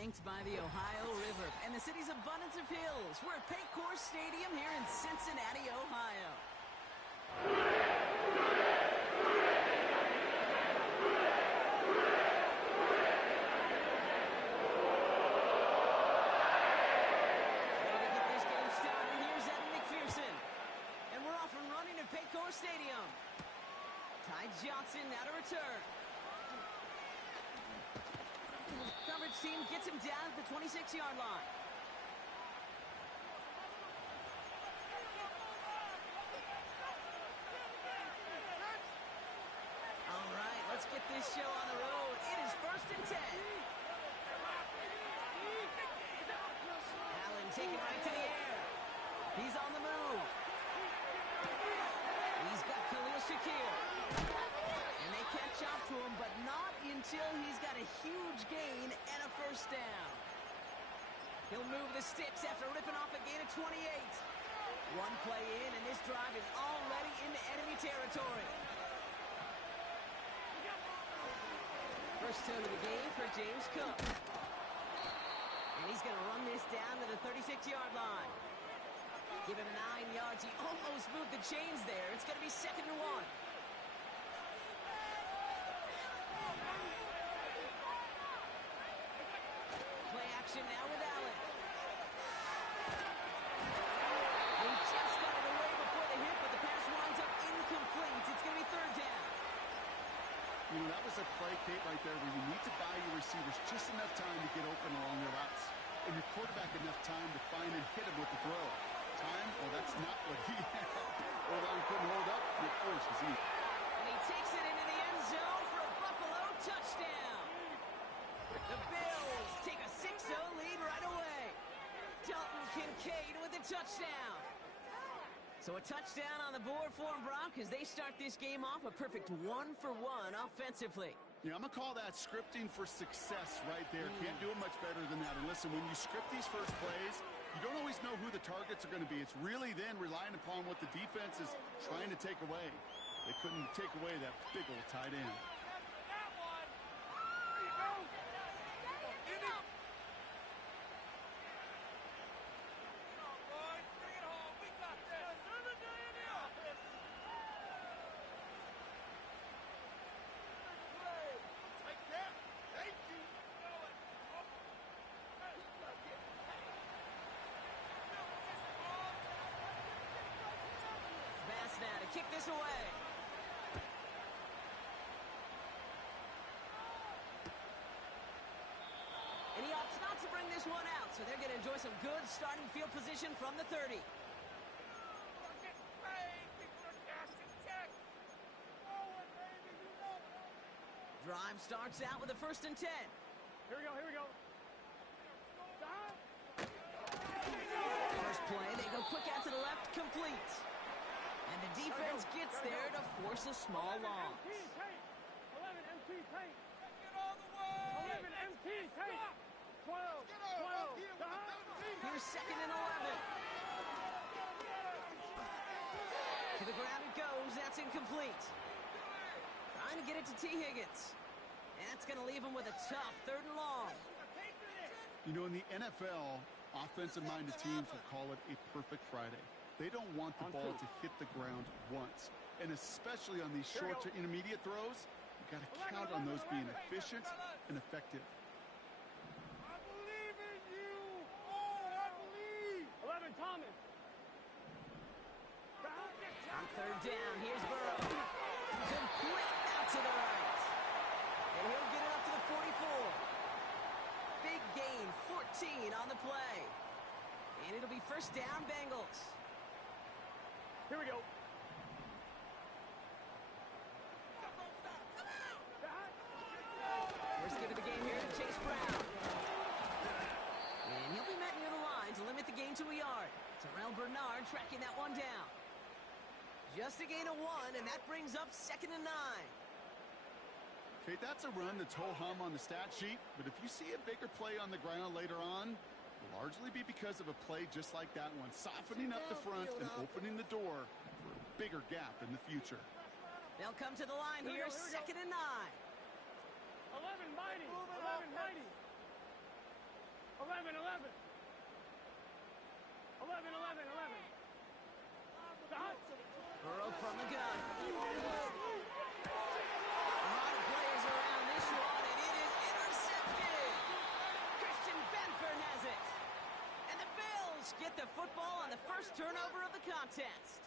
banked by the Ohio River and the city's abundance of hills. We're at Paycor Stadium here in Cincinnati, Ohio. Ready to get this game started. Here's Evan McPherson. And we're off and running at Paycor Stadium. Ty Johnson now to return. Coverage team gets him down at the 26-yard line. All right, let's get this show on the road. It is 1st and 10. Allen taking right to the air. He's on the move. He's got Khalil Shakir. And they catch up to him, but not until he's got a huge gain and a first down. He'll move the sticks after ripping off a gain of 28. One play in, and this drive is already into enemy territory. First tone of the game for James Cook. And he's going to run this down to the 36-yard line. Give him 9 yards. He almost moved the chains there. It's going to be 2nd and 1. Play action now with Allen. He just got it away before the hit, but the pass winds up incomplete. It's going to be 3rd down. You know, that was a play, Kate, right there where you need to buy your receivers just enough time to get open along their routes. And your quarterback enough time to find and hit him with the throw. Time? Well, that's not what he had. O-line couldn't hold up. The force was easy. And he takes it into the end zone for a Buffalo touchdown. The Bills take a 6-0 lead right away. Dalton Kincaid with the touchdown. So a touchdown on the board for them, Brock, as they start this game off a perfect 1-for-1 offensively. Yeah, I'm going to call that scripting for success right there. Can't do it much better than that. And listen, when you script these first plays, you don't always know who the targets are going to be. It's really then relying upon what the defense is trying to take away. They couldn't take away that big old tight end. Now to kick this away. And he opts not to bring this one out, so they're going to enjoy some good starting field position from the 30. Drive starts out with a 1st and 10. Here we go, here we go. First play, they go quick out to the left, complete. And the defense gets there to force a small loss. 11 MT tank. Get all the way. 11 MT tank. 12. Here's 2nd and 11. To the ground it goes. That's incomplete. Trying to get it to T. Higgins. That's going to leave him with a tough 3rd and long. You know, in the NFL, offensive-minded teams will call it a perfect Friday. They don't want the ball to hit the ground once. And especially on these short to intermediate throws, you've got to count on those being efficient and effective. I believe in you. Oh, I believe. 11 Thomas. On 3rd down, here's Burrow. Complete out to the right. And he'll get it up to the 44. Big gain, 14 on the play. And it'll be 1st down, Bengals. Here we go. First give of the game here to Chase Brown. And he'll be met near the line to limit the gain to a yard. Terrell Bernard tracking that one down. Just a gain of 1, and that brings up 2nd and 9. Okay, that's a run that's ho-hum on the stat sheet, but if you see a bigger play on the ground later on, it'll largely be because of a play just like that one, softening up the front and opening the door for a bigger gap in the future. They'll come to the line here, 2nd and 9. 11 mighty. 11 mighty. 11, 11. 11, 11, 11. Stop. Burrow from the gun. A lot of players around this one, and it is intercepted. Christian Benford has it. And the Bills get the football on the first turnover of the contest.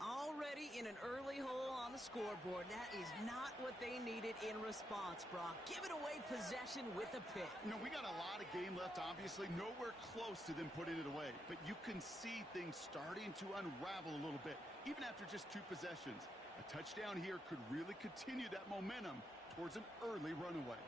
Already in an early hole on the scoreboard. That is not what they needed in response, Brock. Giving away possession with a pick. You know, we got a lot of game left, obviously. Nowhere close to them putting it away. But you can see things starting to unravel a little bit, even after just 2 possessions. A touchdown here could really continue that momentum towards an early runaway.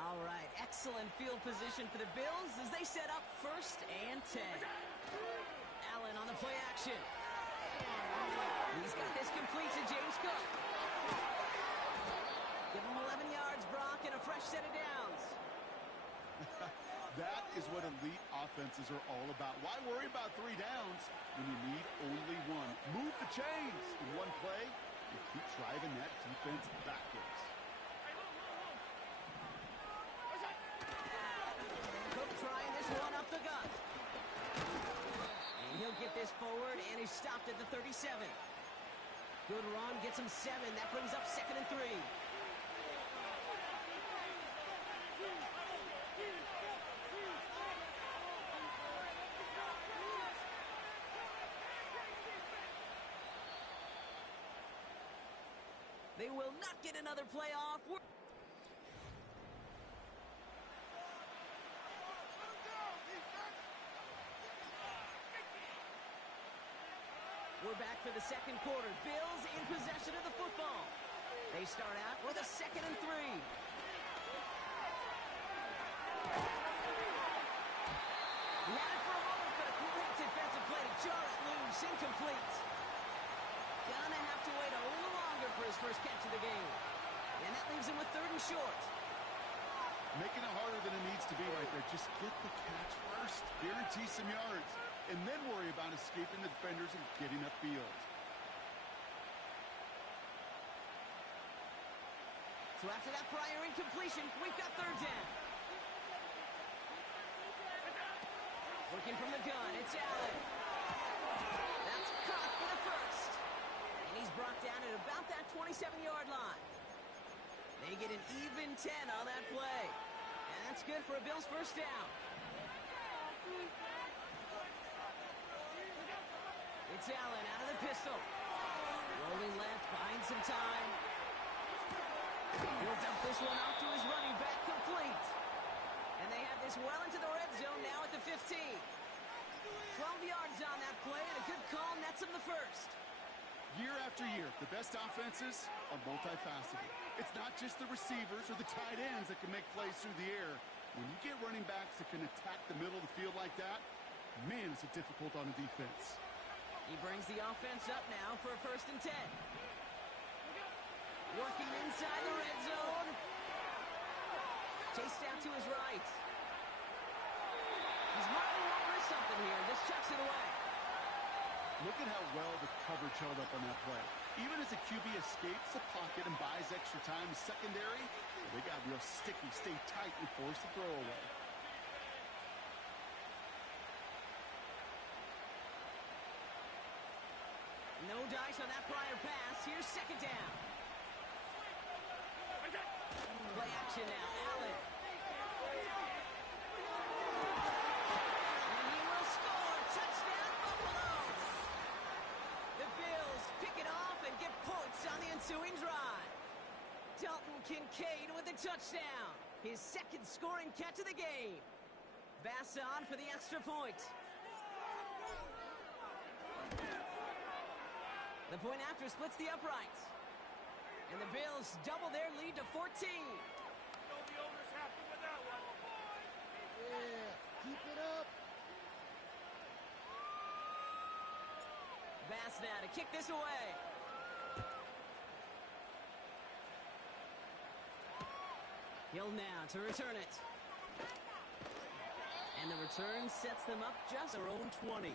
All right, excellent field position for the Bills as they set up 1st and 10. Allen on the play action. He's got this complete to James Cook. Give him 11 yards, Brock, and a fresh set of downs. That is what elite offenses are all about. Why worry about 3 downs when you need only 1? Move the chains in one play and keep driving that defense backwards. Trying this one up the gut. And he'll get this forward, and he's stopped at the 37. Good run, gets him 7. That brings up 2nd and 3. They will not get another play off. We're back for the second quarter. Bills in possession of the football. They start out with a 2nd and 3. He had it for a moment, but a great defensive play to jar it loose. Incomplete. Gonna have to wait a little longer for his first catch of the game. And that leaves him with 3rd and short. Making it harder than it needs to be right there. Just get the catch first. Guarantee some yards. And then worry about escaping the defenders and getting upfield. So after that prior incompletion, we've got 3rd down. Working from the gun, it's Allen. That's caught for the first. And he's brought down at about that 27-yard line. They get an even 10 on that play. And that's good for a Bills first down. It's Allen out of the pistol. Rolling left, buying some time. He'll dump this one off to his running back, complete. And they have this well into the red zone now at the 15. 12 yards on that play, and a good call nets him the first. Year after year, the best offenses are multifaceted. It's not just the receivers or the tight ends that can make plays through the air. When you get running backs that can attack the middle of the field like that, man, is it difficult on a defense. He brings the offense up now for a 1st and 10. Working inside the red zone. Chased out to his right. He's marking over something here. Just chucks it away. Look at how well the coverage held up on that play. Even as the QB escapes the pocket and buys extra time, the secondary, they got real sticky, stay tight, and force the throw away. No dice on that prior pass. Here's 2nd down. Play action now. Allen. And he will score. Touchdown, Buffalo. The Bills pick it off and get points on the ensuing drive. Dalton Kincaid with a touchdown. His 2nd scoring catch of the game. Bass on for the extra point. The point after splits the uprights. And the Bills double their lead to 14. The owner's happy with that one. Yeah, keep it up. Bass now to kick this away. Hill now to return it. And the return sets them up just their own 20.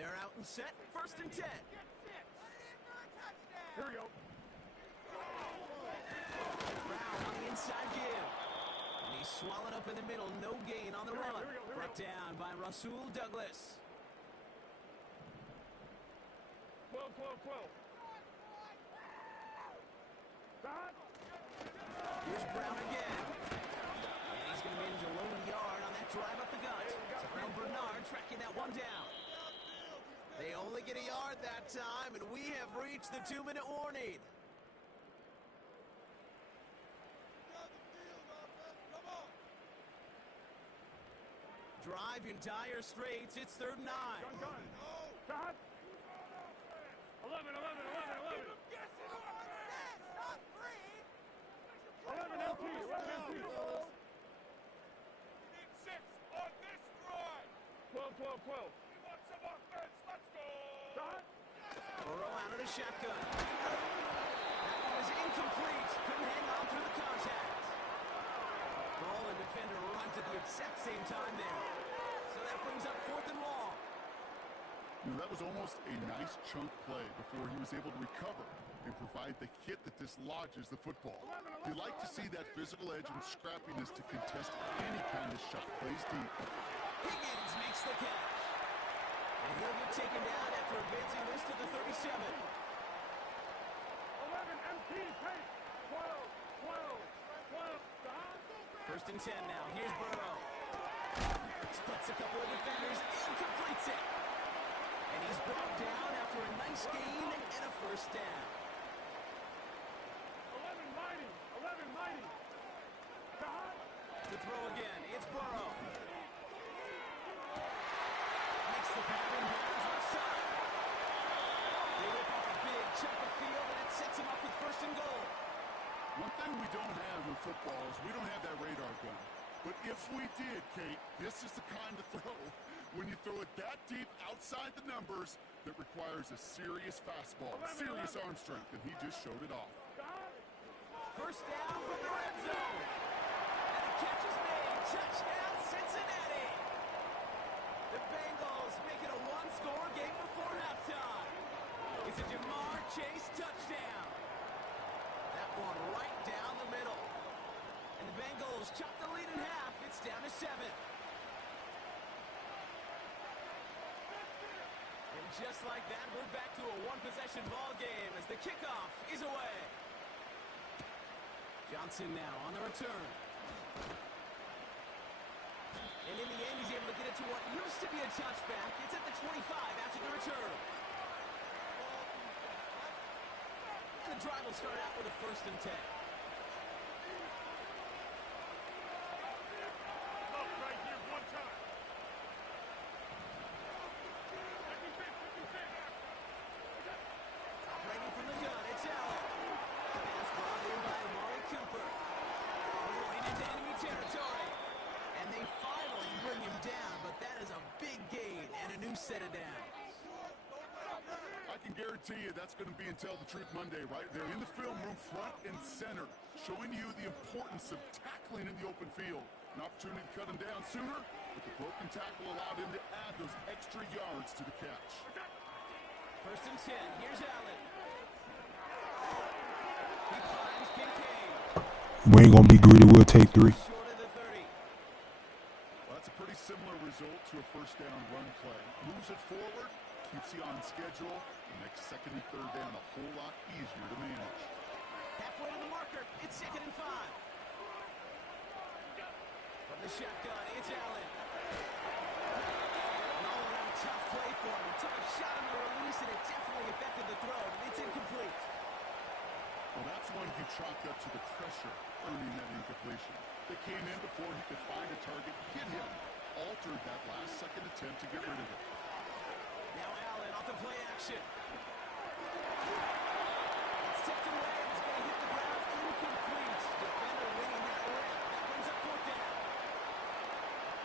They're out and set, 1st and 10. Here we go. Brown on the inside give. And he's swallowed up in the middle. No gain on the run. Brought down by Rasul Douglas. 12. Stop. Here's Brown again. And he's going to manage a low yard on that drive up the gut. Terrell Bernard tracking that one down. They only get a yard that time, and we have reached the 2-minute warning. Drive in dire straits. It's 3rd and 9. Gun. Stop. 11. 11 LT. 11 LT. 12. Burrow out of the shotgun. That one was incomplete. Couldn't hang on through the contact. Ball and defender arrived at the exact same time there. So that brings up 4th and long. That was almost a nice chunk play before he was able to recover and provide the hit that dislodges the football. You like to see that physical edge and scrappiness to contest any kind of shot plays deep. Higgins makes the catch. And he'll get taken down after advancing this to the 37. 11 MT. Pace. 12. Stop. 1st and 10 now. Here's Burrow. Splits a couple of defenders and completes it. And he's brought down after a nice gain and a 1st down. 11 mighty. Stop. To throw again. It's Burrow. Makes the pattern hands left side. They rip off a big chunk of field, and it sets him up with 1st and goal. One thing we don't have in football is we don't have that radar gun. But if we did, Kate, this is the kind of throw, when you throw it that deep outside the numbers, that requires a serious fastball, serious arm strength, and he just showed it off. 1st down from the red zone. And the catch is made. Touchdown, Cincinnati. The Bengals make it a 1-score game before halftime. It's a Jamar Chase touchdown. That one right down the middle. And the Bengals chop the lead in half. It's down to 7. And just like that, we're back to a 1-possession ball game as the kickoff is away. Johnson now on the return. And in the end, he's able to get it to what used to be a touchback. It's at the 25 after the return. And the drive will start out with a 1st and 10. Right here, one time. 56. Operating from the gun, it's Allen. Pass brought in by Amari Cooper. Going into enemy territory. And they finally bring him down, but that is a big gain and a new set of downs. I can guarantee you that's going to be until the Truth Monday right there in the film room front and center, showing you the importance of tackling in the open field. An opportunity to cut him down sooner, but the broken tackle allowed him to add those extra yards to the catch. 1st and 10. Here's Allen. He finds Kincaid. We ain't gonna be greedy. We'll take 3. Short of the 30. Well, that's a pretty similar result to a 1st down run play. Moves it forward, keeps you on schedule, and makes 2nd and 3rd down a whole lot easier to manage. Halfway to the marker. It's 2nd and 5. From the shotgun, it's Allen. An all-around tough play for him. He took a shot on the release, and it definitely affected the throw, but it's incomplete. Well, that's one he chalked up to the pressure, earning that incompletion. They came in before he could find a target, hit him, altered that last-second attempt to get rid of it. Now Allen off the play action. It's tipped away. It's going to hit the ground incomplete. Defender winning that rip. That brings up 4th down.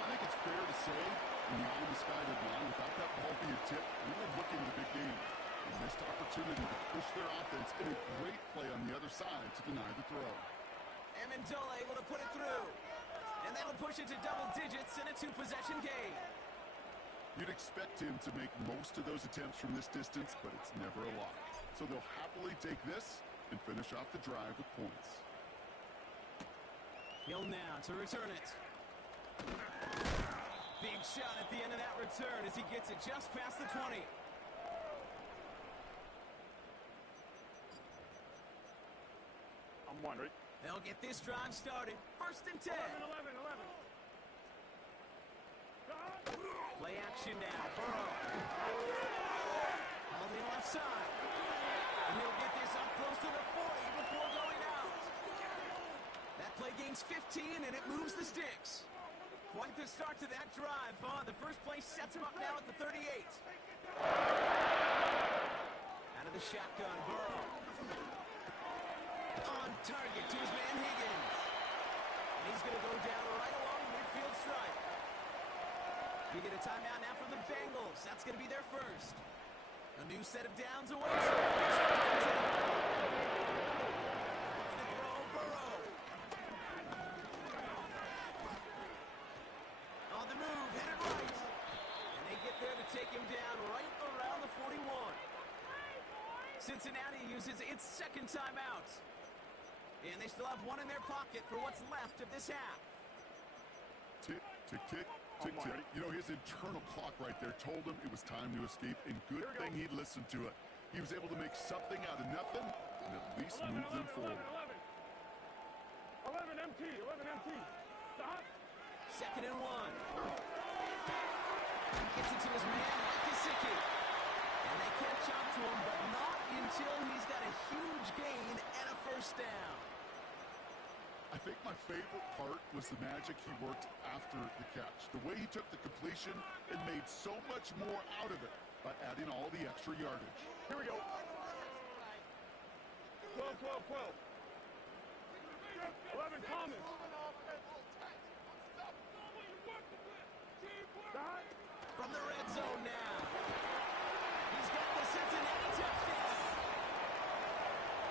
I think it's fair to say, when you're on the skyline line, without that ball being tipped, we were looking at a big game. A missed opportunity to push their offense in a great play on the other side to deny the throw. Amendola able to put it through. And that'll push it to double digits in a 2-possession game. You'd expect him to make most of those attempts from this distance, but it's never a lock. So they'll happily take this and finish off the drive with points. Hill now to return it. Big shot at the end of that return as he gets it just past the 20. I'm wondering. They'll get this drive started. First and 10. 11. Play action now. Burrow. On the left side. And he'll get this up close to the 40 before going out. That play gains 15 and it moves the sticks. Quite the start to that drive, huh? The first play sets him up now at the 38. Out of the shotgun, Burrow. On target to his man Higgins. And he's going to go down right along the midfield stripe. We get a timeout now from the Bengals. That's going to be their first. A new set of downs awaits. Burrow. On the move, headed right. And they get there to take him down right around the 41. Cincinnati uses its second timeout. And they still have one in their pocket for what's left of this half. Tick, tick, tick. Tick, tick. You know, his internal clock right there told him it was time to escape, and good thing he listened to it. He was able to make something out of nothing and at least move them forward. 11 MT. Stop. Second and 1. He gets it to his man, Gesicki. And they catch up to him, but not until he's got a huge gain and a first down. I think my favorite part was the magic he worked after the catch. The way he took the completion and made so much more out of it by adding all the extra yardage. Here we go. 12. 11 Thomas. From the red zone now. He's got the Cincinnati touchdown.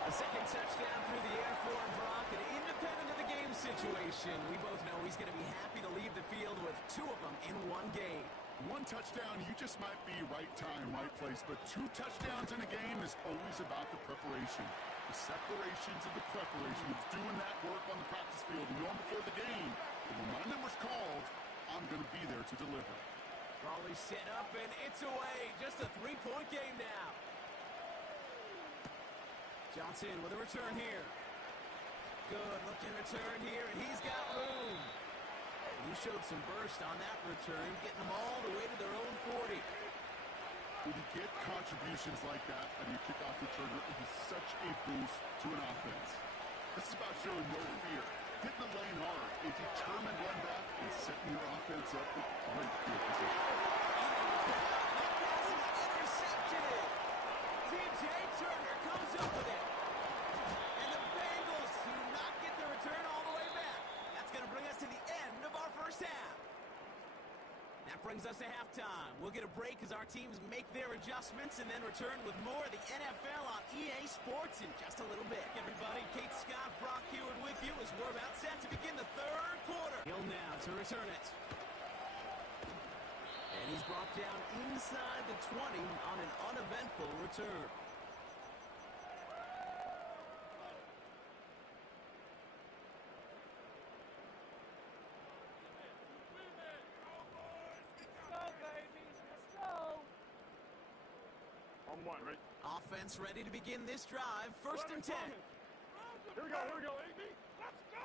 The second touchdown through the air for Brock, and independent of the game situation, we both know he's going to be happy to leave the field with 2 of them in one game. One touchdown, you just might be right time, right place, but 2 touchdowns in a game is always about the preparation. The separations of the preparation of doing that work on the practice field and knowing before the game, and when my number's called, I'm going to be there to deliver. Raleigh set up, and it's away. Just a 3-point game now. Johnson with a return here. Good looking return here, and he's got room. And he showed some burst on that return, getting them all the way to their own 40. When you get contributions like that on your kickoff returner, it is such a boost to an offense. This is about showing no fear, hitting the lane hard, a determined run back, and setting your offense up with great field position. Intercepted. T.J. Turner comes up with it. And the Bengals do not get the return all the way back. That's going to bring us to the end of our first half. That brings us to halftime. We'll get a break as our teams make their adjustments and then return with more of the NFL on EA Sports in just a little bit. Everybody, Kate Scott, Brock Heward with you as we're about set to begin the third quarter. Hill now to return it. And he's brought down inside the 20 on an uneventful return. Offense ready to begin this drive. First and 10. Here we go, AB. Let's go.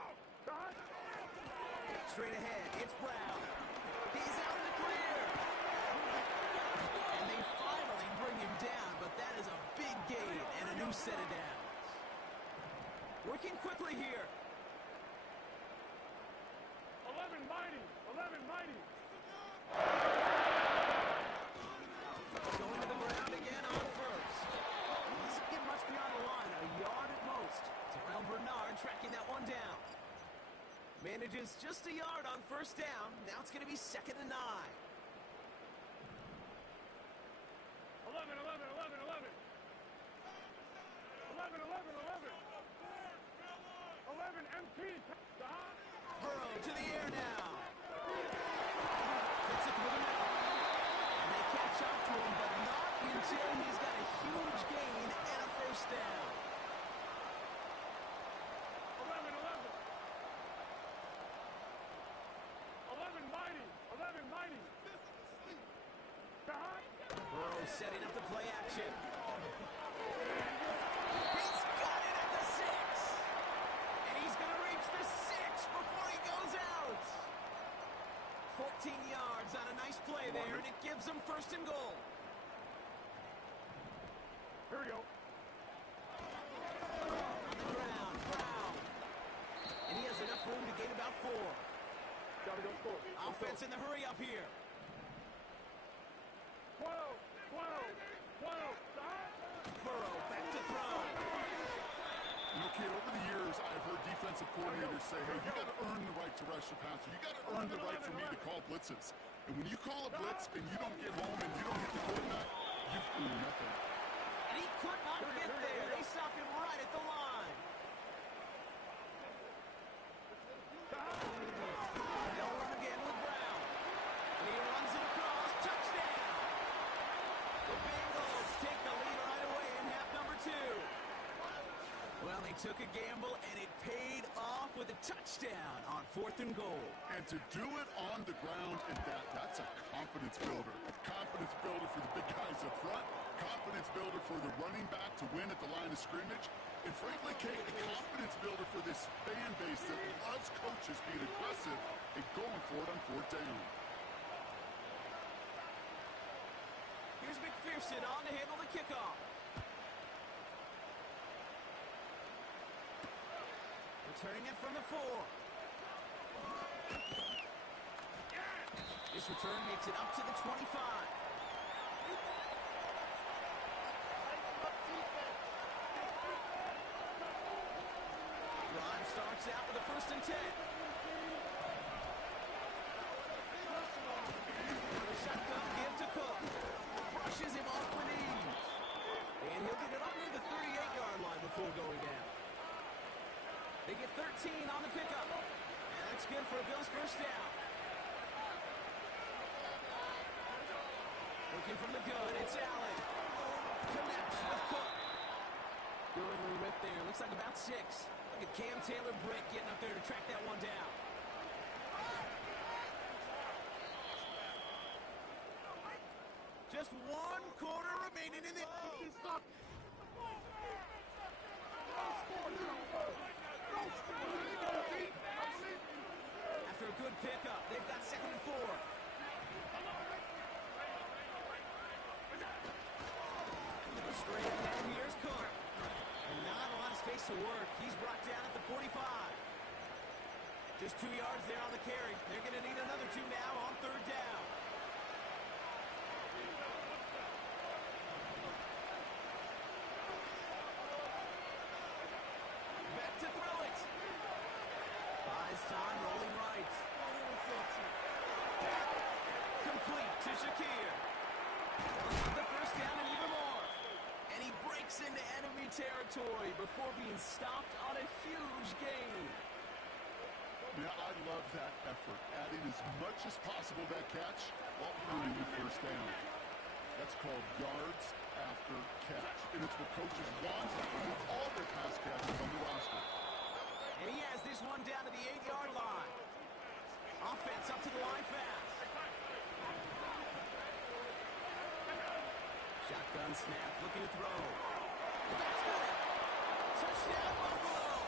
Straight ahead, it's Brown. He's out in the clear. And they finally bring him down, but that is a big gain and a new set of downs. Working quickly here. 11 mighty. Going to the ground again on first. Doesn't get much beyond the line, a yard at most. Terrell Bernard tracking that one down. Manages just a yard on first down. Now it's going to be 2nd and 9. 11. 11 MT. Burrow to the air now. Gets it through the middle. to him, but not until he's got a huge gain and a first down. 11, 11. 11 mighty. 11 mighty. Burrow setting up the play action. He's got it at the 6. And he's going to reach the 6 before he goes out. 14 yards on a nice play there, and it gives him first and goal. Here we go. On the ground, Brown. And he has enough room to gain about 4. Gotta go score. Offense in the hurry up here. 12, 12. Burrow back to throw. You know, kid, over the years, I've heard defensive coordinators say, hey, you got to earn the right to rush the passer. You got to earn the right for me to call blitzes. And when you call a blitz and you don't get home and you don't hit the quarterback, you've earned nothing. And he could not get there. They stopped him right at the line. They'll run again with Brown. And he runs it across. Touchdown! The Bengals take the lead right away in half number 2. Well, they took a gamble, and it paid off with a touchdown on 4th and goal. And to do it on the ground, and that's a confidence builder. A confidence builder for the big guys up front. Confidence builder for the running back to win at the line of scrimmage. And frankly, Kate, a confidence builder for this fan base that loves coaches being aggressive and going for it on 4th down. Here's McPherson on to handle the kickoff. Returning it from the 4. This return makes it up to the 25. Drive starts out with a 1st and 10. Shotgun give to Cook. Brushes him off with ease. And he'll get it up near the 38-yard line before going down. They get 13 on the pickup. And that's good for a Bills first down. Looking from the gun, it's Allen. Connects with Cook. Good little rip there. Looks like about 6. Look at Cam Taylor-Britt getting up there to track that one down. Just 1 quarter remaining in the... After a good pickup, they've got 2nd and 4. Straight ahead, here's Cook. And not a lot of space to work. He's brought down at the 45. Just 2 yards there on the carry. They're going to need another 2 now on 3rd down. Back to throw it. Buys time, rolling right. Complete to Shakir. The first down and even more. And he breaks into enemy territory before being stopped on a huge gain. Yeah, I love that effort. Adding as much as possible that catch while earning the first down. That's called yards after catch. And it's what coaches want with all their pass catches on the roster. And he has this one down to the 8-yard line. Offense up to the line fast. Shotgun snap, looking to throw. That's good. Touchdown, Buffalo.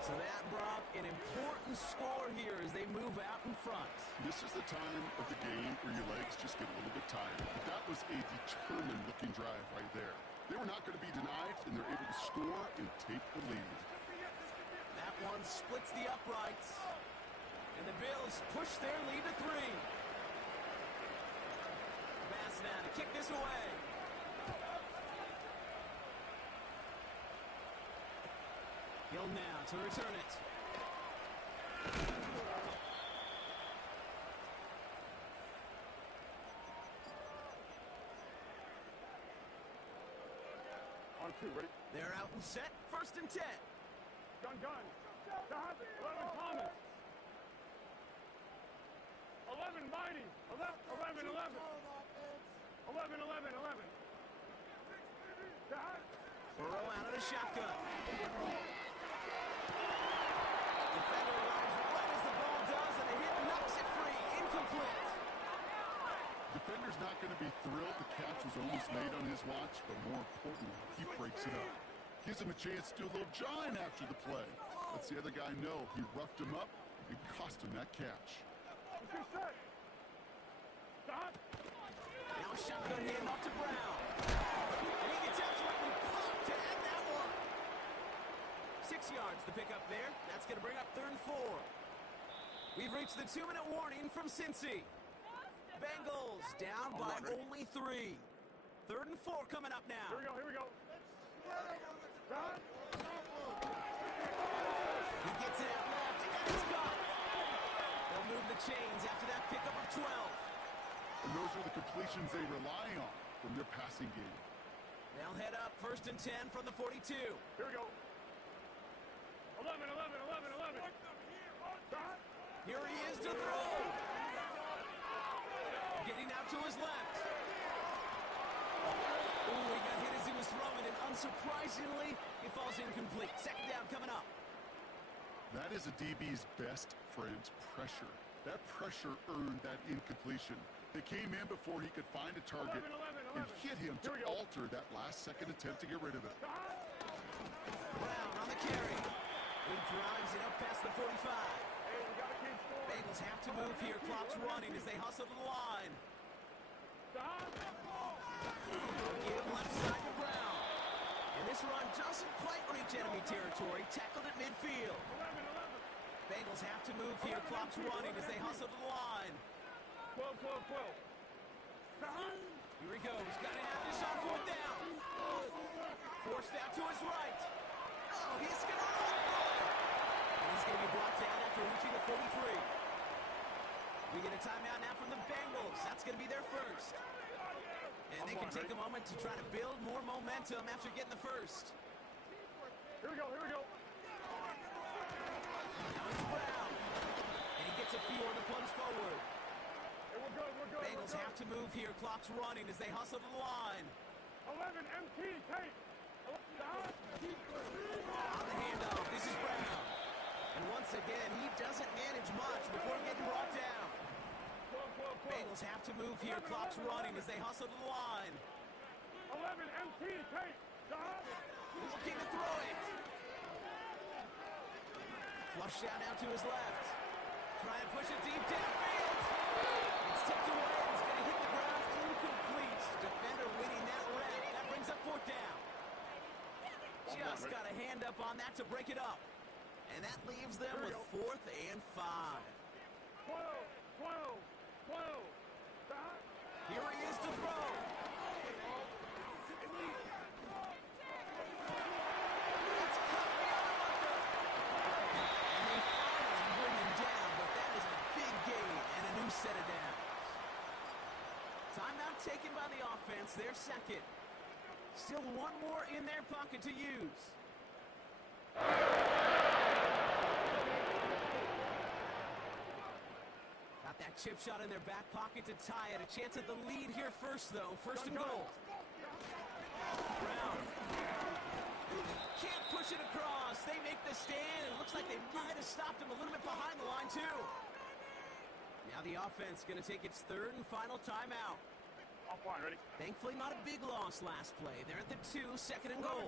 So that brought an important score here as they move out in front. This is the time of the game where your legs just get a little bit tired. But that was a determined-looking drive right there. They were not going to be denied, and they're able to score and take the lead. That one splits the uprights. And the Bills push their lead to 3. Bass now to kick this away. Hill now to return it. On 2, ready? They're out and set. 1st and 10. Gun. Dot. 11 Thomas. 11 Mighty. 11. 11, 11, 11. Burrow out of the shotgun. Defender arrives right as the ball does, and the hit knocks it free. Incomplete. Defender's not going to be thrilled the catch was almost made on his watch, but more importantly, he breaks it up. Gives him a chance to do a little jawing after the play. Lets the other guy know he roughed him up and cost him that catch. Stop. Now a shotgun handoff to Brown. And he gets absolutely pumped to end that one. 6 yards to pick up there. That's going to bring up 3rd and 4. We've reached the 2-minute warning from Cincy. Bengals down by only 3. 3rd and 4 coming up now. Here we go, here we go. He gets it out left, and it's gone. They'll move the chains after that pickup of 12. And those are the completions they rely on from their passing game. They'll head up 1st and 10 from the 42. Here we go. 11, 11, 11, 11. Here he is to throw. Getting out to his left. Ooh, he got hit as he was throwing, and unsurprisingly, he falls incomplete. 2nd down coming up. That is a DB's best friend, pressure. That pressure earned that incompletion. They came in before he could find a target 11, 11, 11. and hit him to alter that last-second attempt to get rid of it. Brown on the carry. He drives it up past the 45. Hey, we got to keep scoring. Bengals have to move here. Clock's running as they hustle to the line. Stop. Give left side to Brown. And this run doesn't quite reach enemy territory. Tackled at midfield. 11, 11. Bengals have to move here. Clock's running as they hustle to the line. 12, 12, 12. Here he goes. Got to have this on 4th down. Forced out to his right. Oh, he's going to run. And he's going to be brought down after reaching the 33. We get a timeout now from the Bengals. That's going to be their first. And they can take a moment to try to build more momentum after getting the first. Here we go, here we go. Now it's Brown. And he gets a few on the plunge forward. Hey, we're good, we're good. Bengals have to move here. Clock's running as they hustle to the line. 11, MT, tape. Stop. On the handoff, this is Brown. And once again, he doesn't manage much before getting brought down. 12, 12, 12. Bengals have to move here. Clock's running as they hustle to the line. 11, MT, tape. Stop. Looking to throw it. Flush down now to his left. Trying to push it deep downfield. It's tipped away. It's going to hit the ground incomplete. Defender winning that rep. That brings up 4th down. Just got a hand up on that to break it up. And that leaves them with 4th and 5. 12, 12, 12. Stop. Here he is to throw. It's cut beyond a marker. And they finally bring him down, but that is a big gain and a new set of downs. Timeout taken by the offense, their 2nd. Still one more in their pocket to use. Got that chip shot in their back pocket to tie it. A chance at the lead here first, though. 1st and goal. Brown. Can't push it across. They make the stand. It looks like they might have stopped him a little bit behind the line, too. Now the offense going to take its 3rd and final timeout. Off line, ready? Thankfully, not a big loss last play. They're at the 2, 2nd and goal.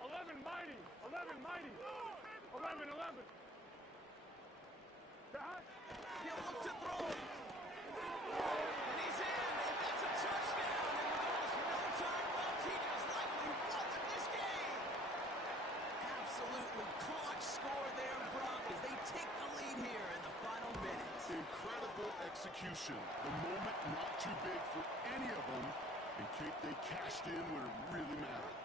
11, mighty. 11, mighty. 11, 11. Stop. He'll look to throw. And he's in. And that's a touchdown. And with almost no time left, he just likely won this game. Absolutely clutch score there, Brock, as they take the lead here in the final minutes. Incredible execution. The moment not too big for any of them. And they cashed in when it really mattered.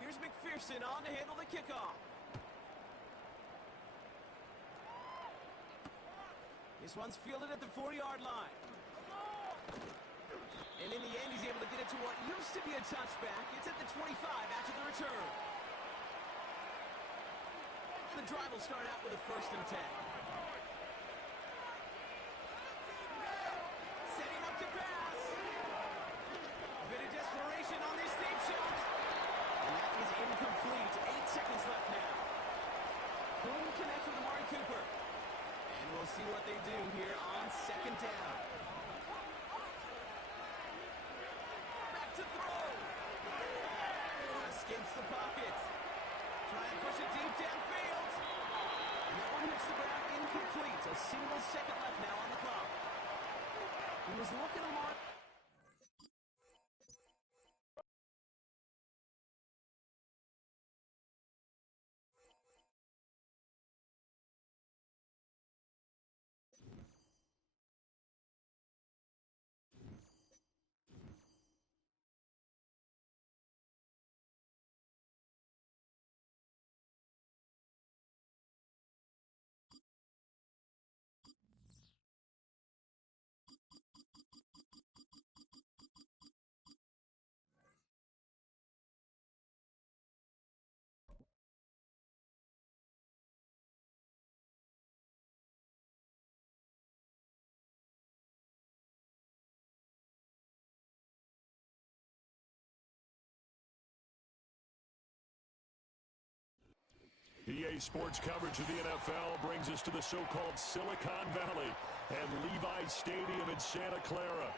Here's McPherson on to handle the kickoff. This one's fielded at the 40-yard line. And in the end, he's able to get it to what used to be a touchback. It's at the 25 after the return. The drive will start out with a 1st and 10. Setting up to pass. A bit of desperation on this deep shot. And that is incomplete. 8 seconds left now. Couldn't connect with Amari Cooper. And we'll see what they do here on 2nd down. Back to throw. Escapes the pocket. Try and push it deep downfield. And that one hits the ground incomplete. A single second left now on the clock. He was looking to mark. EA Sports coverage of the NFL brings us to the so-called Silicon Valley and Levi Stadium in Santa Clara.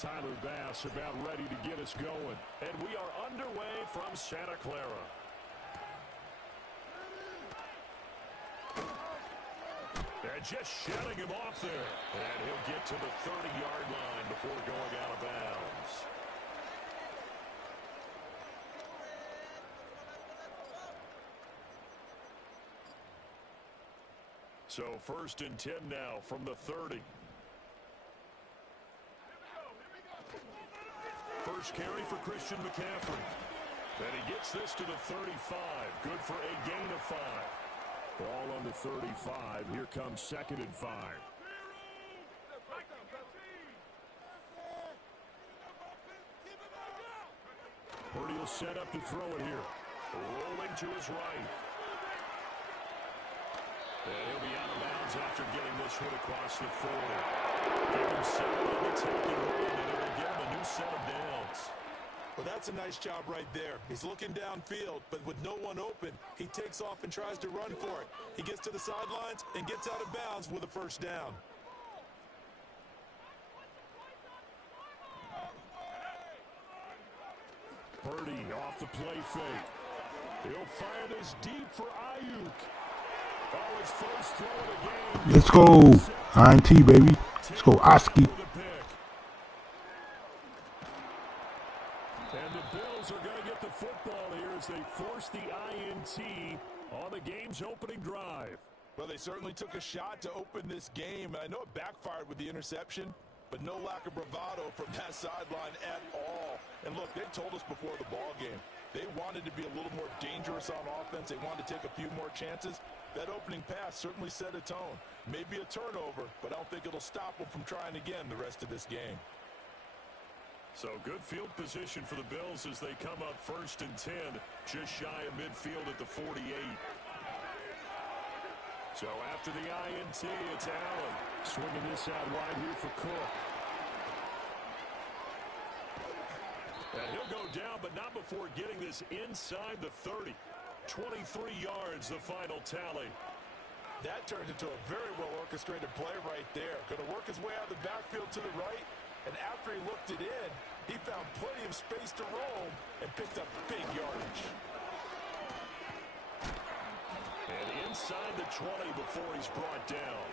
Tyler Bass about ready to get us going. And we are underway from Santa Clara. And just shutting him off there. And he'll get to the 30-yard line before going out of bounds. So 1st and 10 now from the 30. First carry for Christian McCaffrey. And he gets this to the 35. Good for a gain of 5. Ball on the 35. Here comes 2nd and 5. Purdy will set up to throw it here. Rolling to his right. And he'll be out of bounds after getting this one across the 40. Give him 7 on the take and run, and it'll give him a new set of downs. Well, that's a nice job right there. He's looking downfield, but with no one open, he takes off and tries to run for it. He gets to the sidelines and gets out of bounds with a 1st down. Purdy off the play fake. He'll fire this deep for Ayuk. Oh, his first throw of the game. Let's go. INT, baby. Let's go, Oski. And the Bills are going to get the football here as they force the INT on the game's opening drive. Well, they certainly took a shot to open this game. I know it backfired with the interception, but no lack of bravado from that sideline at all. And look, they told us before the ball game, they wanted to be a little more dangerous on offense. They wanted to take a few more chances. That opening pass certainly set a tone. Maybe a turnover, but I don't think it'll stop them from trying again the rest of this game. So good field position for the Bills as they come up 1st and 10, just shy of midfield at the 48. So after the INT, it's Allen. Swinging this out wide here for Cook. And he'll go down, but not before getting this inside the 30. 23 yards, the final tally. That turned into a very well-orchestrated play right there. Going to work his way out of the backfield to the right, and after he looked it in, he found plenty of space to roam and picked up big yardage. And inside the 20 before he's brought down.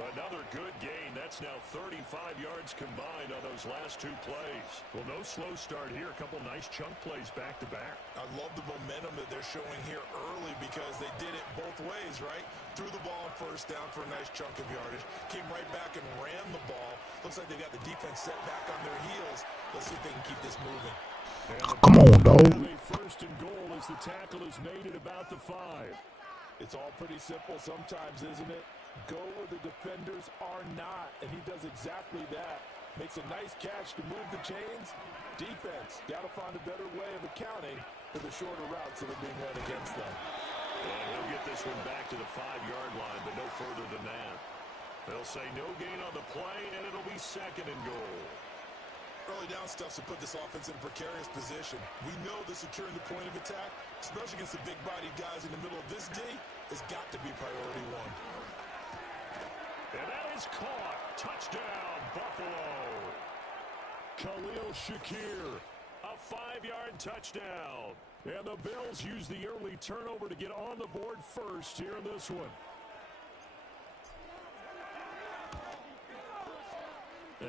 Another good gain. That's now 35 yards combined on those last 2 plays. Well, no slow start here. A couple nice chunk plays back-to-back. I love the momentum that they're showing here early because they did it both ways, right? Threw the ball on first down for a nice chunk of yardage. Came right back and ran the ball. Looks like they got the defense set back on their heels. Let's see if they can keep this moving. Come on, dog. First and goal as the tackle is made at about the 5. It's all pretty simple sometimes, isn't it? Go where the defenders are not, and he does exactly that. Makes a nice catch to move the chains. Defense, got to find a better way of accounting for the shorter routes that are being run against them. And he'll get this one back to the 5-yard line, but no further than that. They'll say no gain on the play, and it'll be second and goal. Early down stuffs will put this offense in a precarious position. We know that securing the point of attack, especially against the big-bodied guys in the middle of this D, has got to be priority 1. And that is caught. Touchdown, Buffalo. Khalil Shakir, a 5-yard touchdown. And the Bills use the early turnover to get on the board first here in this one.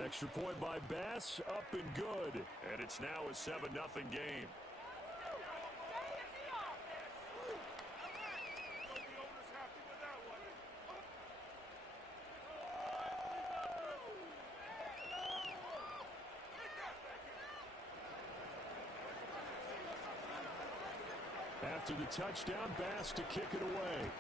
Extra point by Bass, up and good. And it's now a 7-0 game. After the touchdown, Bass to kick it away.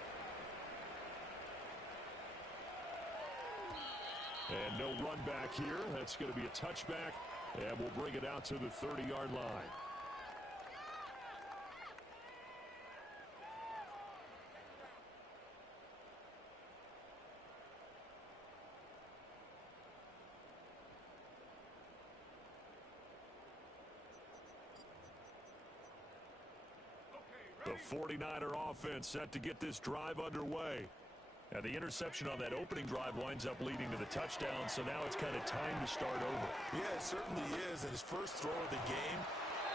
And no run back here. That's going to be a touchback, and we'll bring it out to the 30-yard line. The 49er offense set to get this drive underway. And the interception on that opening drive winds up leading to the touchdown, so now it's kind of time to start over. Yeah, it certainly is. And his first throw of the game,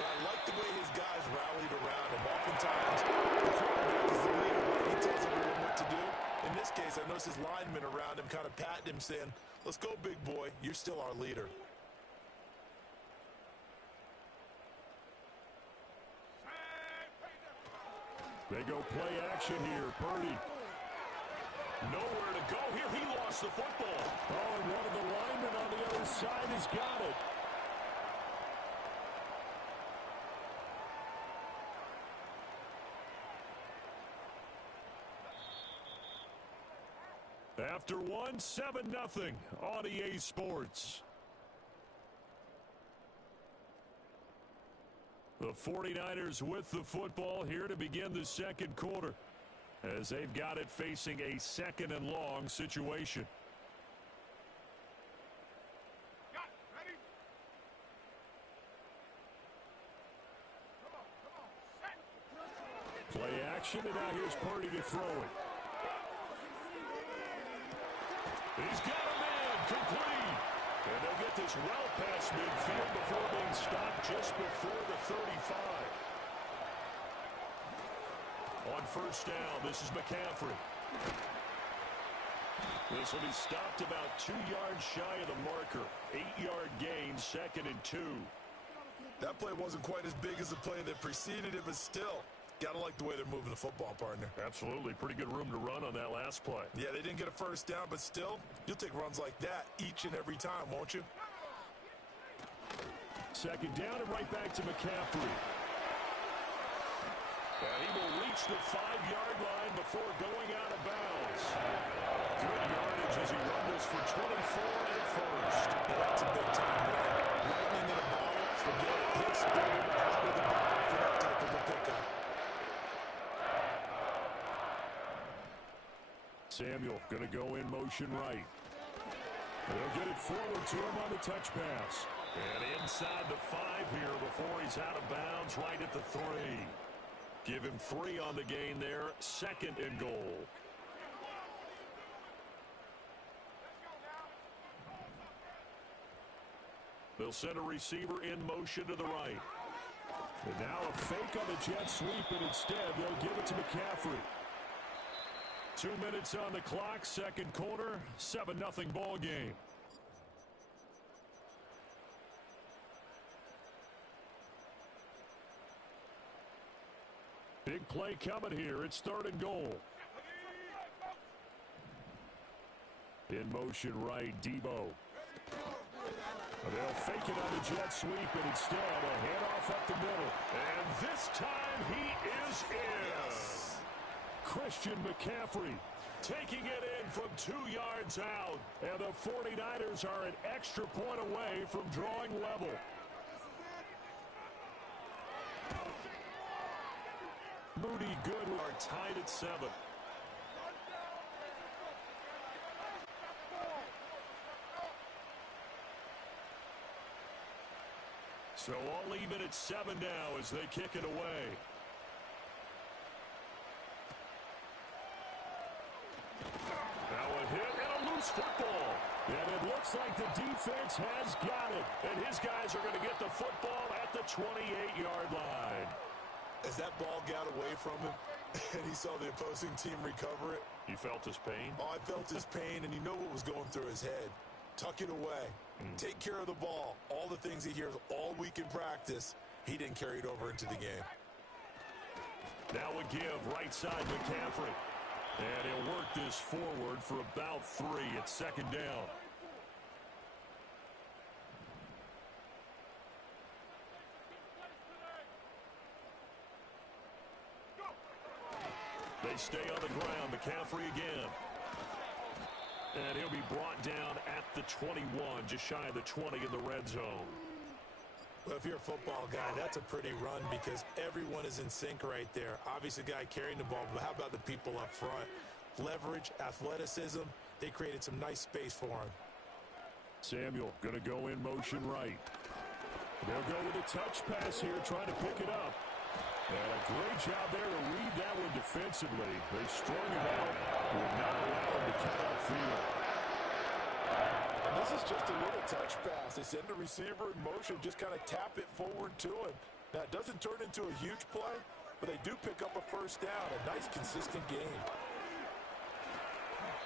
but I like the way his guys rallied around him. Oftentimes, the quarterback is the leader, right? He tells everyone what to do. In this case, I noticed his linemen around him kind of patting him, saying, "Let's go, big boy. You're still our leader." They go play action here. Purdy. Nowhere to go here. He lost the football. Oh, and one of the linemen on the other side has got it. After one, 7-0 on EA Sports. The 49ers with the football here to begin the second quarter, as they've got it facing a 2nd and long situation. Play action, and now here's Purdy to throw it. He's got a man, complete. And they'll get this well past midfield before being stopped just before the 35. On first down, this is McCaffrey. This will be stopped about 2 yards shy of the marker. 8-yard gain, 2nd and 2. That play wasn't quite as big as the play that preceded it, but still, gotta like the way they're moving the football, partner. Absolutely. Pretty good room to run on that last play. Yeah, they didn't get a first down, but still, you'll take runs like that each and every time, won't you? 2nd down and right back to McCaffrey. And he will reach the 5-yard line before going out of bounds. Good yardage as he runs this for 24 and a first. Yeah, that's a big time run. Lightning in a bottle, forget it. Hits better out of the bottle for that type of a pickup. Samuel going to go in motion right. They'll get it forward to him on the touch pass. And inside the 5 here before he's out of bounds, right at the 3. Give him 3 on the gain there, 2nd and goal. They'll send a receiver in motion to the right. And now a fake on the jet sweep, and instead they'll give it to McCaffrey. 2 minutes on the clock, second quarter, 7-0 ball game. Big play coming here. It's 3rd and goal. In motion right, Debo. They'll fake it on the jet sweep, and instead a handoff up the middle. And this time he is in. Christian McCaffrey taking it in from 2 yards out. And the 49ers are an extra point away from drawing level. Moody good are tied at 7. So all even at 7 now as they kick it away. Now a hit and a loose football. And it looks like the defense has got it. And his guys are going to get the football at the 28-yard line. As that ball got away from him and he saw the opposing team recover it. You felt his pain? Oh, I felt his pain, and you know what was going through his head. Tuck it away. Take care of the ball. All the things he hears all week in practice, he didn't carry it over into the game. Now a give right side McCaffrey. And he'll work this forward for about 3 at 2nd down. They stay on the ground. McCaffrey again. And he'll be brought down at the 21, just shy of the 20 in the red zone. Well, if you're a football guy, that's a pretty run because everyone is in sync right there. Obviously, the guy carrying the ball, but how about the people up front? Leverage, athleticism, they created some nice space for him. Samuel going to go in motion right. They'll go with a touch pass here, trying to pick it up. And a great job there to read that one defensively. They strung him out. Would not allow him to cut upfield. And this is just a little touch pass. They send the receiver in motion, just kind of tap it forward to him. Now, it doesn't turn into a huge play, but they do pick up a first down. A nice, consistent game.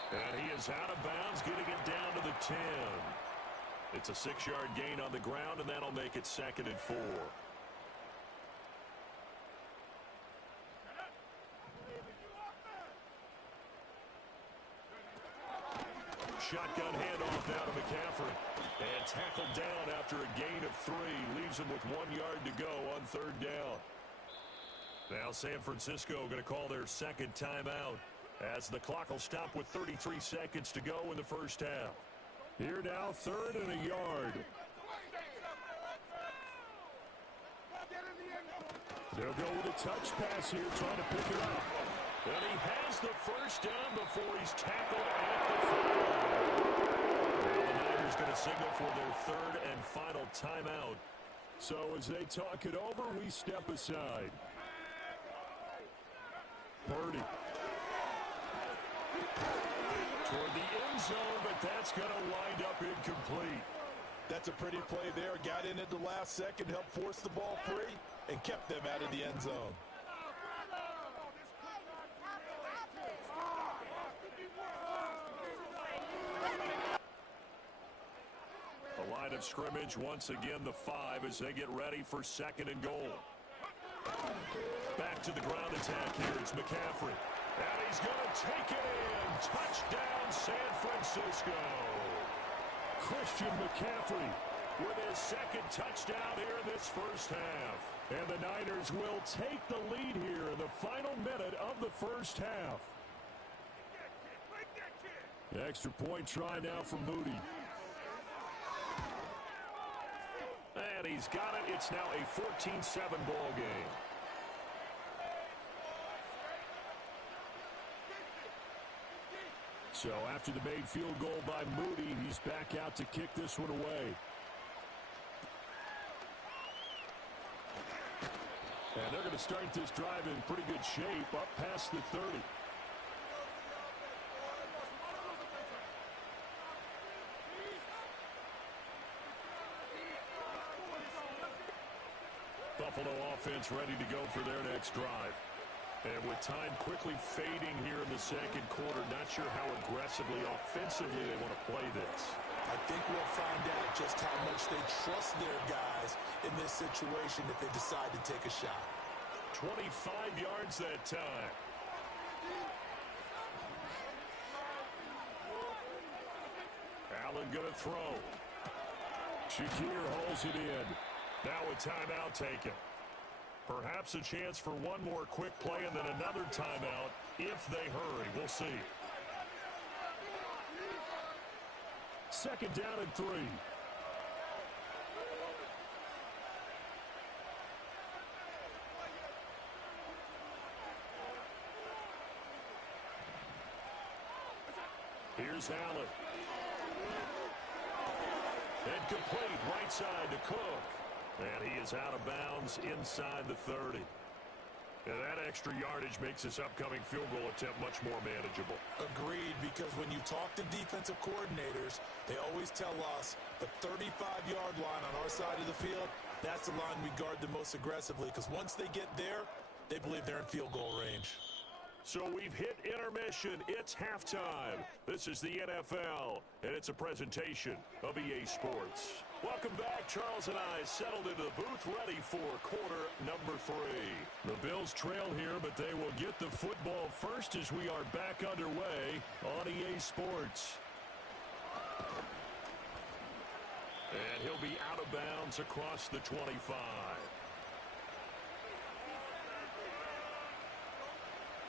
And he is out of bounds, getting it down to the 10. It's a 6-yard gain on the ground, and that'll make it 2nd and 4. Shotgun handoff now to McCaffrey. And tackled down after a gain of 3. Leaves him with 1 yard to go on 3rd down. Now San Francisco going to call their 2nd timeout as the clock will stop with 33 seconds to go in the first half. Here now, 3rd and a yard. They'll go with a touch pass here, trying to pick it up. And he has the first down before he's tackled at the 5. Now the Niners going to signal for their 3rd and final timeout. So as they talk it over, we step aside. Purdy. Toward the end zone, but that's going to wind up incomplete. That's a pretty play there. Got in at the last second, helped force the ball free, and kept them out of the end zone. The line of scrimmage, once again, the 5 as they get ready for 2nd and goal. Back to the ground attack here. It's McCaffrey. And he's going to take it in. Touchdown, San Francisco. Christian McCaffrey with his 2nd touchdown here in this first half. And the Niners will take the lead here in the final minute of the first half. The extra point try now from Moody. And he's got it. It's now a 14-7 ball game. So after the made field goal by Moody, he's back out to kick this one away. And they're going to start this drive in pretty good shape, up past the 30. Buffalo offense ready to go for their next drive. And with time quickly fading here in the second quarter, not sure how aggressively, offensively they want to play this. I think we'll find out just how much they trust their guys in this situation if they decide to take a shot. 25 yards that time. Allen gonna throw. Shakir holds it in. Now a timeout taken. Perhaps a chance for one more quick play and then another timeout if they hurry. We'll see. Second down and 3. Here's Allen. And complete right side to Cook. And he is out of bounds inside the 30. And that extra yardage makes this upcoming field goal attempt much more manageable. Agreed, because when you talk to defensive coordinators, they always tell us the 35-yard line on our side of the field, that's the line we guard the most aggressively, because once they get there, they believe they're in field goal range. So we've hit intermission. It's halftime. This is the NFL, and it's a presentation of EA Sports. Welcome back. Charles and I settled into the booth ready for quarter number 3. The Bills trail here, but they will get the football first as we are back underway on EA Sports. And he'll be out of bounds across the 25.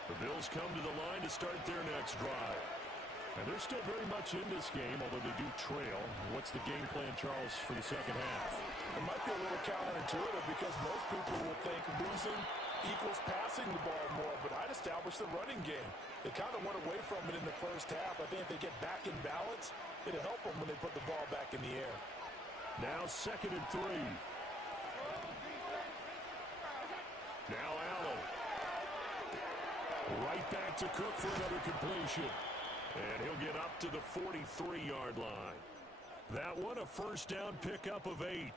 The Bills come to the line to start their next drive. And they're still very much in this game, although they do trail. What's the game plan, Charles, for the second half? It might be a little counterintuitive because most people will think losing equals passing the ball more, but I'd establish the running game. They kind of went away from it in the first half. I think if they get back in balance, it'll help them when they put the ball back in the air. Now second and 3. Now Allen. Right back to Cook for another completion. And he'll get up to the 43-yard line. That one a first down pickup of 8.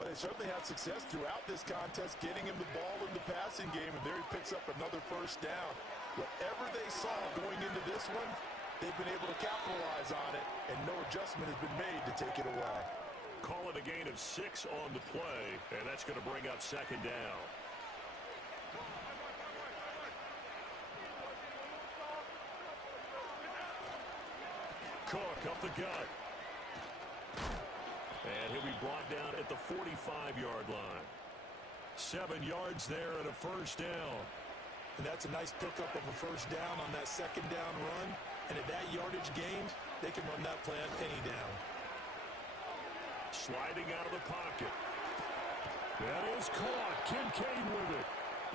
But they certainly had success throughout this contest, getting him the ball in the passing game, and there he picks up another first down. Whatever they saw going into this one, they've been able to capitalize on it, and no adjustment has been made to take it away. Call it a gain of 6 on the play, and that's going to bring up second down. Cook up the gut. And he'll be brought down at the 45-yard line. 7 yards there and a first down. And that's a nice pickup of a first down on that second down run. And at that yardage gained, they can run that play on any down. Sliding out of the pocket. That is caught. Kincaid with it.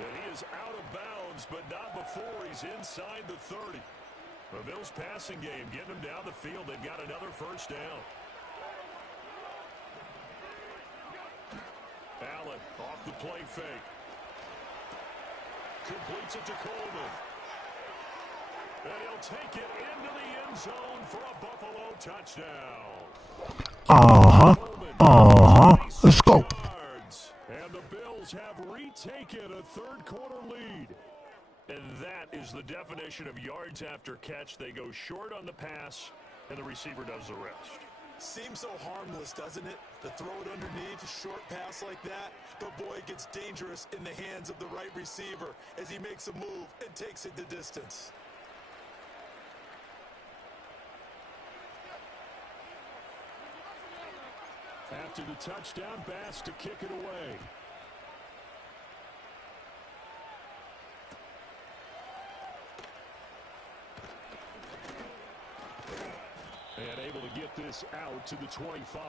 And he is out of bounds, but not before he's inside the 30. The Bills passing game, getting them down the field. They've got another first down. Allen off the play fake. Completes it to Coleman. And he'll take it into the end zone for a Buffalo touchdown. Let's go. And the Bills have retaken a third quarter lead. And that is the definition of yards after catch. They go short on the pass, and the receiver does the rest. Seems so harmless, doesn't it? To throw it underneath, a short pass like that. But boy, it gets dangerous in the hands of the right receiver as he makes a move and takes it the distance. After the touchdown, Bass to kick it away. And able to get this out to the 25.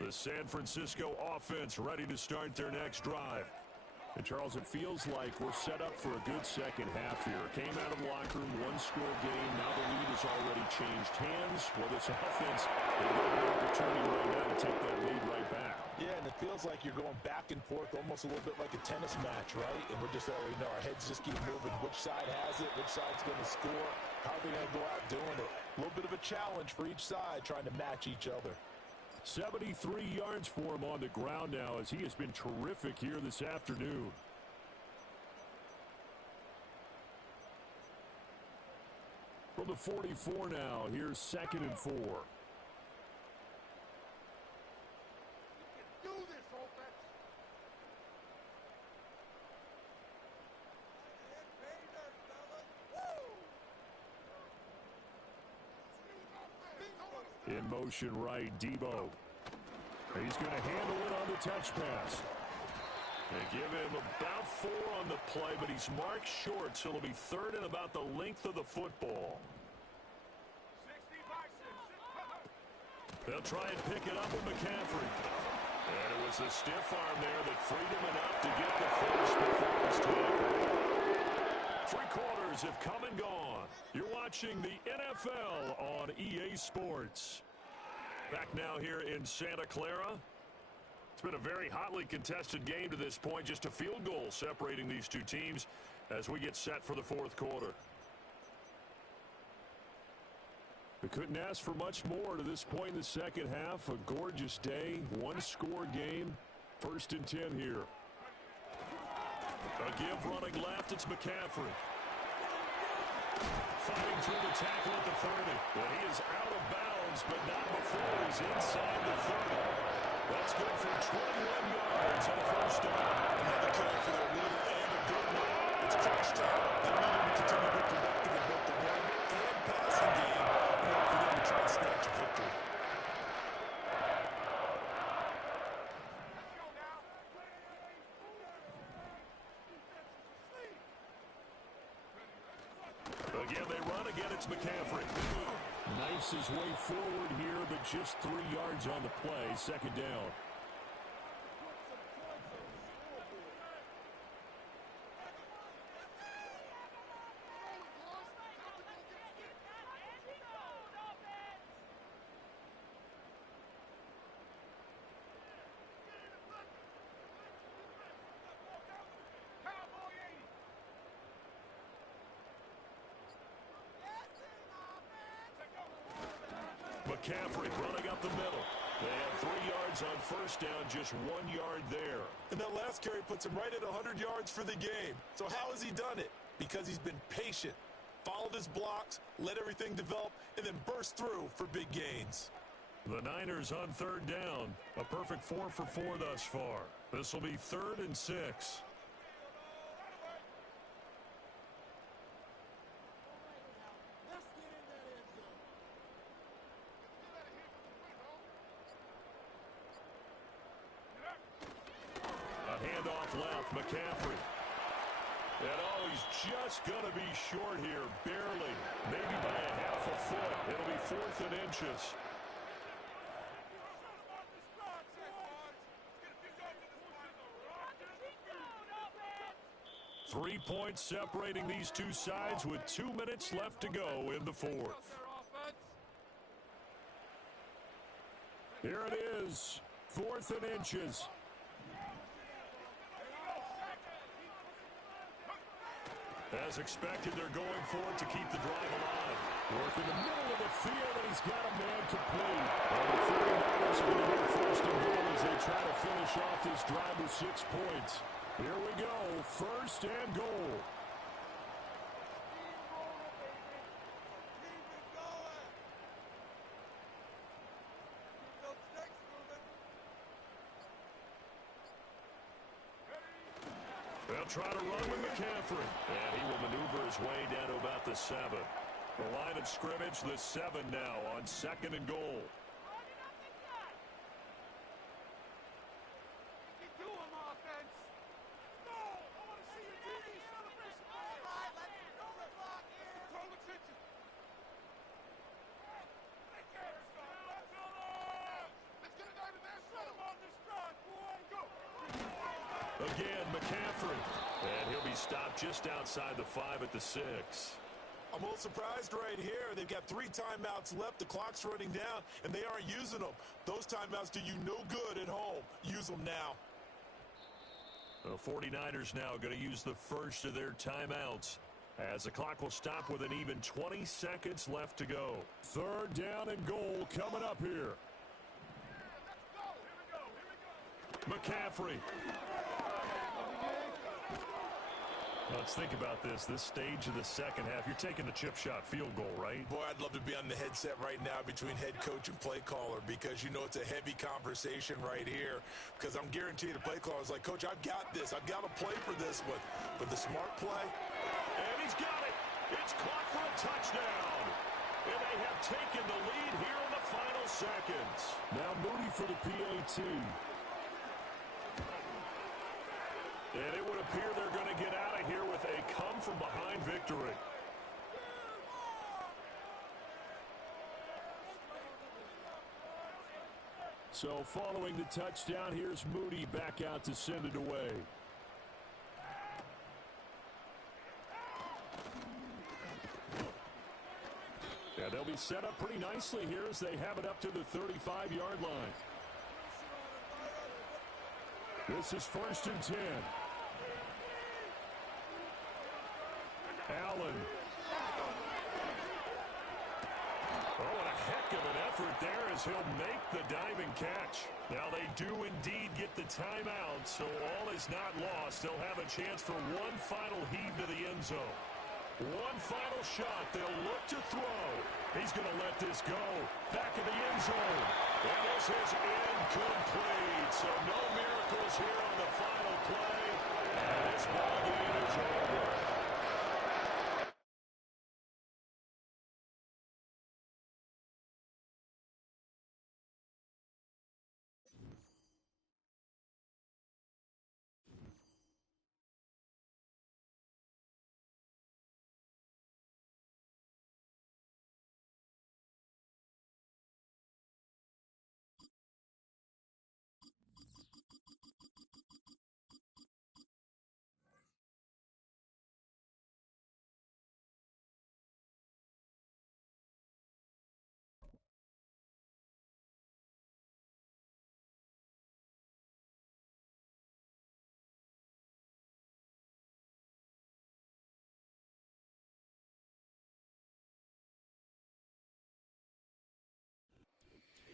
The San Francisco offense ready to start their next drive. And, Charles, it feels like we're set up for a good second half here. Came out of the locker room, one-score game. Now the lead has already changed hands. Well, this offense, they've got an opportunity right now to take that lead right back. Yeah, and the Feels like you're going back and forth, almost a little bit like a tennis match, right? And we're just already know our heads just keep moving. Which side has it? Which side's going to score? How are they going to go out doing it? A little bit of a challenge for each side, trying to match each other. 73 yards for him on the ground now, as he has been terrific here this afternoon. From the 44 now, here's 2nd and 4. In motion right, Debo. He's going to handle it on the touch pass. They give him about 4 on the play, but he's marked short, so it'll be 3rd and about the length of the football. They'll try and pick it up with McCaffrey. And it was a stiff arm there that freed him enough to get the first before it was tackled. 3 quarters have come and gone. You're watching the NFL on EA Sports. Back now here in Santa Clara. It's been a very hotly contested game to this point. Just a field goal separating these two teams as we get set for the 4th quarter. We couldn't ask for much more to this point in the second half. A gorgeous day, 1-score game. 1st and 10 here. A give running left, it's McCaffrey. Fighting through the tackle at the 30. And he is out of bounds, but not before he's inside the 30. That's good for 21 yards on 1st down. Another carry for their leader and a good one. It's crushed out. They need him to continue to be productive in both the run and passing game in order for them to try to snatch a victory. Again, they run. Again, it's McCaffrey. Knifes his way forward here, but just 3 yards on the play. 2nd down. McCaffrey running up the middle. They have 3 yards on 1st down, just 1 yard there. And that last carry puts him right at 100 yards for the game. So how has he done it? Because he's been patient, followed his blocks, let everything develop, and then burst through for big gains. The Niners on 3rd down. A perfect 4 for 4 thus far. This will be 3rd and 6. McCaffrey. And he's just going to be short here, barely, maybe by a half a foot. It'll be 4th and inches. Three points separating these two sides with 2 minutes left to go in the 4th. Here it is, 4th and inches. As expected, they're going for it to keep the drive alive. Work in the middle of the field, and he's got a man complete. And the 49ers are going to get 1st and goal as they try to finish off this drive with 6 points. Here we go, 1st and goal. They'll try to run with McCaffrey. And he will maneuver his way down to about the 7. The line of scrimmage, the 7 now on 2nd and goal. Again, McCaffrey. And he'll be stopped just outside the 5 at the 6. I'm a little surprised right here. They've got 3 timeouts left. The clock's running down, and they aren't using them. Those timeouts do you no good at home. Use them now. The 49ers now going to use the first of their timeouts, as the clock will stop with an even 20 seconds left to go. 3rd down and goal coming up here. McCaffrey. Let's think about this stage of the second half. You're taking the chip shot field goal, right? Boy, I'd love to be on the headset right now between head coach and play caller, because you know it's a heavy conversation right here. Because I'm guaranteed the play caller is like, Coach, I've got this. I've got to play for this one. But the smart play. And he's got it. It's caught for a touchdown. And they have taken the lead here in the final seconds. Now Moody for the PAT. And it would appear they're going to get out of here with a come-from-behind victory. So following the touchdown, here's Moody back out to send it away. Yeah, they'll be set up pretty nicely here as they have it up to the 35-yard line. This is 1st and 10. Allen. Oh, and a heck of an effort there as he'll make the diving catch. Now they do indeed get the timeout, so all is not lost. They'll have a chance for one final heave to the end zone. One final shot. They'll look to throw. He's going to let this go. Back in the end zone. And this is incomplete. So no miracles here on the final play. And this ball game is over.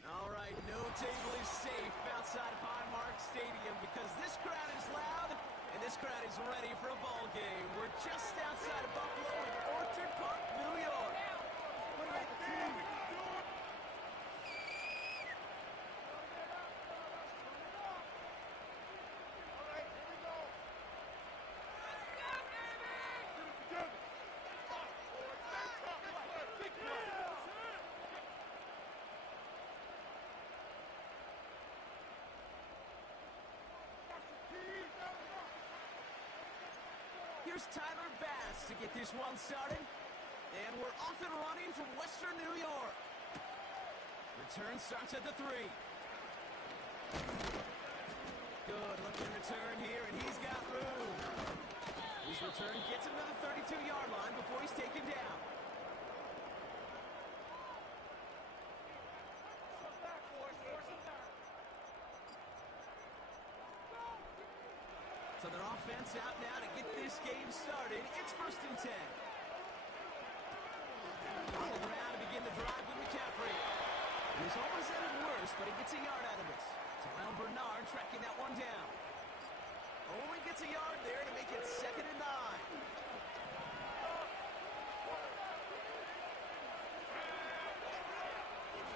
All right, no table is safe outside of Highmark Stadium because this crowd is loud and this crowd is ready for a ball game. We're just outside of Buffalo in Orchard Park, New York. What about the team? Here's Tyler Bass to get this one started. And we're off and running from Western New York. Return starts at the 3. Good looking return here, and he's got room. His return gets him to the 32-yard line before he's taken down. So their offense out now to get this game started. It's 1st and 10. Bobbled around to begin the drive with McCaffrey. He's almost at it worse, but he gets a yard out of it. Terrell Bernard tracking that one down. Only gets a yard there to make it 2nd and 9.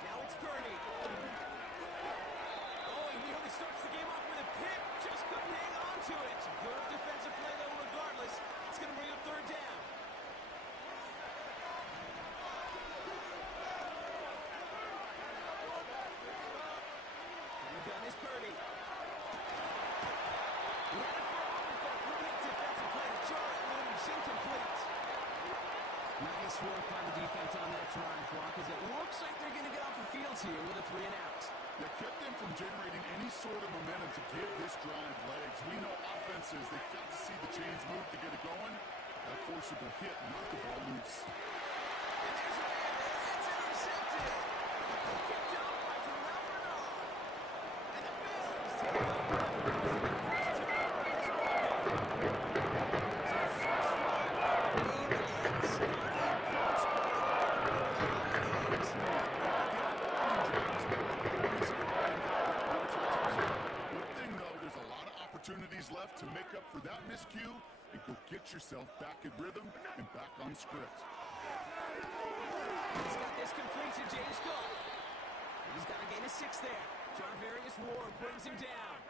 Now it's Purdy. Oh, he nearly starts the game off with a pick. Just couldn't hang on to it. Good defensive play, though, regardless. It's going to bring up 3rd down. And the gun is Purdy. He had it for a moment, but a great defensive play to jar it loose. Incomplete. Nice work by the defense on that trying clock, as it looks like they're going to get off the field here with a 3 and out. That kept them from generating any sort of momentum to give this drive legs. We know offenses, they've got to see the chains move to get it going. That forcible hit and knock the ball loose. And there's a man there. It's intercepted. Picked up by Terrell Bernard. And the Bills take it over. First turnover in this ballgame. So the first drive of the game ends on a punch ball. Good thing, though, there's a lot of opportunities left to make up for that miscue and go get yourself back in rhythm and back on script. He's got this complete to James Cook. He's got a gain of 6 there. John Various Ward brings him down.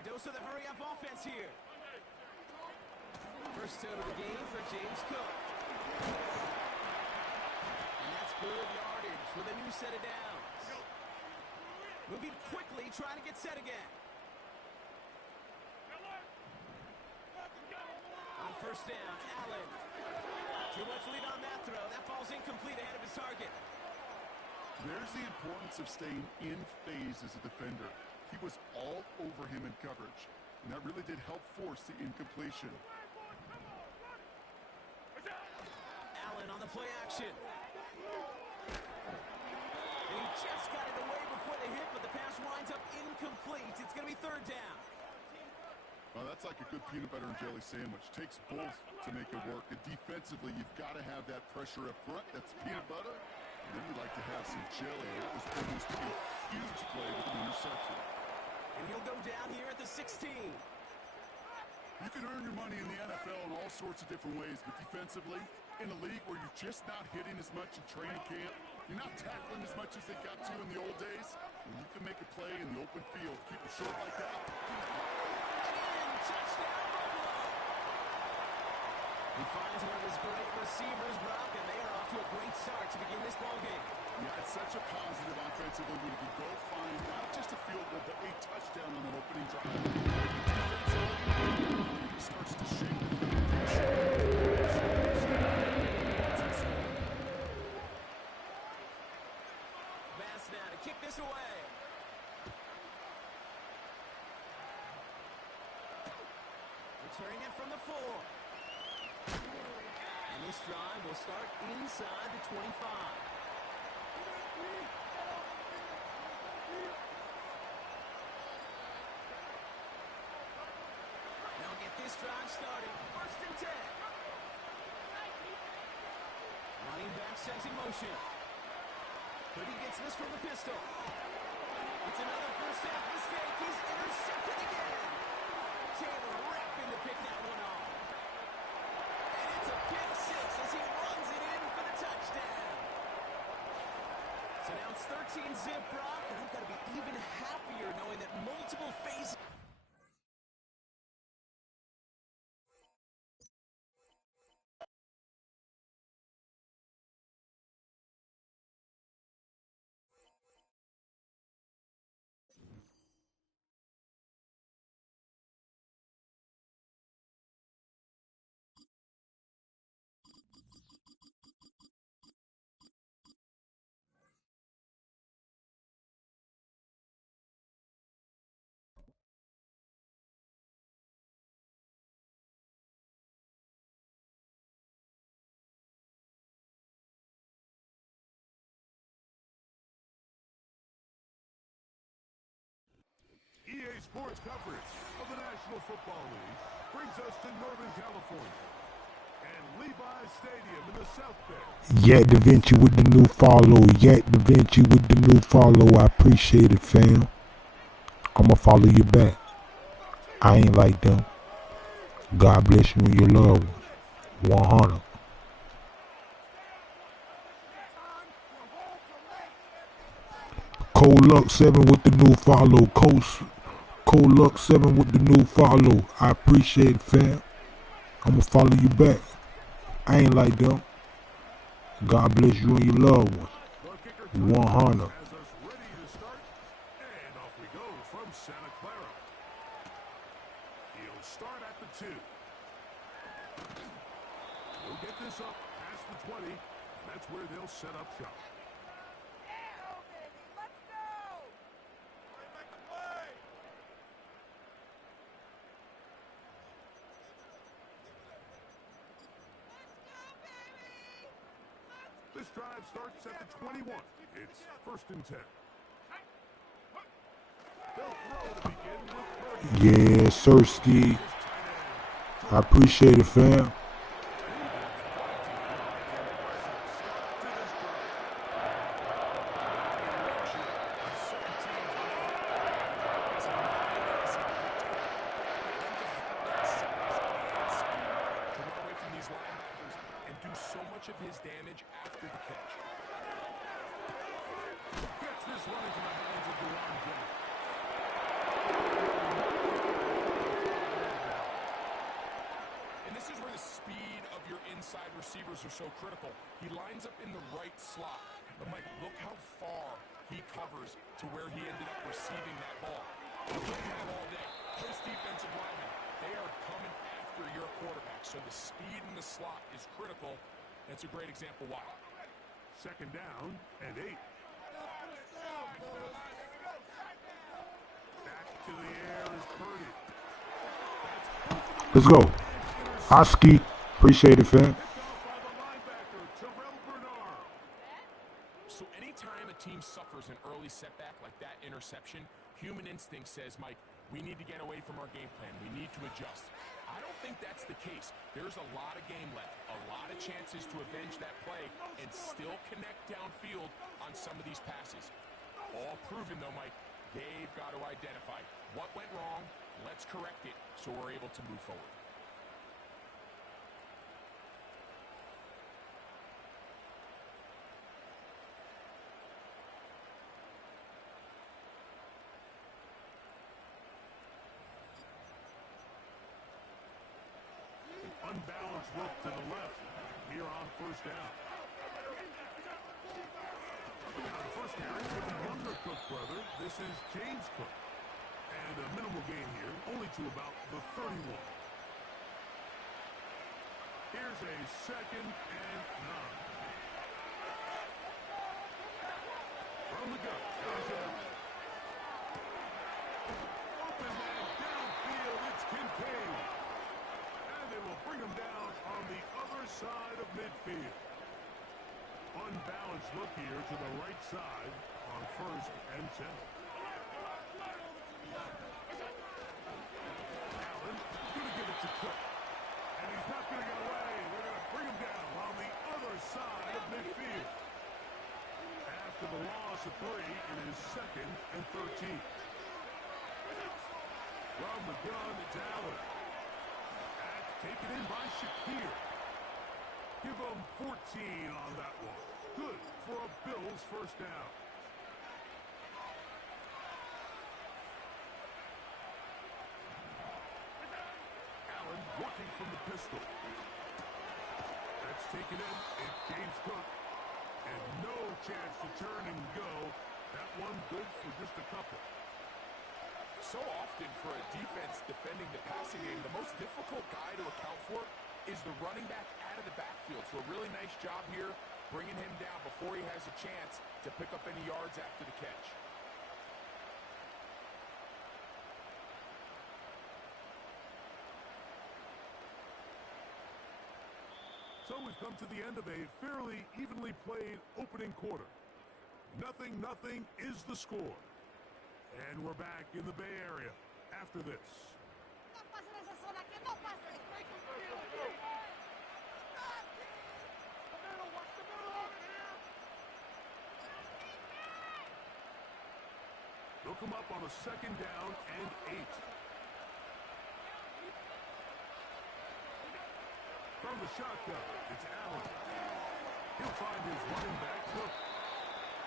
A dose of the hurry-up offense here. First out of the game for James Cook. And that's good yardage with a new set of downs. Moving quickly, trying to get set again. On first down, Allen. Too much lead on that throw. That falls incomplete ahead of his target. There's the importance of staying in phase as a defender. He was all over him in coverage, and that really did help force the incompletion. Allen on the play action. And he just got it away before the hit, but the pass winds up incomplete. It's going to be third down. Well, that's like a good peanut butter and jelly sandwich. Takes both to make it work. And defensively, you've got to have that pressure up front. That's peanut butter. And then you'd like to have some jelly. It was almost a huge play with an interception. And he'll go down here at the 16. You can earn your money in the NFL in all sorts of different ways, but defensively, in a league where you're just not hitting as much in training camp, you're not tackling as much as they got to in the old days, when you can make a play in the open field, keep it short like that. Touchdown, Buffalo. He finds one of his great receivers, Brock, and they are off to a great start to begin this ballgame. Yeah, it's such a positive offensively when you can go find not just a field goal, but a touchdown on an opening drive. Defensively, he starts to shape the Bass now to kick this away. Returning it from the 4. And this drive will start inside the 25. Now get this drive started. First and 10. Running back sets in motion. But he gets this from the pistol. It's another first half mistake. He's intercepted again. Taylor rapping to pick that one off. And it's a pick 6 as he runs it in for the touchdown. So now it's 13-zip, Brock, and I've got to be even happier knowing that multiple phases. EA Sports coverage of the National Football League brings us to Northern California and Levi's Stadium in the South Bay. Yak Da Vinci with the new follow. Yak Da Vinci with the new follow. I appreciate it, fam. I'ma follow you back. I ain't like them. God bless you and your loved ones. 100. Cole Luck 7 with the new follow. Cole Luck 7 with the new follow. I appreciate it, fam. I'ma follow you back. I ain't like them. God bless you and your loved ones. 100. Santa Clara. He'll start at the 2. He'll get this up past the 20. That's where they'll set up shop. This drive starts at the 21. It's 1st and 10. They'll throw to begin with Purdy. Yeah, Sirski. I appreciate it, fam. So much of his damage after the catch. Gets this one into the hands of Duran. And this is where the speed of your inside receivers are so critical. He lines up in the right slot. But Mike, look how far he covers to where he ended up receiving that ball. He's looking at it all day. Post defensive linemen, they are coming after your quarterback. So the speed in the slot is critical. That's a great example why. 2nd down and 8. Back to the air is Purdy. Let's go. Oski. Appreciate it, fam. So anytime a team suffers an early setback like that interception, human instinct says, Mike, we need to get away from our game plan. We need to adjust. I don't think that's the case. There's a lot of game left, a lot of chances to avenge that play and still connect downfield on some of these passes. All proven, though, Mike, they've got to identify what went wrong, let's correct it so we're able to move forward. Unbalanced look to the left here on 1st down. Now the first carry for the younger Cook brother. This is James Cook. And a minimal gain here, only to about the 31. Here's a 2nd and 9. From the gun, goes out. Open man downfield, it's Kincaid. They will bring him down on the other side of midfield. Unbalanced look here to the right side on 1st and 10. Allen going to give it to Cook. And he's not going to get away. They're going to bring him down on the other side of midfield. After the loss of 3, it is 2nd and 13. From the gun, it's Allen. Taken in by Shakir. Give them 14 on that one. Good for a Bills 1st down. Allen working from the pistol. That's taken in. It's James Cook. And no chance to turn and go. That one good for just a couple. So often for a defense defending the passing game, the most difficult guy to account for is the running back out of the backfield. So a really nice job here, bringing him down before he has a chance to pick up any yards after the catch. So we've come to the end of a fairly evenly played opening quarter. 0-0 is the score. And we're back in the Bay Area after this. They'll come up on a 2nd down and 8. From the shotgun, it's Allen. He'll find his running back, Cook.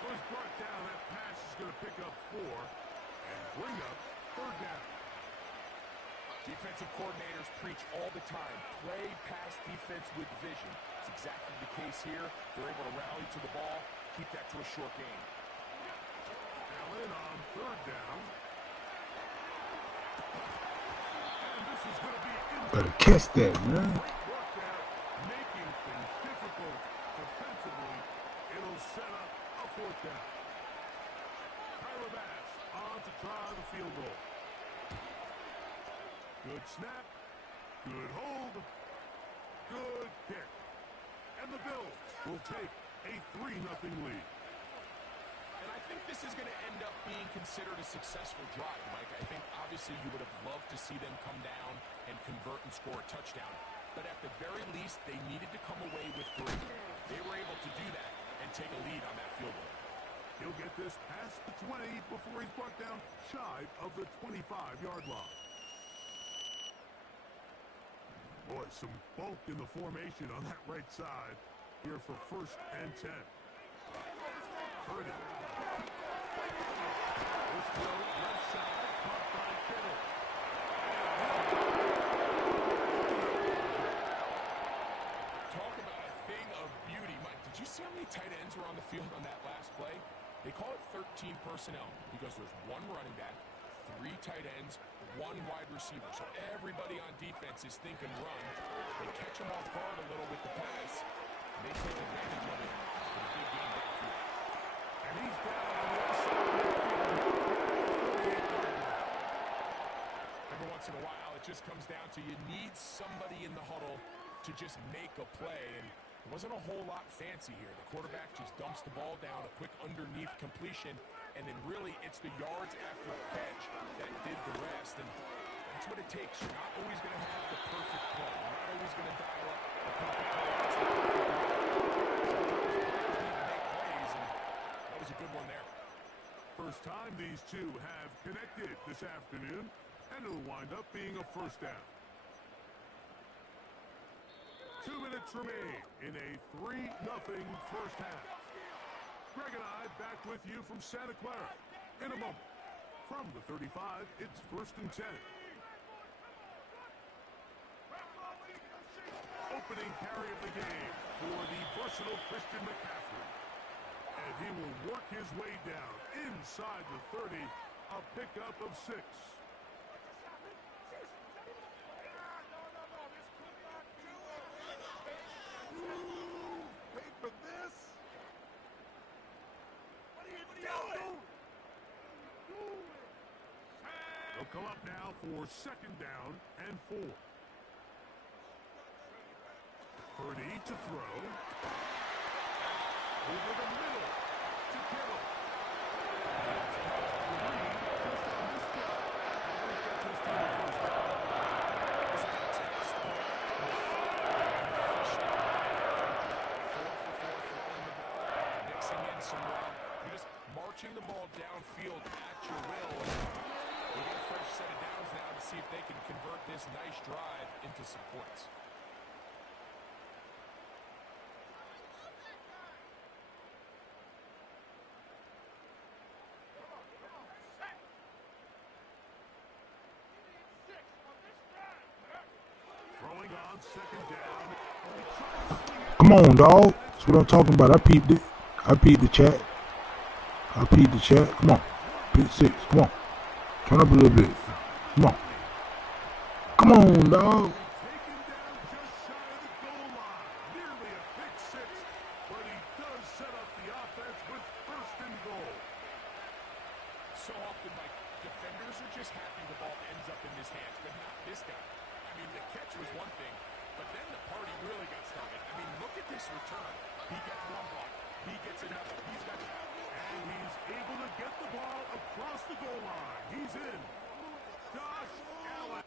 Was brought down. That pass is going to pick up 4 and bring up 3rd down. Defensive coordinators preach all the time. Play pass defense with vision. It's exactly the case here. They're able to rally to the ball, keep that to a short game. Allen on 3rd down. And this is going to be Better catch that, man. worked out, making things difficult defensively. It'll set up a 4th down. Tyler Bass on to try the field goal. Good snap, good hold, good kick. And the Bills will take a 3-0 lead. And I think this is going to end up being considered a successful drive, Mike. I think obviously you would have loved to see them come down and convert and score a touchdown. But at the very least, they needed to come away with 3. They were able to do that and take a lead on that field goal. He'll get this past the 20 before he's brought down shy of the 25-yard line. Boy, some bulk in the formation on that right side here for 1st and 10. Purdy. This throw left side, caught by Kittle. Talk about a thing of beauty, Mike. Did you see how many tight ends were on the field on that last play? They call it 13 personnel because there's 1 running back, 3 tight ends, 1 wide receiver. So everybody on defense is thinking run. They catch them off guard a little with the pass. And they take advantage of it in a big game downfield. And he's down on the other side of the field. Every once in a while, it just comes down to you need somebody in the huddle to just make a play. And it wasn't a whole lot fancy here. The quarterback just dumps the ball down, a quick underneath completion, and then really it's the yards after catch that did the rest. And that's what it takes. You're not always going to have the perfect play. You're not always going to dial up the perfect play. Sometimes players need to make plays, and that was a good one there. First time these two have connected this afternoon, and it'll wind up being a 1st down. 2 minutes remain in a 3-0 first half. Greg and I back with you from Santa Clara in a moment. From the 35, it's 1st and 10. Opening carry of the game for the versatile Christian McCaffrey. And he will work his way down inside the 30, a pickup of 6. Paid for this? What are you doing? They'll come up now for 2nd down and 4. Purdy to throw. Over the middle to Kittle. Marching the ball downfield at your will. We'll get a fresh set of downs now to see if they can convert this nice drive into some points. Throwing on 2nd down. Come on, dog. That's what I'm talking about. I peeped it. I peeped the chat. I peeped the chat. Come on. Pick 6. Come on. Turn up a little bit. Come on. Come on, dog. Taken down just shy of the goal line. Nearly a pick 6, but he does set up the offense with 1st and goal. So often, like, defenders are just happy the ball ends up in his hands, but not this guy. I mean, the catch was one thing, but then the party really got started. I mean, look at this return. He gets 1 block. He gets another. He's got it. And he's able to get the ball across the goal line. He's in. Josh Allen.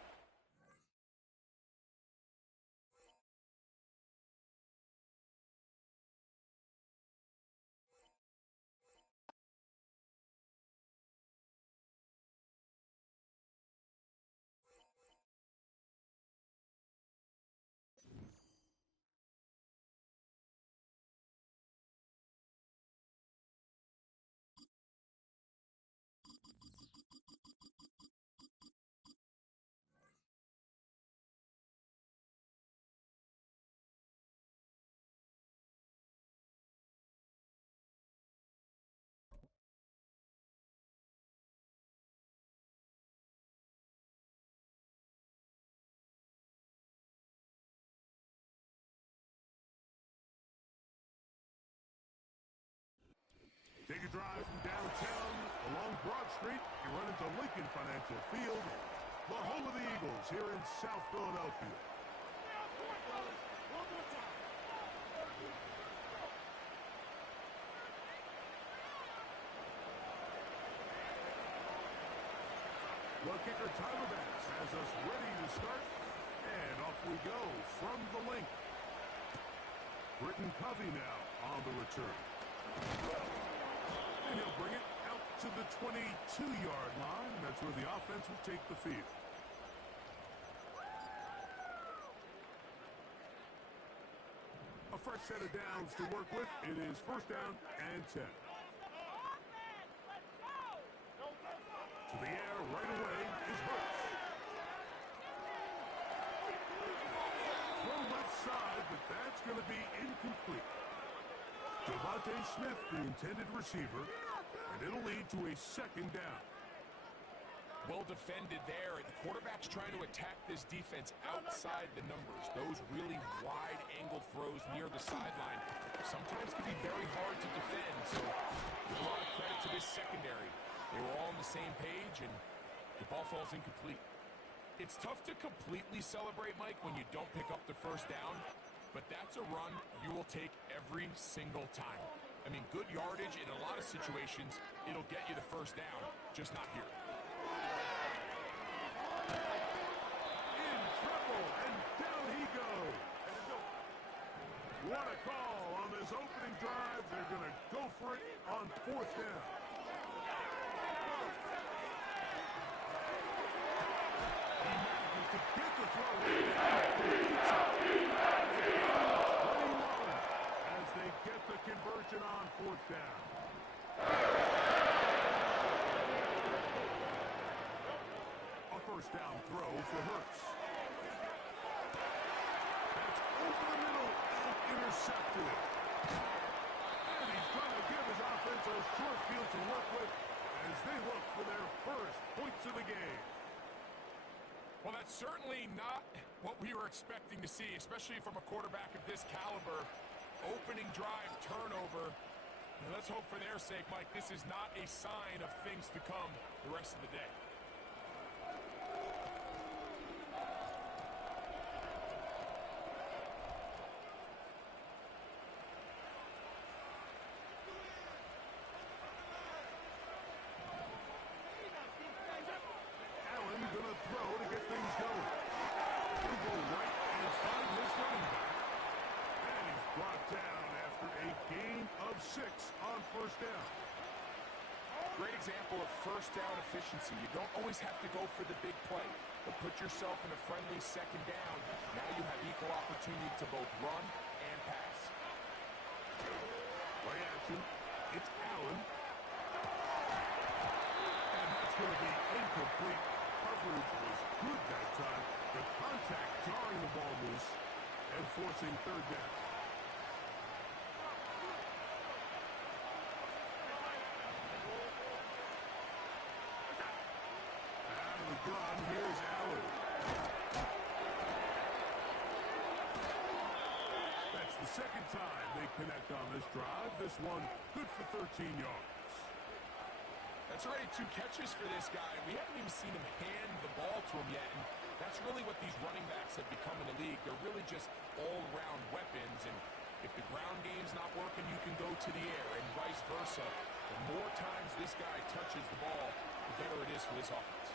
Take a drive from downtown along Broad Street and run into Lincoln Financial Field, the home of the Eagles here in South Philadelphia. kicker Tyler Banks has us ready to start. And off we go from the link. Britton Covey now on the return. And he'll bring it out to the 22-yard line. That's where the offense will take the field. A fresh set of downs to work with. It is first down and 10. To the air right away is Hurts. From left side, but that's going to be incomplete. Devontae Smith, the intended receiver, and it'll lead to a second down. Well defended there. The quarterback's trying to attack this defense outside the numbers. Those really wide-angled throws near the sideline sometimes can be very hard to defend. So give a lot of credit to this secondary. They were all on the same page, and the ball falls incomplete. It's tough to completely celebrate, Mike, when you don't pick up the first down, but that's a run you will take every single time. I mean, good yardage in a lot of situations, it'll get you the first down, just not here. In trouble, and down he goes. What a call on this opening drive. They're going to go for it on fourth down. He manages to get the throw. As they get the conversion on fourth down. A first down throw for Hurts. That's over the middle and intercepted. And he's trying to give his offense a short field to work with as they look for their first points of the game. Well, that's certainly not what we were expecting to see, especially from a quarterback of this caliber. Opening drive, turnover. And let's hope for their sake, Mike, this is not a sign of things to come the rest of the day. Allen gonna throw to get things going. He'll go right and find his running back. And he's brought down after a gain of 6 on first down. Great example of first down efficiency. You don't always have to go for the big play, but put yourself in a friendly second down. Now you have equal opportunity to both run and pass. Play action. It's Allen. And that's going to be incomplete. Coverage was good that time. The contact jarring the ball loose and forcing third down. Out of the gun, here's Allen. That's the second time they connect on this drive. This one good for 13 yards. That's already 2 catches for this guy. We haven't even seen him hand the ball to him yet, and that's really what these running backs have become in the league. They're really just all-around weapons, and if the ground game's not working, you can go to the air, and vice versa. The more times this guy touches the ball, the better it is for this offense.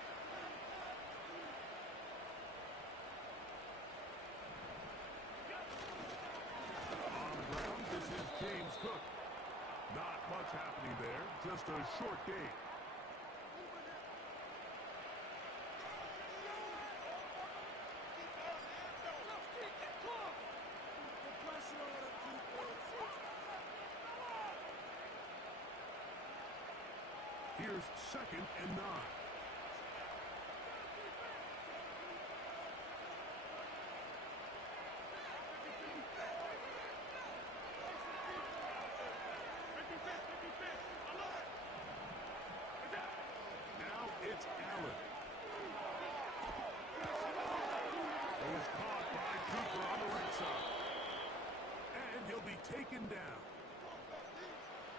On the ground, this is James Cook. Not much happening there, just a short gain. Here's second and 9. Now it's Allen. It was caught by Cooper on the right side. And he'll be taken down.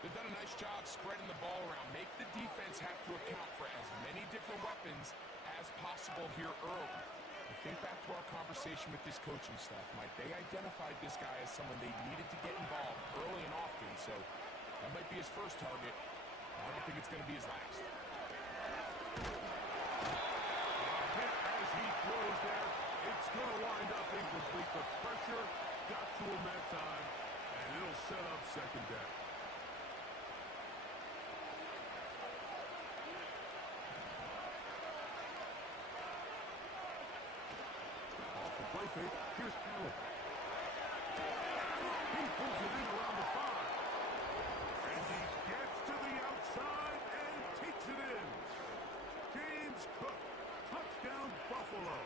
They've done a nice job spreading the ball around. Make the defense have to account for as many different weapons as possible here early. I think back to our conversation with this coaching staff, Mike. They identified this guy as someone they needed to get involved early and often, so that might be his first target. I don't think it's going to be his last. he throws there, it's going to wind up incomplete. The pressure got to him that time, and it'll set up second down. Off the play fake, here's Allen. He pulls it in around the 5. And he gets to the outside and takes it in. James Cook, touchdown Buffalo.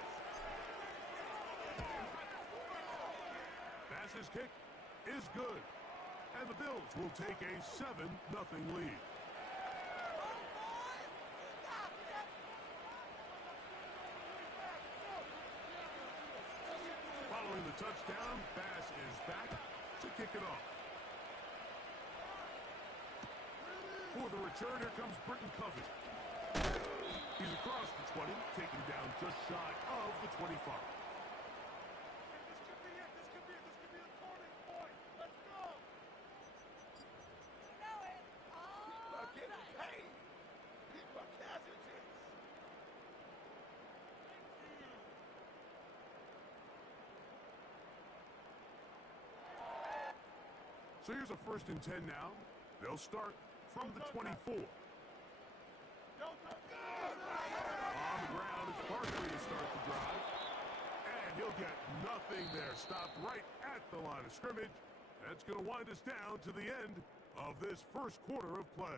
Pass's kick is good. And the Bills will take a 7-0 lead. Following the touchdown, Bass is back to kick it off. For the return, here comes Britton Covey. He's across the 20, taken down just shy of the 25. This could be it. This could be the turning point. Let's go. People are getting paid. People are casualties. So here's a 1st and 10 now. They'll start from the 24. On the ground, it's Barkley to start the drive. And he'll get nothing there. Stopped right at the line of scrimmage. That's going to wind us down to the end of this first quarter of play.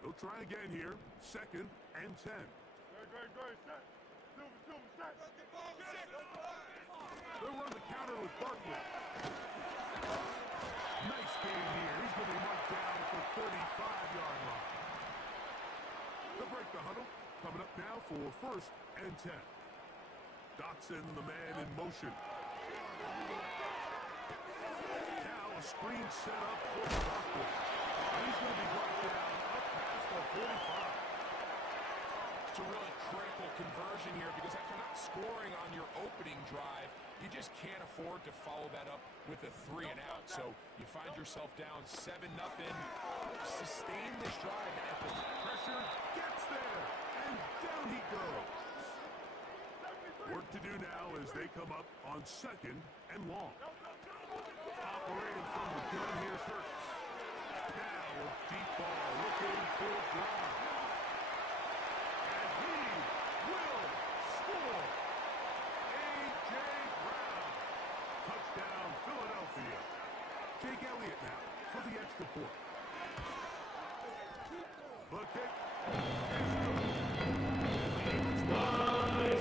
They'll try again here. 2nd and 10. Great. Set. Silver, set. They'll run the counter with Barkley. Nice game here. He's going to be marked down at the 35-yard line. They'll break the huddle. Coming up now for 1st and 10. Dotson, the man in motion. Now a screen set up for Barkley. He's going to be brought down up past the 45. It's a really critical conversion here because if you're not scoring on your opening drive, you just can't afford to follow that up with a 3 and out. So you find yourself down 7-0. Sustain this drive at the Pressure gets there, and down he goes. Work to do now as they come up on 2nd and long. Operating from the gun, here's Hurts. Now a deep ball looking for Brown. And he will score. A.J. Brown. Touchdown, Philadelphia. Jake Elliott now for the extra point. The kick is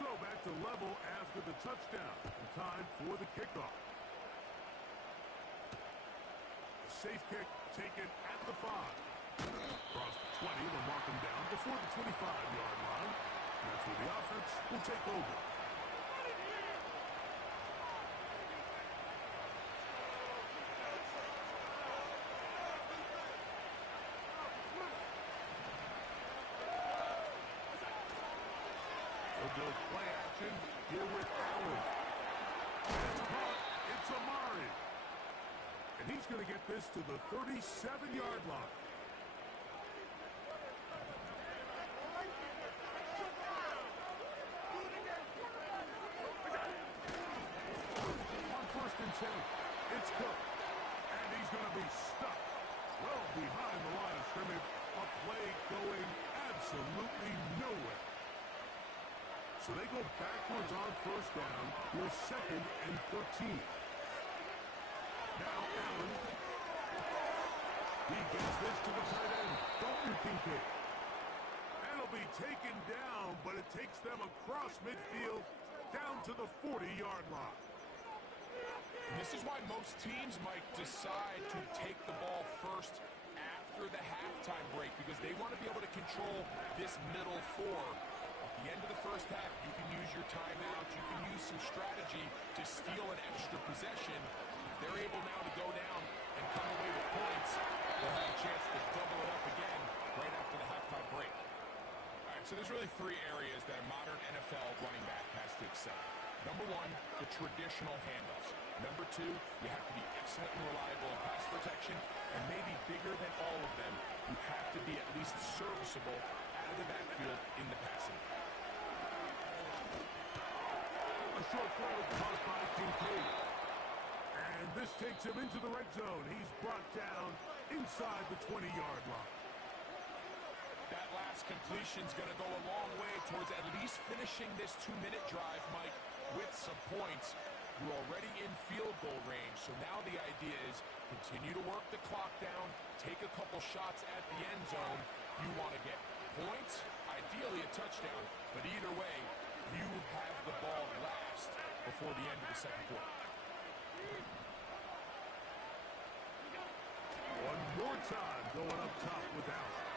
So back to level after the touchdown. Time for the kickoff. A safe kick taken at the 5. Across the 20, they'll mark him down before the 25-yard line. That's where the offense will take over. They'll go play action here with Allen. It's caught. It's Amari. And he's going to get this to the 37-yard line. On 1st and 10, it's Cook. And he's going to be stuck well behind the line of scrimmage. A play going absolutely nowhere. So they go backwards on 1st down with 2nd and 13. Now Allen. He gets this to the tight end, Dalton Kincaid. And it'll be taken down, but it takes them across midfield down to the 40-yard line. And this is why most teams might decide to take the ball first after the halftime break because they want to be able to control this middle 4. the end of the first half, you can use your timeout, you can use some strategy to steal an extra possession. If they're able now to go down and come away with points, they'll have a chance to double it up again right after the halftime break. All right, so there's really three areas that a modern NFL running back has to excel. Number one, the traditional handoffs. Number two, you have to be excellent and reliable in pass protection. And maybe bigger than all of them, you have to be at least serviceable out of the backfield in the passing. A short throw caught by Kincaid. And this takes him into the red zone. He's brought down inside the 20-yard line. That last completion's going to go a long way towards at least finishing this 2-minute drive, Mike, with some points. You're already in field goal range, so now the idea is continue to work the clock down, take a couple shots at the end zone. You want to get points, ideally a touchdown, but either way, you have the ball last before the end of the second quarter. One more time going up top with Allen.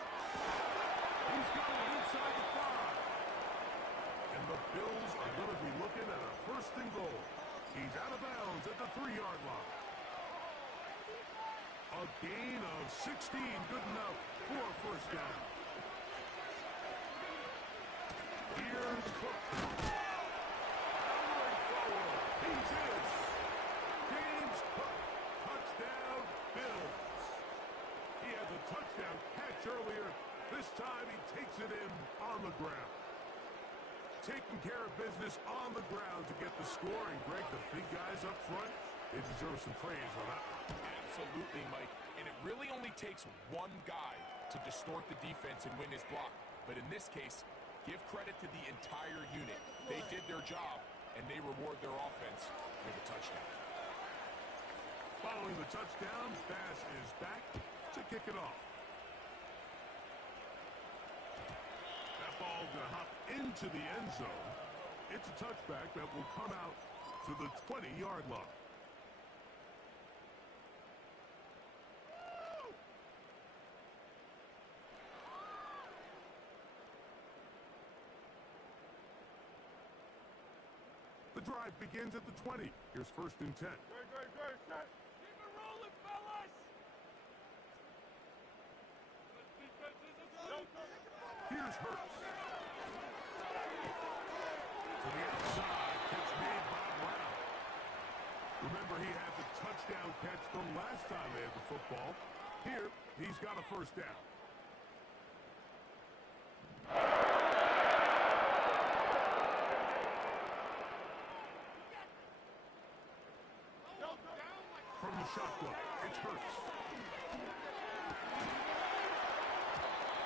He's got it inside the 5. And the Bills are going to be looking at a first and goal. He's out of bounds at the 3-yard line. A gain of 16, good enough for a first down. Here's Cook. Powering forward. He's in. James Cook. Touchdown, Bills. He has a touchdown catch earlier. This time he takes it in on the ground. Taking care of business on the ground to get the score. And Greg, the big guys up front, they deserve some praise on that. Absolutely, Mike. And it really only takes one guy to distort the defense and win his block. But in this case, give credit to the entire unit. They did their job, and they reward their offense with a touchdown. Following the touchdown, Bass is back to kick it off. That ball going to hop into the end zone. It's a touchback that will come out to the 20-yard line. The drive begins at the 20. Here's first and 10. Good, set. Keep it rolling, fellas. Here's Hurts. To the outside, catch made by Brown. Remember, he had the touchdown catch from last time they had the football. Here, he's got a first down. From the shotgun, it's Hurts.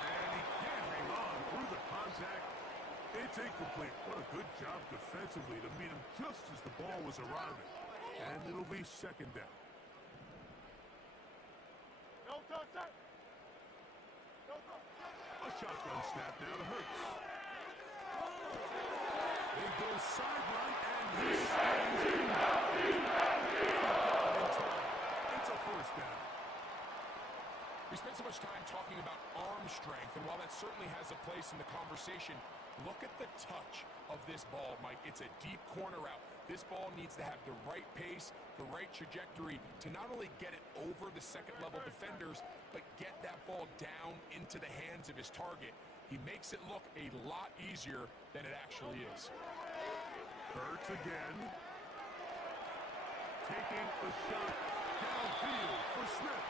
And he can't hang on through the contact. It's incomplete. What a good job defensively to meet him just as the ball was arriving. And it'll be second down. A shotgun snap now to Hurts. They go sideline and he stays in. It's a first down. We spent so much time talking about arm strength, and while that certainly has a place in the conversation, look at the touch of this ball, Mike. It's a deep corner route. This ball needs to have the right pace, the right trajectory to not only get it over the second-level defenders, but get that ball down into the hands of his target. He makes it look a lot easier than it actually is. Hurts again. Taking the shot downfield for Smith.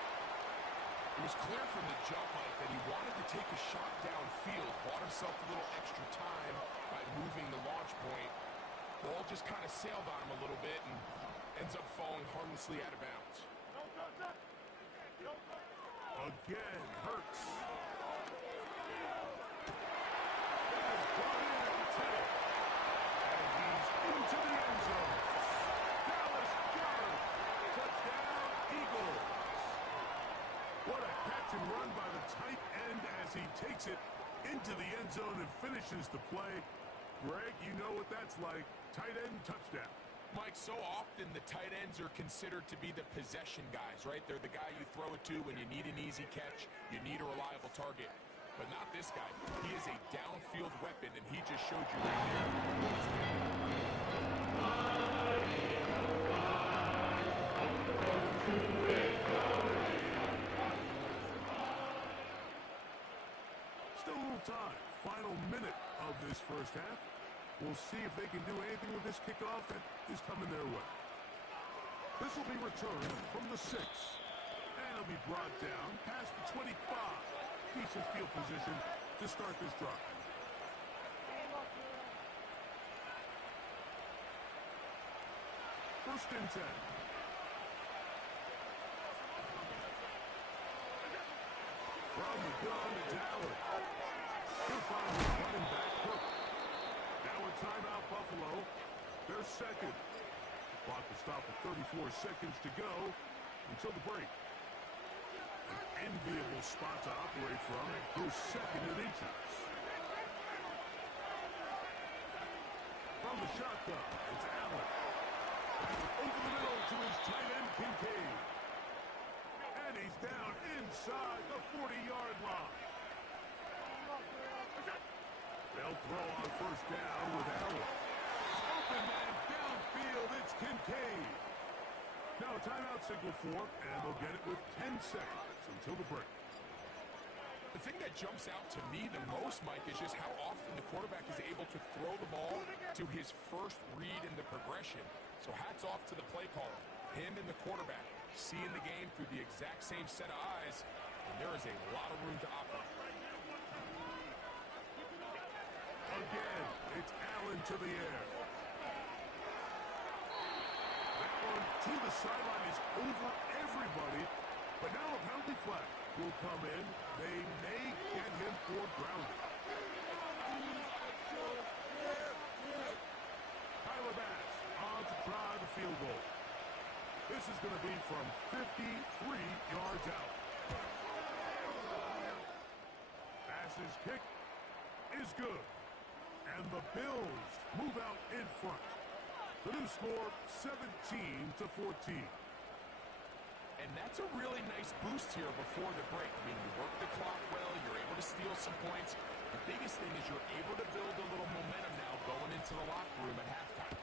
It was clear from the jump, Mike, that he wanted to take a shot downfield, bought himself a little extra time by moving the launch point. Ball just kind of sailed on him a little bit and ends up falling harmlessly out of bounds. Again, Hurts. That is brought in at the 10. And he's into the end zone. Dallas Goedert. Touchdown, Eagles. What a catch and run by the tight end as he takes it into the end zone and finishes the play. Greg, you know what that's like. Tight end touchdown. Mike, so often the tight ends are considered to be the possession guys, right? They're the guy you throw it to when you need an easy catch, you need a reliable target. but not this guy. He is a downfield weapon, and he just showed you right there what he's capable of. Still a little time. Final minute of this first half. We'll see if they can do anything with this kickoff that is coming their way. This will be returned from the 6. And it'll be brought down past the 25. Decent field position to start this drive. First and 10. From the gun, it's Allen. He'll find his running back Cook. Now a timeout, Buffalo. Their second. Clock will stop at 34 seconds to go until the break. An enviable spot to operate from. Who's second in inches. From the shotgun, it's Allen. Over the middle to his tight end, Kincaid. And he's down inside the 40-yard line. They'll throw on first down with Allen. Open man downfield, it's Kincaid. Now a timeout signal for, and they'll get it with 10 seconds until the break. The thing that jumps out to me the most, Mike, is just how often the quarterback is able to throw the ball to his first read in the progression. So hats off to the play caller. Him and the quarterback seeing the game through the exact same set of eyes, and there is a lot of room to operate. Again, it's Allen to the air. That one to the sideline is over everybody, but now a penalty flag will come in. They may get him for grounding. Tyler Bass on to try the field goal. This is going to be from 53 yards out. Bass's kick is good. And the Bills move out in front. The new score, 17-14. And that's a really nice boost here before the break. I mean, you work the clock well, you're able to steal some points. The biggest thing is you're able to build a little momentum now going into the locker room at halftime.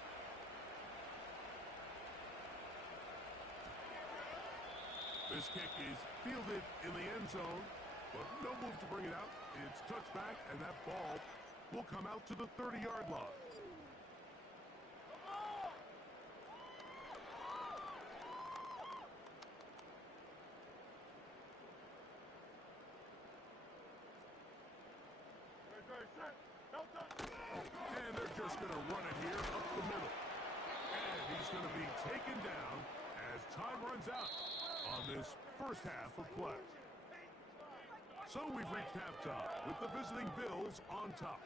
This kick is fielded in the end zone, but no move to bring it out. It's touched back, and that ball will come out to the 30-yard line. And they're just going to run it here up the middle. And he's going to be taken down as time runs out on this first half of play. So we've reached halftime with the visiting Bills on top.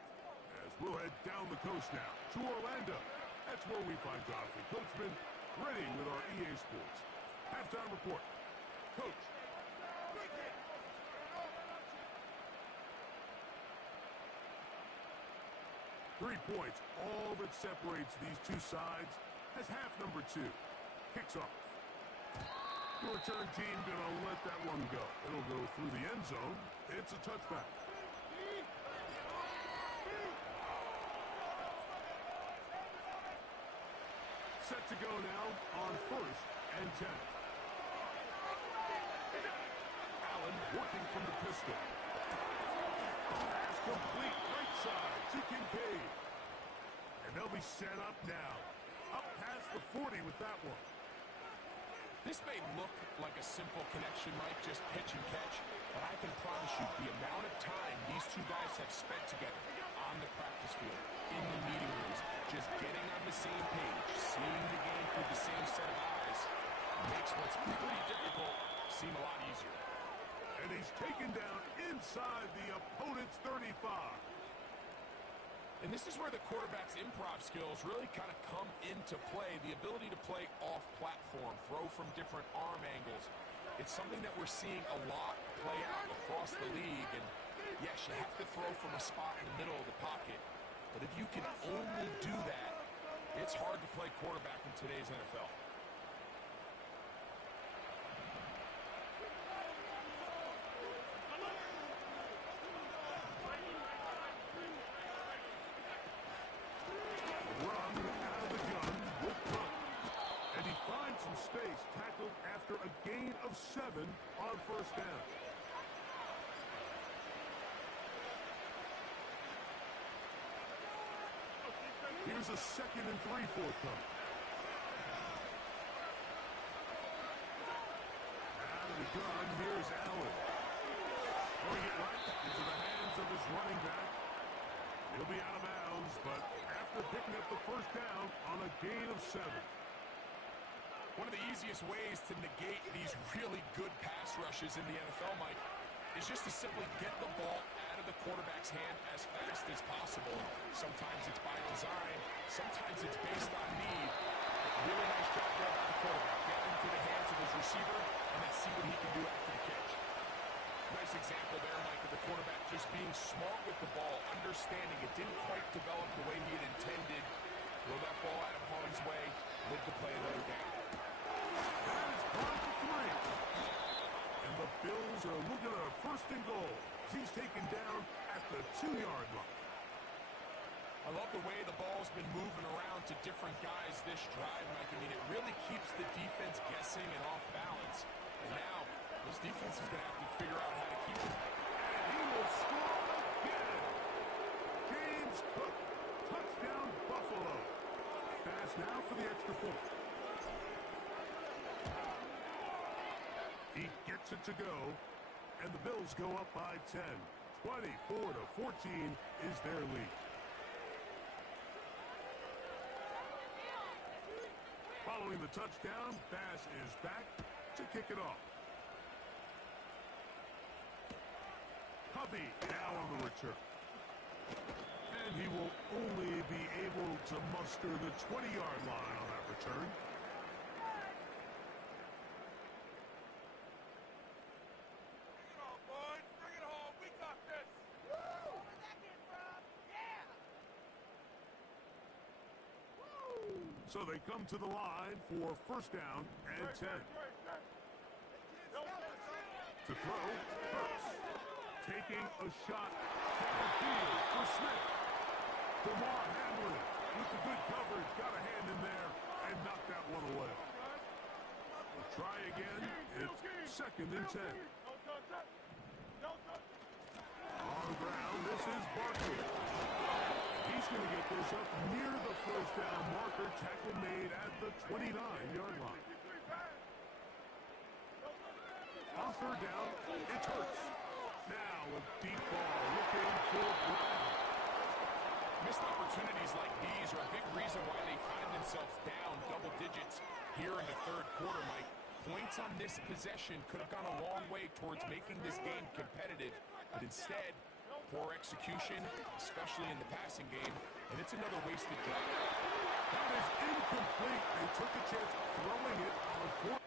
As we'll head down the coast now to Orlando. That's where we find Jonathan Coachman ready with our EA Sports halftime report. Coach. 3 points, all that separates these two sides as half number 2 kicks off. The return team gonna let that one go. It'll go through the end zone. It's a touchback. Set to go now on first and 10. Allen working from the pistol. Pass complete right side to Kincaid. And they'll be set up now. Up past the 40 with that one. This may look like a simple connection, Mike, just pitch and catch, but I can promise you the amount of time these two guys have spent together on the practice field, in the meeting rooms, just getting on the same page, seeing the game through the same set of eyes, makes what's pretty difficult seem a lot easier. And he's taken down inside the opponent's 35. And this is where the quarterback's improv skills really kind of come into play. The ability to play off-platform, throw from different arm angles. It's something that we're seeing a lot play out across the league. And yes, you have to throw from a spot in the middle of the pocket. But if you can only do that, it's hard to play quarterback in today's NFL. after a gain of 7 on first down. Here's a 2nd and 3 forthcoming. Out of the gun, here's Allen. Throwing it right into the hands of his running back. He'll be out of bounds, but after picking up the first down on a gain of 7. One of the easiest ways to negate these really good pass rushes in the NFL, Mike, is just to simply get the ball out of the quarterback's hand as fast as possible. Sometimes it's by design, sometimes it's based on need. Really nice job there by the quarterback. Get into the hands of his receiver, and then see what he can do after the catch. Nice example there, Mike, of the quarterback just being smart with the ball, understanding it didn't quite develop the way he had intended. Throw that ball out of harm's way, live to play another down. That is gone for 3. And the Bills are looking at a 1st and goal. He's taken down at the 2-yard line. I love the way the ball's been moving around to different guys this drive, Mike. I mean, it really keeps the defense guessing and off balance. And now, this defense is going to have to figure out how to keep it. And he will score again. James Cook, touchdown Buffalo. Pass now for the extra point. He gets it to go, and the Bills go up by 10. 24-14 is their lead. Following the touchdown, Bass is back to kick it off. Covey now on the return. And he will only be able to muster the 20-yard line on that return. So they come to the line for 1st down and 10. To throw, Hurts. Taking a shot downfield for Smith. DeMar Hamlin with the good coverage. Got a hand in there and knocked that one away. We'll try again. It's 2nd and 10. On the ground, this is Barkley. He's going to get this up near the 1st down marker. Tackle made at the 29-yard line. On 3rd down, it's Hurts. Now a deep ball looking for Brown. Missed opportunities like these are a big reason why they find themselves down double digits here in the 3rd quarter, Mike. Points on this possession could have gone a long way towards making this game competitive, but instead, poor execution, especially in the passing game, and it's another wasted drive. That is incomplete. They took a chance throwing it on 4th.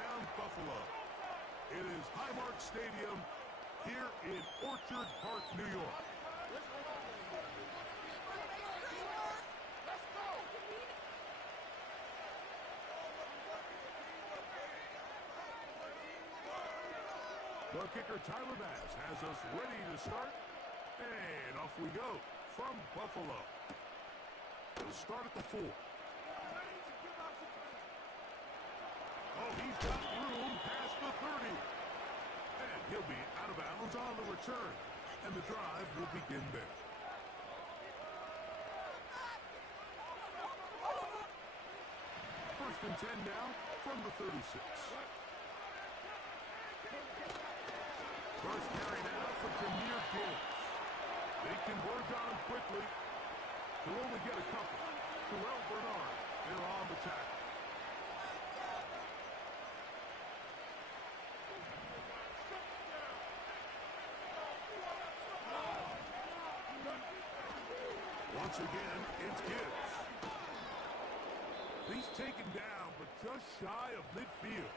downtown Buffalo. It is Highmark Stadium here in Orchard Park, New York. The kicker, Tyler Bass, has us ready to start. And off we go from Buffalo. We'll start at the 4. Oh, he's got room past the 30. And he'll be out of bounds on the return. And the drive will begin there. First and 10 now from the 36. First carry now for Premier Gibbs. They converge on him quickly. He'll only get a couple. Terrell Bernard, they're on the tackle. Once again, it's Gibbs. He's taken down, but just shy of midfield.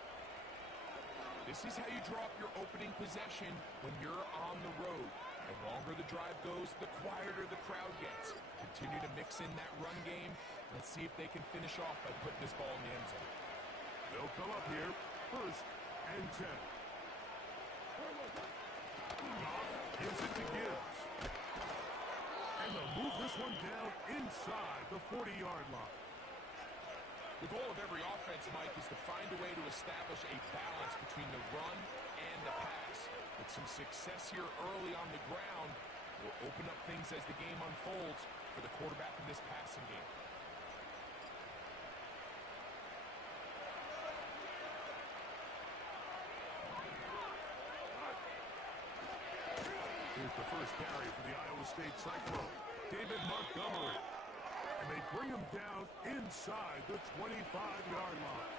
This is how you draw up your opening possession when you're on the road. The longer the drive goes, the quieter the crowd gets. Continue to mix in that run game. Let's see if they can finish off by putting this ball in the end zone. They'll come up here, first and 10. Goff gives it to Gibbs. And they'll move this one down inside the 40-yard line. The goal of every offense, Mike, is to find a way to establish a balance between the run and the pass. With some success here early on the ground will open up things as the game unfolds for the quarterback in this passing game. Here's the first carry for the Iowa State Cyclone, David Montgomery. And they bring him down inside the 25-yard line.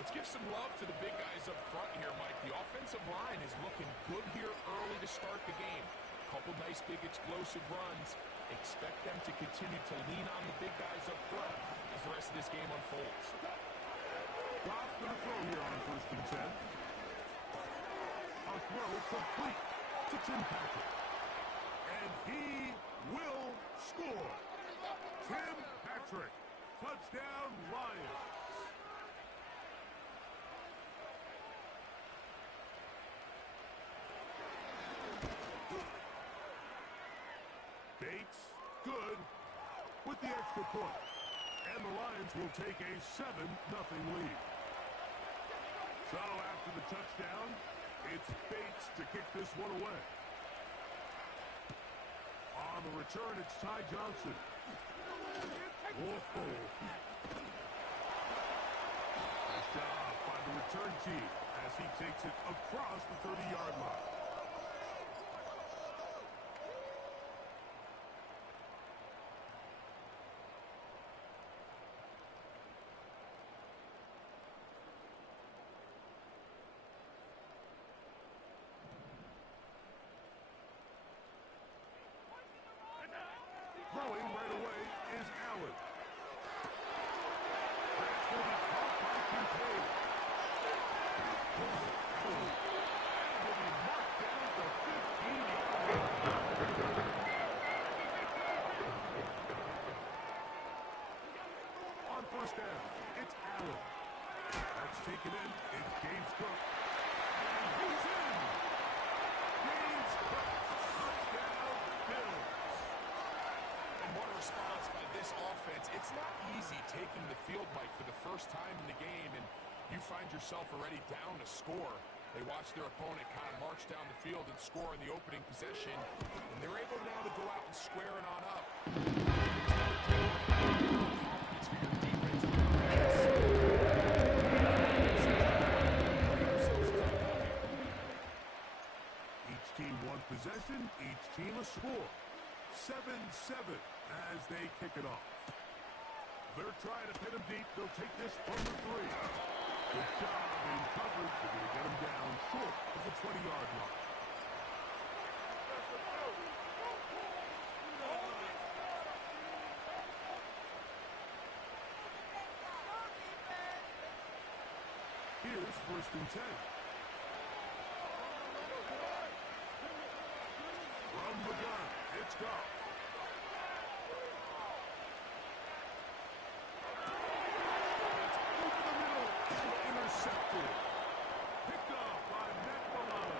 Let's give some love to the big guys up front here, Mike. The offensive line is looking good here early to start the game. A couple nice big explosive runs. Expect them to continue to lean on the big guys up front as the rest of this game unfolds. Goff's going to throw here on first and 10. A throw complete to Tim Patrick. And he will score. Tim Patrick, touchdown Lions. Bates, good, with the extra point. And the Lions will take a 7-0 lead. So after the touchdown, it's Bates to kick this one away. On the return, it's Ty Johnson. Whoa. Nice job by the return team as he takes it across the 30-yard line. Throwing right away is Allen. That's going to be caught by Kincaid. And will be marked down to 15-yard line. On first down, it's Allen. That's taken in. It's James Cook. And he's in. James Cook. Touchdown, Bills. What a response by this offense. It's not easy taking the field, Mike, for the first time in the game, and you find yourself already down a score. They watch their opponent kind of march down the field and score in the opening possession, and they're able now to go out and square it on up. Confidence for your defense. Each team one possession, each team a score. 7-7 as they kick it off. They're trying to pin him deep. They'll take this from the 3. Good job in coverage. They're going to get him down short of the 20-yard line. first and 10. From the gun, it's Goff. Over the middle and intercepted. Picked off by McDonald.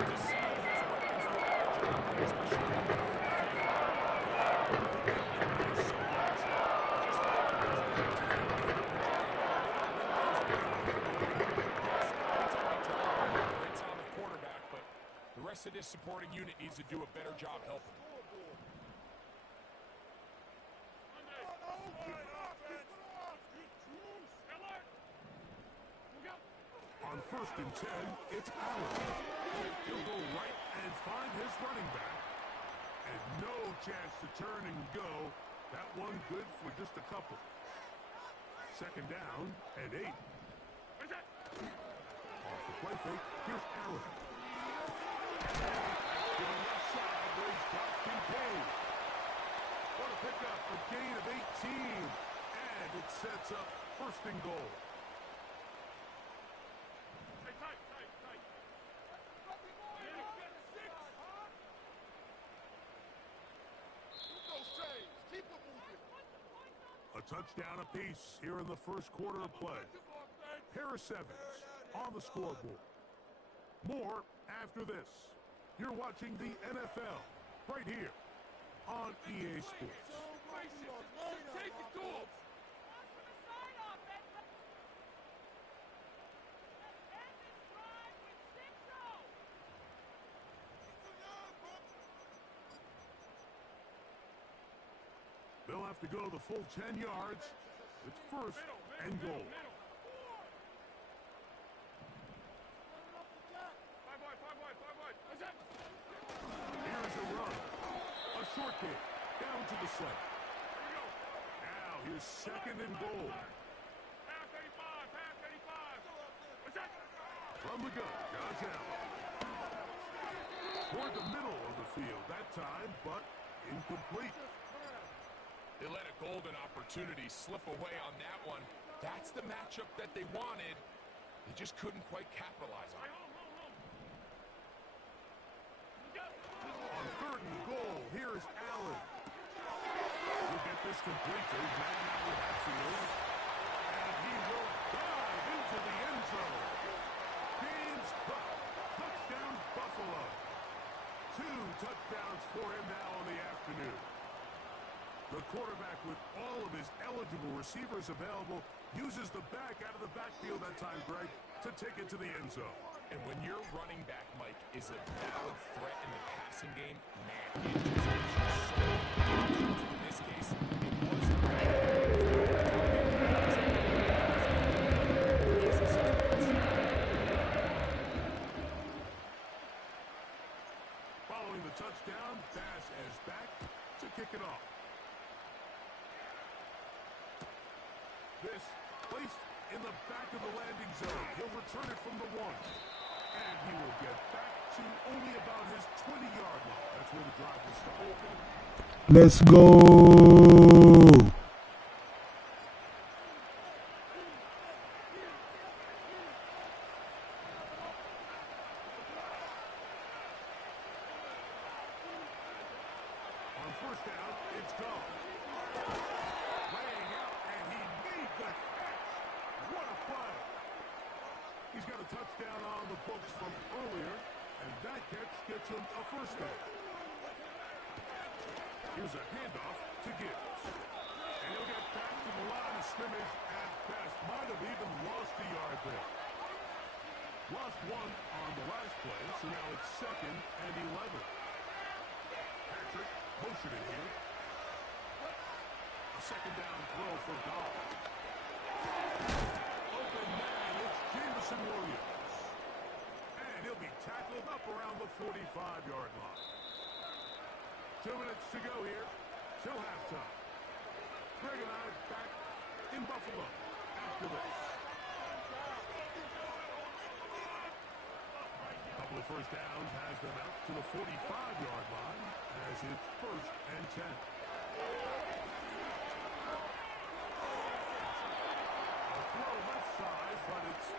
To see his weapons large, especially the rest of this supporting unit needs to do a better job helping. On first and 10, it's Allen. He'll go right and find his running back. And no chance to turn and go. That one good for just a couple. Second down and 8. Off the play fake, here's Allen. To the left side, there's Kincaid. What a pickup, a gain of 18. And it sets up first and goal. A touchdown apiece here in the first quarter of play. Harris Evans on the scoreboard. More after this. You're watching the NFL right here on EA Sports. Take it to him. They'll have to go the full 10 yards. It's first and goal. Here's a run. A short kick. Down to the slate. Now here's second and goal. From the gun, Josh Allen. Toward the middle of the field that time, but incomplete. They let a golden opportunity slip away on that one. That's the matchup that they wanted. They just couldn't quite capitalize on it. On third and goal, here's Allen. He'll get this complete. There's man out of the backfield. And he will dive into the end zone. Gains cut. Touchdown Buffalo. 2 touchdowns for him now on the afternoon. The quarterback, with all of his eligible receivers available, uses the back out of the backfield that time, Greg, to take it to the end zone. And when your running back, Mike, is a valid threat in the passing game, man, it just gives you so many options. In this case, it wasn't. Following the touchdown, Bass is back to kick it off. This placed in the back of the landing zone. He'll return it from the 1. And he will get back to only about his 20-yard line. That's where the drive will start. Let's go. On first down, it's gone. Laying out, and he made the catch. What a play. He's got a touchdown on the books from earlier, and that catch gets him a first down. Here's a handoff to Gibbs. And he'll get back to the line of scrimmage at best. Might have even lost a yard there. Lost 1 on the last play, so now it's 2nd and 11. Patrick motioning here. A second down throw for Goff. Open man, it's Jameson Williams. And he'll be tackled up around the 45-yard line. 2 minutes to go here till halftime. Greg and I back in Buffalo after this. Couple of first downs has them out to the 45-yard line as it's first and 10. A throw left side, but it's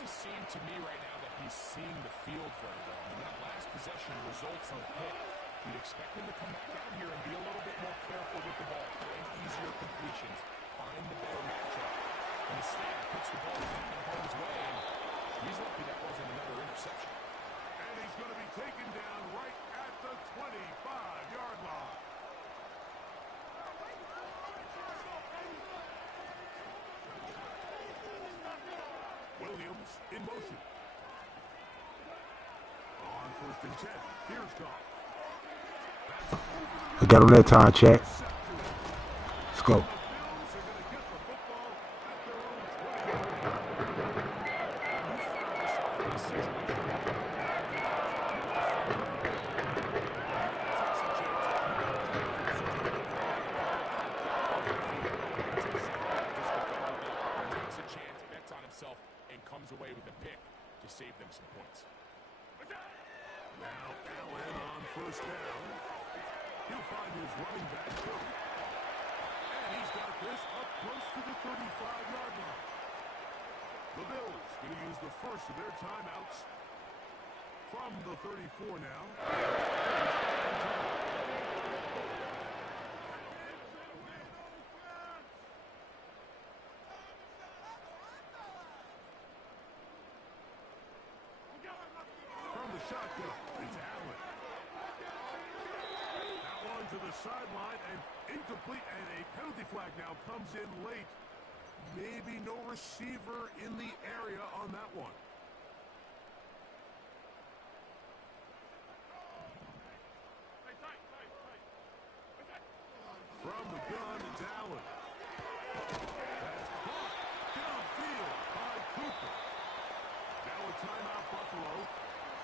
doesn't seem to me right now that he's seeing the field very well. I mean, that last possession results in a pick. You'd expect him to come back out here and be a little bit more careful with the ball, find easier completions, find the better matchup. And instead, puts the ball back in harm's way, and he's lucky that wasn't another interception. And he's going to be taken down right at the 25-yard line. Williams in motion. On 1st and 10. Here's Goff. I got him that time, check. Let's go. Away with a pick to save them some points. Now Allen on 1st down. He'll find his running back Cook. And he's got this up close to the 35-yard line. The Bills going to use the first of their timeouts from the 34 now. Shotgun. It's Allen. That one to the sideline and incomplete, and a penalty flag now comes in late. Maybe no receiver in the area on that one. From the gun, it's Allen. That's caught downfield by Cooper. Now a timeout, Buffalo.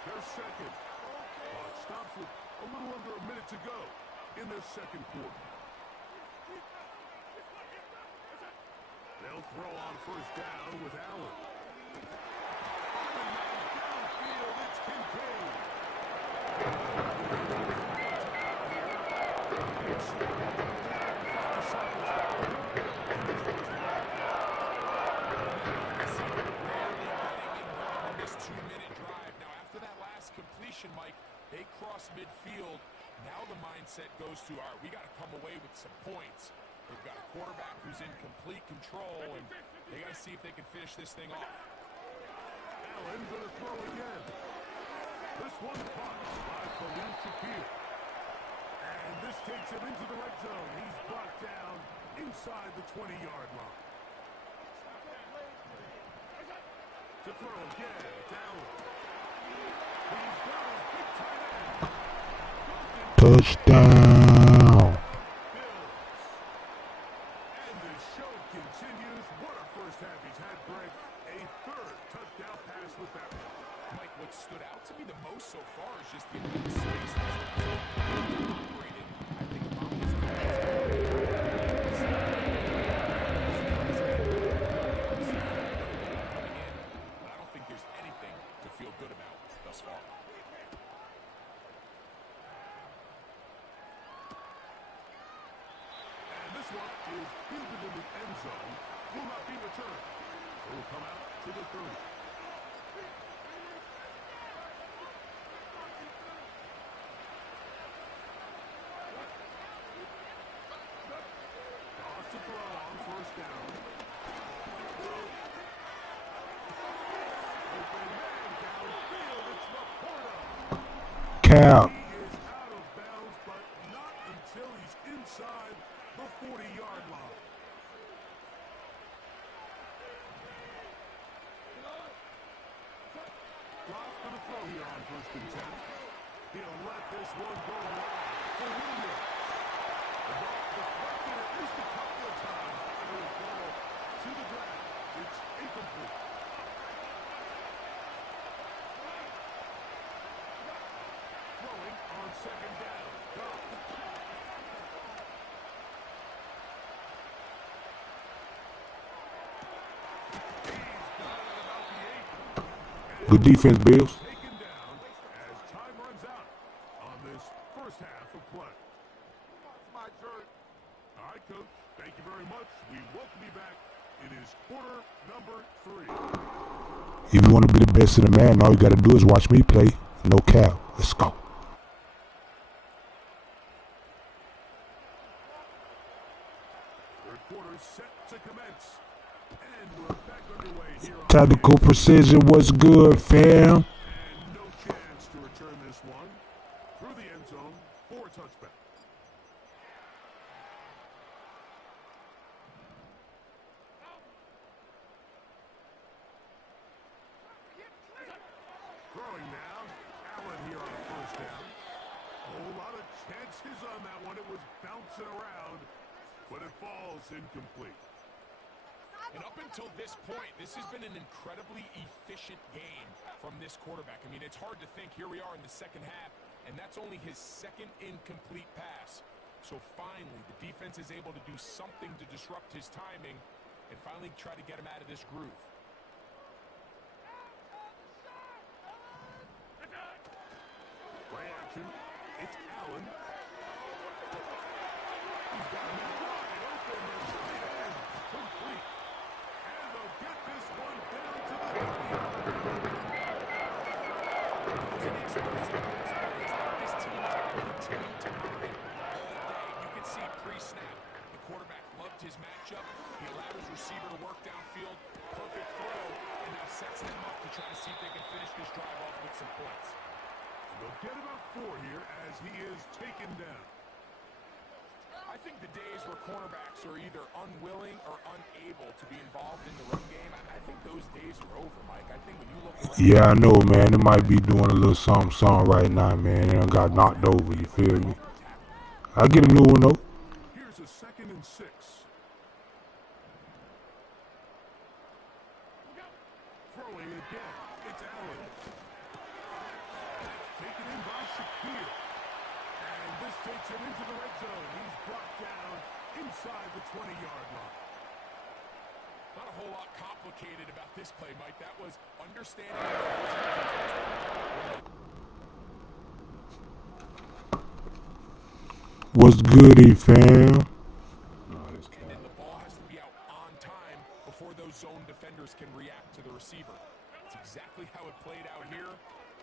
Their second. Clock stops with a little under a minute to go in their second quarter. They'll throw on 1st down with Allen. Downfield, it's Kincaid. Mike, they cross midfield. Now the mindset goes to, all right, we got to come away with some points. They've got a quarterback who's in complete control, and they got to see if they can finish this thing off. Allen going to throw again. This one caught by Khalil Shakir. And this takes him into the red zone. He's brought down inside the 20-yard line. To throw again, it's Allen. Touchdown. And the show continues. What a first half he's had, Greg. A 3rd touchdown pass with that one. Mike, what stood out to me the most so far is just the amount of space that's operated. I think about his but I don't think there's anything to feel good about thus far. This one is fielded in the end zone. Will not be returned. So will come out to the 30. Toss to throw on 1st down. Open man downfield. It's Laporta. Cap. He is out of bounds, but not until he's inside the 40-yard line. Goff for the throw here on 1st and 10. He'll let this one go wide for Williams. The ball deflected at least a couple of times. And it will fall to the ground. It's incomplete. Throwing on 2nd down. Goff. Good defense, Bills. Taken down as time runs out on this first half of play. It's my turn. All right, Coach. Thank you very much. We welcome you back It is quarter number 3. If you want to be the best in the man, all you got to do is watch me play. No cap. Let's go. Third quarter set to commence. And we're back underway here on Tactical precision was good, fam. and no chance to return this one through the end zone for a touchback. Throwing now, Allen here on a first down. A whole lot of chances on that one. It was bouncing around, but it falls incomplete. And up until this point, this has been an incredibly efficient game from this quarterback. I mean, it's hard to think. Here we are in the second half, and that's only his second incomplete pass. So finally, the defense is able to do something to disrupt his timing and finally try to get him out of this groove. Play action. It's Allen. He's got him wide open. The tight end complete. And they'll get this one down to the 30. This team has continued to move it all day. You can see pre-snap, the quarterback loved his matchup. He allowed his receiver to work downfield. Perfect throw. And now sets them up to try to see if they can finish this drive off with some points. They'll get about 4 here as he is taken down. I think the days where cornerbacks are either unwilling or unable to be involved in the run game, I think those days are over, Mike. I think when you look around... Yeah, I know, man. It might be doing a little something right now, man. It done got knocked over, you feel me? I'll get a new one, though. Here's a 2nd and 6. Throwing again. It's Allen. Taken in by Shakir. And this takes him into the red zone. He's brought down inside the 20-yard line. Not a whole lot complicated about this play, Mike. That was understanding. What's goody, fam? And then the ball has to be out on time before those zone defenders can react to the receiver. It's exactly how it played out here.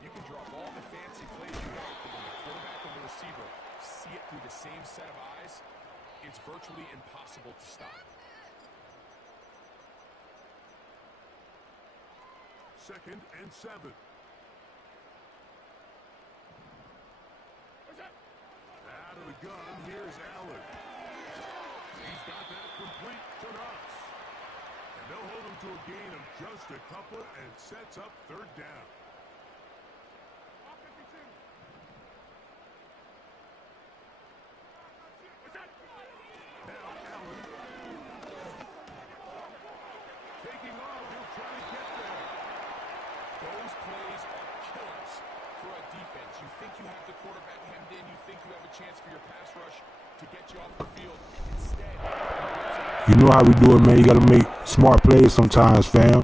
You can draw up all the fancy plays you want, but when the quarterback and the receiver see it through the same set of eyes, it's virtually impossible to stop. 2nd and 7. Out of the gun, here's Allen. He's got that complete to Nuts. And they'll hold him to a gain of just a couple and sets up 3rd down. Now Allen. Taking off, he'll try to get there. Those plays are killers for a defense. You think you have the quarterback hemmed in. You think you have a chance for your pass rush to get you off the field. Instead, You know how we do it, man. You got to make smart plays sometimes, fam.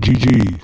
GG.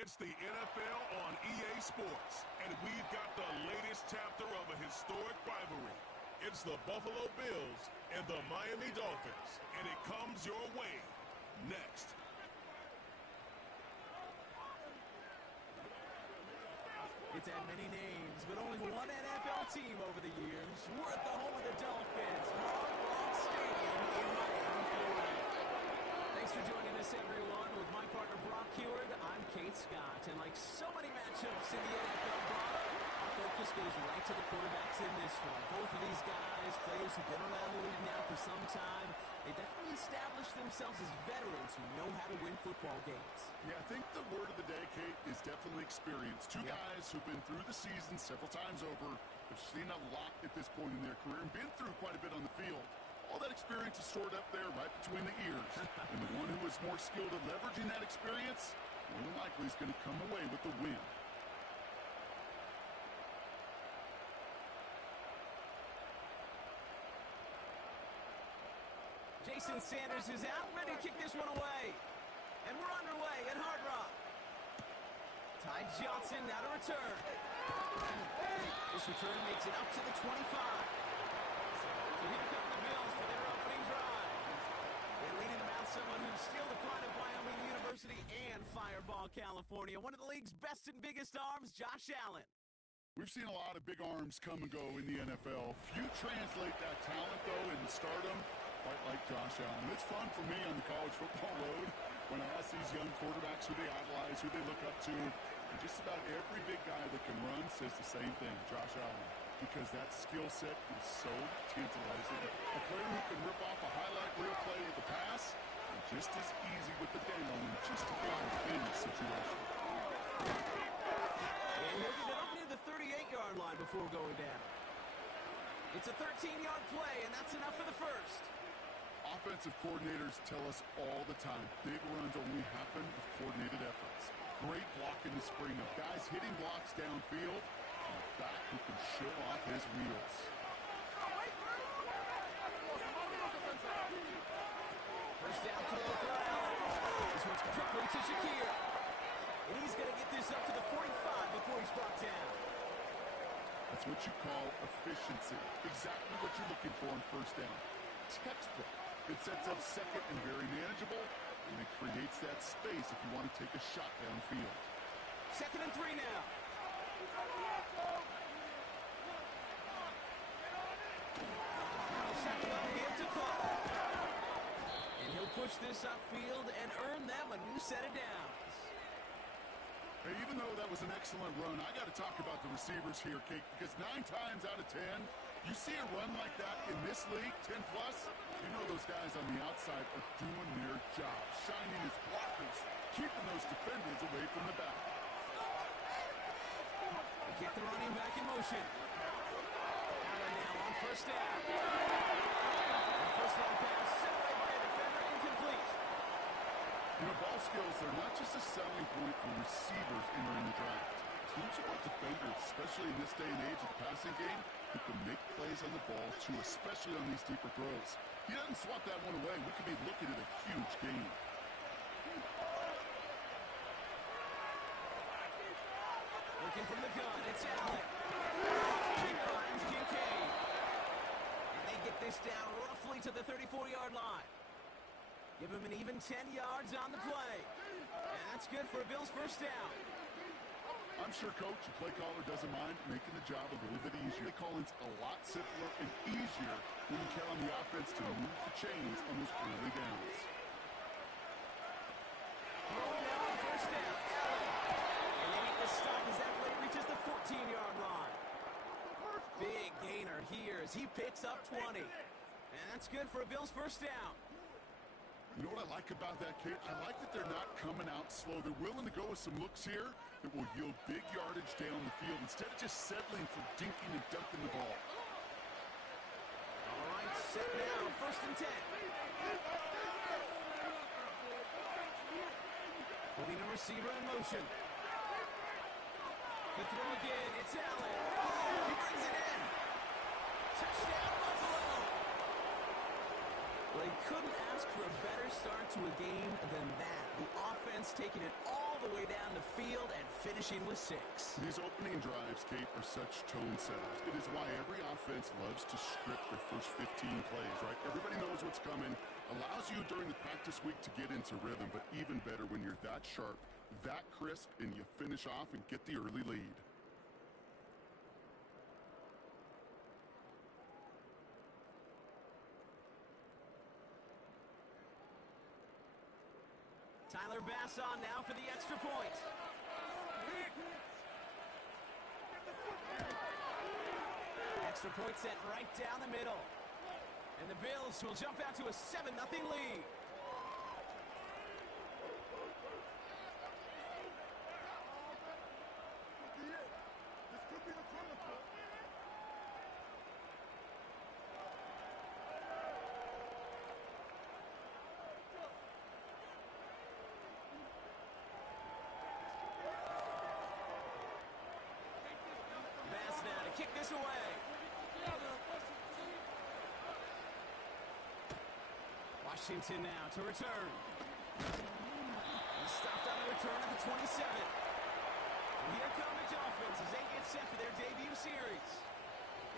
It's the NFL on EA Sports, and we've got the latest chapter of a historic rivalry. It's the Buffalo Bills and the Miami Dolphins, and it comes your way next. It's had many names, but only one NFL team over the years. We're at the home of the Dolphins, Hard Rock Stadium in Miami, Florida. Thanks for joining us, everyone. With my partner, Brock Heward, I'm Kate Scott. And like so many matchups in the NFL, Brock, our focus goes right to the quarterbacks in this one. Both of these guys, players who've been around the league now for some time, they definitely established themselves as veterans who know how to win football games. Yeah, I think the word of the day, Kate, is definitely experience. Two guys who've been through the season several times over, have seen a lot at this point in their career, and been through quite a bit on the field. All that experience is stored up there right between the ears. And the one who is more skilled at leveraging that experience, more than likely is going to come away with the win. Jason Sanders is out, ready to kick this one away. And we're underway at Hard Rock. Ty Johnson now to return. This return makes it up to the 25. So here come the Bills for their opening drive. They're leading them out someone who's still the pride of Wyoming University and Fireball, California. One of the league's best and biggest arms, Josh Allen. We've seen a lot of big arms come and go in the NFL. Few translate that talent, though, and stardom quite like Josh Allen. It's fun for me on the college football road when I ask these young quarterbacks who they idolize, who they look up to. And just about every big guy that can run says the same thing, Josh Allen, because that skill set is so tantalizing. A player who can rip off a highlight reel play of the pass, and just as easy with the dangle in just about any situation. And he'll get it up near the 38-yard line before going down. It's a 13-yard play, and that's enough for the first. Offensive coordinators tell us all the time, big runs only happen with coordinated efforts. Great block in the spring of guys hitting blocks downfield, and a back who can show off his wheels. First down throw for Allen. This one's quickly to Shakir. And he's going to get this up to the 45 before he's brought down. That's what you call efficiency. Exactly what you're looking for on first down. Textbook. It sets up second and very manageable, and it creates that space if you want to take a shot downfield. 2nd and 3 now. Shotgun give to Clark. And he'll push this upfield and earn them a new set of downs. Hey, even though that was an excellent run, I got to talk about the receivers here, Kate, because 9 times out of 10, you see a run like that in this league, 10+, you know those guys on the outside are doing their job, shining as blockers, keeping those defenders away from the back. They get the running back in motion. Allen now on first down. First down pass set away by a defender, incomplete. You know, ball skills are not just a selling point for receivers entering the draft. Teams who want defenders, especially in this day and age of the passing game, who can make plays on the ball, too, especially on these deeper throws. He doesn't swat that one away. We could be looking at a huge game. Looking from the gun, it's Allen. He finds Kincaid. And they get this down roughly to the 34-yard line. Give him an even 10 yards on the play. And that's good for a Bills first down. I'm sure coach and play caller doesn't mind making the job a little bit easier. Play calling's a lot simpler and easier when you count on the offense to move the chains on those early downs. Throwing now on first down, Allen. And they make the stop as that play reaches the 14-yard line. Big gainer here as he picks up 20. And that's good for a Bills first down. You know what I like about that, Kate? I like that they're not coming out slow. They're willing to go with some looks here that will yield big yardage down the field instead of just settling for dinking and dunking the ball. All right, set now, 1st and 10. Putting a receiver in motion. The throw again, it's Allen. He brings it in. Touchdown, Buffalo. Well, he couldn't ask for a better start to a game than that. The offense taking it all the way down the field and finishing with 6. These opening drives, Kate, are such tone setters. It is why every offense loves to script their first 15 plays, right? Everybody knows what's coming. Allows you during the practice week to get into rhythm, but even better when you're that sharp, that crisp, and you finish off and get the early lead. Tyler Bass on now for the extra point. Extra point sent right down the middle. And the Bills will jump out to a 7-0 lead. Kick this away. Washington now to return. He stopped on the return at the 27. And here come the Dolphins as they get set for their debut series.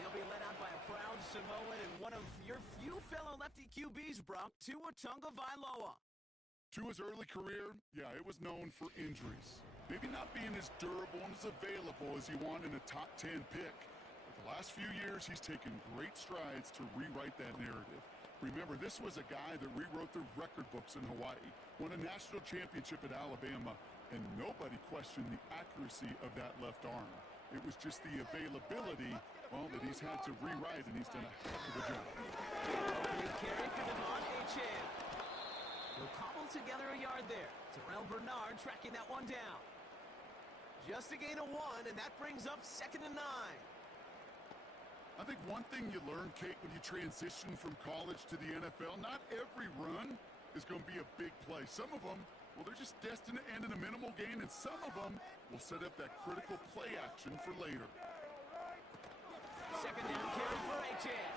They'll be led out by a proud Samoan and one of your few fellow lefty QBs, Brock, Tua Tagovailoa. Tua's early career, yeah, it was known for injuries. Maybe not being as durable and as available as you want in a top 10 pick. But the last few years, he's taken great strides to rewrite that narrative. Remember, this was a guy that rewrote the record books in Hawaii, won a national championship at Alabama, and nobody questioned the accuracy of that left arm. It was just the availability, well, that he's had to rewrite, and he's done a heck of a job. Big carry for Devon Achane. He'll cobble together a yard there. Terrell Bernard tracking that one down. Just a gain of 1, and that brings up 2nd and 9. I think one thing you learn, Kate, when you transition from college to the NFL, not every run is going to be a big play. Some of them, well, they're just destined to end in a minimal gain, and some of them will set up that critical play action for later. 2nd down carry for Achane.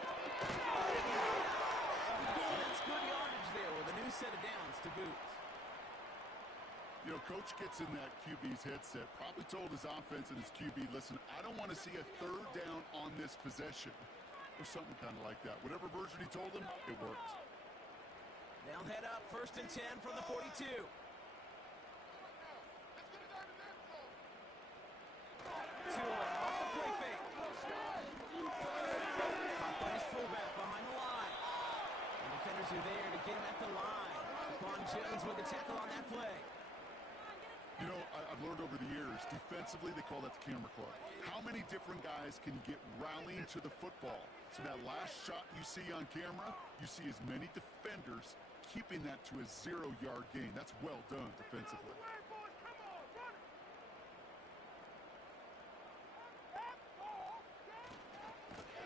That's good yardage there with a new set of downs to boot. You know, Coach gets in that QB's headset, probably told his offense and his QB, listen, I don't want to see a 3rd down on this possession. Or something kind of like that. Whatever version he told him, it worked. They'll head up 1st and 10 from the 42. Tua off the play fake. Caught by his fullback behind the line. The defenders are there to get him at the line. Vaughn Jones with the tackle on that play. You know, I've learned over the years, defensively, they call that the camera club. How many different guys can get rallying to the football? So that last shot you see on camera, you see as many defenders keeping that to a 0-yard gain. That's well done defensively.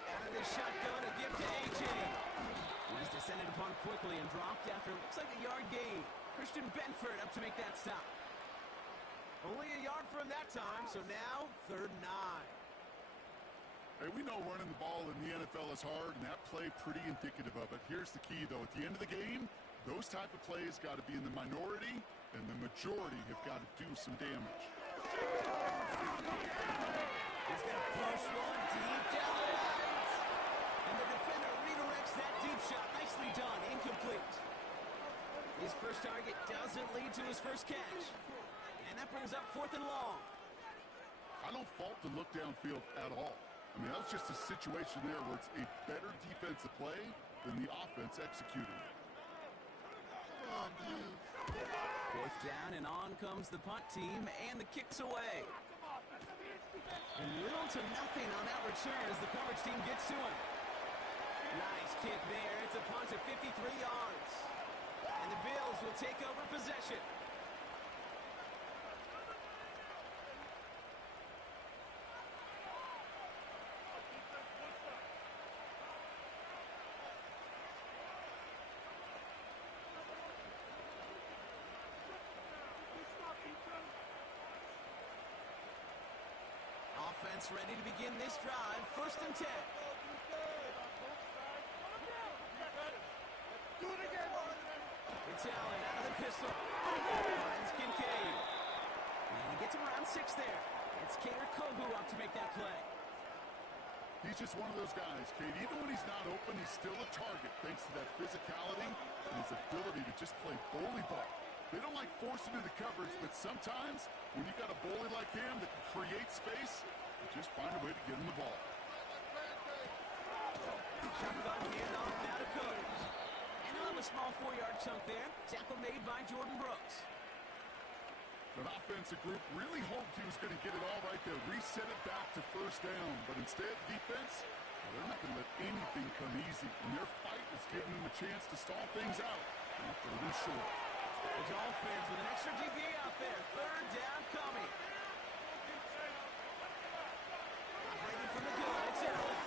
Out of the shotgun, a gift to Achane. He's descended upon quickly and dropped after looks like a yard gain. Christian Benford up to make that stop. Only a yard from that time, so now 3rd and 9. Hey, we know running the ball in the NFL is hard, and that play pretty indicative of it. Here's the key, though. At the end of the game, those type of plays got to be in the minority, and the majority have got to do some damage. He's going to push one deep down the right. And the defender redirects that deep shot. Nicely done. Incomplete. His first target doesn't lead to his first catch. And that brings up 4th and long. I don't fault the look downfield at all. I mean, that was just a situation there where it's a better defensive play than the offense executing. 4th down, and on comes the punt team, and the kick's away. And little to nothing on that return as the coverage team gets to him. Nice kick there. It's a punt of 53 yards. And the Bills will take over possession. Offense ready to begin this drive. 1st and 10. It's Allen out of the pistol. Finds Kincaid. And he gets him around 6 there. It's Kader Kohu up to make that play. He's just one of those guys, Kate. Even when he's not open, he's still a target thanks to that physicality and his ability to just play bully ball. They don't like forcing into coverage, but sometimes when you've got a bully like him that can create space, you just find a way to get him the ball. Shotgun handoff now to Coach. And he'll have a small 4-yard chunk there. Tackle made by Jordan Brooks. That offensive group really hoped he was going to get it all right there, reset it back to first down. But instead, defense, well, they're not going to let anything come easy. And their fight is giving them a chance to stall things out. And third and short. The Dolphins with an extra DB out there. Third down coming. Operating from the gun. It's Allen.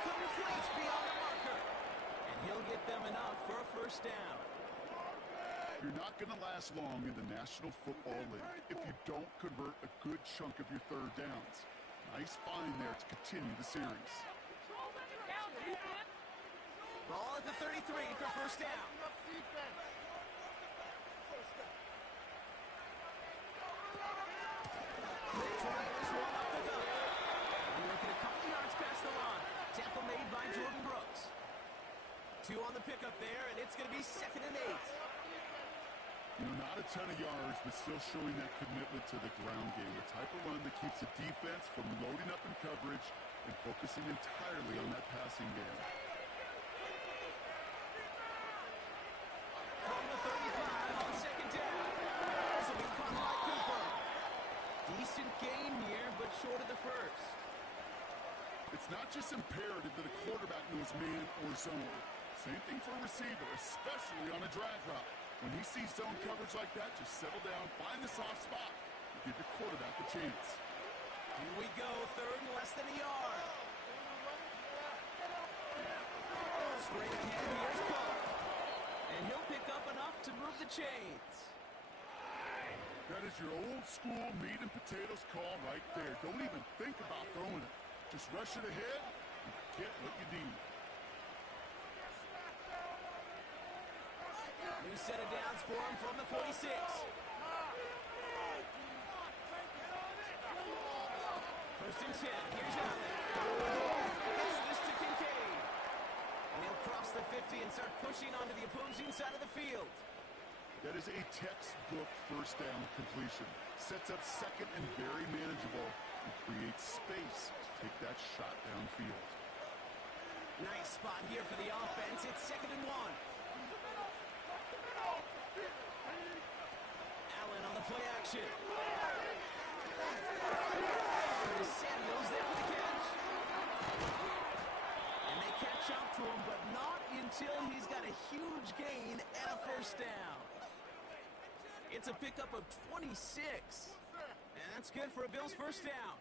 Complete beyond the marker. And he'll get them enough for a first down. You're not going to last long in the National Football League if you don't convert a good chunk of your third downs. Nice find there to continue the series. Ball at the 33 for first down. The Trials roll up the gut. We're looking a couple yards past the line. Tackle made by Jordan Brooks. 2 on the pickup there, and it's going to be 2nd and 8. You know, not a ton of yards, but still showing that commitment to the ground game. The type of run that keeps the defense from loading up in coverage and focusing entirely on that passing game. From the 35 on 2nd down. This will be caught by Cooper. Decent gain here, but short of the first. It's not just imperative that a quarterback knows man or zone. Same thing for a receiver, especially on a drag route. When he sees zone coverage like that, just settle down, find the soft spot, and give your quarterback a chance. Here we go, 3rd and less than a yard. Straight ahead, here's Cook. And he'll pick up enough to move the chains. That is your old school meat and potatoes call right there. Don't even think about throwing it. Just rush it ahead and get what you need. New set of downs for him from the 46. First and 10. Here's Allen. Gets this to Kincaid. And he'll cross the 50 and start pushing onto the opposing side of the field. That is a textbook first down completion. Sets up 2nd and very manageable and creates space to take that shot downfield. Nice spot here for the offense. It's 2nd and 1. Allen on the play action. Samuels there for the catch. And they catch up to him, but not until he's got a huge gain and a first down. It's a pickup of 26. And that's good for a Bills first down.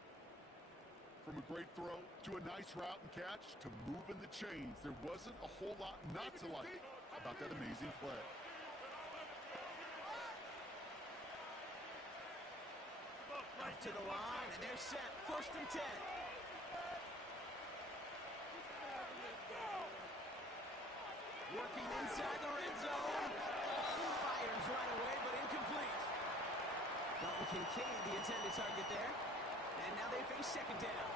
From a great throw to a nice route and catch to moving the chains, there wasn't a whole lot not to like about that amazing play. Up to the line, and they're set. 1st and 10. Working inside the red zone. Fires right away, but incomplete. Dalton Kincaid, the intended target there. And now they face 2nd down.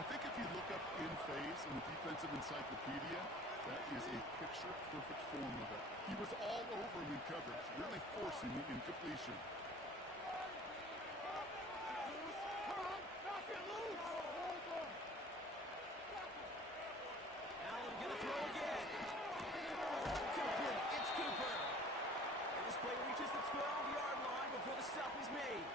I think if you look up in phase in the defensive encyclopedia, that is a picture-perfect form of it. He was all over him in coverage, really forcing the incompletion. Allen gonna throw again. Complete. It's Cooper. And this play reaches the 12-yard line before the stop is made.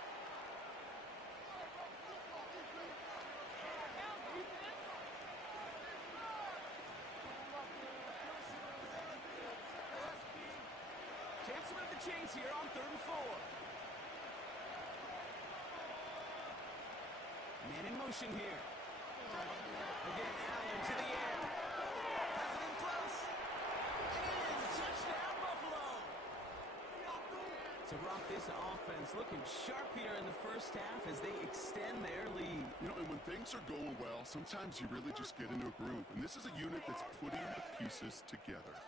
Chance to move the chains here on 3rd and 4. Man in motion here. Again, Allen to the air. Has it in close. And touchdown, Buffalo. To rock this offense, looking sharp here in the first half as they extend their lead. You know, and when things are going well, sometimes you really just get into a groove. And this is a unit that's putting the pieces together.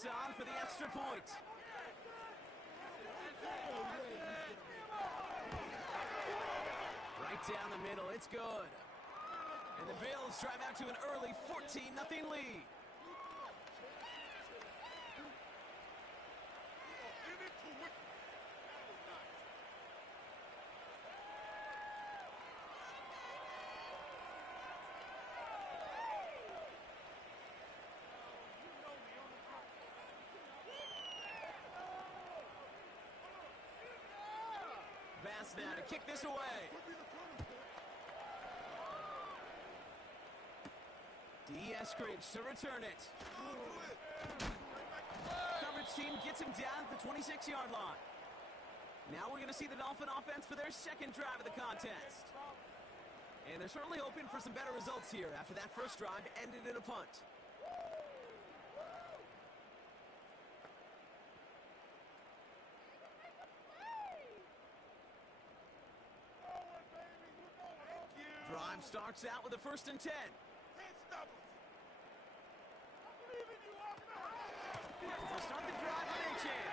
On for the extra point. Right down the middle, it's good. And the Bills drive out to an early 14-0 lead. chance now to kick this away. D'Eskridge to return it. Coverage team gets him down at the 26-yard line. Now we're going to see the Dolphin offense for their second drive of the contest. And they're certainly hoping for some better results here after that first drive ended in a punt. Drive starts out with a 1st and 10. They'll start the drive with Achan.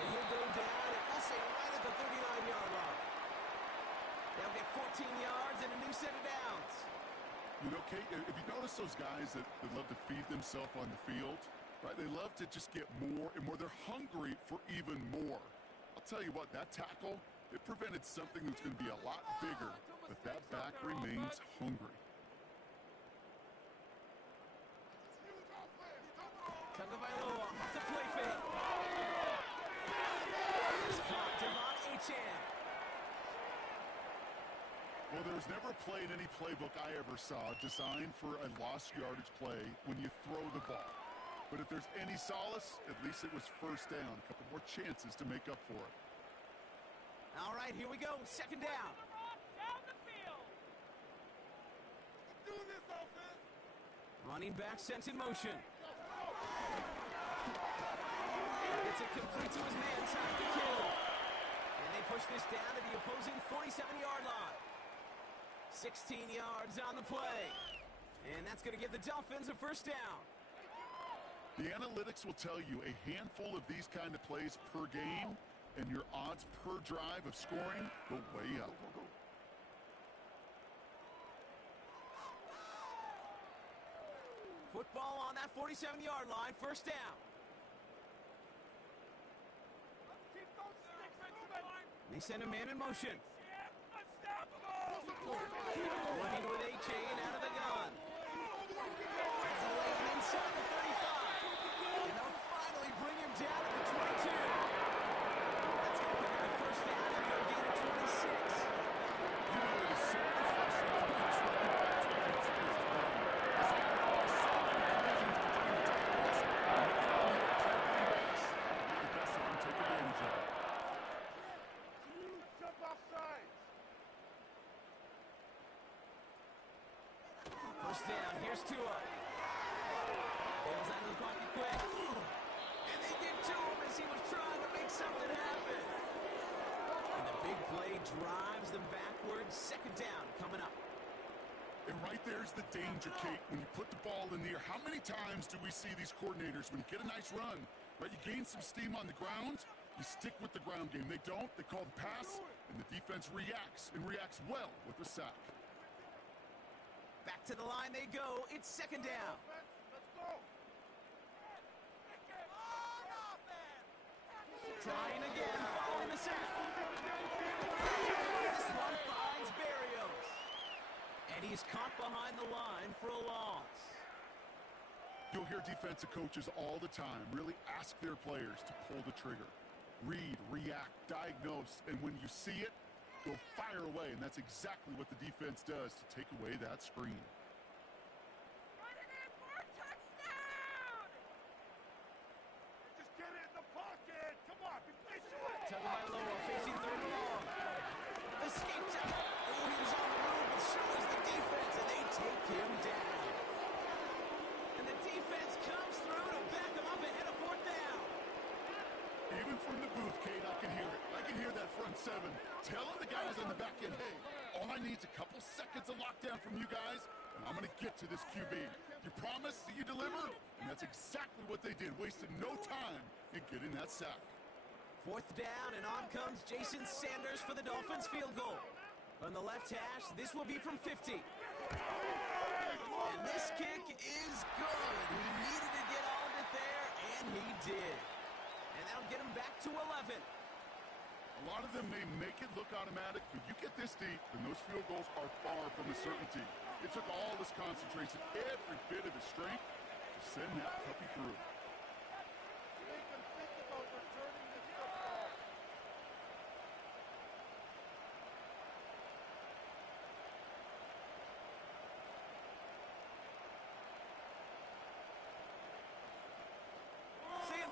And he'll go down and we'll say right at the 39-yard line. They'll get 14 yards and a new set of downs. You know, Kate, if you notice those guys that love to feed themselves on the field, right? They love to just get more and more. They're hungry for even more. I'll tell you what, that tackle, it prevented something that's going to be a lot bigger, but that back remains hungry. Tagovailoa off the play fake. It's caught. Devon Achan. Well, there was never a play in any playbook I ever saw designed for a lost yardage play when you throw the ball. But if there's any solace, at least it was 1st down. A couple more chances to make up for it. All right, here we go. 2nd down. Down the field. Do this, offense. Running back sent in motion. It's a complete to his man, time to kill. And they push this down to the opposing 47-yard line. 16 yards on the play. And that's going to give the Dolphins a 1st down. The analytics will tell you a handful of these kind of plays per game, and your odds per drive of scoring go way up. Football on that 47-yard line, 1st down. Keep those sticks moving. They send a man in motion. Unstoppable. Running with Achan out of the gun. Has a lane inside the 35. And they'll finally bring him down at the 22. That's going to give him the 1st down and he'll gain a 26. Jump off sides. 1st down, here's Tua. Ball's out of the pocket quick. And they get to him as he was trying to make something happen. And the big play drives them backwards. 2nd down coming up. And right there's the danger, Kate, when you put the ball in the air. How many times do we see these coordinators, when you get a nice run, right, you gain some steam on the ground, you stick with the ground game. They don't, they call the pass, and the defense reacts, and reacts well with the sack. Back to the line they go. It's 2nd down. Let's go. Trying again, following the sack. This one finds Berrios. And he's caught behind the line for a loss. You'll hear defensive coaches all the time really ask their players to pull the trigger. Read, react, diagnose, and when you see it, go fire away, and that's exactly what the defense does to take away that screen. Running in for a touchdown. Just get it in the pocket. Come on, be patient. Tagovailoa facing 3rd and long. Escapes out. Oh, he was on the move, but so is the defense, and they take him down. And the defense comes through to back him up ahead of 4th down. Even from the booth, Kate, I can hear it. I can hear that front 7 telling the guys on the back end, hey, all I need is a couple seconds of lockdown from you guys, and I'm going to get to this QB. You promise that you deliver? And that's exactly what they did, wasted no time in getting that sack. 4th down, and on comes Jason Sanders for the Dolphins field goal. On the left hash, this will be from 50. And this kick is good. He needed to get all of it there, and he did. And that'll get him back to 11. A lot of them may make it look automatic, but you get this deep, and those field goals are far from a certainty. It took all this concentration, every bit of his strength, to send that puppy through. Make them think about returning this football.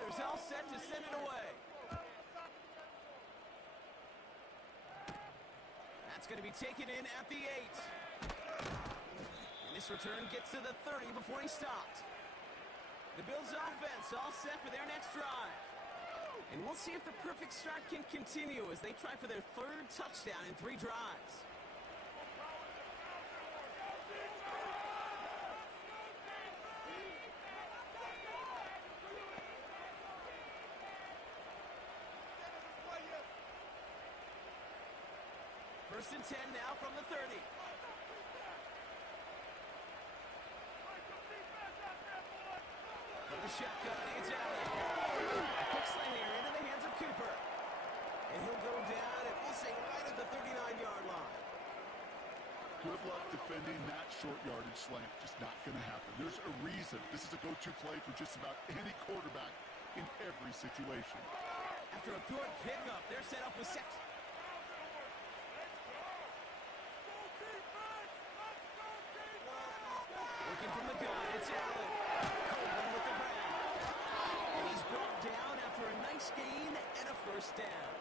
Steelers all set to send it away. That's going to be taken in at the 8. And this return gets to the 30 before he stopped. The Bills offense all set for their next drive. And we'll see if the perfect start can continue as they try for their 3rd touchdown in 3 drives. First and 10 now from the 30. From the shotgun, it's Allen. Quick slant here into the hands of Cooper. And he'll go down, and we'll say right at the 39-yard line. Good luck defending that short yardage slant. Just not going to happen. There's a reason this is a go-to play for just about any quarterback in every situation. After a good pickup, they're set up with 6. Working from the gun, it's Allen. Coleman with the grab. And he's brought down after a nice gain and a first down.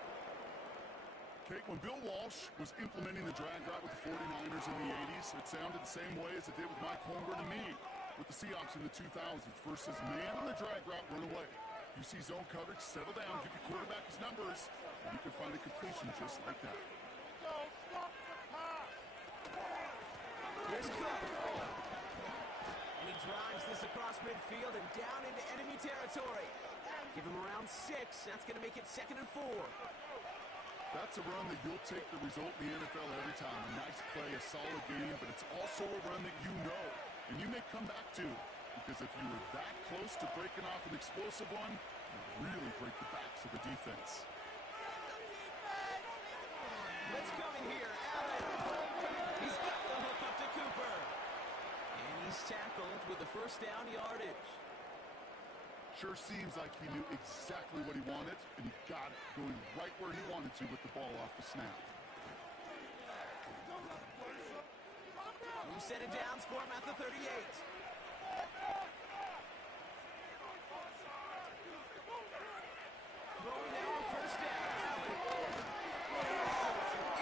Kate, when Bill Walsh was implementing the drag route with the 49ers in the 80s, it sounded the same way as it did with Mike Holmgren and me with the Seahawks in the 2000s versus man on the drag route, run away. You see zone coverage, settle down, give your quarterback his numbers, and you can find a completion just like that. Here's Cook. And he drives this across midfield and down into enemy territory. Give him around 6. That's going to make it 2nd and 4. That's a run that you'll take the result in the NFL every time. A nice play, a solid game, but it's also a run that you know, and you may come back to, because if you were that close to breaking off an explosive one, you really break the backs of the defense. Let's go in here, Allen. He's got the hook up to Cooper. And he's tackled with the first down yardage. Sure seems like he knew exactly what he wanted, and he got it going right where he wanted to with the ball off the snap. We set it down, score him at the 38. Throwing now, first down.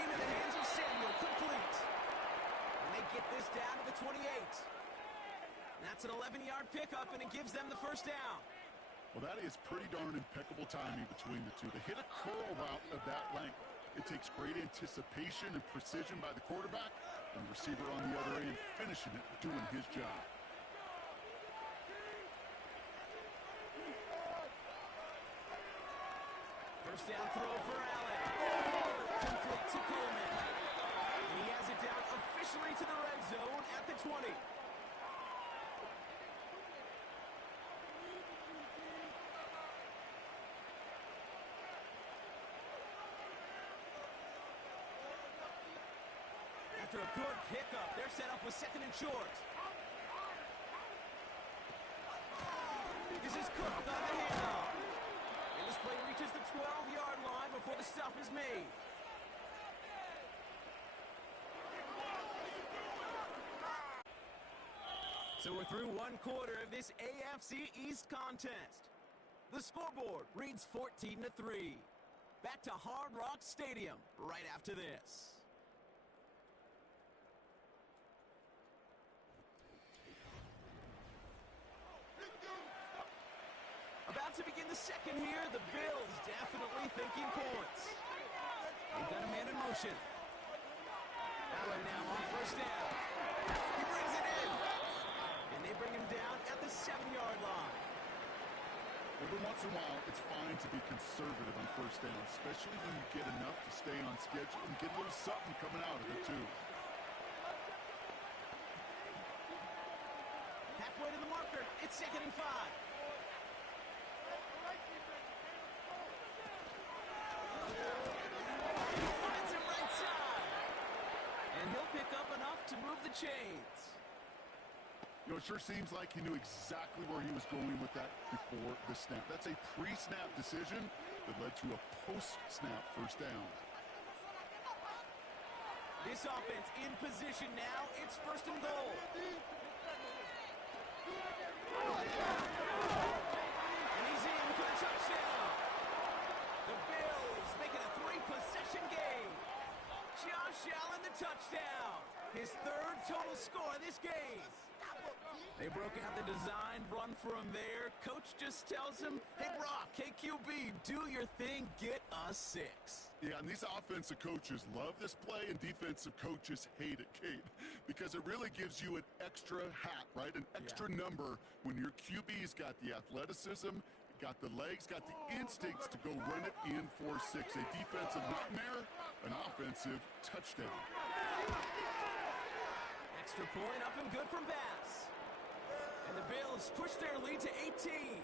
Into the hands of Samuel, complete. And they get this down to the 28. That's an 11-yard pickup, and it gives them the first down. Well, that is pretty darn impeccable timing between the two. They hit a curl route of that length. It takes great anticipation and precision by the quarterback, and the receiver on the other end finishing it, doing his job. First down throw for Allen. Complete to Coleman. And he has it down officially to the red zone at the 20. After a good pickup, they're set up with 2nd and short. This is Cook on the handoff. And this play reaches the 12-yard line before the stop is made. So we're through one quarter of this AFC East contest. The scoreboard reads 14-3. Back to Hard Rock Stadium right after this. About to begin the second here, the Bills definitely thinking points. They've got a man in motion. Allen now on first down. He brings it in. And they bring him down at the 7-yard line. Every once in a while, it's fine to be conservative on first down, especially when you get enough to stay on schedule and get a little something coming out of it, too. Halfway to the marker, it's 2nd and 5. To move the chains. You know, it sure seems like he knew exactly where he was going with that before the snap. That's a pre-snap decision that led to a post-snap first down. This offense in position now. It's 1st and goal. And he's in for the They broke out the design run for him there. Coach just tells him, hey, Brock, hey, QB, do your thing, get us 6. Yeah, and these offensive coaches love this play, and defensive coaches hate it, Kate, because it really gives you an extra hat, right? An extra number when your QB's got the athleticism, got the legs, got the instincts to go run it in for 6. A defensive nightmare, an offensive touchdown. Extra point up and good from Bass. And the Bills push their lead to 18.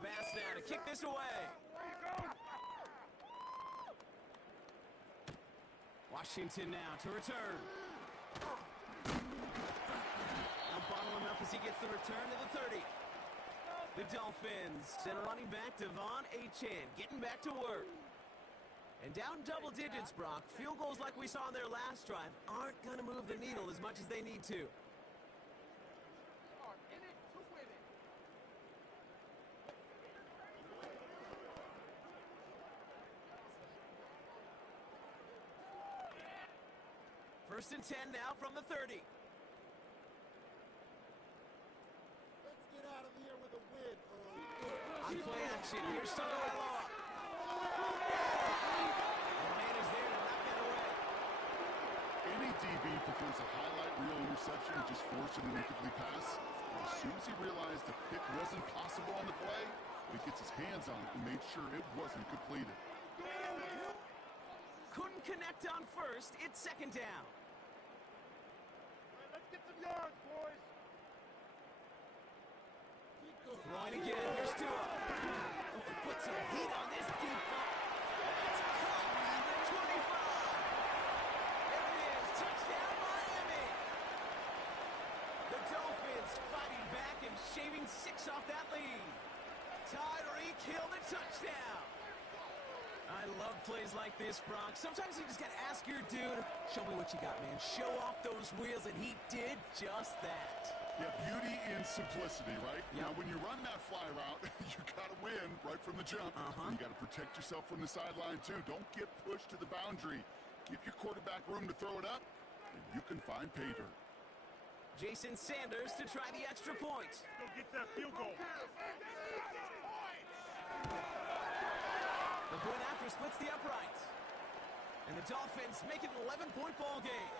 Bass now to kick this away. Washington now to return. Now bottle him up as he gets the return to the 30. The Dolphins send running back Devon Achane getting back to work. And down double digits, Brock. Field goals like we saw on their last drive aren't going to move the needle as much as they need to. First and 10 now from the 30. Let's get out of here with a win. On play action, here's Tagovailoa. The man is there to knock that away. Any DB prefers a highlight reel interception and just force an incomplete pass. As soon as he realized the pick wasn't possible on the play, he gets his hands on it and made sure it wasn't completed. Couldn't connect on first. It's second down. Let's get some yards, boys. Throwing again. Here's Tua. Oh, put some heat on this deep ball. It's caught around the 25. There it is. Touchdown, Miami. The Dolphins fighting back and shaving 6 off that lead. Tyreek Hill the touchdown. I love plays like this, Brock. Sometimes you just got to ask your dude, show me what you got, man. Show off those wheels, and he did just that. Yeah, beauty in simplicity, right? Yep. Now, when you run that fly route, you got to win right from the jump. You got to protect yourself from the sideline, too. Don't get pushed to the boundary. Give your quarterback room to throw it up, and you can find pay dirt. Jason Sanders to try the extra point. Go get that field goal. The point after splits the uprights. And the Dolphins make it an 11-point ball game.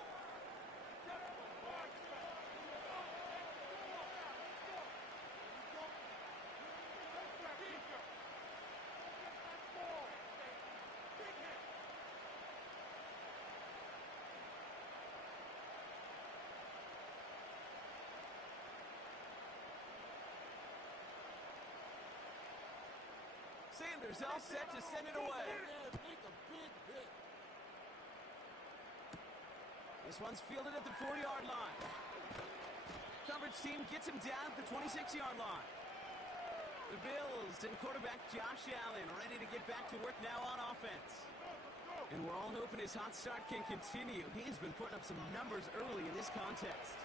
Sanders all set to send it away. This one's fielded at the 4-yard line. Coverage team gets him down at the 26-yard line. The Bills and quarterback Josh Allen ready to get back to work now on offense. And we're all hoping his hot start can continue. He's been putting up some numbers early in this contest.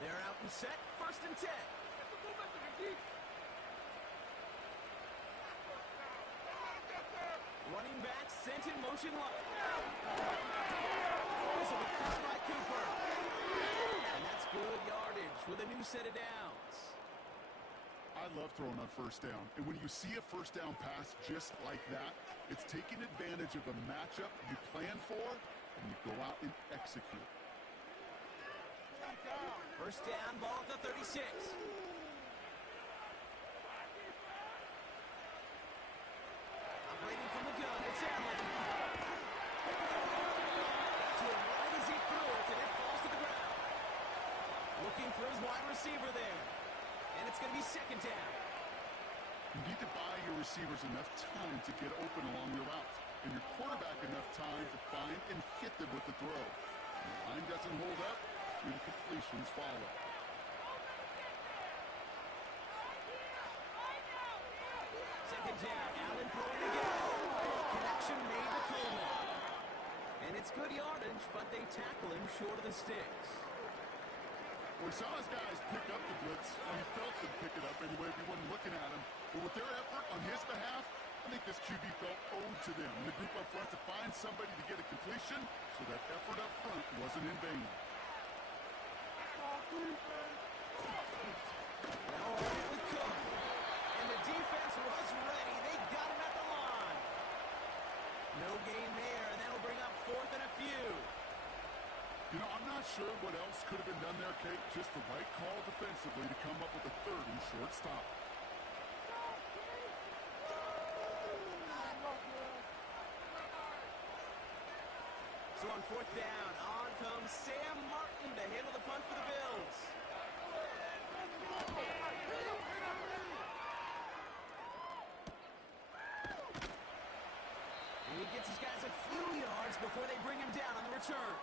They're out and set, first and 10. Running back sent in motion left. This will be caught by Cooper. And that's good yardage with a new set of downs. I love throwing on first down. And when you see a first down pass just like that, it's taking advantage of a matchup you plan for, and you go out and execute. First down, ball at the 36. Operating from the gun, it's Allen. To it right as he threw it, and it falls to the ground. Looking for his wide receiver there. And it's going to be second down. You need to buy your receivers enough time to get open along your routes, and your quarterback enough time to find and hit them with the throw. When the line doesn't hold up, your completions follow. Second down, Allen throwing again. Connection made to Coleman. And it's good yardage, but they tackle him short of the sticks. We saw his guys pick up the blitz, and he felt them pick it up anyway if he wasn't looking at him. But with their effort on his behalf, I think this QB felt owed to them and the group up front to find somebody to get a completion, so that effort up front wasn't in vain. Now on it with Cook. And the defense was ready. They got him at the line. No gain there, and that'll bring up fourth and a few. You know, I'm not sure what else could have been done there, Kate. Just the right call defensively to come up with a third and short stop. So on fourth down, on comes Sam Martin to handle the punt for the Bills. And he gets his guys a few yards before they bring him down on the return.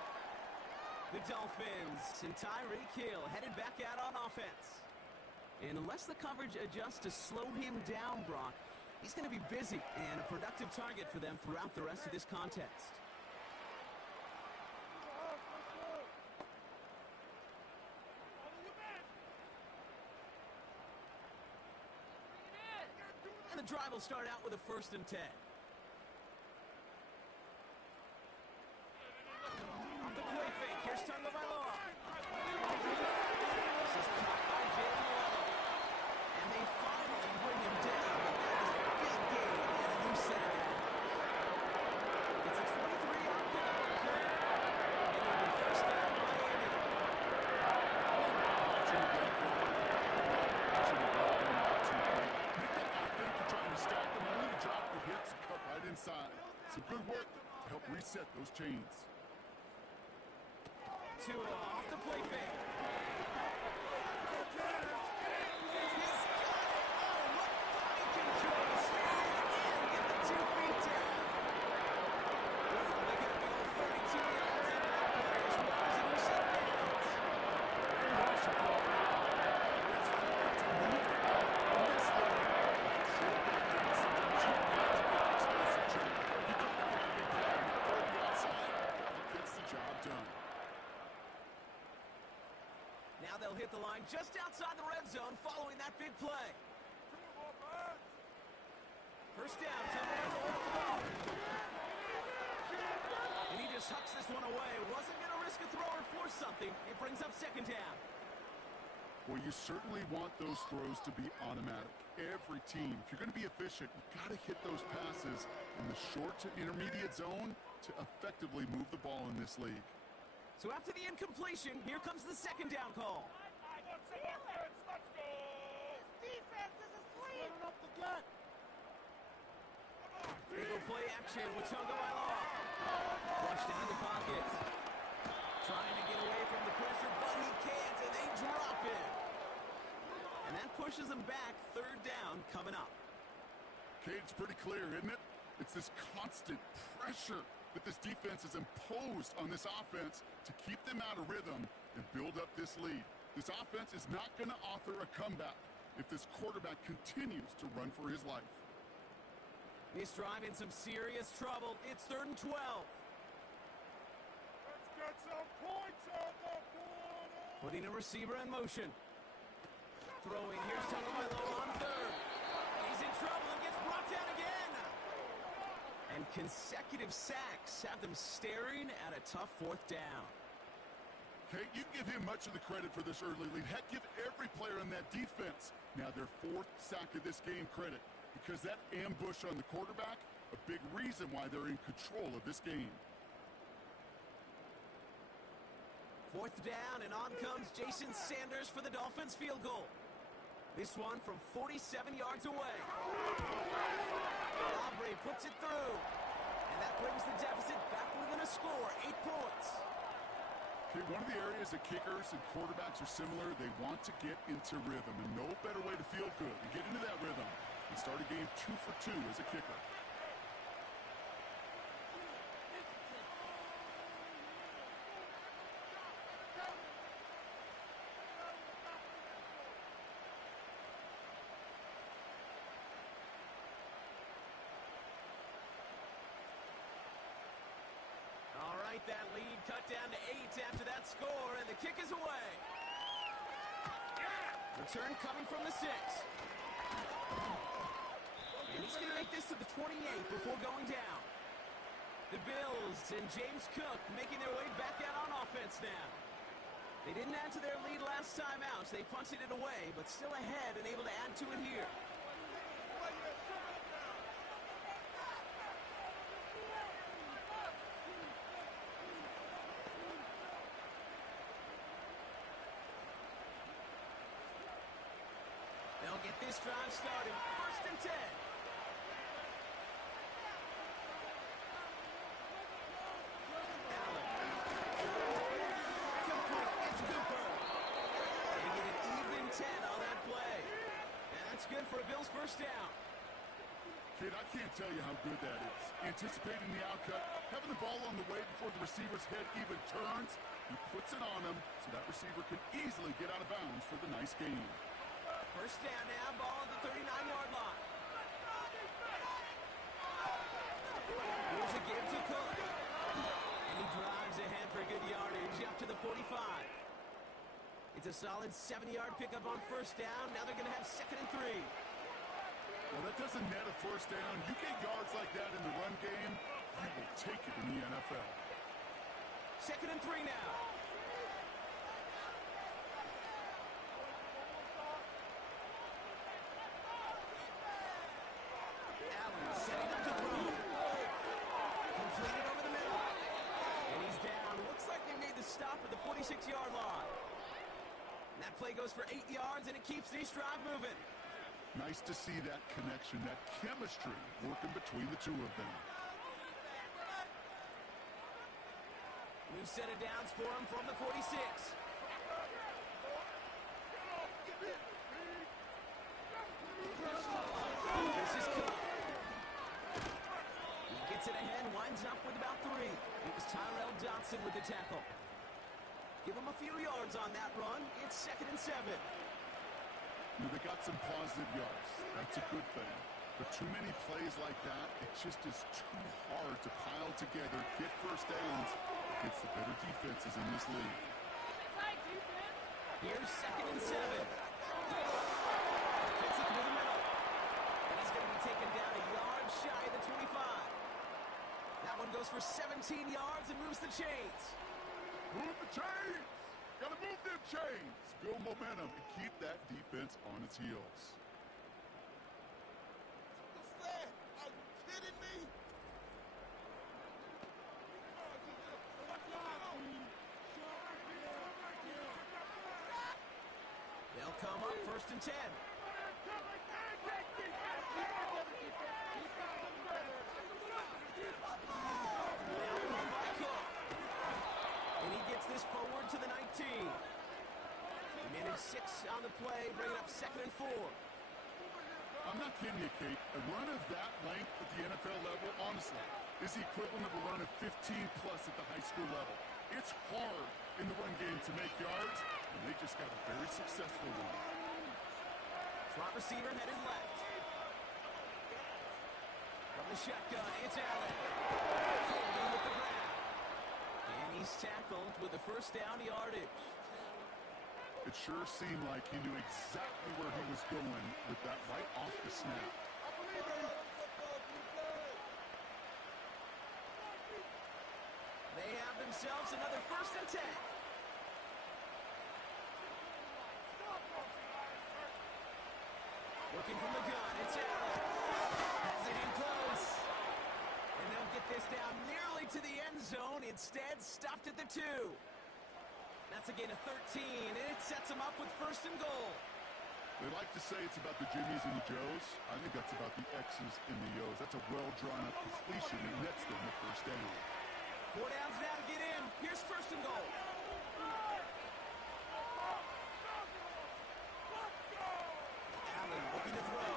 The Dolphins and Tyreek Hill headed back out on offense. And unless the coverage adjusts to slow him down, Brock, he's going to be busy and a productive target for them throughout the rest of this contest. And the drive will start out with a 1st and 10. Off the play fake, here's Tagovailoa. This is caught by Jalen Waddle. And they finally bring him down. But that is a big gain and a new set of down. It's a 23-yard pickup on the play. And it'll be 1st down Miami. Stack them only to drop the hits and cut right inside. Some good work to help reset those chains. Tua off the play fake. He's got it. Oh, what body control. Stand and get the 2 feet down. Well, they got a big old 32 yards into that play as well as a new set of downs. Now they'll hit the line just outside the red zone following that big play. 1st down, Tagovailoa with the ball. And he just hucks this one away. Wasn't going to risk a throw or force something. It brings up 2nd down. Well, you certainly want those throws to be automatic. Every team, if you're going to be efficient, you've got to hit those passes in the short to intermediate zone to effectively move the ball in this league. So after the incompletion, here comes the 2nd down call. Let's go! This defense is asleep! Running up the gut! They go play action with Tagovailoa. Flushed into the pocket. Trying to get away from the pressure, but he can't, and they drop it. And that pushes them back. 3rd down coming up. Okay, it's pretty clear, isn't it? It's this constant pressure that this defense has imposed on this offense to keep them out of rhythm and build up this lead. This offense is not going to author a comeback if this quarterback continues to run for his life. This drive in some serious trouble. It's 3rd and 12. Let's get some points on the board! Putting a receiver in motion. Throwing. Here's Tagovailoa on 3rd. He's in trouble and gets brought down again. And consecutive sacks have them staring at a tough 4th down. Okay, you give him much of the credit for this early lead. Heck, give every player on that defense now their 4th sack of this game credit, because that ambush on the quarterback, a big reason why they're in control of this game. 4th down, and on comes Jason Sanders for the Dolphins field goal. This one from 47 yards away. Aubrey puts it through. And that brings the deficit back within a score, 8 points. Okay, one of the areas that kickers and quarterbacks are similar, they want to get into rhythm, and no better way to feel good and get into that rhythm He started game 2 for 2 as a kicker. That lead cut down to 8 after that score, and the kick is away. Return coming from the 6. And he's going to make this to the 28 before going down. The Bills and James Cook making their way back out on offense now. They didn't add to their lead last time out, so they punted it away, but still ahead and able to add to it here. They'll get this drive started. 1st and 10. Allen. Complete. It's Cooper. They get an even 10 on that play. And that's good for a Bills first down. Kid, I can't tell you how good that is. Anticipating the outcut, having the ball on the way before the receiver's head even turns, he puts it on him so that receiver can easily get out of bounds for the nice gain. First down now, ball at the 39-yard line. Here's a give to Cook. And he drives ahead for good yardage up to the 45. It's a solid 7-yard pickup on first down. Now they're going to have 2nd and 3. Well, that doesn't net a first down. You get yards like that in the run game, you will take it in the NFL. 2nd and 3 now. Allen setting up to throw. Completed over the middle. And he's down. Looks like they made the stop at the 46-yard line. And that play goes for 8 yards, and it keeps this drive moving. Nice to see that connection, that chemistry working between the two of them. New set of downs for him from the 46. This is Cook. He gets it ahead, winds up with about 3. It was Tyrell Dotson with the tackle. Give him a few yards on that run. It's 2nd and 7. They got some positive yards. That's a good thing. But too many plays like that, it just is too hard to pile together, get first downs against the better defenses in this league. Here's 2nd and 7. Gets it through the middle. And he's going to be taken down a yard shy of the 25. That one goes for 17 yards and moves the chains. Move the chains! Gotta move them chains! Build momentum and keep that defense on its heels. What's that? Are you kidding me? They'll come up 1st and 10. And he gets this forward to the 19. Minute 6 on the play, bring it up 2nd and 4. I'm not kidding you, Kate. A run of that length at the NFL level, honestly, is the equivalent of a run of 15-plus at the high school level. It's hard in the run game to make yards, and they just got a very successful one. Slot receiver headed left. From the shotgun, it's Allen. Holding with the grab. And he's tackled with the first down yardage. It sure seemed like he knew exactly where he was going with that right off the snap. They have themselves another 1st and 10. Looking from the gun, it's Allen. Has it in close. And they'll get this down nearly to the end zone. Instead, stopped at the 2. That's a gain of 13, and it sets them up with 1st and goal. They like to say it's about the Jimmies and the Joes. I think that's about the X's and the O's. That's a well-drawn-up completion, and nets them the first down. 4 downs now to get in. Here's 1st and goal. Allen looking to throw.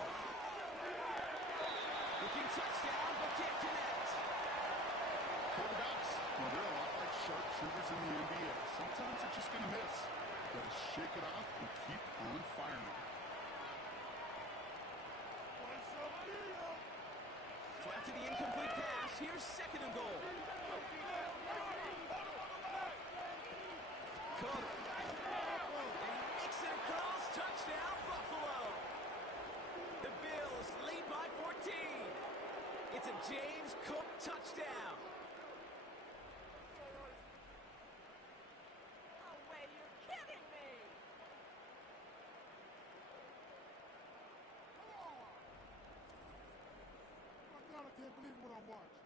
touchdown, but can't connect. Quarterbacks, well, they're a lot like sharpshooters in the NBA. Sometimes they're just going to miss. Got to shake it off and keep on firing. So after the incomplete pass, here's second and goal. Cook. And he makes it across. Touchdown, Buffalo. The Bills lead by 14. It's a James Cook touchdown. No way, you're kidding me! My God, I can't believe what I'm watching.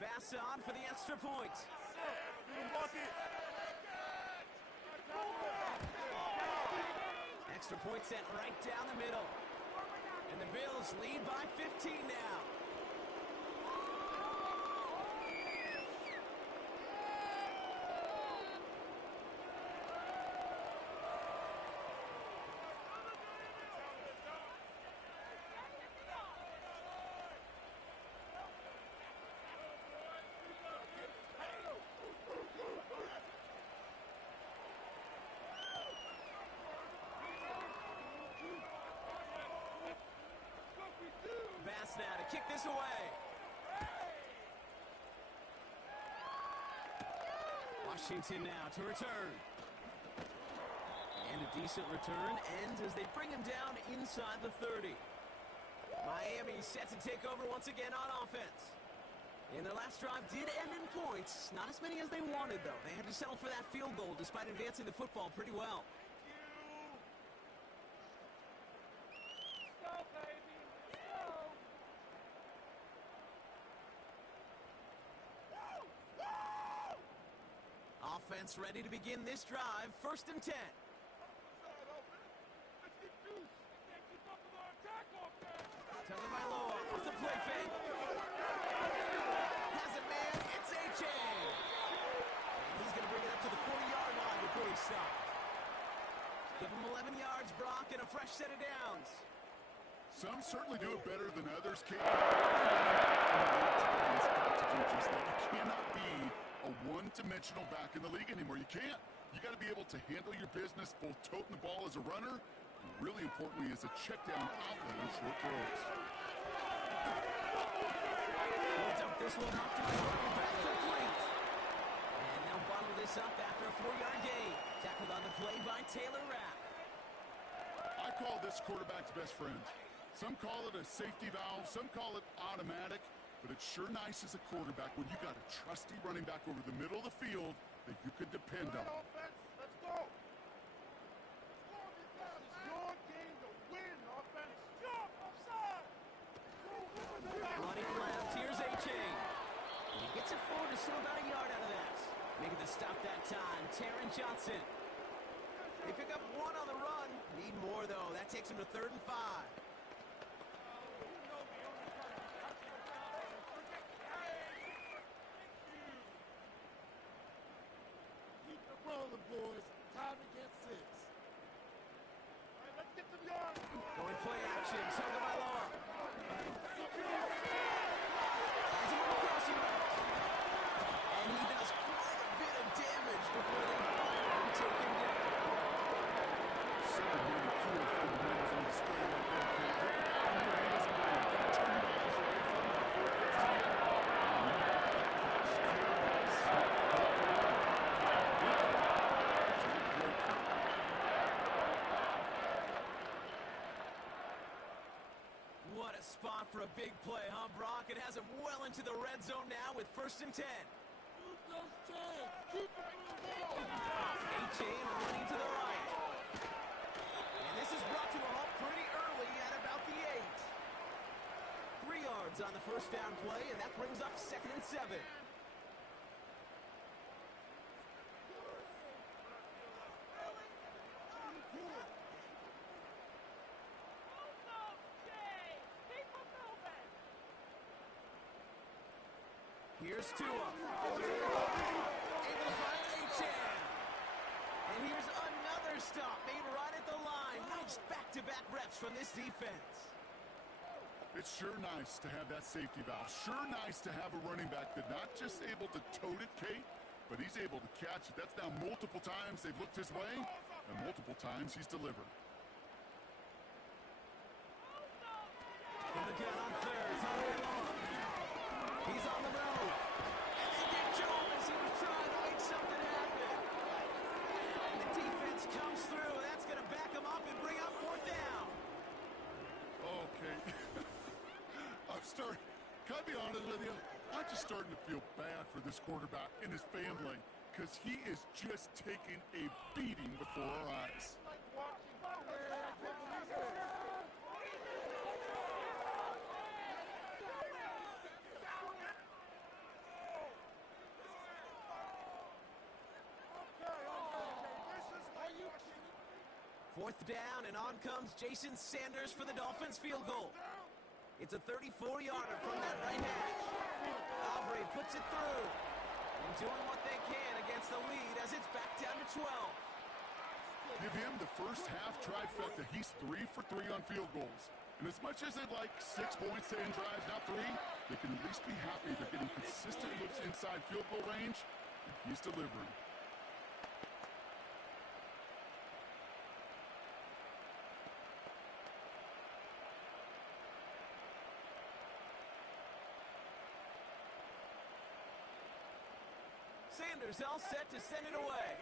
Bass on for the extra point. Extra point sent right down the middle. And the Bills lead by 15 now. Bass now to kick this away. Washington now to return. And a decent return ends as they bring him down inside the 30. Miami set to take over once again on offense. And their last drive did end in points. Not as many as they wanted, though. They had to settle for that field goal despite advancing the football pretty well. Go, baby! Go! Offense ready to begin this drive. 1st and 10. Tagovailoa off the play fake. Has it, man. It's A-Chain. And he's going to bring it up to the 40-yard line before he stopped. Give him 11 yards, Brock, and a fresh set of downs. Some certainly do it better than others can. You cannot be a one-dimensional back in the league anymore. You can't. You got to be able to handle your business, both toting the ball as a runner, and really importantly as a check down outlet on short throws. He'll dump this one off to his running back complete. And they'll bottle this up after a 4-yard gain. Tackled on the play by Taylor Rapp. I call this quarterback's best friend. Some call it a safety valve, some call it automatic, but it's sure nice as a quarterback when you got a trusty running back over the middle of the field that you can depend on. Offense, let's go. It's your game to win, offense. Jump, offside. Running left, here's A-Chain. He gets it forward to still about a yard out of that. Making the stop that time, Taron Johnson. They pick up 1 on the run. Need more, though. That takes him to 3rd and 5. Keep it rolling, boys. Time to get 6. All right, let's get some yards. Going play action, Tagovailoa. Finds him on the crossing route. And he does quite a bit of damage before they finally take him down. What a spot for a big play, huh, Brock? It has him well into the red zone now with 1st and 10. A-Chain running to the right. And this is brought to a halt pretty early at about the 8. 3 yards on the 1st down play, and that brings up 2nd and 7. Here's close to him. Able to find H.M. And here's another stop made right at the line. Nice back-to-back reps from this defense. It's sure nice to have that safety valve. Sure nice to have a running back that's not just able to tote it, Kate, but he's able to catch it. That's now multiple times they've looked his way, and multiple times he's delivered. And again on third, it's all the way long. He's on the road. And they get to him as he was trying to make something happen. And the defense comes through. That's going to back him up and bring up fourth down. Okay. Can I be honest with you? I'm just starting to feel bad for this quarterback and his family because he is just taking a beating before our eyes. Fourth down, and on comes Jason Sanders for the Dolphins field goal. It's a 34-yarder from that right hash. Aubrey puts it through. And doing what they can against the lead as it's back down to 12. Give him the first half trifecta. He's 3 for 3 on field goals. And as much as they'd like 6 points in drives, not 3, they can at least be happy they're getting consistent looks inside field goal range. And he's delivering. Sanders all set to send it away.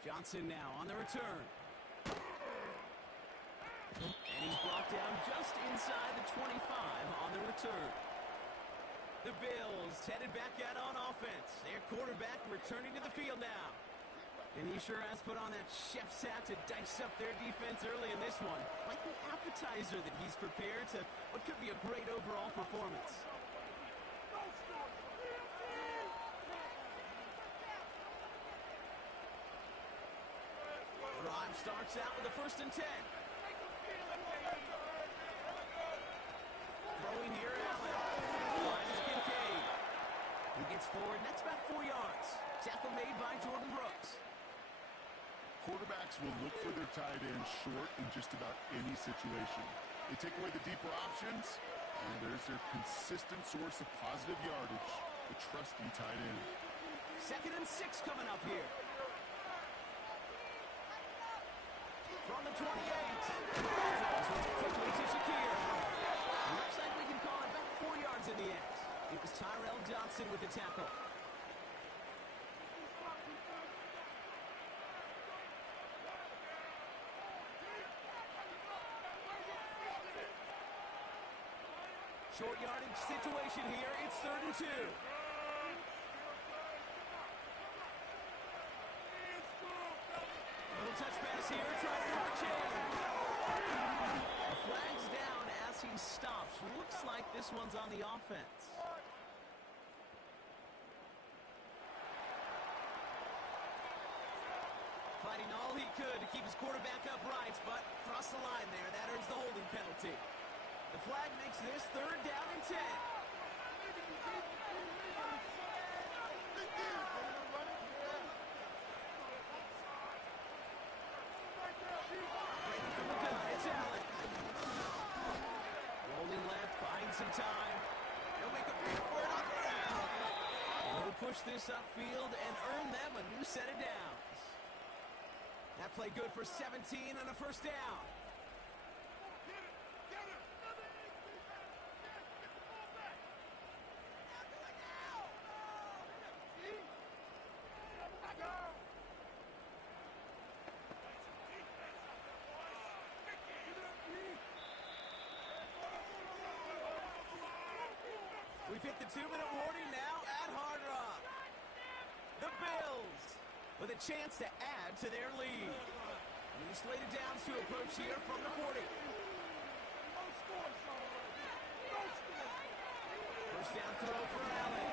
Johnson now on the return. And he's brought down just inside the 25 on the return. The Bills headed back out on offense. Their quarterback returning to the field now. And he sure has put on that chef's hat to dice up their defense early in this one. Like the appetizer that he's prepared to what could be a great overall performance. Drive starts out with a 1st and 10. Throwing here, Allen. Finds Kincaid. He gets forward, and that's about 4 yards. Tackle made by Jordan Brooks. Quarterbacks will look for their tight end short in just about any situation. They take away the deeper options, and there's their consistent source of positive yardage, the trusty tight end. 2nd and 6 coming up here. From the 28. Quickly to Shakir. Looks like we can call it about 4 yards in the end. It was Tyrell Johnson with the tackle. Short yardage situation here. It's 3rd and 2. Little touch pass here, trying to work a chain. The flag's down as he stops. Looks like this one's on the offense. Fighting all he could to keep his quarterback upright, but crossed the line there. That earns the holding penalty. The flag makes this 3rd down and 10. Some time. They'll make a break for it on the ground. And he'll push this upfield and earn them a new set of downs. That play good for 17 and a 1st down. We've hit the 2-minute warning now at Hard Rock. The Bills with a chance to add to their lead. New slated downs to approach here from the 40. 1st down throw for Allen.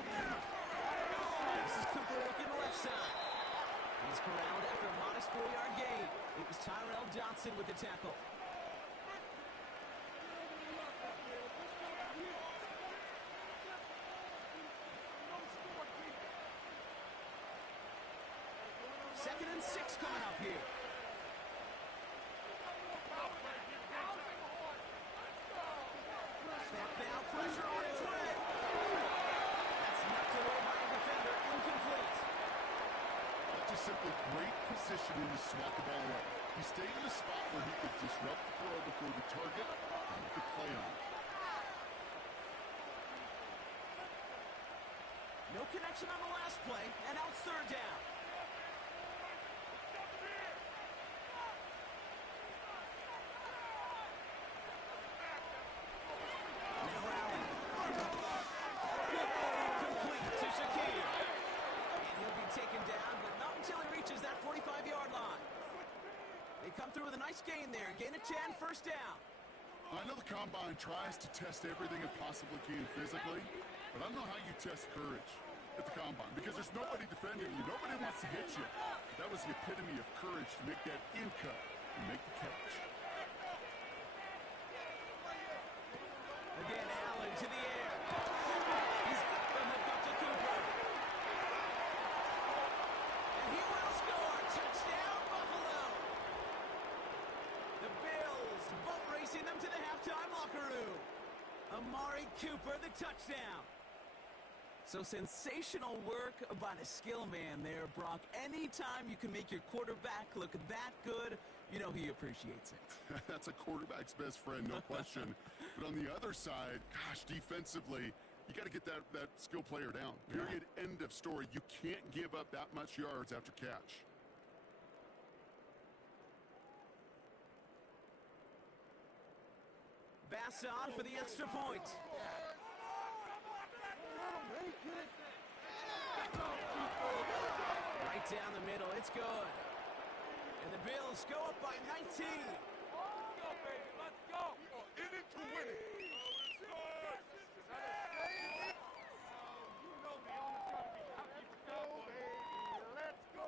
This is Cooper looking left side. He's corralled after a modest 4-yard gain. It was Tyrell Johnson with the tackle. Second and 6 coming up here. Snap now, pressure on its way. That's knocked away by a defender, incomplete. That's just simply great positioning to swat the ball away. He stayed in a spot where he could disrupt the throw before the target, and he could play on it. No connection on the last play, and now it's third down. Now Allen. Complete to Shakir. And he'll be taken down, but not until he reaches that 45-yard line. They come through with a nice gain there. Gain of 10, first down. I know the Combine tries to test everything it possibly can physically, but I don't know how you test courage at the Combine because there's nobody defending you. Nobody wants to hit you. That was the epitome of courage to make that in cut and make the catch. Again, Allen to the air. He's got the hook up to Cooper. And he will score. Touchdown, Buffalo. The Bills boat racing them to the halftime locker room. Amari Cooper, the touchdown. So sensational work by the skill man there, Brock. Anytime you can make your quarterback look that good, you know he appreciates it. That's a quarterback's best friend, no question. But on the other side, gosh, defensively, you got to get that skill player down. Period. End of story. You can't give up that much yards after catch. Bass on for the extra point. Right down the middle, it's good. And the Bills go up by 19. Let's go, baby. Let's go. In it to win it. Let's go.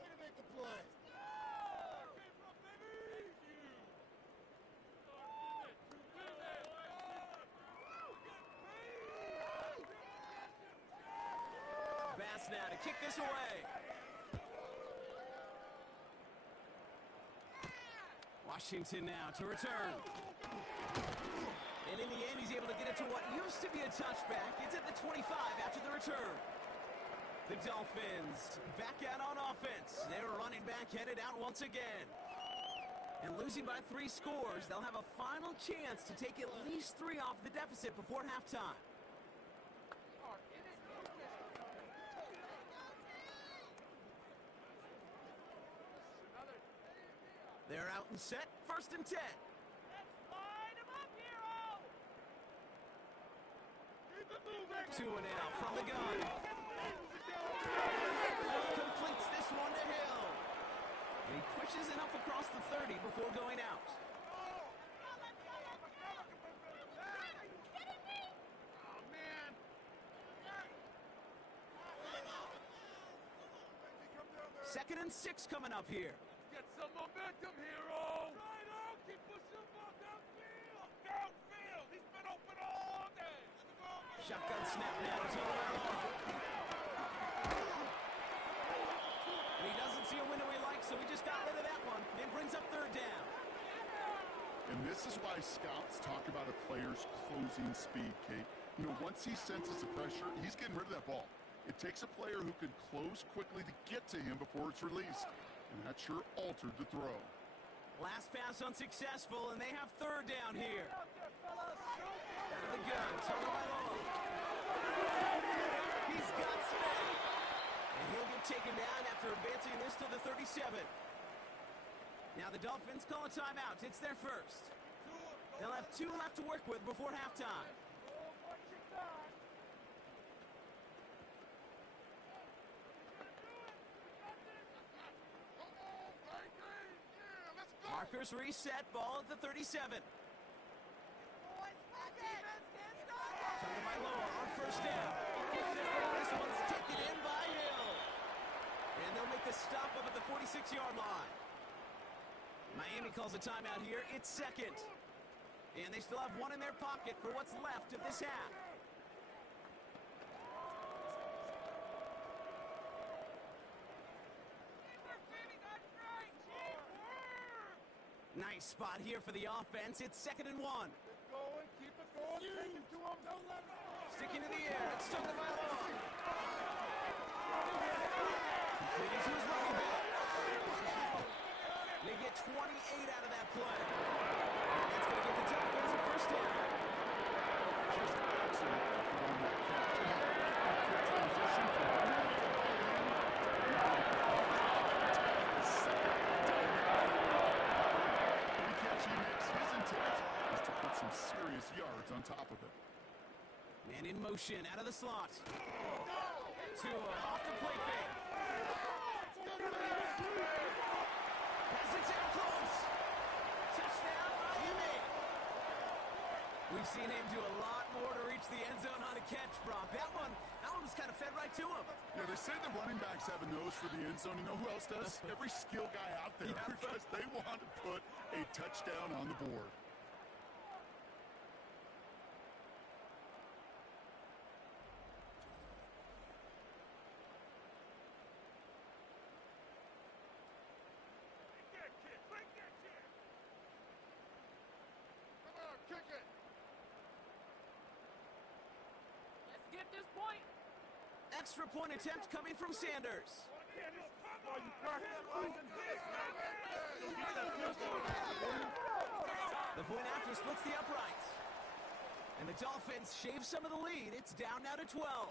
Way to make the play. Bass now to kick this away. Washington now to return. And in the end, he's able to get it to what used to be a touchback. It's at the 25 after the return. The Dolphins back out on offense. They're running back headed out once again. And losing by 3 scores, they'll have a final chance to take at least 3 off the deficit before halftime. They're out and set, first and 10. Line him up, hero! Keep it moving! 2 and out from the gun. Completes this one to Hill. And he pushes it up across the 30 before going out. Oh, man! Second and 6 coming up here. Get some momentum, hero! Right on! Keep pushing the ball downfield! Downfield! He's been open all day! Shotgun snap now to Tagovailoa. And he doesn't see a window he likes, so he just got rid of that one. It brings up third down. And this is why scouts talk about a player's closing speed, Kate. You know, once he senses the pressure, he's getting rid of that ball. It takes a player who can close quickly to get to him before it's released. And that sure altered the throw. Last pass unsuccessful, and they have third down here. Out of the gun, Tagovailoa. He's got speed. And he'll get taken down after advancing this to the 37. Now the Dolphins call a timeout. It's their first. They'll have 2 left to work with before halftime. Markers reset, ball at the 37. Tagovailoa on first down. This one's taken in by Hill. And they'll make the stop up at the 46-yard line. Miami calls a timeout here. It's second. And they still have 1 in their pocket for what's left of this half. Nice spot here for the offense. It's 2nd and 1. Going, keep it going, take it to him, don't let him. Sticking in the air. It's Tagovailoa. Completed to his running back. They get 28 out of that play. And that's going to give the Dolphins a first down. Just excellent effort on that catch. Transition from every catch he makes, his intent is to put some serious yards on top of it. Man in motion out of the slot. Tua off the play fake. Pass it down close. Touchdown, Miami. We've seen him do a lot more to reach the end zone on a catch, Brock. That one was kind of fed right to him. Yeah, they say the running backs have a nose for the end zone. You know who else does? Every skill guy out there, because they want to put a touchdown on the board. Bring that kid. Come on, kick it. Let's get this point. Extra point attempt coming from Sanders. The point after splits the uprights. And the Dolphins shave some of the lead. It's down now to 12.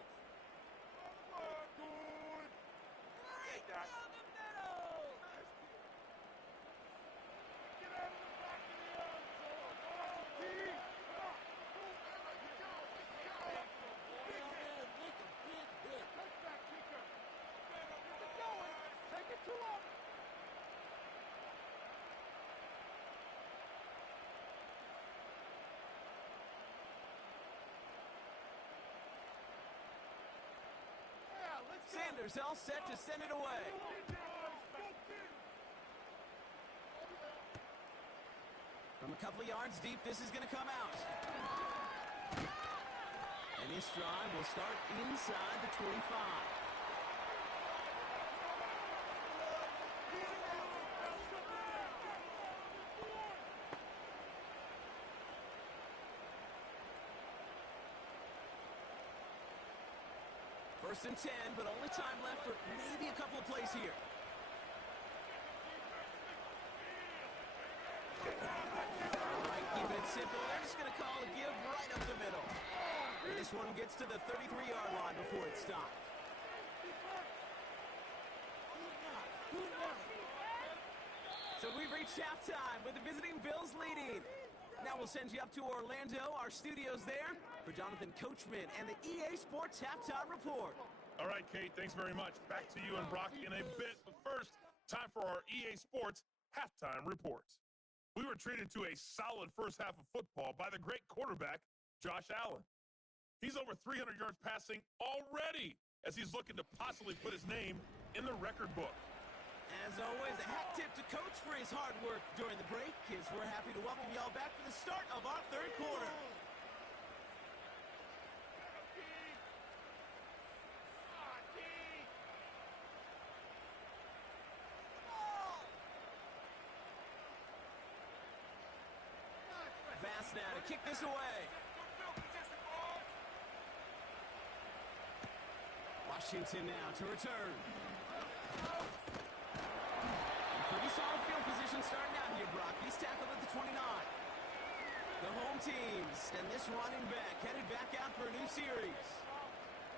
Sanders all set to send it away. From a couple of yards deep, this is going to come out. And this drive will start inside the 25. First and 10, but only time left for maybe a couple of plays here. All right, keep it simple. They're just going to call a give right up the middle. And this one gets to the 33-yard line before it's stopped. So we've reached halftime with the visiting Bills leading. Now we'll send you up to Orlando, our studios there, for Jonathan Coachman and the EA Sports Halftime Report. All right, Kate, thanks very much. Back to you and Brock in a bit. But first, time for our EA Sports Halftime Reports. We were treated to a solid first half of football by the great quarterback, Josh Allen. He's over 300 yards passing already as he's looking to possibly put his name in the record book. As always, a hat tip to Coach for his hard work during the break, as we're happy to welcome y'all back for the start of our third quarter. Pass now to kick this away. Washington now to return. Pretty solid field position starting out here, Brock. He's tackled at the 29. The home teams and this running back headed back out for a new series.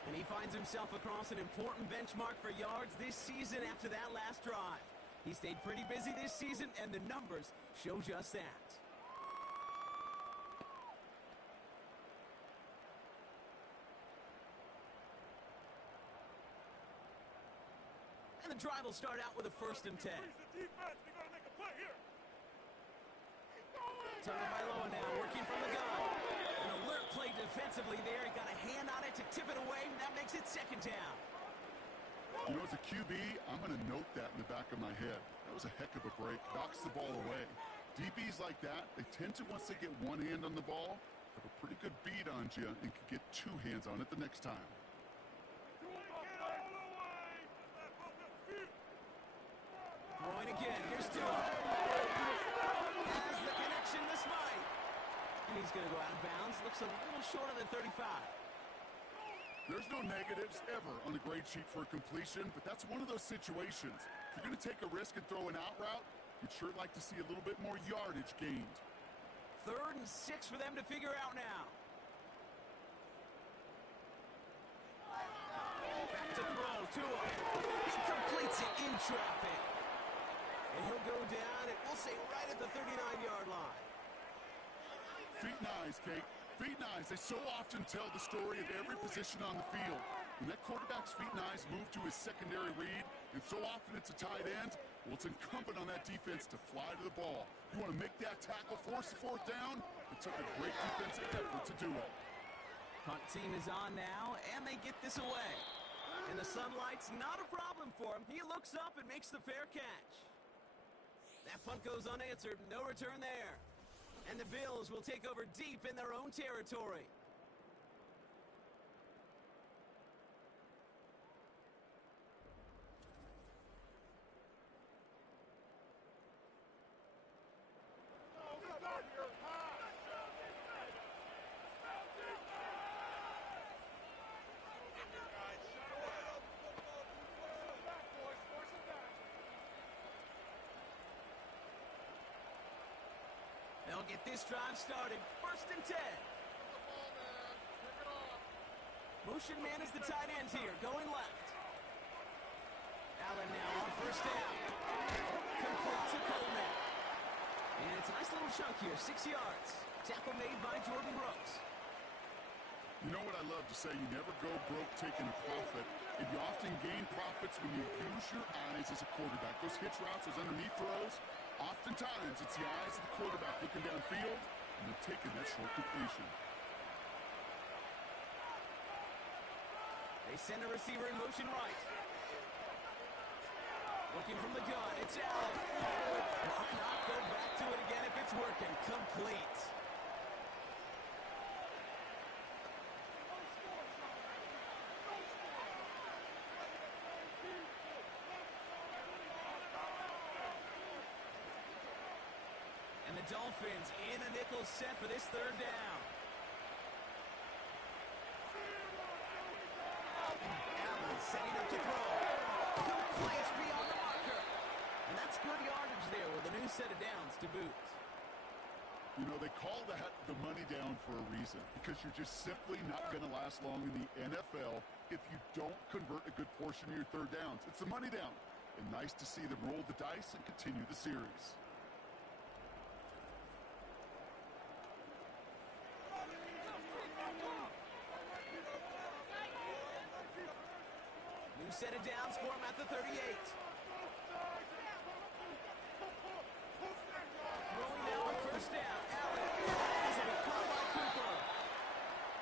And he finds himself across an important benchmark for yards this season after that last drive. He stayed pretty busy this season, and the numbers show just that. And the drive will start out with a 1st and 10. Tagovailoa now working from the gun. An alert play defensively there. He got a hand on it to tip it away. That makes it 2nd down. You know, as a QB, I'm going to note that in the back of my head. That was a heck of a break. Knocks the ball away. DBs like that, they tend to, once they get one hand on the ball, have a pretty good beat on you and can get 2 hands on it the next time. Throwing again. Here's Tua. Has And he's going to go out of bounds. Looks a little shorter than 35. There's no negatives ever on the grade sheet for a completion, but that's one of those situations. If you're going to take a risk and throw an out route, you'd sure like to see a little bit more yardage gained. 3rd and 6 for them to figure out now. Back to throw to him. He completes it in traffic. And he'll go down, and we'll say right at the 39-yard line. Feet and eyes, Kate. Feet and eyes. They so often tell the story of every position on the field. When that quarterback's feet and eyes move to his secondary read, and so often it's a tight end, well, it's incumbent on that defense to fly to the ball. You want to make that tackle, force the 4th down? It took a great defensive effort to do it. Punt team is on now, and they get this away. And the sunlight's not a problem for him. He looks up and makes the fair catch. That punt goes unanswered. No return there. And the Bills will take over deep in their own territory. They'll get this drive started. 1st and 10. Motion man is the tight end here, going left. Allen now on 1st down. Complete to Coleman. And it's a nice little chunk here, 6 yards. Tackle made by Jordan Brooks. You know what I love to say? You never go broke taking a profit, and you often gain profits when you use your eyes as a quarterback. Those hitch routes, those underneath throws, oftentimes it's the eyes of the quarterback looking downfield and then taking that short completion. They send a receiver in motion right. Looking from the gun, it's Allen. Knock, knock, go back to it again if it's working. Complete. And the Dolphins in a nickel set for this 3rd down. Allen setting up to throw. Complete beyond the marker. And that's good yardage there with a new set of downs to boot. You know, they call that the money down for a reason, because you're just simply not going to last long in the NFL if you don't convert a good portion of your 3rd downs. It's the money down. And nice to see them roll the dice and continue the series. New set of downs for him at the 38. Throwing now on 1st down. Allen is a caught by Cooper.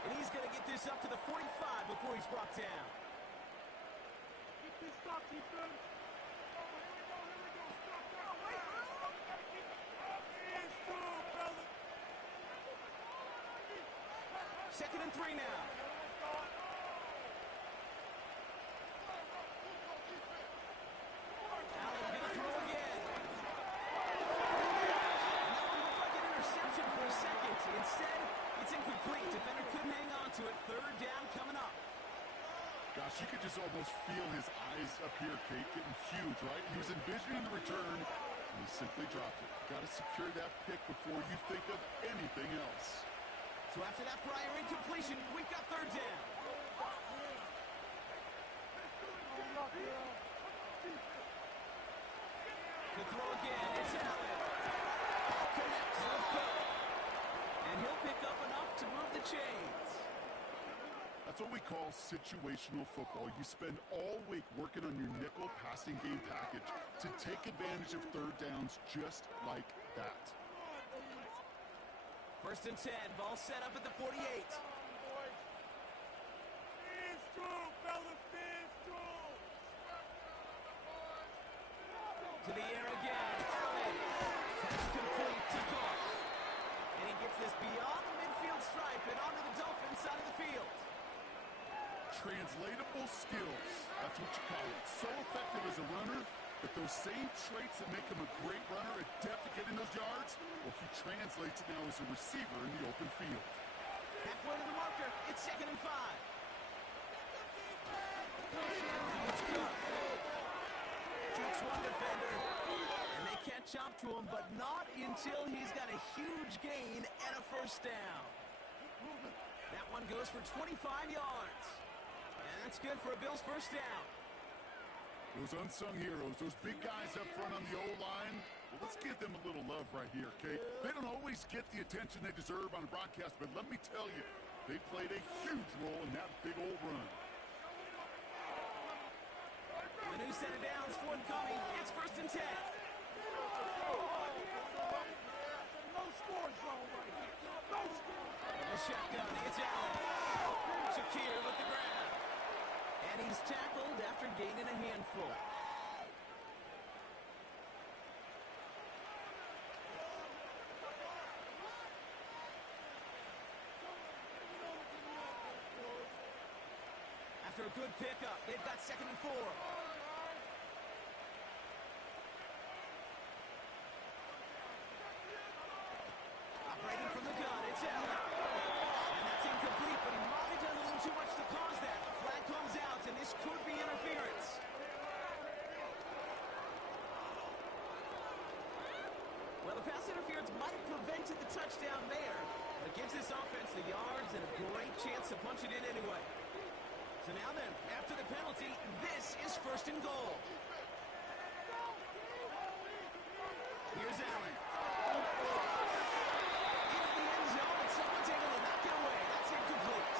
And he's going to get this up to the 45 before he's brought down. Get this stop, defense. Second and 3 now. Allen gonna throw again. And that one looked like an interception for a second. Instead, it's incomplete. Defender couldn't hang on to it. 3rd down coming up. Gosh, you could just almost feel his eyes up here, Kate, getting huge, right? He was envisioning the return, and he simply dropped it. Got to secure that pick before you think of anything else. So after that prior incompletion, we've got 3rd down. The throw again, it's Allen. Connects with Cook. And he'll pick up enough to move the chains. That's what we call situational football. You spend all week working on your nickel passing game package to take advantage of 3rd downs just like that. 1st and 10, ball set up at the 48. Stand strong, fellas, stand strong. To the air again, Allen. Pass complete to Cook. And he gets this beyond the midfield stripe and onto the Dolphins side of the field. Translatable skills, that's what you call it. So effective as a runner, But those same traits that make him a great runner, adept at getting those yards, well, he translates it now as a receiver in the open field. Halfway to the marker. It's 2nd and 5. Now it's Cook. Tricks one defender. And they catch up to him, but not until he's got a huge gain and a first down. That one goes for 25 yards. And that's good for a Bills first down. Those unsung heroes, those big guys up front on the O-line, well, let's give them a little love right here, okay? They don't always get the attention they deserve on a broadcast, but let me tell you, they played a huge role in that big old run. Manu set it down, it's forthcoming. It's 1st and 10. No score zone right here. No score zone. In the shotgun, it's Allen. Shakir with the grab. And he's tackled after gaining a handful. After a good pickup, they've got 2nd and 4. Operating from the gun, it's Allen. And that's incomplete, but he might have done a little too much to cause that. The flag comes out, and this could be interference. Well, the pass interference might have prevented the touchdown there, but it gives this offense the yards and a great chance to punch it in anyway. So now then, after the penalty, this is 1st and goal. Here's Allen. Into the end zone, and someone's able to knock it away. That's incomplete.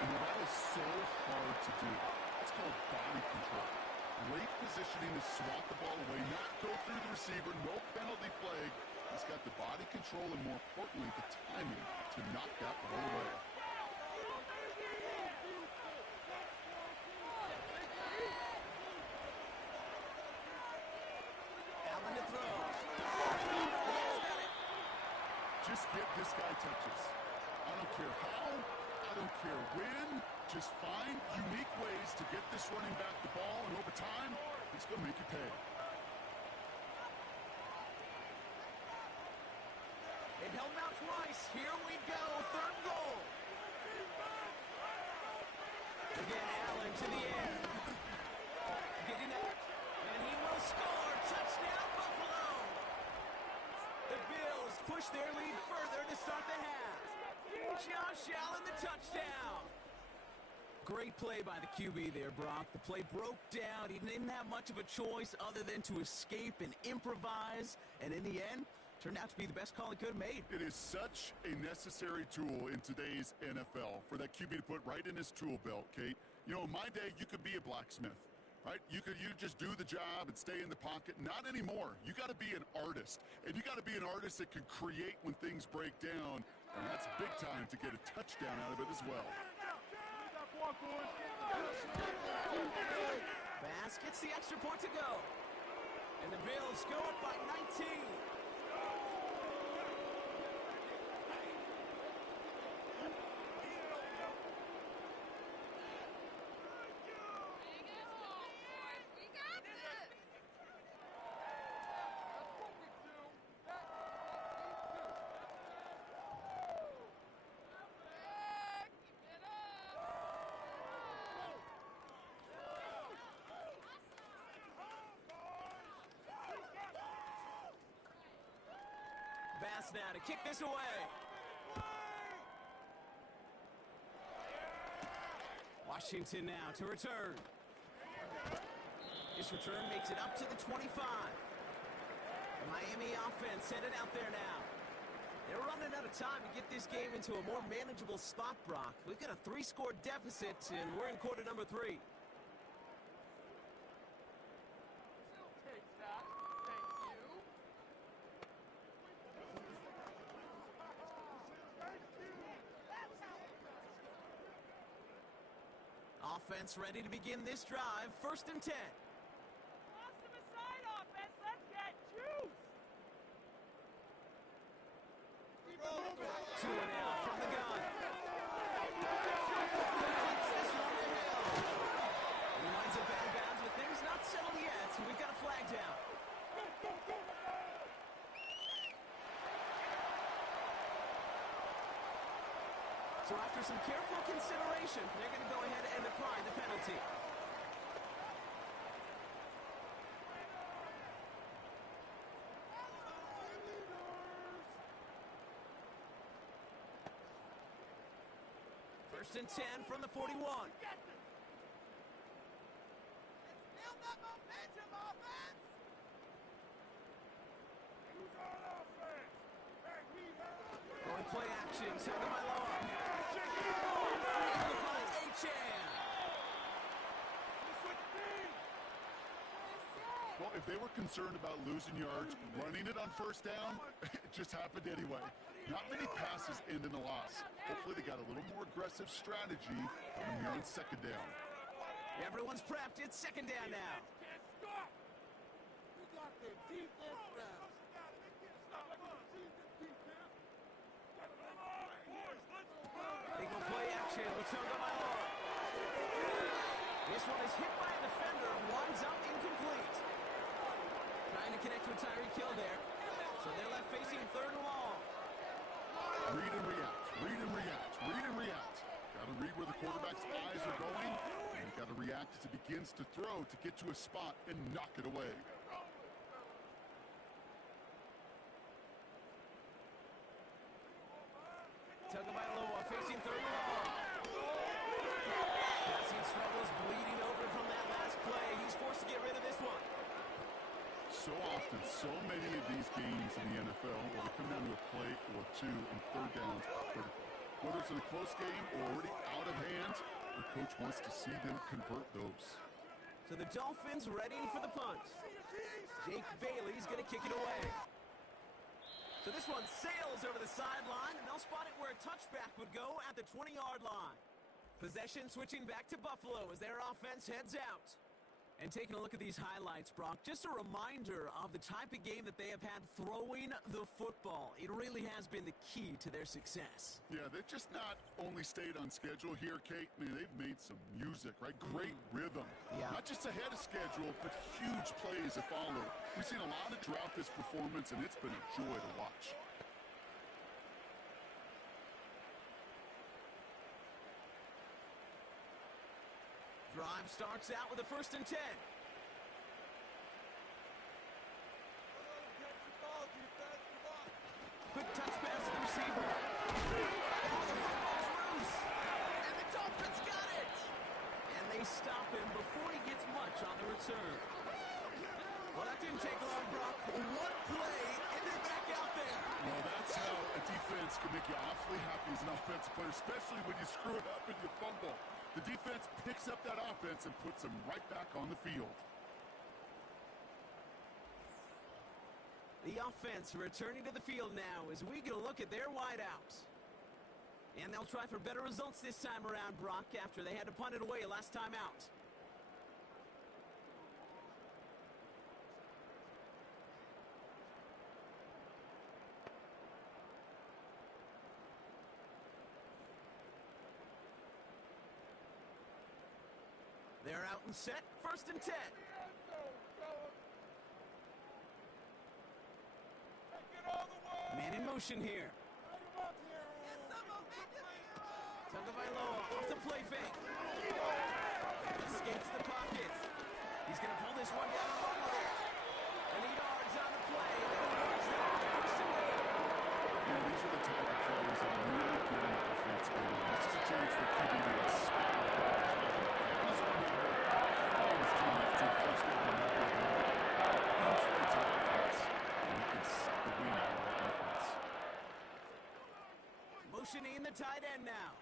You know, that is so hard to do. It's called body control. Great positioning to swat the ball away, not go through the receiver, no penalty flag. He's got the body control and, more importantly, the timing to knock that ball away. Allen to throw. Just get this guy touches. I don't care how, I don't care when. Just find unique ways to get this running back the ball, and over time, he's going to make you pay. It held out twice. Here we go. 3rd goal. Again, Allen to the air. Getting up. And he will score. Touchdown, Buffalo. The Bills push their lead further to start the half. Josh Allen, the touchdown. Great play by the QB there, Brock. The play broke down. He didn't have much of a choice other than to escape and improvise. And in the end, turned out to be the best call he could have made. It is such a necessary tool in today's NFL for that QB to put right in his tool belt, Kate. You know, in my day, you could be a blacksmith, right? You just do the job and stay in the pocket. Not anymore. You got to be an artist. And you got to be an artist that can create when things break down. And that's big time to get a touchdown out of it as well. Bass gets the extra point to go. And the Bills go up by 19. Bass now to kick this away. Washington now to return. This return makes it up to the 25. The Miami offense headed out there now. They're running out of time to get this game into a more manageable spot, Brock. We've got a 3-score deficit, and we're in quarter number 3. Offense ready to begin this drive. 1st and 10. Lost him aside, offense. Let's get juice. Two and out from the gun. He winds up out of bounds with things not settled yet. So after some careful consideration, they're going to go ahead and apply the penalty. First and 10 from the 41. Going play action, Tagovailoa. Able to find Achane. Well, if they were concerned about losing yards, running it on first down, it just happened anyway. Not many passes end in a loss. Hopefully they got a little more aggressive strategy coming here on second down. Everyone's prepped. It's second down now. We got the defense now. They go play action with Tagovailoa. This one is hit by a defender and winds up incomplete. Trying to connect with Tyreek Hill there. So they're left facing third and long. Read and react, read and react, read and react. Got to read where the quarterback's eyes are going, and you got to react as he begins to throw to get to a spot and knock it away. Tagovailoa facing third and long. Passing struggles, bleeding over from that last play. He's forced to get rid of this one. So often, so many of these games in the NFL where they come down to a play or two and third downs are critical. Whether it's in a close game or already out of hand, the coach wants to see them convert those. So the Dolphins readying for the punt. Jake Bailey's going to kick it away. So this one sails over the sideline, and they'll spot it where a touchback would go at the 20-yard line. Possession switching back to Buffalo as their offense heads out. And taking a look at these highlights, Brock, just a reminder of the type of game that they have had throwing the football. It really has been the key to their success. Yeah, they've just not only stayed on schedule here, Kate. Man, they've made some music, right? Great rhythm. Yeah. Not just ahead of schedule, but huge plays that follow. We've seen a lot of throughout this performance, and it's been a joy to watch. Drive starts out with a first and 10. Quick touch pass to the receiver. Oh, the football's loose. And the Dolphins got it. And they stop him before he gets much on the return. Well, that didn't take long, Brock. One play, and they're back out there. Well, that's how a defense can make you awfully happy as an offensive player, especially when you screw it up and you fumble. The defense picks up that offense and puts them right back on the field. The offense returning to the field now as we get a look at their wideouts. And they'll try for better results this time around, Brock, after they had to punt it away last time out. They're out and set, first and 10. Man in motion here. Tagovailoa off the play fake. Escapes the pocket. He's going to pull this one down and run with it. And 8 yards on the play. And he runs that first and goal. Yeah, these are the type of plays that really get an offense going. This is a chance for QB to expect the ball. He's going to be able to follow his teammates to first down and not get hurt. Inflates our offense, and we can suck the wind out of that defense. Motioning the tight end now.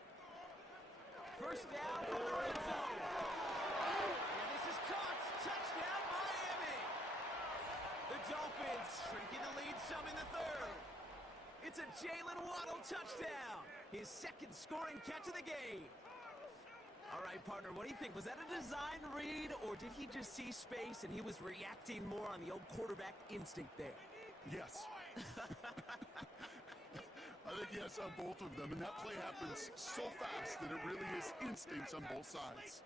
First down from the red zone. And this is caught. Touchdown, Miami. The Dolphins shrinking the lead some in the third. It's a Jalen Waddle touchdown. His second scoring catch of the game. All right, partner, what do you think? Was that a design read, or did he just see space and he was reacting more on the old quarterback instinct there? Yes. I think yes on both of them, and that play happens so fast that it really is instincts on both sides.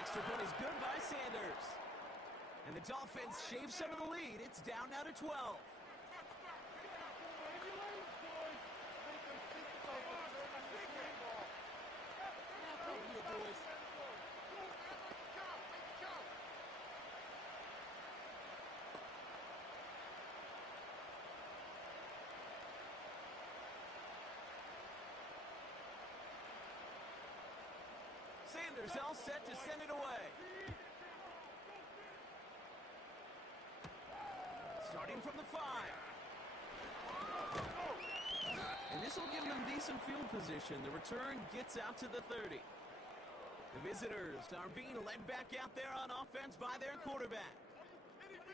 Extra point is good by Sanders. And the Dolphins shave some of the lead. It's down now to 12. boys. Sanders all set to send it away. Starting from the 5. And this will give them decent field position. The return gets out to the 30. The visitors are being led back out there on offense by their quarterback.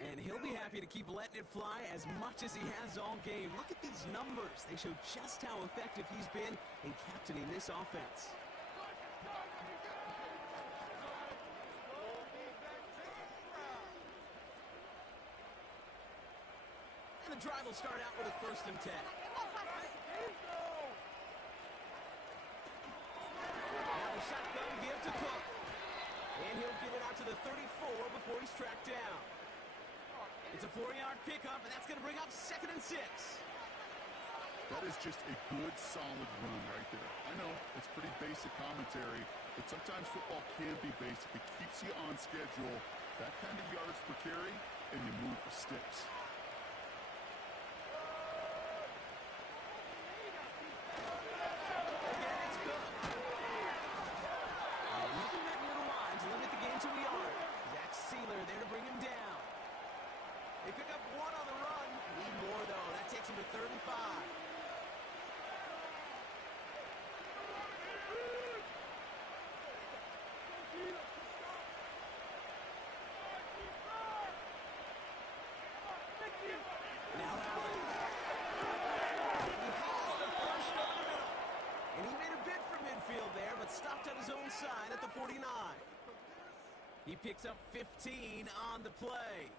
And he'll be happy to keep letting it fly as much as he has all game. Look at these numbers. They show just how effective he's been in captaining this offense. And the drive will start out with a 1st and 10. Shotgun give to Cook. And he'll get it out to the 34 before he's tracked down. It's a 4-yard pickup, and that's going to bring up 2nd and 6. That is just a good, solid run right there. I know, it's pretty basic commentary, but sometimes football can be basic. It keeps you on schedule, that kind of yards per carry, and you move the sticks. They pick up 1 on the run. Need more, though. That takes him to 35. Now Allen. He has the first over the middle. And he made a bid for midfield there, but stopped on his own side at the 49. He picks up 15 on the play.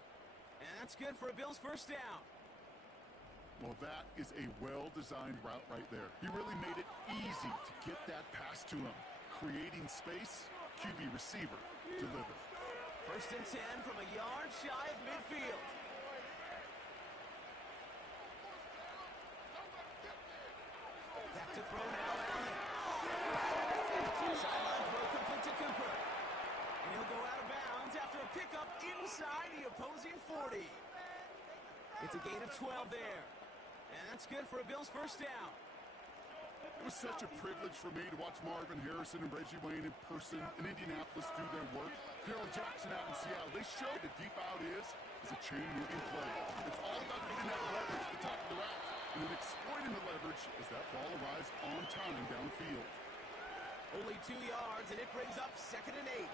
And that's good for a Bills 1st down. Well, that is a well-designed route right there. He really made it easy to get that pass to him. Creating space, QB receiver delivered. 1st and 10 from a yard shy of midfield. Back to throw now, Allen. Sideline throw complete to Cooper. And he'll go out of bounds after a pickup inside the opposing 40. It's a gain of 12 there. And that's good for a Bills 1st down. It was such a privilege for me to watch Marvin Harrison and Reggie Wayne in person in Indianapolis do their work. Daryl Jackson out in Seattle, they showed that deep out is a chain-moving play. It's all about getting that leverage at the top of the route and then exploiting the leverage as that ball arrives on time downfield. Only 2 yards, and it brings up 2nd and 8.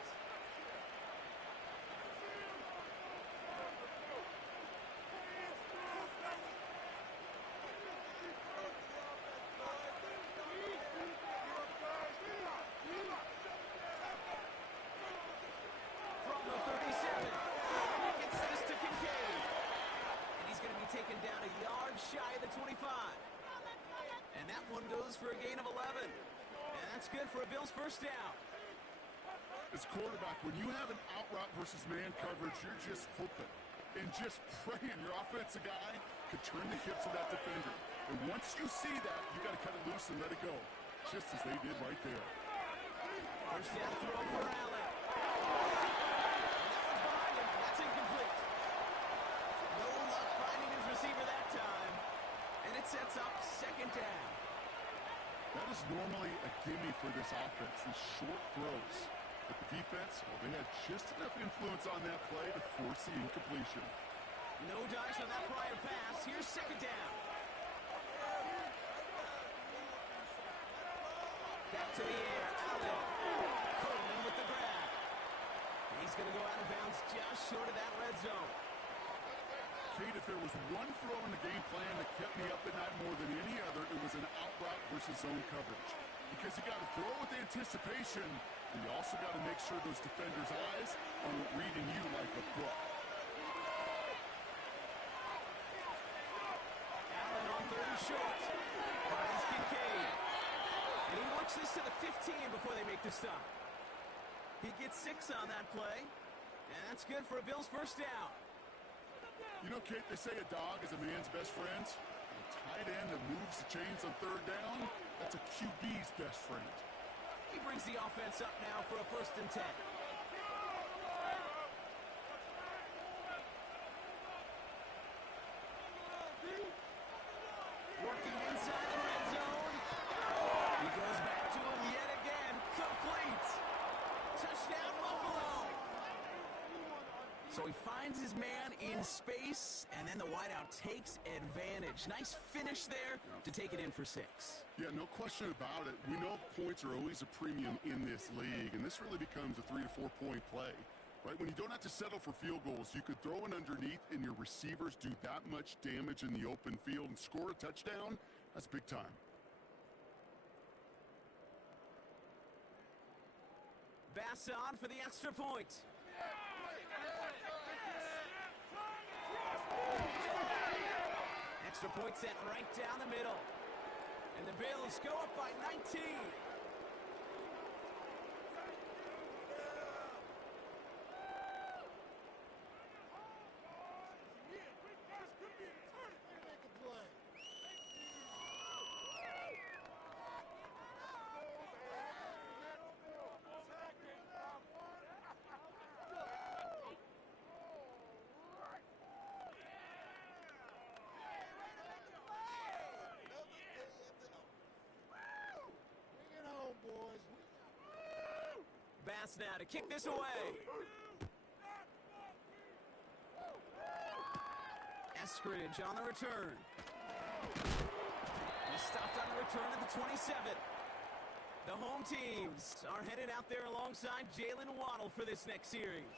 Shy of the 25. And that one goes for a gain of 11. And that's good for a Bills 1st down. As quarterback, when you have an out route versus man coverage, you're just hoping and just praying your offensive guy could turn the hips of that defender. And once you see that, you got to cut it loose and let it go, just as they did right there. 1st down throw for Allen. And that one's behind him. That's incomplete. No luck finding his receiver that time. And it sets up 2nd down. That is normally a gimme for this offense, these short throws. But the defense, well, they had just enough influence on that play to force the incompletion. No dice on that prior pass. Here's 2nd down. Back to the air. Allen. Coleman with the grab. And he's going to go out of bounds just short of that red zone. Kate, if there was one throw in the game plan that kept me up at night more than any other, it was an out route versus zone coverage. Because you got to throw with anticipation, and you also got to make sure those defenders' eyes aren't reading you like a book. Allen on 3rd and short. Finds Kincaid. And he works this to the 15 before they make the stop. He gets 6 on that play. And that's good for a Bills 1st down. You know, Kate, they say a dog is a man's best friend. A tight end that moves the chains on 3rd down, that's a QB's best friend. He brings the offense up now for a 1st and 10. Working inside the red zone. He goes back to him yet again. Complete. Touchdown, Buffalo. So he finds his man in space, and then the wideout takes advantage. Nice finish there to take it in for 6. Yeah, no question about it. We know points are always a premium in this league, and this really becomes a 3 to 4 point play. Right, when you don't have to settle for field goals, you could throw it underneath and your receivers do that much damage in the open field and score a touchdown. That's big time. Bass on for the extra point. Extra point sent right down the middle. And the Bills go up by 19. Bass now to kick this away. Eskridge on the return. He's stopped on the return at the 27. The home teams are headed out there alongside Jalen Waddle for this next series.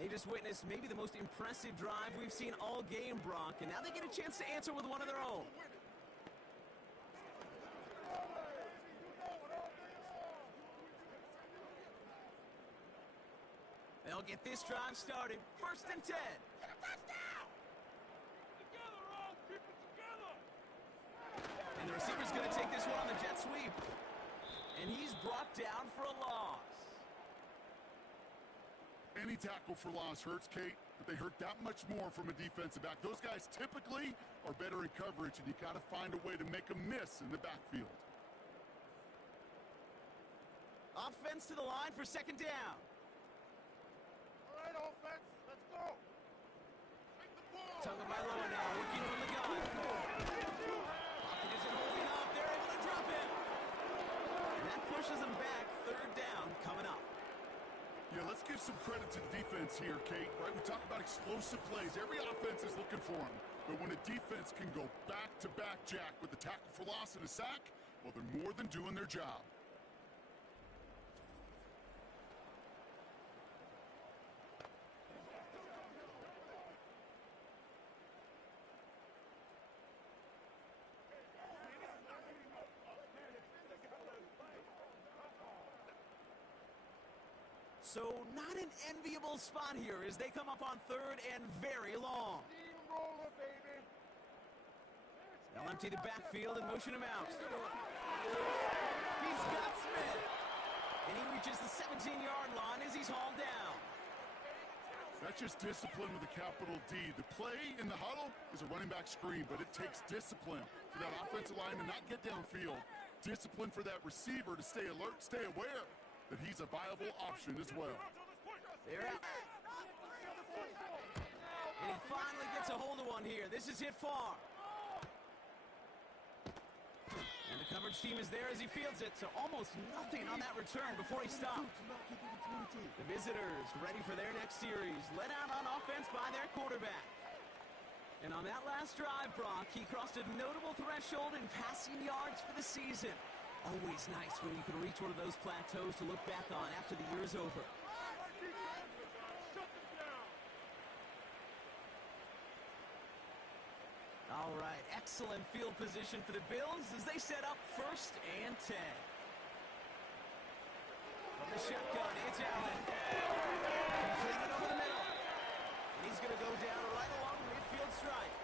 They just witnessed maybe the most impressive drive we've seen all game, Brock, and now they get a chance to answer with one of their own. They'll get this drive started. 1st and 10. And the receiver's going to take this one on the jet sweep. And he's brought down for a loss. Any tackle for loss hurts, Kate, but they hurt that much more from a defensive back. Those guys typically are better in coverage, and you got to find a way to make them miss in the backfield. Offense to the line for 2nd down. All right, offense, let's go. Take the ball. Tagovailoa now working from the gun. Pocket isn't holding up. They're able to drop it. And that pushes them back. 3rd down coming up. Yeah, let's give some credit to the defense here, Kate. Right, we talk about explosive plays. Every offense is looking for them. But when a defense can go back-to-back, Jack, with a tackle for loss and a sack, well, they're more than doing their job. So not an enviable spot here as they come up on 3rd and very long. They'll empty the backfield and motion him out. He's got Smith. And he reaches the 17-yard line as he's hauled down. That's just discipline with a capital D. The play in the huddle is a running back screen, but it takes discipline for that offensive line to not get downfield. Discipline for that receiver to stay alert, stay aware that he's a viable option as well. They're out. And he finally gets a hold of one here. This is hit far. And the coverage team is there as he fields it, so almost nothing on that return before he stopped. The visitors ready for their next series, led out on offense by their quarterback. And on that last drive, Brock, he crossed a notable threshold in passing yards for the season. Always nice when you can reach one of those plateaus to look back on after the year's over. All right, excellent field position for the Bills as they set up 1st and 10. From the shotgun, it's Allen. Completed over the middle. And he's going to go down right along the midfield stripe.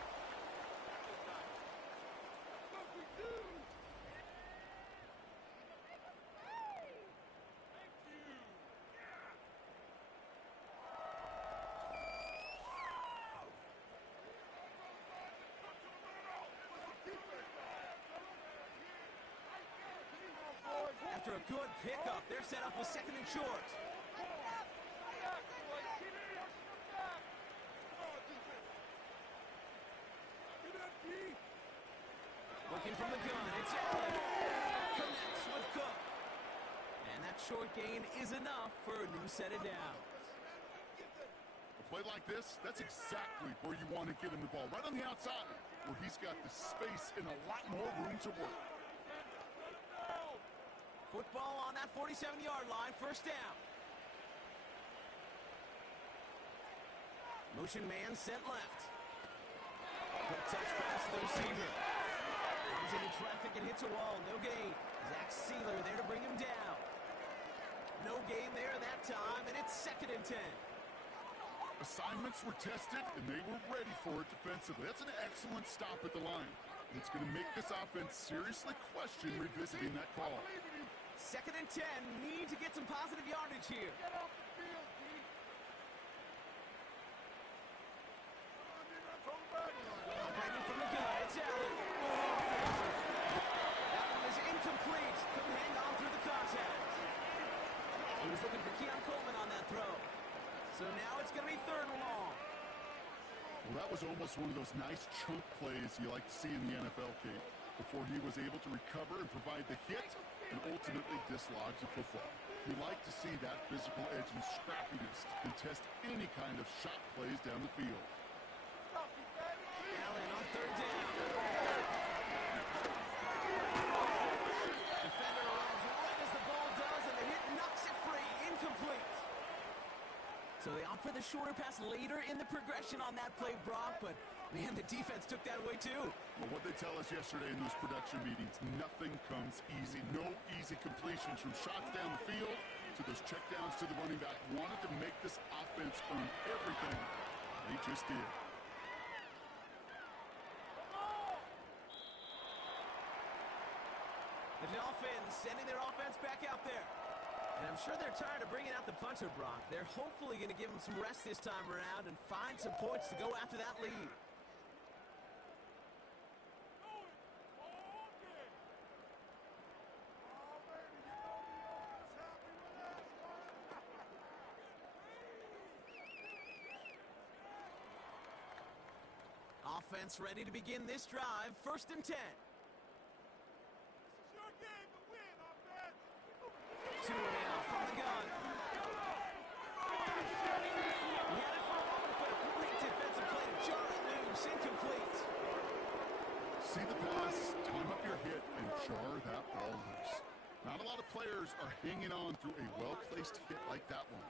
After a good pickup, they're set up with second and short. Looking from the gun, it's Allen. Connects with Cook. And that short gain is enough for a new set of downs. A play like this, that's exactly where you want to get him the ball. Right on the outside, where he's got the space and a lot more room to work. Football on that 47-yard line, first down. Motion man sent left. Quick touch pass to the receiver. Comes into traffic and hits a wall, no gain. Zach Sealer there to bring him down. No gain there that time, and it's second and 10. Assignments were tested, and they were ready for it defensively. That's an excellent stop at the line. It's going to make this offense seriously question revisiting that call. Second and 10, need to get some positive yardage here. Get off the field, D. Operating from the gun, it's Allen. That one is incomplete. Couldn't hang on through the contact. He was looking for Keon Coleman on that throw. So now it's going to be third and long. Well, that was almost one of those nice chunk plays you like to see in the NFL, Kate, before he was able to recover and provide the hit and ultimately dislodge the football. You like to see that physical edge and scrappiness and test any kind of shot plays down the field. Allen on third down. Defender arrives right as the ball does, and the hit knocks it free. Incomplete. So they opt for the shorter pass later in the progression on that play, Brock, but man, the defense took that away too. Well, what they tell us yesterday in those production meetings, nothing comes easy. No easy completions from shots down the field to those checkdowns to the running back. Wanted to make this offense earn everything. They just did. The Dolphins sending their offense back out there. And I'm sure they're tired of bringing out the punter, Brock. They're hopefully going to give them some rest this time around and find some points to go after that lead. Offense ready to begin this drive. First and 10. Two now from the gun. He had it for a moment, but a great defensive play to jar it loose. Incomplete. See the pass, time up your hit, and jar that ball loose. Not a lot of players are hanging on through a well-placed hit like that one.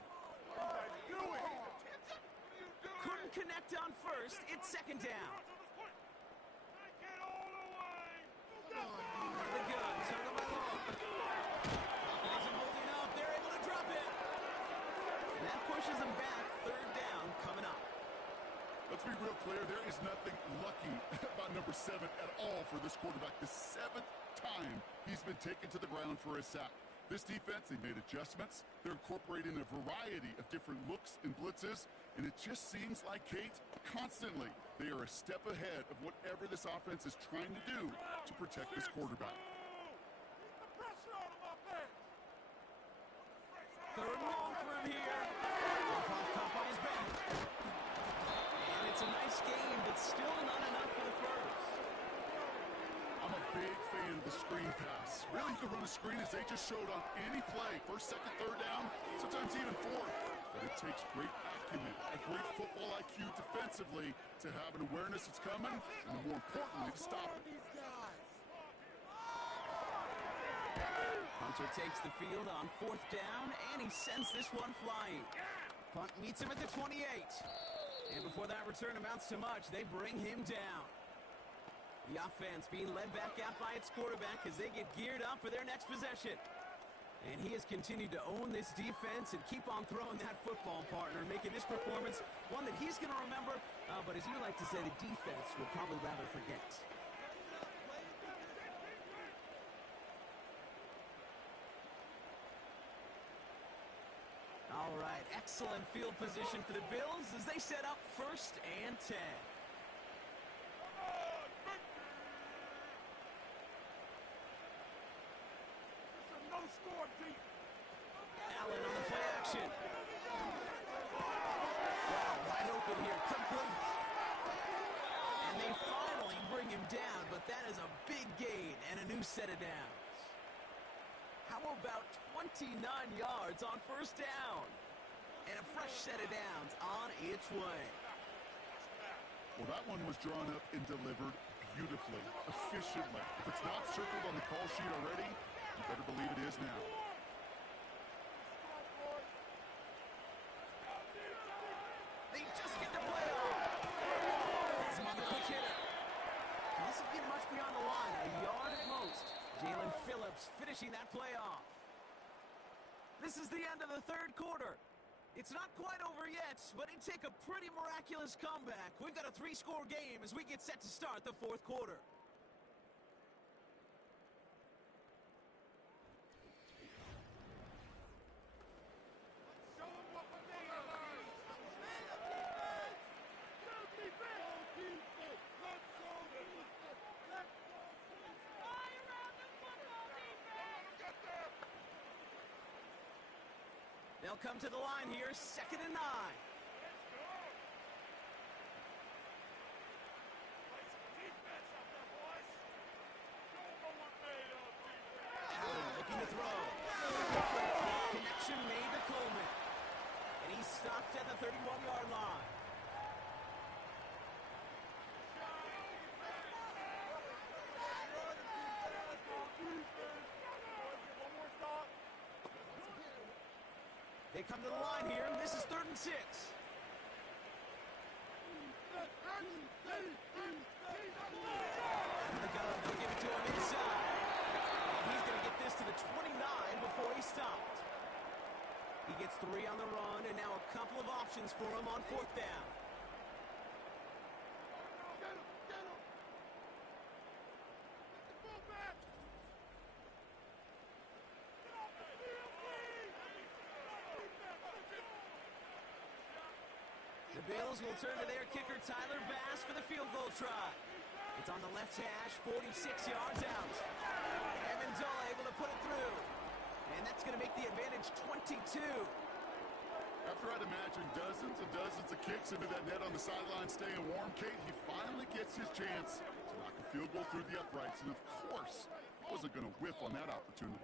Couldn't connect on first. It's second down. The gun, took him by long. Isn't holding up. They're able to drop it. And that pushes them back. Third down coming up. Let's be real clear. There is nothing lucky about number 7 at all for this quarterback. The 7th time he's been taken to the ground for a sack. This defense, they made adjustments. They're incorporating a variety of different looks and blitzes, and it just seems like, Kate, constantly they are a step ahead of whatever this offense is trying to do to protect this quarterback. Third and long for him here. Caught by his back. And it's a nice game, but still not enough for the first. I'm a big fan of the screen pass. Really, you can run a screen as they just showed on any play. First, second, third down, sometimes even fourth. But it takes great acumen, a great football IQ defensively to have an awareness it's coming, and more importantly, to stop it. Hunter takes the field on fourth down, and he sends this one flying. Punt meets him at the 28. And before that return amounts to much, they bring him down. The offense being led back out by its quarterback as they get geared up for their next possession. And he has continued to own this defense and keep on throwing that football, partner, making this performance one that he's going to remember, but as you like to say, the defense will probably rather forget. All right, excellent field position for the Bills as they set up first and 10. No Allen on the play action. Wow, wide open here, complete. And they finally bring him down, but that is a big gain and a new set of downs. How about 29 yards on first down? And a fresh set of downs on its way. Well, that one was drawn up and delivered beautifully, efficiently. If it's not circled on the call sheet already, you better believe it is now. They just get the play off. That's him on the quick hitter. Doesn't get much beyond the line, a yard at most. Jalen Phillips finishing that play off. This is the end of the third quarter. It's not quite over yet, but it'd take a pretty miraculous comeback. We've got a 3-score game as we get set to start the fourth quarter. They'll come to the line here, 2nd and 9. Allen looking to throw. Connection made to Coleman. And he's stopped at the 31-yard line. They come to the line here. This is 3rd and 6. Out of the gun, they'll give it to him inside. And he's going to get this to the 29 before he stopped. He gets 3 on the run, and now a couple of options for him on 4th down. The Bills will turn to their kicker, Tyler Bass, for the field goal try. It's on the left hash, 46 yards out. Amendola able to put it through. And that's going to make the advantage 22. After I'd imagine dozens and dozens of kicks into that net on the sideline staying warm, Kate, he finally gets his chance to knock a field goal through the uprights. And of course, he wasn't going to whiff on that opportunity.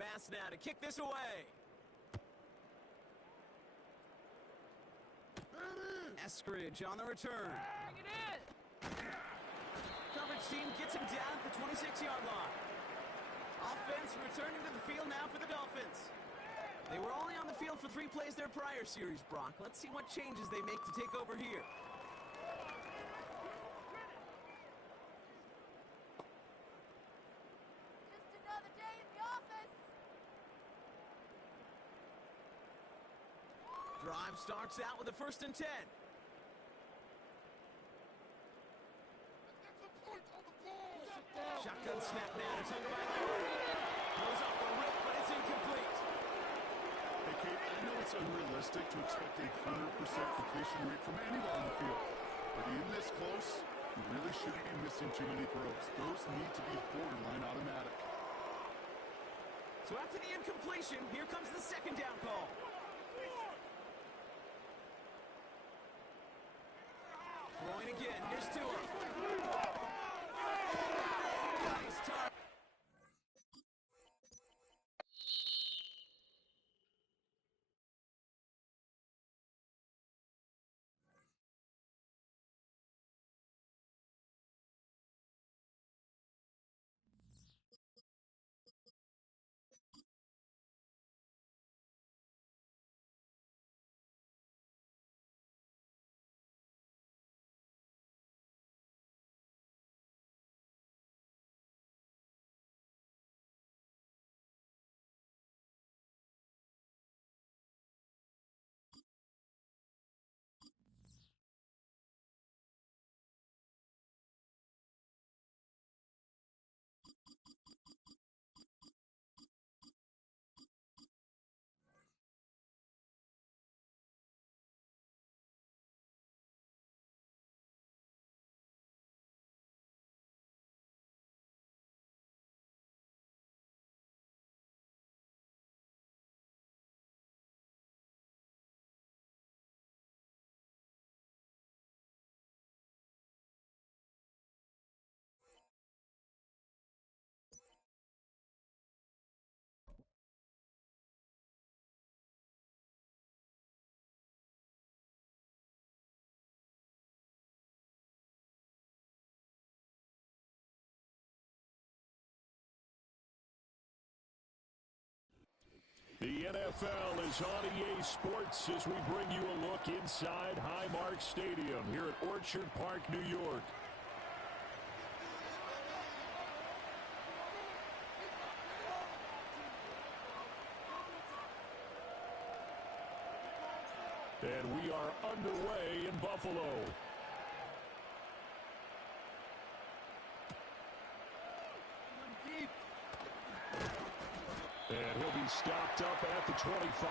Bass now to kick this away. Eskridge on the return. Bring it in. Coverage team gets him down at the 26-yard line. Offense returning to the field now for the Dolphins. They were only on the field for 3 plays their prior series, Brock. Let's see what changes they make to take over here. Just another day in the office. Drive starts out with a 1st and 10. Shotgun snap now to Tagovailoa. Goes off the rip, but it's incomplete. Hey, Kate, I know it's unrealistic to expect a 100% completion rate from anywhere on the field. But in this close, you really shouldn't be missing too many throws. Those need to be borderline automatic. So after the incompletion, here comes the 2nd down call. Throwing again. Here's Tua. NFL is on EA Sports as we bring you a look inside Highmark Stadium here at Orchard Park, New York. And we are underway in Buffalo. And he'll be stopped up at the 25.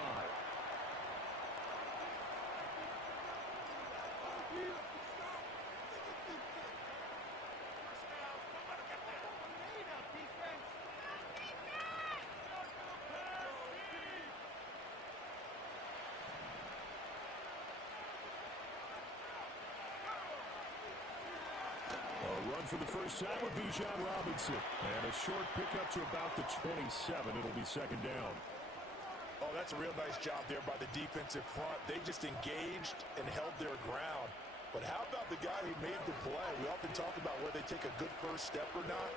For the first time with Bijan Robinson. And a short pickup to about the 27. It'll be second down. Oh, that's a real nice job there by the defensive front. They just engaged and held their ground. But how about the guy who made the play? We often talk about whether they take a good first step or not.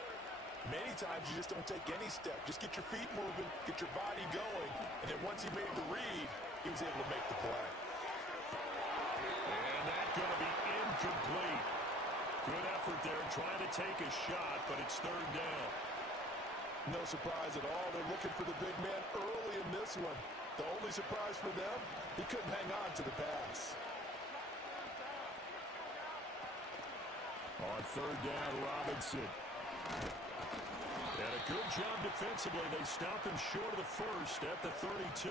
Many times you just don't take any step. Just get your feet moving, get your body going. And then once he made the read, he was able to make the play. And that's going to be incomplete. Good effort there, trying to take a shot, but it's third down. No surprise at all. They're looking for the big man early in this one. The only surprise for them, he couldn't hang on to the pass. On third down, Robinson. And a good job defensively. They stopped him short of the first at the 32.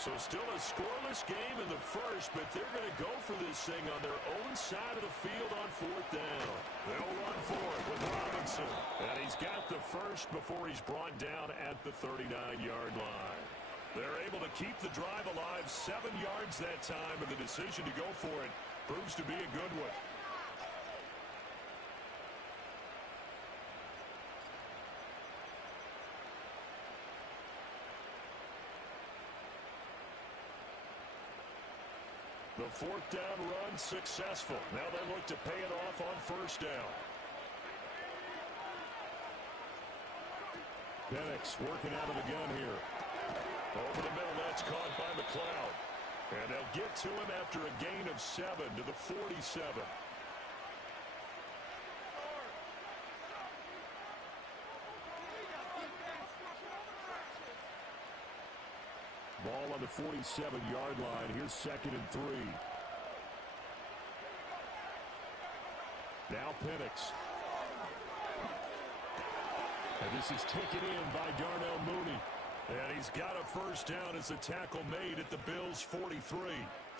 So still a scoreless game in the first, but they're going to go for this thing on their own side of the field on fourth down. They'll run for it with Robinson. And he's got the first before he's brought down at the 39-yard line. They're able to keep the drive alive 7 yards that time, and the decision to go for it proves to be a good one. The fourth down run successful. Now they look to pay it off on first down. Penix working out of the gun here. Over the middle, that's caught by McLeod. And they'll get to him after a gain of 7 to the 47. Ball on the 47-yard line. Here's second and 3. Now Penix. And this is taken in by Darnell Mooney. And he's got a first down as the tackle made at the Bills' 43.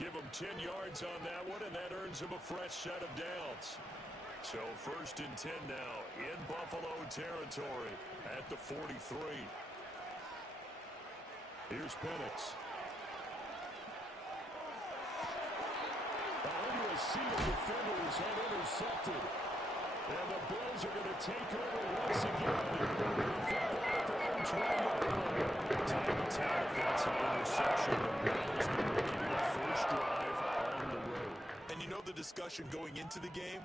Give him 10 yards on that one, and that earns him a fresh set of downs. So first and 10 now in Buffalo territory at the 43. Here's Penix. Under a sea of defenders and intercepted. And the Bills are going to take over once again. Time offensive interception. The Bills making their first drive on the road. And you know the discussion going into the game?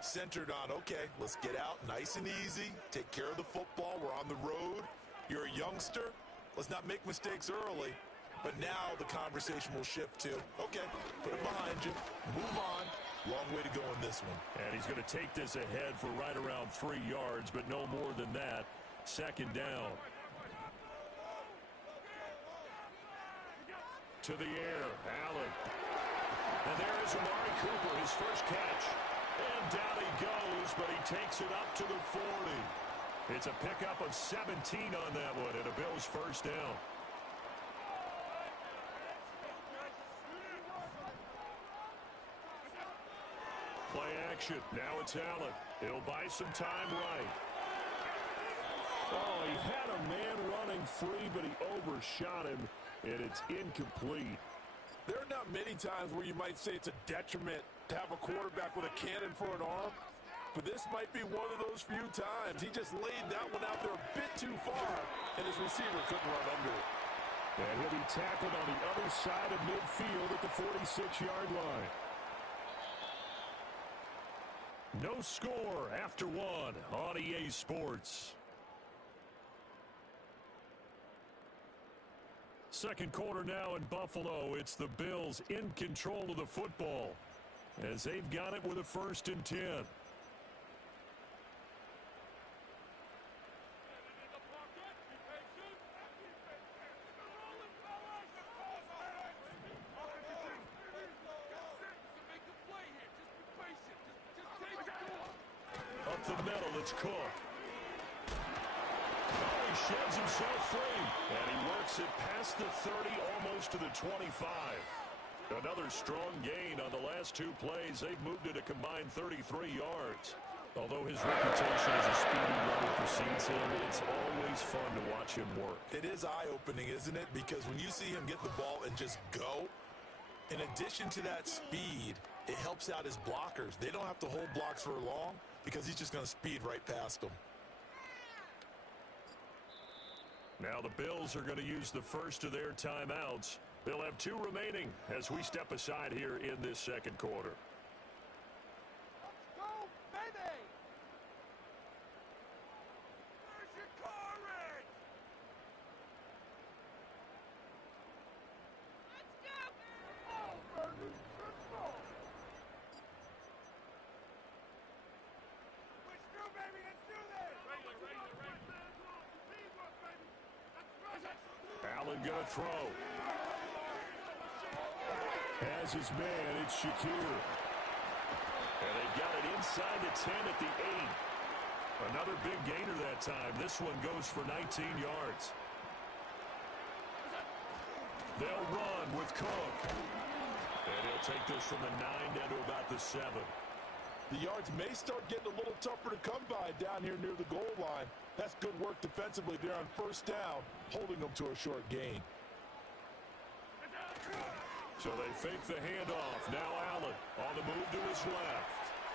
Centered on, okay, let's get out nice and easy. Take care of the football. We're on the road. You're a youngster. Let's not make mistakes early, but now the conversation will shift to, okay, put it behind you, move on. Long way to go in this one. And he's going to take this ahead for right around 3 yards, but no more than that. Second down. To the air, Allen. And there is Amari Cooper, his first catch. And down he goes, but he takes it up to the 40. It's a pickup of 17 on that one, and a Bills first down. Play action. Now it's Allen. He'll buy some time right. Oh, he had a man running free, but he overshot him, and it's incomplete. There are not many times where you might say it's a detriment to have a quarterback with a cannon for an arm. But this might be one of those few times. He just laid that one out there a bit too far, and his receiver couldn't run under it. And he'll be tackled on the other side of midfield at the 46-yard line. No score after one on EA Sports. second quarter now in Buffalo. It's the Bills in control of the football as they've got it with a 1st and 10. Up the middle, it's Cook. Oh, he sheds himself free. And he works it past the 30, almost to the 25. Another strong gain on the last 2 plays. They've moved it a combined 33 yards. Although his reputation as a speedy runner precedes him, it's always fun to watch him work. It is eye-opening, isn't it? Because when you see him get the ball and just go, in addition to that speed, it helps out his blockers. They don't have to hold blocks for long because he's just going to speed right past them. Now the Bills are going to use the first of their timeouts. They'll have 2 remaining as we step aside here in this second quarter. Go, baby! Where's your courage? Let's go! Oh, baby, let's go! Push through, baby, let's do this! Teamwork, baby! Let's run it! Allen going to throw. As his man, it's Shakir. And they've got it inside the 10 at the 8. Another big gainer that time. This one goes for 19 yards. They'll run with Cook. And he'll take this from the 9 down to about the 7. The yards may start getting a little tougher to come by down here near the goal line. That's good work defensively there on 1st down, holding them to a short gain. So they fake the handoff. Now Allen on the move to his left.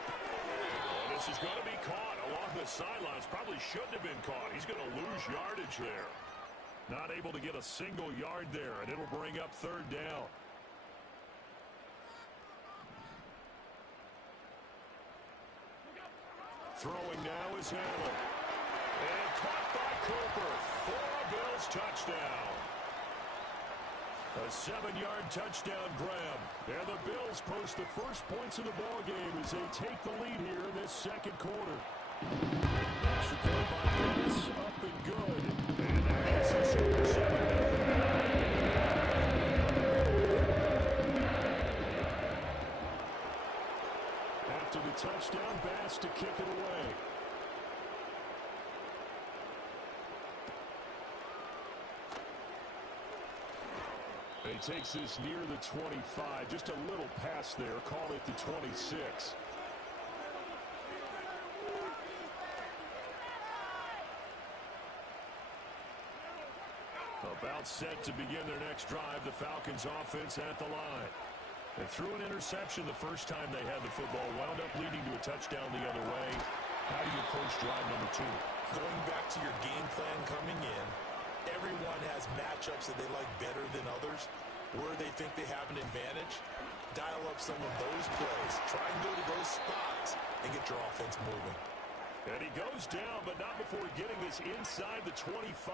And this is going to be caught along the sidelines. Probably shouldn't have been caught. He's going to lose yardage there. Not able to get a single yard there, and it'll bring up 3rd down. Throwing now is Allen. And caught by Cooper for a Bills touchdown. A 7-yard touchdown grab. And the Bills post the first points of the ball game as they take the lead here in this second quarter. Extra point by Dennis, up and good. And that makes it 7-0. After the touchdown, Bass to kick it away. He takes this near the 25. Just a little pass there. Call it the 26. About set to begin their next drive. The Falcons offense at the line. They threw an interception the first time they had the football. Wound up leading to a touchdown the other way. How do you approach drive number 2? Going back to your game plan coming in, everyone has matchups that they like better than others. Where they think they have an advantage, dial up some of those plays. Try and go to those spots and get your offense moving. And he goes down, but not before getting this inside the 25.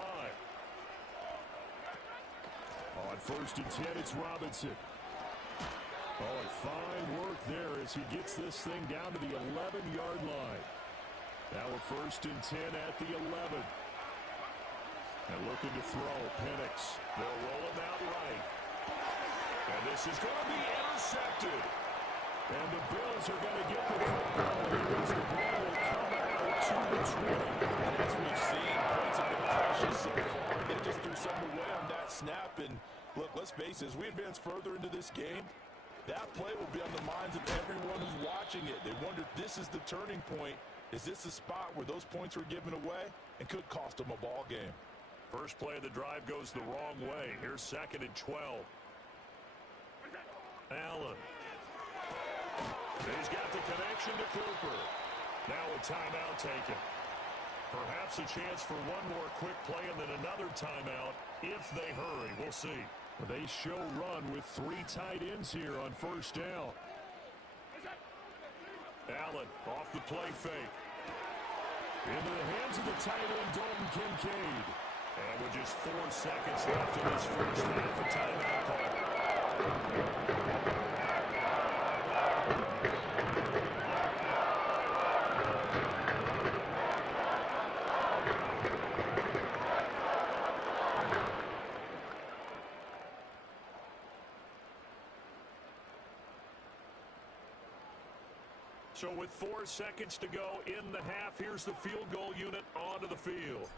On 1st and 10, it's Robinson. Oh, and fine work there as he gets this thing down to the 11-yard line. Now a 1st and 10 at the 11. And looking to throw, Penix. They'll roll him out right. And this is going to be intercepted. And the Bills are going to get the football as the ball will come out to the 20. As we've seen, points have been precious so far. They just threw something away on that snap. And look, let's face it, as we advance further into this game, that play will be on the minds of everyone who's watching it. They wonder if this is the turning point. Is this the spot where those points were given away and could cost them a ball game? First play of the drive goes the wrong way. Here's 2nd and 12. Allen. He's got the connection to Cooper. Now a timeout taken. Perhaps a chance for one more quick play and then another timeout if they hurry. We'll see. They show run with 3 tight ends here on 1st down. Allen off the play fake. Into the hands of the tight end, Dalton Kincaid. And with just 4 seconds left in this first half, a timeout call. So with 4 seconds to go in the half, here's the field goal unit onto the field.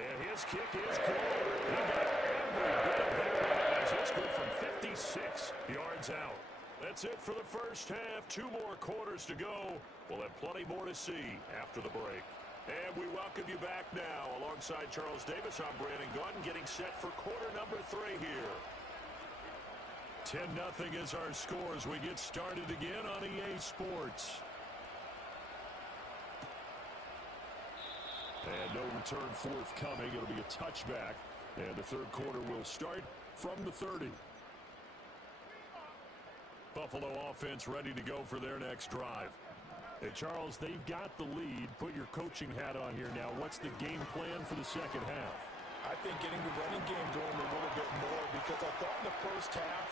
And his kick is good. He got every bit of that. It's good from 56 yards out. That's it for the first half. 2 more quarters to go. We'll have plenty more to see after the break. And we welcome you back now. Alongside Charles Davis, I'm Brandon Gunn, getting set for quarter number 3 here. 10-0 is our score as we get started again on EA Sports. And no return forthcoming. It'll be a touchback. And the third quarter will start from the 30. Buffalo offense ready to go for their next drive. Hey, Charles, they've got the lead. Put your coaching hat on here now. What's the game plan for the second half? I think getting the running game going a little bit more, because I thought in the first half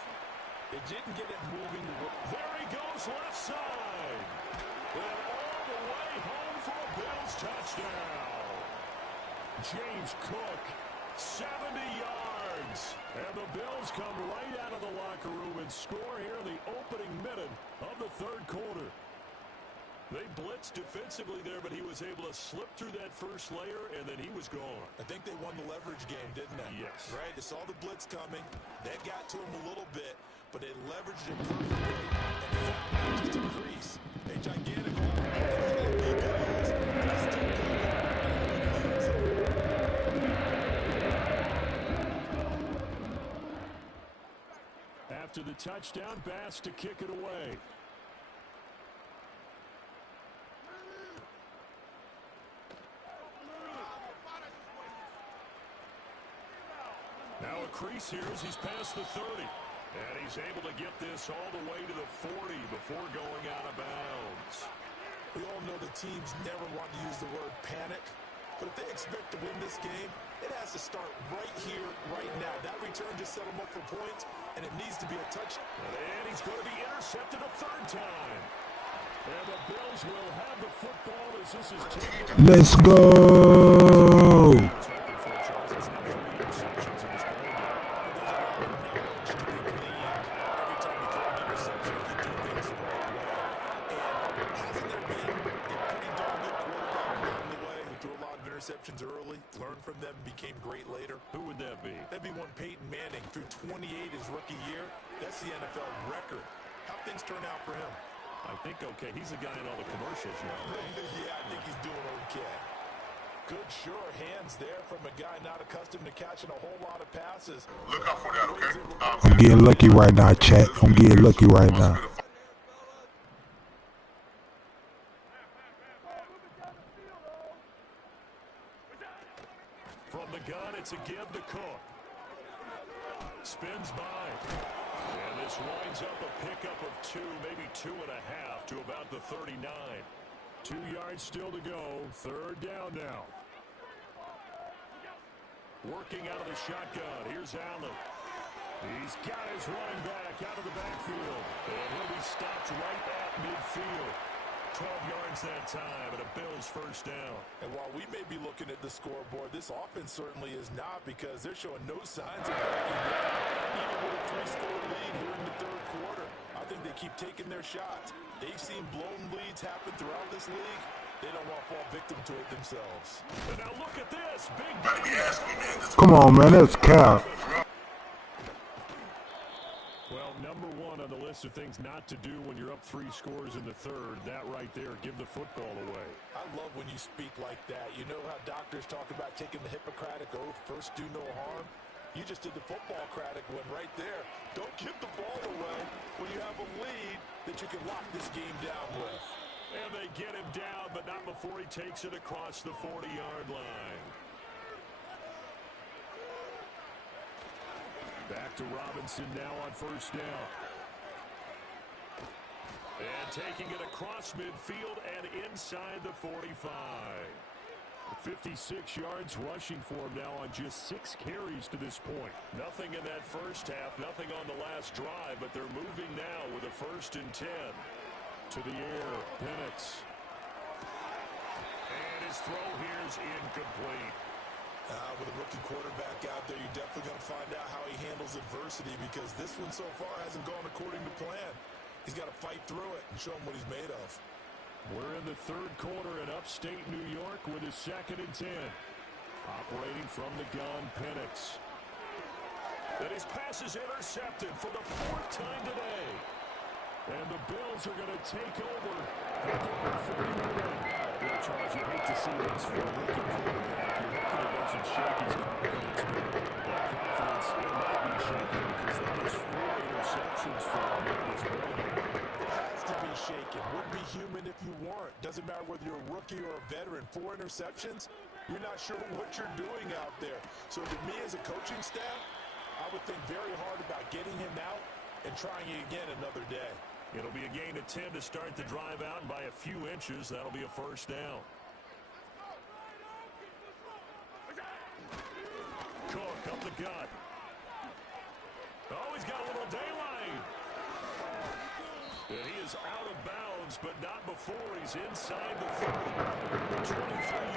they didn't get it moving. There he goes, left side. And all the way home for a Bills touchdown. James Cook, 70 yards. And the Bills come right out of the locker room and score here in the opening minute of the third quarter. They blitzed defensively there, but he was able to slip through that first layer, and then he was gone. I think they won the leverage game, didn't they? Yes. Right? They saw the blitz coming. That got to him a little bit, but they leveraged it perfectly and just a crease. A gigantic hole. After the touchdown, Bass to kick it away. Now a crease here as he's past the 30. And he's able to get this all the way to the 40 before going out of bounds. We all know the teams never want to use the word panic, but if they expect to win this game, it has to start right here, right now. That return just set them up for points, and it needs to be a touchdown. And he's going to be intercepted a third time. And the Bills will have the football as this is taken. Let's go! Interceptions early, learned from them, became great later. Who would that be? That'd be one Peyton Manning through 28 his rookie year. That's the NFL record. How things turn out for him? I think okay. He's the guy in all the commercials now. Yeah, I think he's doing okay. Good, sure hands there from a guy not accustomed to catching a whole lot of passes. Look out for that, okay? I'm getting lucky right now, chat. I'm getting lucky right now. From the gun, it's a give to Cook. Spins by. And this winds up a pickup of 2, maybe 2.5 to about the 39. 2 yards still to go. Third down now. Working out of the shotgun. Here's Allen. He's got his running back out of the backfield. And he'll be stopped right at midfield. 12 yards that time, and a Bills first down. And while we may be looking at the scoreboard, this offense certainly is not, because they're showing no signs of backing down, even with a 3-score lead here in the third quarter. I think they keep taking their shots. They've seen blown leads happen throughout this league. They don't want to fall victim to it themselves. And now look at this. Big Come on, man. That's cap. Well, number 1 on the list of things not to do when you're up 3 scores in the third. That right there, give the football away. I love when you speak like that. You know how doctors talk about taking the Hippocratic oath, first do no harm? You just did the football-cratic one right there. Don't give the ball away when you have a lead that you can lock this game down with. And they get him down, but not before he takes it across the 40-yard line. Back to Robinson now on first down. And taking it across midfield and inside the 45. 56 yards rushing for him now on just 6 carries to this point. Nothing in that first half, nothing on the last drive, but they're moving now with a 1st and 10. To the air, Penix. And his throw here is incomplete. With a rookie quarterback out there, you're definitely going to find out how he handles adversity, because this one so far hasn't gone according to plan. He's got to fight through it and show him what he's made of. We're in the 3rd quarter in upstate New York with a 2nd and 10. Operating from the gun, Penix. And his pass is intercepted for the 4th time today. And the Bills are going to take over. Charles, you hate to see this for a rookie quarterback. You're hoping it doesn't shake his confidence, but that confidence, it might be shaken because that was 4 interceptions for him in this building. To be shaken. Wouldn't be human if you weren't. Doesn't matter whether you're a rookie or a veteran. 4 interceptions, you're not sure what you're doing out there. So to me as a coaching staff, I would think very hard about getting him out and trying it again another day. It'll be a gain of 10 to start the drive out, and by a few inches, that'll be a 1st down. Cook up the gut. Oh, he's got a little daylight. And he is out of bounds, but not before he's inside the 30. 23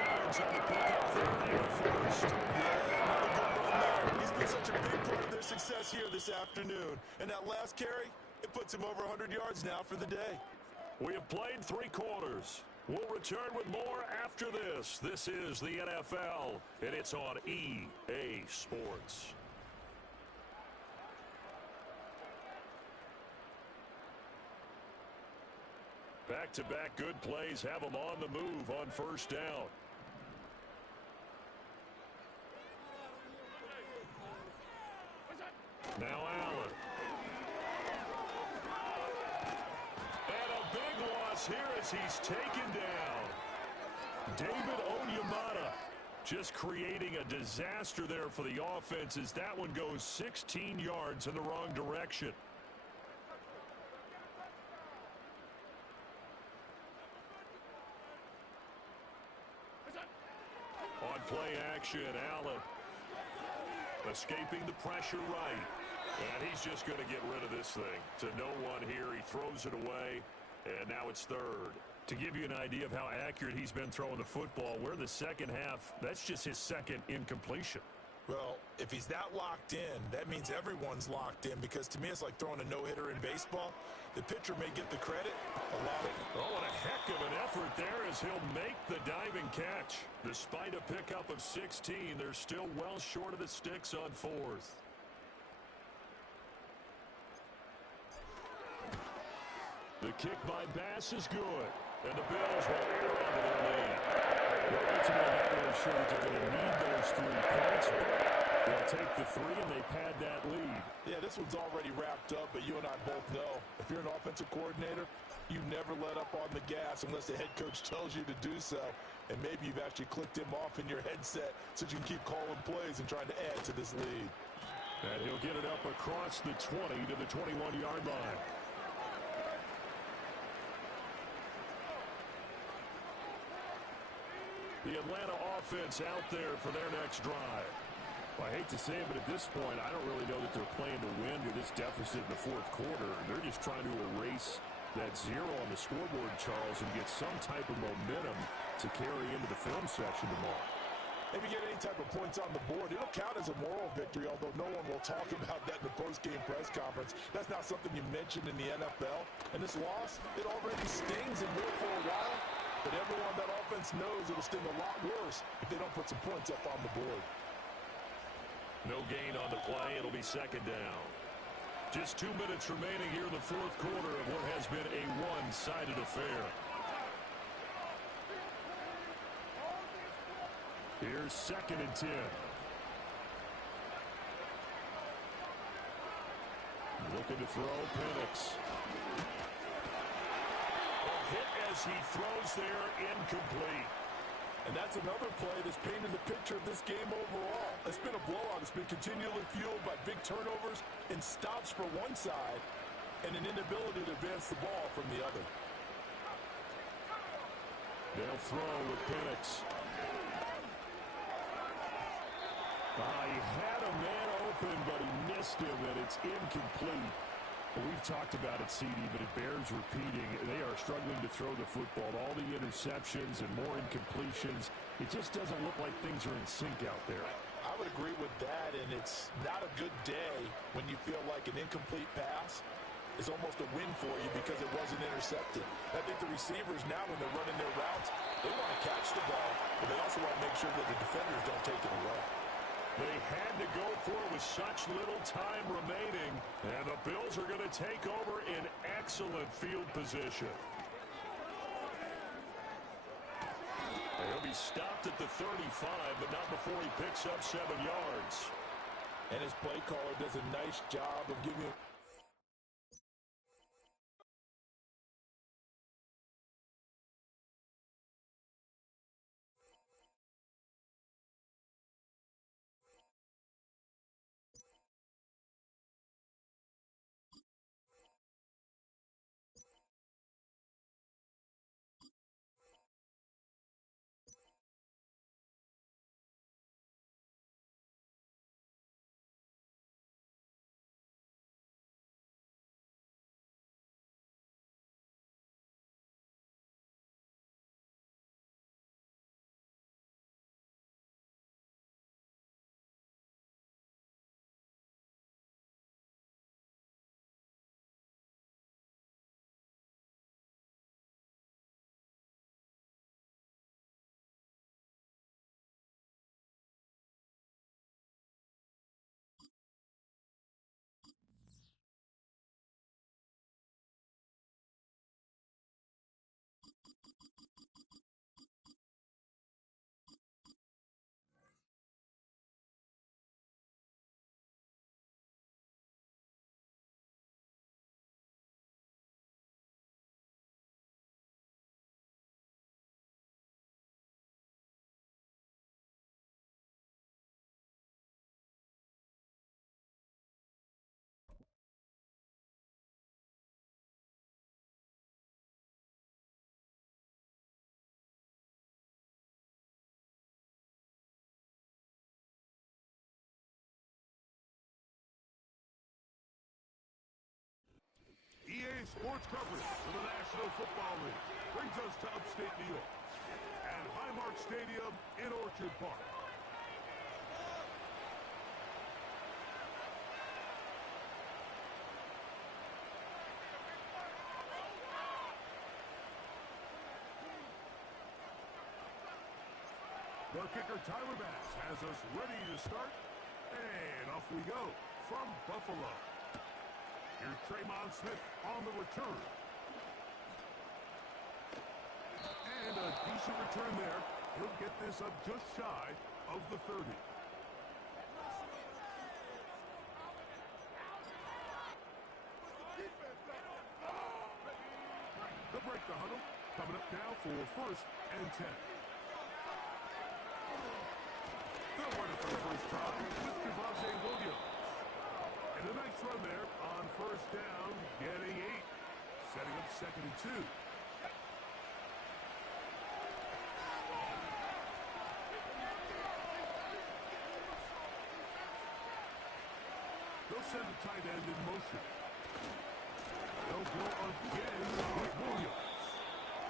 yards on the pickup there in the 1st. He's been such a big part of their success here this afternoon. And that last carry, it puts him over 100 yards now for the day. We have played 3 quarters. We'll return with more after this. This is the NFL, and it's on EA Sports. Back-to-back good plays have them on the move on 1st down. Now Allen. And a big loss here as he's taken down. David Onyemata just creating a disaster there for the offense as that one goes 16 yards in the wrong direction. On play action, Allen escaping the pressure right. And he's just going to get rid of this thing. To no one here, he throws it away, and now it's 3rd. To give you an idea of how accurate he's been throwing the football, we're in the 2nd half. That's just his 2nd incompletion. Well, if he's that locked in, that means everyone's locked in, because to me it's like throwing a no-hitter in baseball. The pitcher may get the credit, a lot of it. Oh, and a heck of an effort there as he'll make the diving catch. Despite a pickup of 16, they're still well short of the sticks on 4th. The kick by Bass is good, and the Bills will air onto their lead. They're ultimately not really sure that they're going to need those 3 points, but they'll take the 3 and they pad that lead. Yeah, this one's already wrapped up, but you and I both know if you're an offensive coordinator, you never let up on the gas unless the head coach tells you to do so. And maybe you've actually clicked him off in your headset so you can keep calling plays and trying to add to this lead. And he'll get it up across the 20 to the 21-yard line. The Atlanta offense out there for their next drive. Well, I hate to say it, but at this point, I don't really know that they're playing to win with this deficit in the 4th quarter. They're just trying to erase that 0 on the scoreboard, Charles, and get some type of momentum to carry into the film section tomorrow. If you get any type of points on the board, it'll count as a moral victory, although no one will talk about that in the post-game press conference. That's not something you mentioned in the NFL. And this loss, it already stings and will for a while. But everyone on that offense knows it'll sting a lot worse if they don't put some points up on the board. No gain on the play. It'll be 2nd down. Just 2 minutes remaining here in the 4th quarter of what has been a one-sided affair. Here's 2nd and 10. Looking to throw, Penix. Hit as he throws there, incomplete. And that's another play that's painted the picture of this game overall. It's been a blowout. It's been continually fueled by big turnovers and stops for one side and an inability to advance the ball from the other. They'll throw with Penix. He had a man open, but he missed him, and it's incomplete. Well, we've talked about it, CD, but it bears repeating. They are struggling to throw the football. All the interceptions and more incompletions. It just doesn't look like things are in sync out there. I would agree with that, and it's not a good day when you feel like an incomplete pass is almost a win for you because it wasn't intercepted. I think the receivers now, when they're running their routes, they want to catch the ball, but they also want to make sure that the defenders don't take it away. They had to go for it with such little time remaining, and the Bills are going to take over in excellent field position. He'll be stopped at the 35, but not before he picks up 7 yards. And his play caller does a nice job of giving him EA Sports coverage for the National Football League brings us to upstate New York and Highmark Stadium in Orchard Park. The kicker Tyler Bass has us ready to start, and off we go from Buffalo. Here's Tremont Smith on the return. And a decent return there. He'll get this up just shy of the 30. They'll break the huddle. Coming up now for 1st and 10. They'll run it for the first time with Javonte Williams. And a nice run there on 1st down, getting 8. Setting up 2nd and 2. They'll send the tight end in motion. They'll go again with Williams.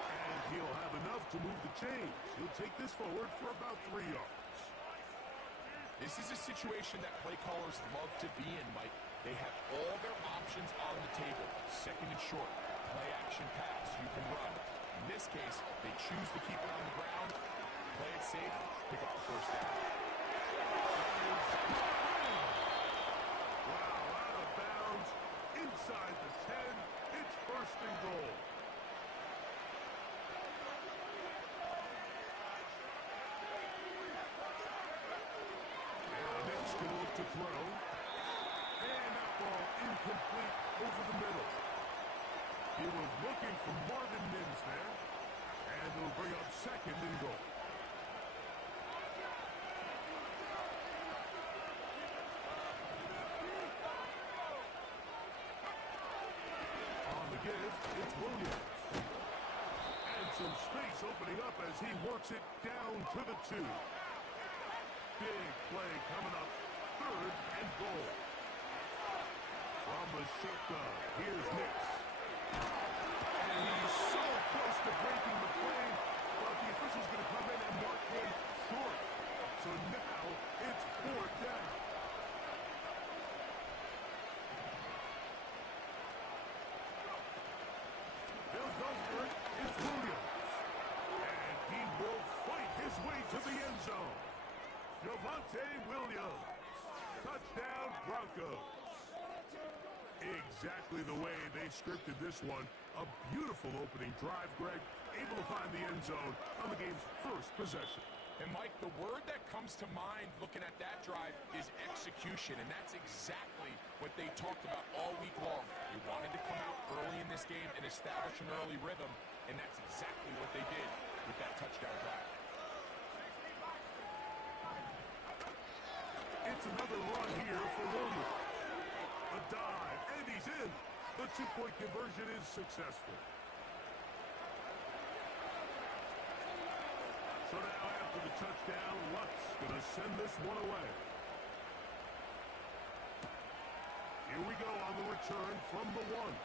And he'll have enough to move the chains. He'll take this forward for about 3 yards. This is a situation that play callers love to be in, Mike. They have all their options on the table. 2nd and short, play action pass, you can run. In this case, they choose to keep it on the ground, play it safe, pick up the 1st down. Wow, out of bounds, inside the 10, it's 1st and goal. To throw, and that ball incomplete over the middle. He was looking for Marvin Mims there, and they'll bring up 2nd and goal. On the give, it's Williams. And some space opening up as he works it down to the 2. big play coming up. 3rd and goal. From the shotgun, here's Nix. And he's so close to breaking the play, but the official's going to come in and mark him short. So now it's 4th down. He'll go for it. It's Williams. And he will fight his way to the end zone. Javonte Williams. Touchdown, Broncos. Exactly the way they scripted this one. A beautiful opening drive, Greg. Able to find the end zone on the game's first possession. And, Mike, the word that comes to mind looking at that drive is execution, and that's exactly what they talked about all week long. They wanted to come out early in this game and establish an early rhythm, and that's exactly what they did with that touchdown drive. It's another run here for Williams. A dive, and he's in. The 2-point conversion is successful. So now after the touchdown, Luck's going to send this one away. Here we go on the return from the 1.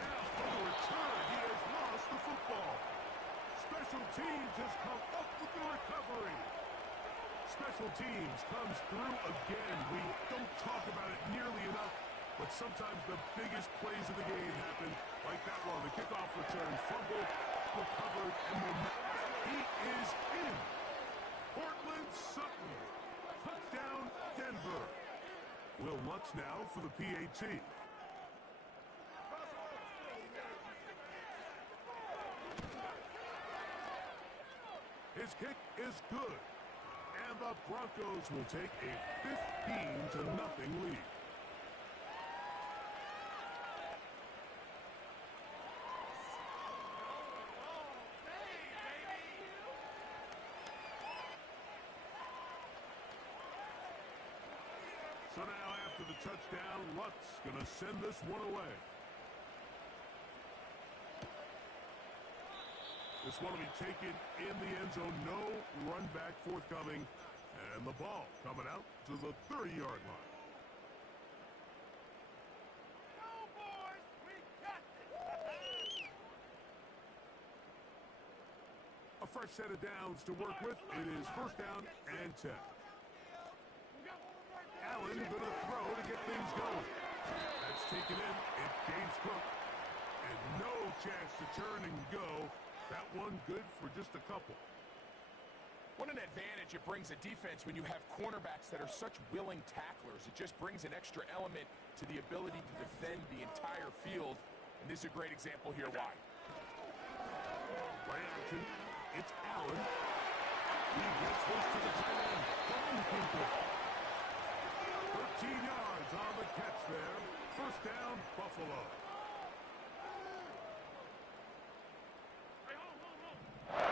Now on the return, he has lost the football. Special teams has come up with the recovery. Special teams comes through again. We don't talk about it nearly enough, but sometimes the biggest plays of the game happen like that one. The kickoff return, fumble, recovered, and momentum. He is in. Portland Sutton. Touchdown, Denver. Will Lutz now for the PAT. His kick is good. And the Broncos will take a 15-0 lead. So now after the touchdown, Lutz going to send this one away. This one will be taken in the end zone. No run back forthcoming. And the ball coming out to the 30-yard line. Go, boys! We got this! A fresh set of downs to work with. It is 1st down and 10. Allen going to throw to get things going. That's taken in. It's James Cook. And no chance to turn and go. That one good for just a couple. What an advantage it brings a defense when you have cornerbacks that are such willing tacklers. It just brings an extra element to the ability to defend the entire field. And this is a great example here why. Play action. It's Allen. He gets this to the tight end. 13 yards on the catch there. 1st down, Buffalo. Out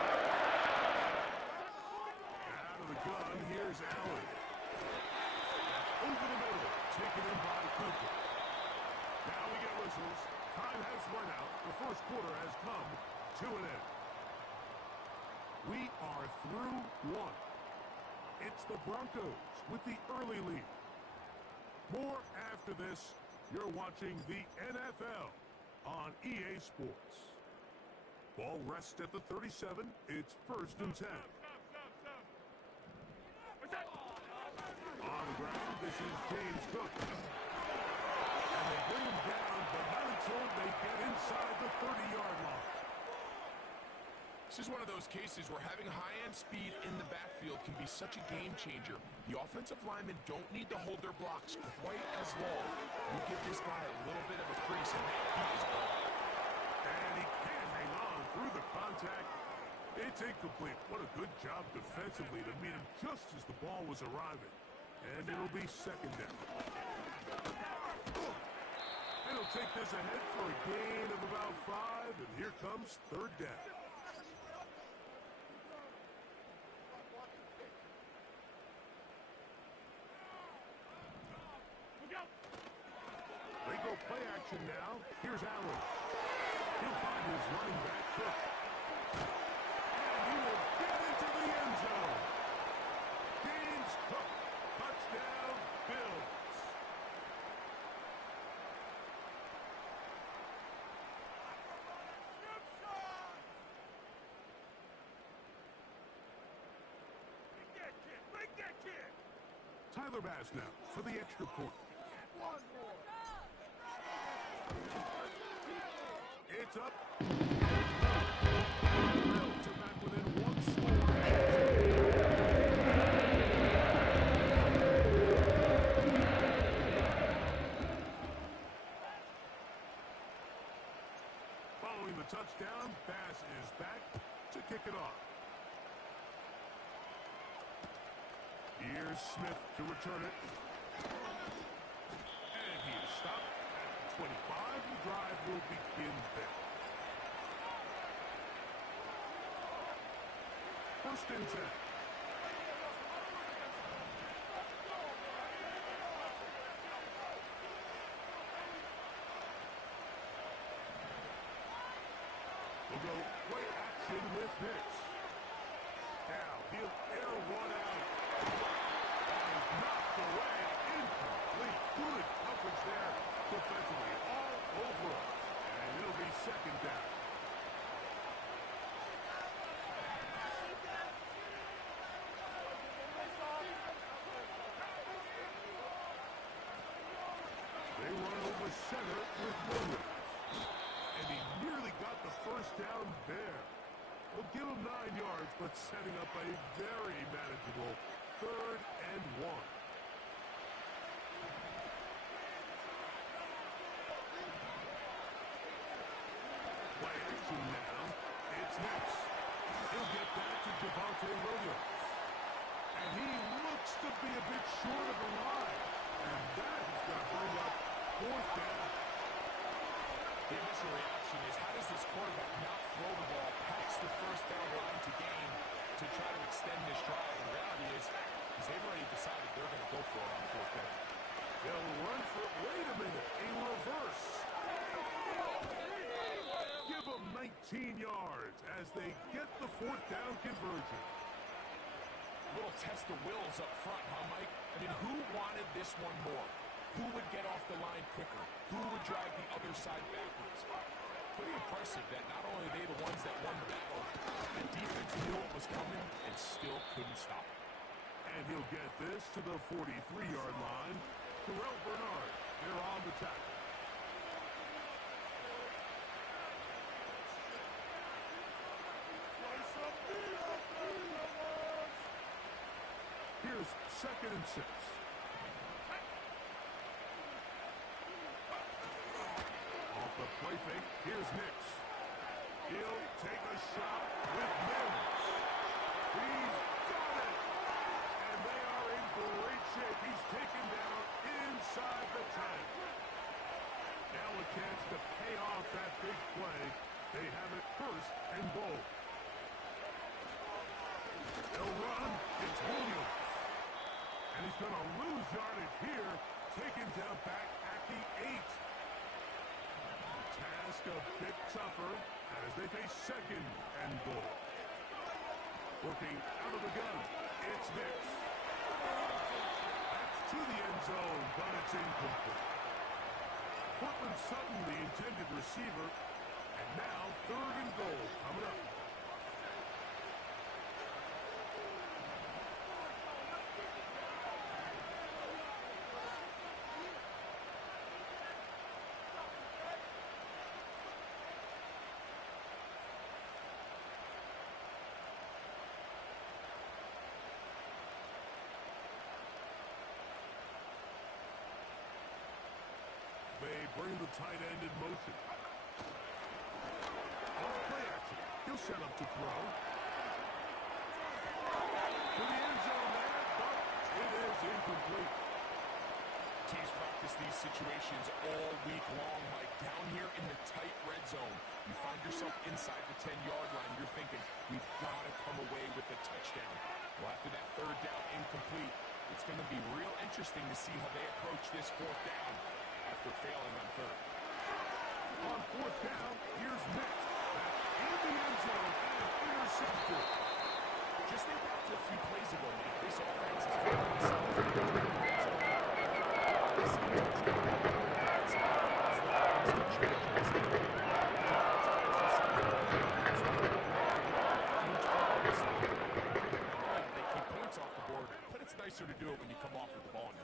of the gun, here's Allen. Over the middle, taken in by Cooper. Now we get whistles. Time has run out. The 1st quarter has come to an end. We are through 1. It's the Broncos with the early lead. More after this. You're watching the NFL on EA Sports. Ball rests at the 37. It's 1st and 10. On the ground, this is James Cook. And they bring him down, but not until they get inside the 30-yard line. This is one of those cases where having high-end speed in the backfield can be such a game changer. The offensive linemen don't need to hold their blocks quite as long. You give this guy a little bit of a crease, and he is gone. And he can't hang on through the contact. It's incomplete. What a good job defensively to meet him just as the ball was arriving. And it'll be 2nd down. It'll take this ahead for a gain of about 5, and here comes 3rd down. They go play action now. Here's Allen. He'll find his running back, Cook. And he will get into the end zone. Another pass now for the extra point. It's up. To back within one score. Following the touchdown, Bass is back to kick it off. Here's Smith to return it. And he is stopped at 25. The drive will begin there. First and 10. We'll go play action with this. Now he'll air one out. That is knocked away. Incomplete. Good coverage there defensively. All over us. And it'll be second down. They run over center with Williams. And he nearly got the first down there. We'll give him 9 yards, but setting up a very manageable 3rd and 1. Play action now. It's next. He'll get back to Javonte Williams. And he looks to be a bit short of the line. And that is going to bring up 4th down. The initial reaction is, how does this quarterback not throw the ball past the first down line to gain to try to extend this drive? The reality is they've already decided they're going to go for it on 4th down. They'll run for it. Wait a minute. A reverse. Give them 19 yards as they get the 4th down conversion. A little test of wills up front, huh, Mike? I mean, who wanted this one more? Who would get off the line quicker? Who would drive the other side backwards? Pretty impressive that not only are they the ones that won the battle, the defense knew it was coming and still couldn't stop it. And he'll get this to the 43-yard line. Terrell Bernard, they're on the tackle. Here's 2nd and 6. Off the play fake, here's Nix. He'll take a shot with Mims. He's got it! And they are in great shape. He's taken down inside the 10. Now a chance to pay off that big play. They have it 1st and goal. They'll run. It's Williams. And he's going to lose yardage here. Taken down back at the 8. Task a bit tougher as they face 2nd and goal. Working out of the gun. It's Nix. That's to the end zone, but it's incomplete. Portland Sutton, the intended receiver. And now 3rd and goal coming up. They bring the tight end in motion. Off play action. He'll set up to throw. To the end zone there, but it is incomplete. Teams practice these situations all week long, Mike. Down here in the tight red zone, you find yourself inside the 10-yard line. You're thinking, we've got to come away with a touchdown. Well, after that 3rd down incomplete, it's going to be real interesting to see how they approach this 4th down after failing on 3rd. On 4th down, here's Nix. Back in the end zone and intercepted. Just think back to a few plays ago, Mike. This offense is failing itself. This They keep points off the board, but it's nicer to do it when you come off with the ball in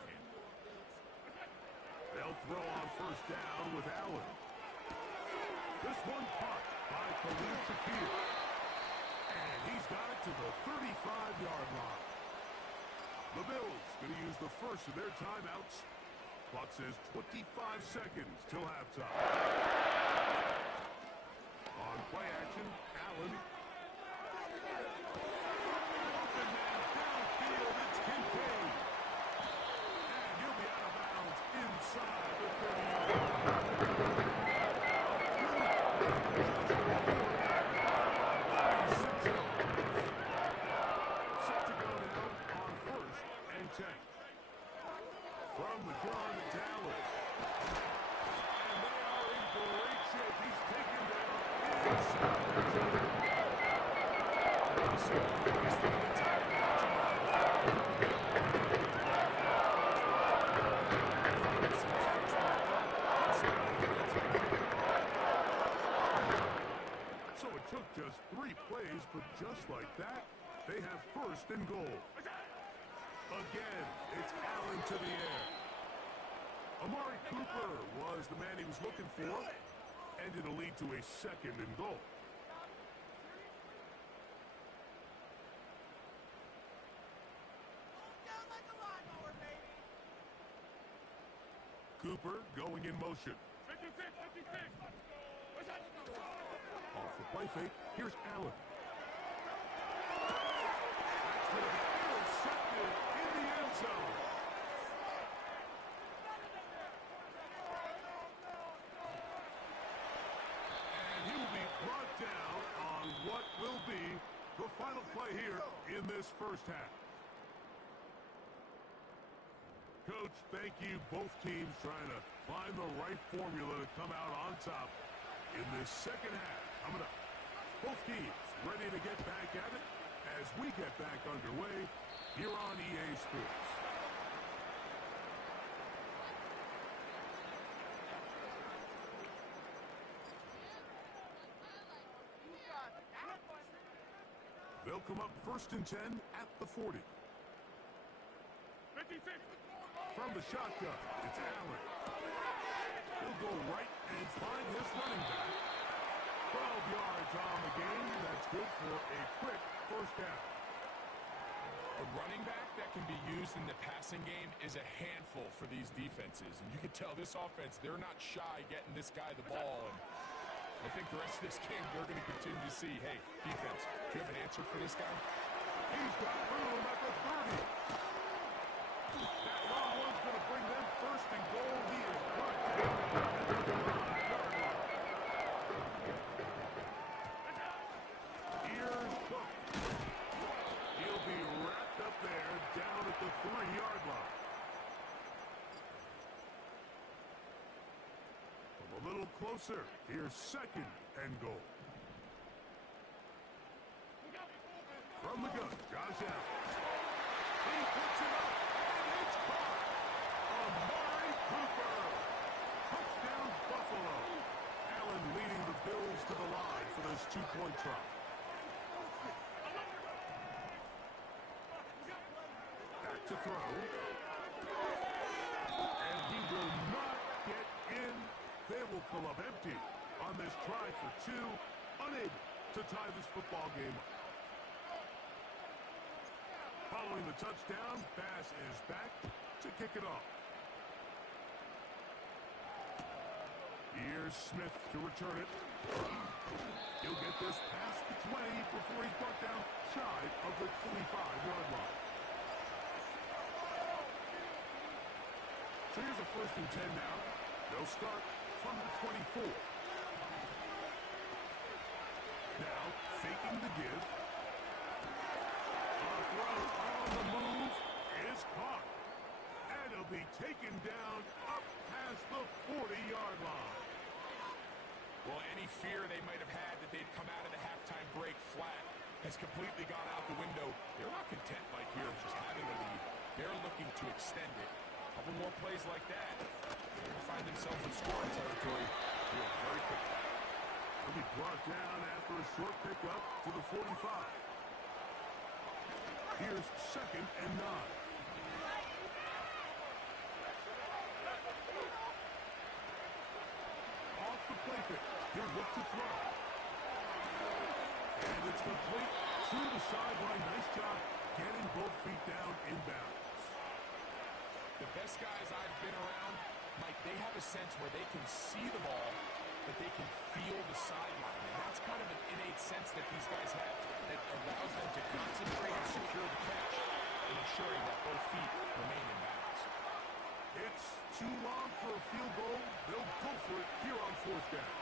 This one caught by Khalil Shakir. And he's got it to the 35-yard line. The Bills going to use the first of their timeouts. Clock says 25 seconds till halftime. On play action, Allen. Open man downfield, it's Kincaid. And he'll be out of bounds inside the 30-yard line. From the gun, Dallas. And they are in great shape. He's taken down inside the 10. So it took just 3 plays, but just like that, they have first and goal. Again, it's Allen to the air. Amari Cooper was the man he was looking for, and it'll lead to a second and goal. Cooper going in motion. Off the play fake, here's Allen. Intercepted in the end zone. And he will be brought down on what will be the final play here in this first half. Coach, thank you. Both teams trying to find the right formula to come out on top in this second half. Coming up, both teams ready to get back at it as we get back underway here on EA Sports. They'll come up first and 10 at the 40. From the shotgun, it's Allen. He'll go right and find his running back. 12 yards on the game. That's good for a quick first down. A running back that can be used in the passing game is a handful for these defenses. And you can tell this offense, they're not shy getting this guy the ball. And I think the rest of this game, they're going to continue to see, hey, defense, do you have an answer for this guy? He's got room at the 30. That long one's going to bring them first and goal. He is brought down at the 35-yard line. Here's Cook. He'll be wrapped up there down at the 3-yard line. From a little closer, here's second and goal. From the gun, Josh Allen. He puts it up, and it's caught. Amari Cooper. Touchdown, Buffalo. Allen leading the Bills to the line for this 2-point try. Back to throw. And he will not get in. They will come up empty on this try for 2. Unable to tie this football game up. Following the touchdown, Bass is back to kick it off. Here's Smith to return it. He'll get this past the 20 before he's brought down shy of the 25-yard line. So here's a first and 10 now. They'll start from the 24. Now, faking the give. Throw on the move is caught. And he'll be taken down up past the 40-yard line. Well, any fear they might have had that they'd come out of the halftime break flat has completely gone out the window. They're not content like here just having the lead. They're looking to extend it. A couple more plays like that, they're going to find themselves in scoring territory very quickly. He'll be brought down after a short pickup to the 45. Here's second and 9. Off the play pick. He'll look to throw. And it's complete to the sideline. Nice job getting both feet down inbounds. The best guys I've been around, Mike, they have a sense where they can see the ball, but they can feel the sideline. And that's kind of an innate sense that these guys have that allows them to concentrate and secure the catch and ensuring that both feet remain in bounds. It's too long for a field goal. They'll go for it here on fourth down.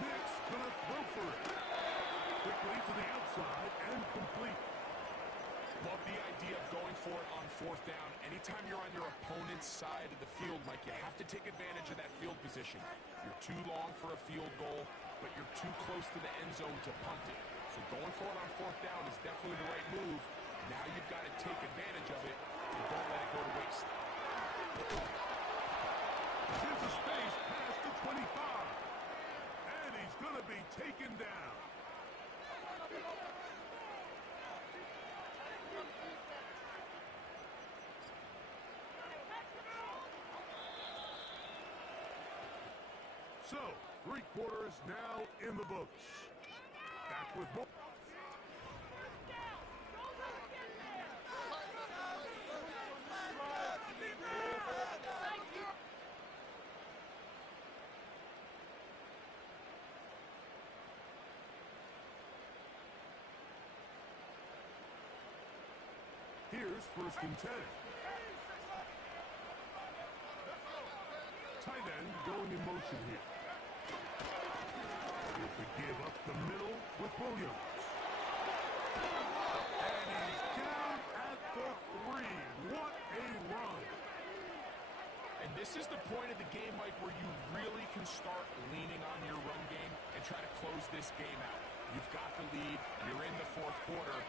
Nick's gonna throw for it. Quickly to the outside and complete. Love the idea of going for it on fourth down. Anytime you're on your opponent's side of the field, Mike, you have to take advantage of that field position. You're too long for a field goal, but you're too close to the end zone to punt it. So going for it on fourth down is definitely the right move. Now you've got to take advantage of it and don't let it go to waste. Here's a space past the 25. And he's going to be taken down. So, 3 quarters now in the books. Back with more. Here's 1st and 10. Tight end going in motion here. Here's the give up the middle with Williams. And he's down at the 3. What a run. And this is the point of the game, Mike, where you really can start leaning on your run game and try to close this game out. You've got the lead. You're in the 4th quarter.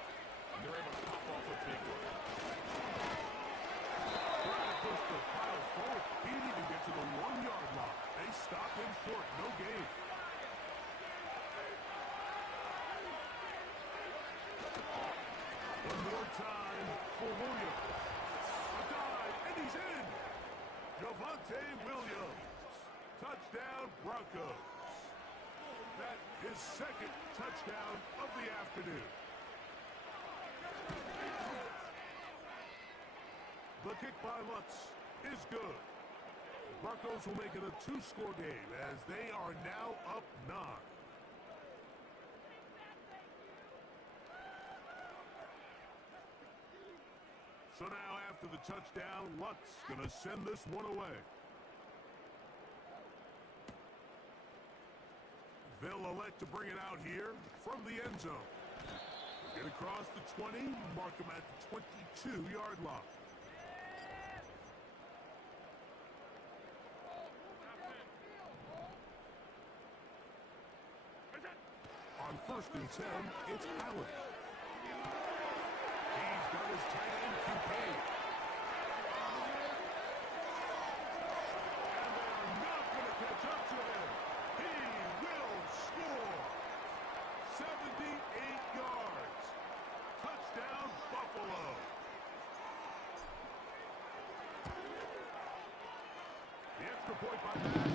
And they're able to pop off a big one. Trying to push the pile forward. He didn't even get to the 1-yard line. They stop him short. No gain. One more time for Williams. A dive, and he's in. Javonte Williams. Touchdown, Broncos. That is 2nd touchdown of the afternoon. The kick by Lutz is good. The Broncos will make it a 2-score game as they are now up 9. So now after the touchdown, Lutz gonna send this one away. They'll elect to bring it out here from the end zone. Get across the 20, mark them at the 22-yard line. On 1st and 10, it's Allen. He's got his tight end contained. And they're not going to catch up to him. He will score. 78 yards. Touchdown, Buffalo. The extra point by Matt.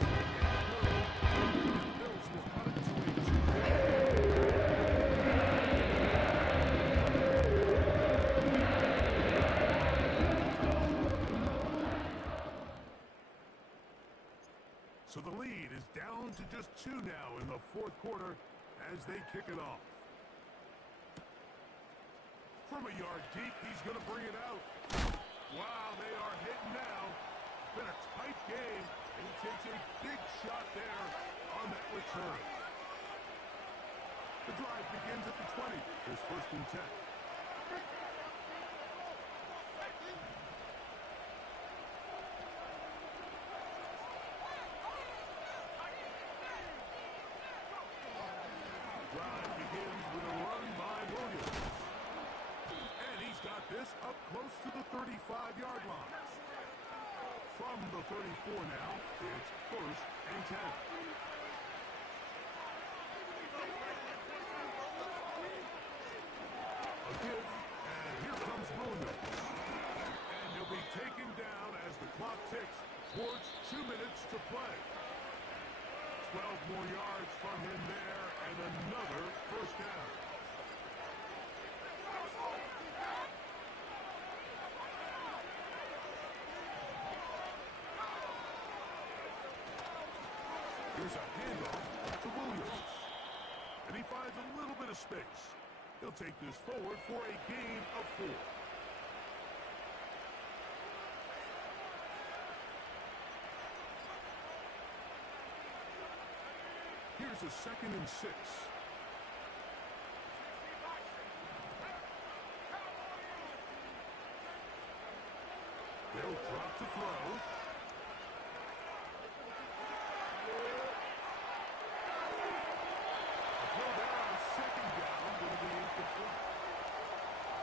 Bills will cut it to a 2. So the lead is down to just 2 now in the 4th quarter as they kick it off. From a yard deep, he's going to bring it out. Wow, they are hitting now. It's been a tight game, and he takes a big shot there on that return. The drive begins at the 20. Here's 1st and 10. Drive begins with a run by Williams. And he's got this up close to the 35-yard line. From the 34 now, it's 1st and 10. A give, and here comes Williams. And he'll be taken down as the clock ticks towards 2 minutes to play. 12 more yards from him there, and another first down. Here's a handoff to Williams. And he finds a little bit of space. He'll take this forward for a gain of 4. Here's a 2nd and 6. They'll drop to throw.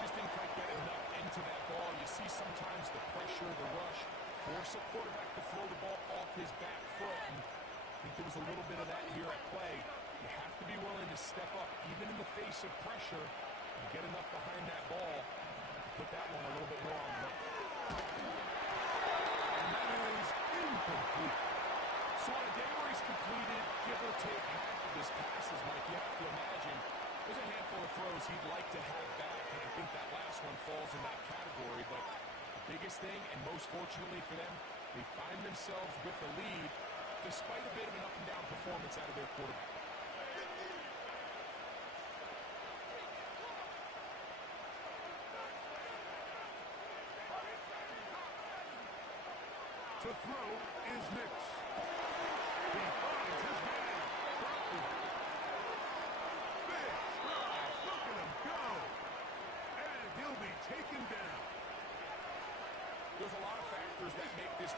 Just didn't quite get enough into that ball. You see sometimes the pressure, the rush, force a quarterback to throw the ball off his back foot. And I think there was a little bit of that here at play. You have to be willing to step up, even in the face of pressure, and get enough behind that ball to put that one a little bit more on the run. And that is incomplete. So on a day where he's completed, give or take half of his passes, Mike, you have to imagine there's a handful of throws he'd like to have back, and I think that last one falls in that category. But the biggest thing, and most fortunately for them, they find themselves with the lead despite a bit of an up-and-down performance out of their quarterback. To throw is Nix. He finds his man. Big strides. Look at him go. And he'll be taken down. There's a lot of factors that make this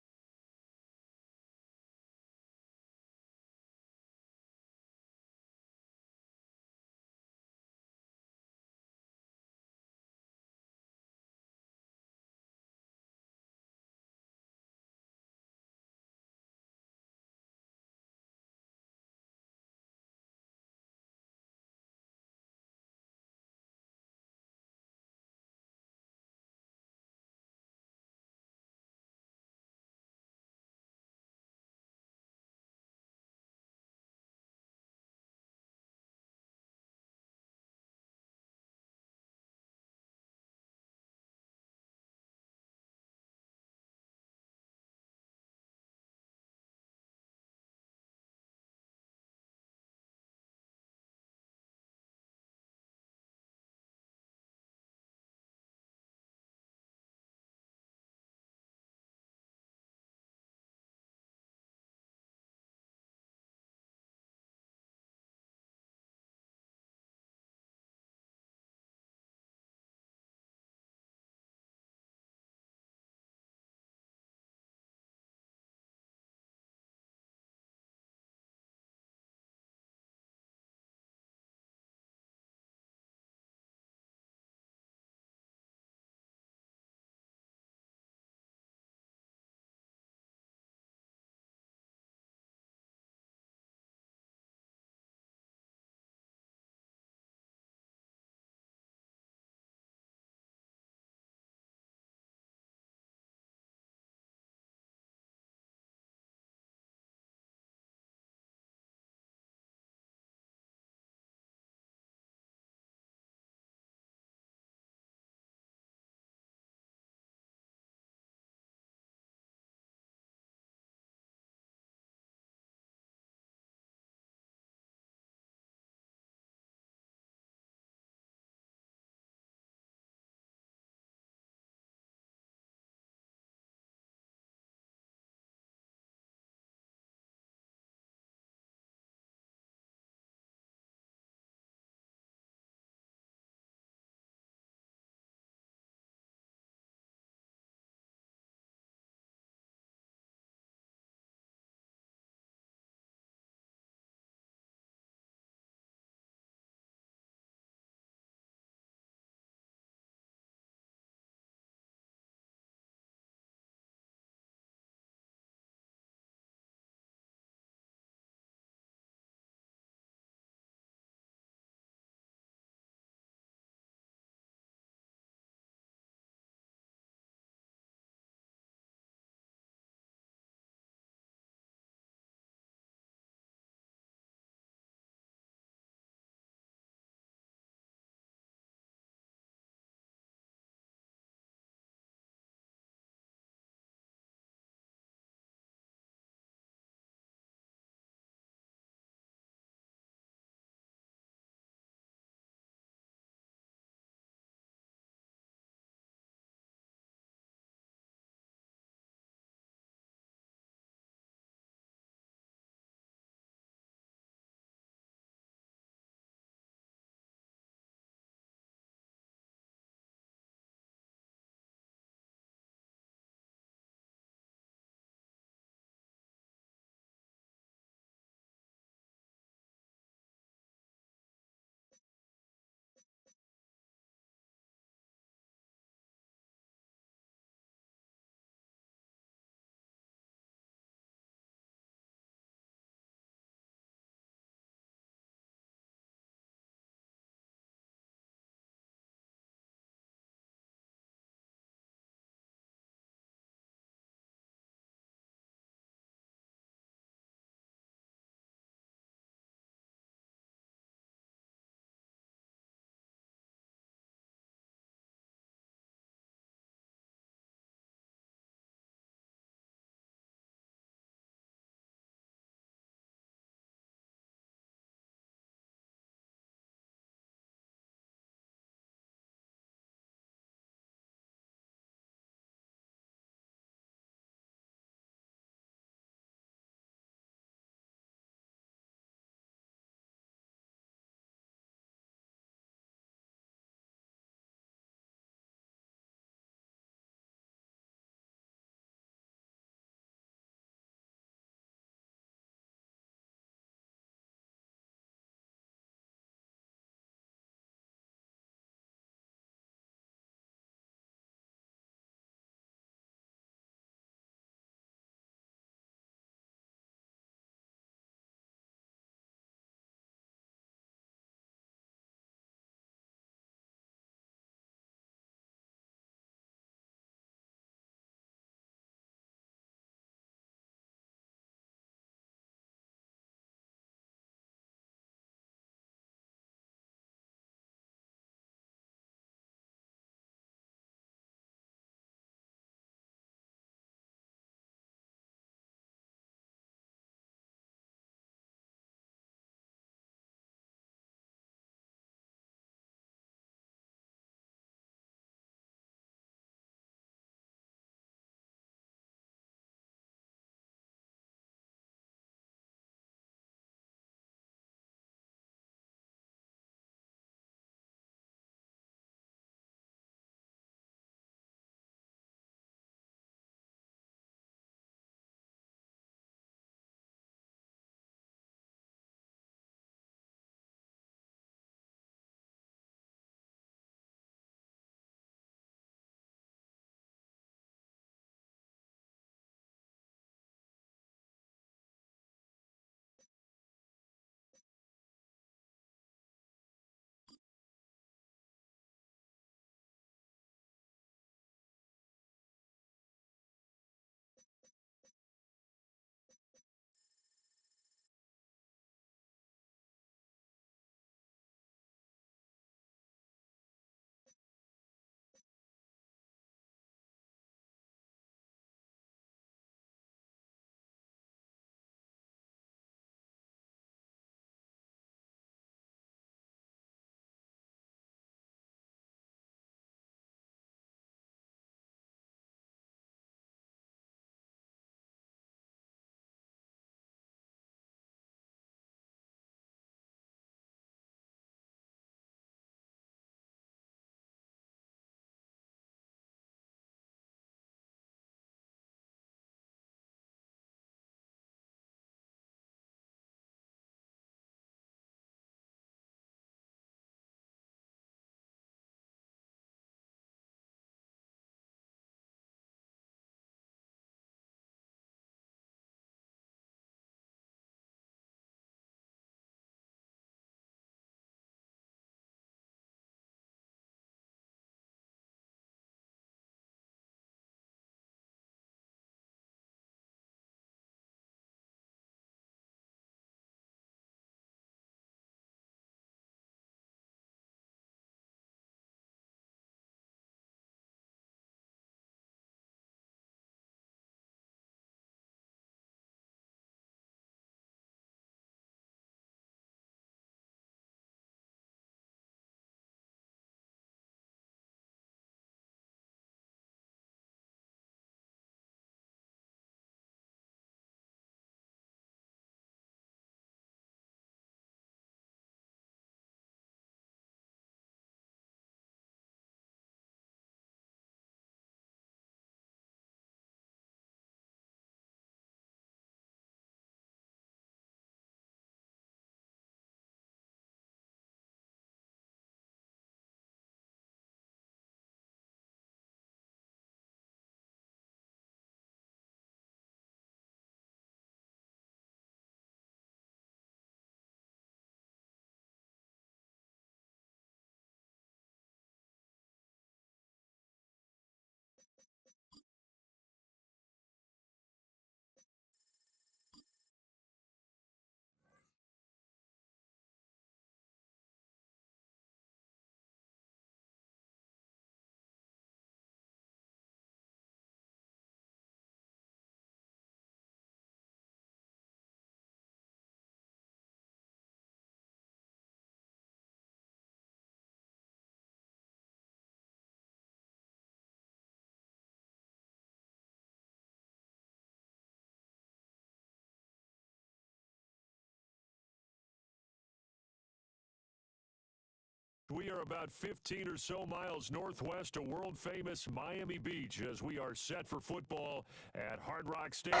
We are about 15 or so miles northwest of world-famous Miami Beach as we are set for football at Hard Rock Stadium.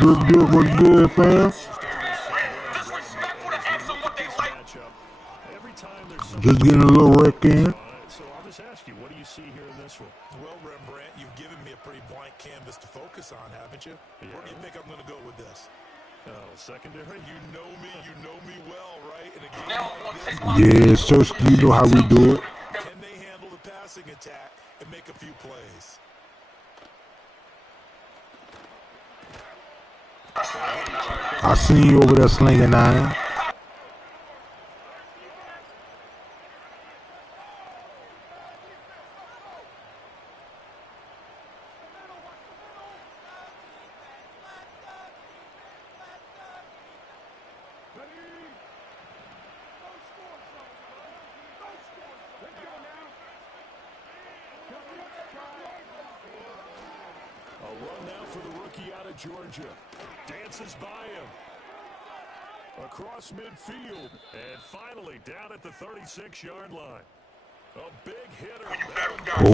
Good, what's good, fam? Just getting a little wreck in. So I'll just ask you, what do you see here in this one? Well, Rembrandt, you've given me a pretty blank canvas to focus on, haven't you? Yeah. Where do you think I'm going to go with this? Secondary? You know me well, right? In a game Yeah, Sirski, you know how we do it. Can they handle the passing attack and make a few plays? I seen you over there slinging iron. A run now for the rookie out of Georgia. Dances by him. Across midfield. And finally down at the 36-yard line. A big hitter.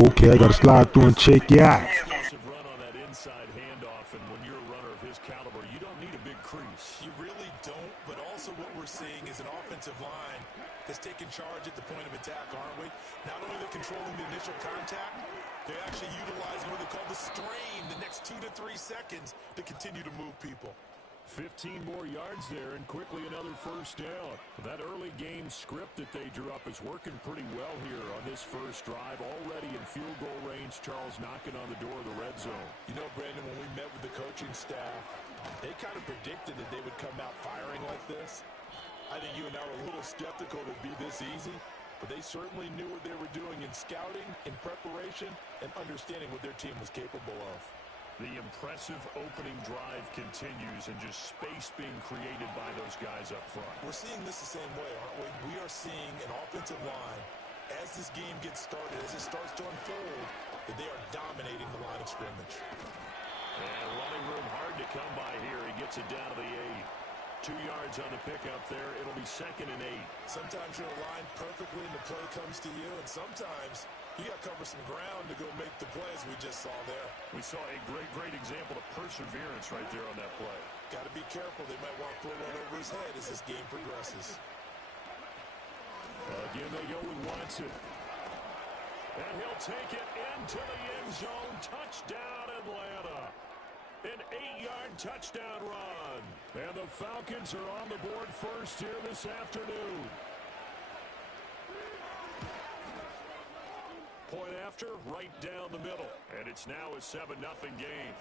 Okay, I got to slide through and check you out. Explosive run on that inside handoff, and when you're a runner of his caliber, you don't need a big crease. You really don't, but also what we're seeing is an offensive line that's taking charge at the point of attack, aren't we? Not only are they controlling the initial contact, they're actually utilizing what they call the strain the next 2 to 3 seconds to continue to move people. 15 more yards there, and quickly another first down. That early game script that they drew up is working pretty well here on this first drive. Already in field goal range, Charles knocking on the door of the red zone. You know, Brandon, when we met with the coaching staff, they kind of predicted that they would come out firing like this. I think you and I were a little skeptical that it'd be this easy, but they certainly knew what they were doing in scouting, in preparation, and understanding what their team was capable of. The impressive opening drive continues, and just space being created by those guys up front. We're seeing this the same way, aren't we? We are seeing an offensive line, as this game gets started, as it starts to unfold, that they are dominating the line of scrimmage. And running room hard to come by here. He gets it down to the 8. 2 yards on the pickup there. It'll be 2nd and 8. Sometimes you're aligned perfectly and the play comes to you, and sometimes you got to cover some ground to go make the plays we just saw there. We saw a great example of perseverance right there on that play. Got to be careful. They might want to throw one over his head as this game progresses. Again, they go with Watson. And he'll take it into the end zone. Touchdown, Atlanta. An 8-yard touchdown run. And the Falcons are on the board first here this afternoon. Point after, right down the middle. And it's now a 7-0 game.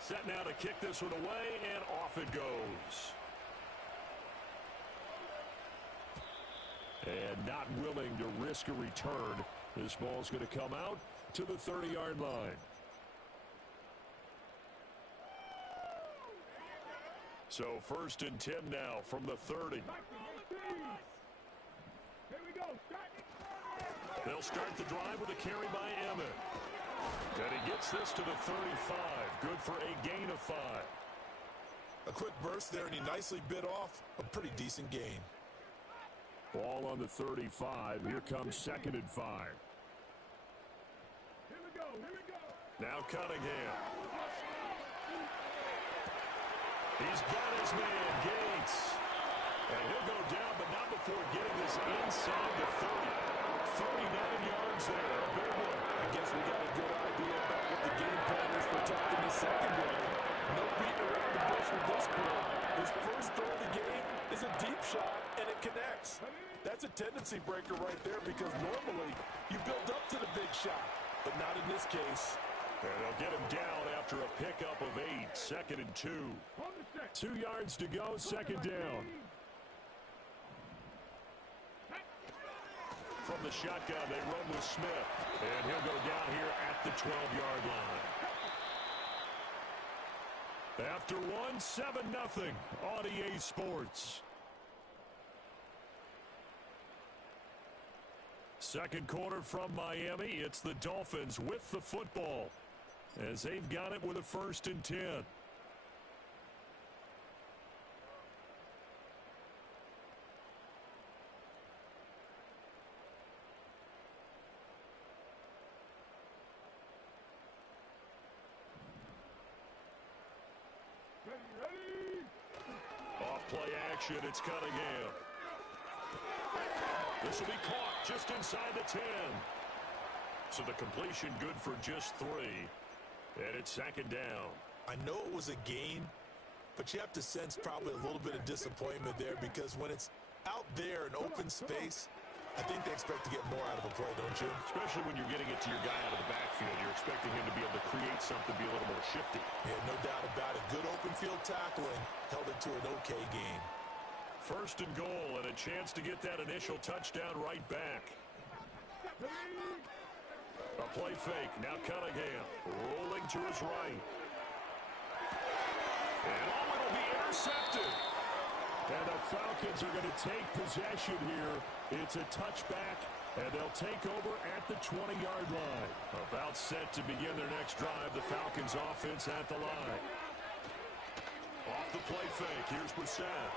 Set now to kick this one away, and off it goes. And not willing to risk a return. This ball's going to come out to the 30-yard line. So 1st and 10 now from the 30. They'll start the drive with a carry by Emmett. And he gets this to the 35. Good for a gain of 5. A quick burst there, and he nicely bit off a pretty decent gain. Ball on the 35. Here comes 2nd and 5. Now Cunningham. He's got his man, Gates. And he'll go down, but not before getting this inside the 30. 39 yards there. A big one. I guess we got a good idea about what the game plan is protecting the secondary. No beating around the bush with this play. His first throw of the game is a deep shot, and it connects. That's a tendency breaker right there, because normally you build up to the big shot, but not in this case. And they'll get him down after a pickup of 8. 2nd and 2. 2 yards to go, 2nd down. From the shotgun, they run with Smith. And he'll go down here at the 12-yard line. After 1, 7-0 on EA Sports. Second quarter from Miami. It's the Dolphins with the football. as they've got it with a 1st and 10. Off play action, it's Cunningham. This will be caught just inside the 10. So the completion good for just 3. And it's 2nd down. I know it was a gain, but you have to sense probably a little bit of disappointment there because when it's out there in open space, I think they expect to get more out of a play, don't you? Especially when you're getting it to your guy out of the backfield. You're expecting him to be able to create something, be a little more shifty. Yeah, no doubt about it. Good open field tackling held it to an okay gain. 1st and goal, and a chance to get that initial touchdown right back. A play fake. Now Cunningham rolling to his right. And it'll be intercepted. And the Falcons are going to take possession here. It's a touchback, and they'll take over at the 20-yard line. About set to begin their next drive. The Falcons offense at the line. Off the play fake. Here's Brissett.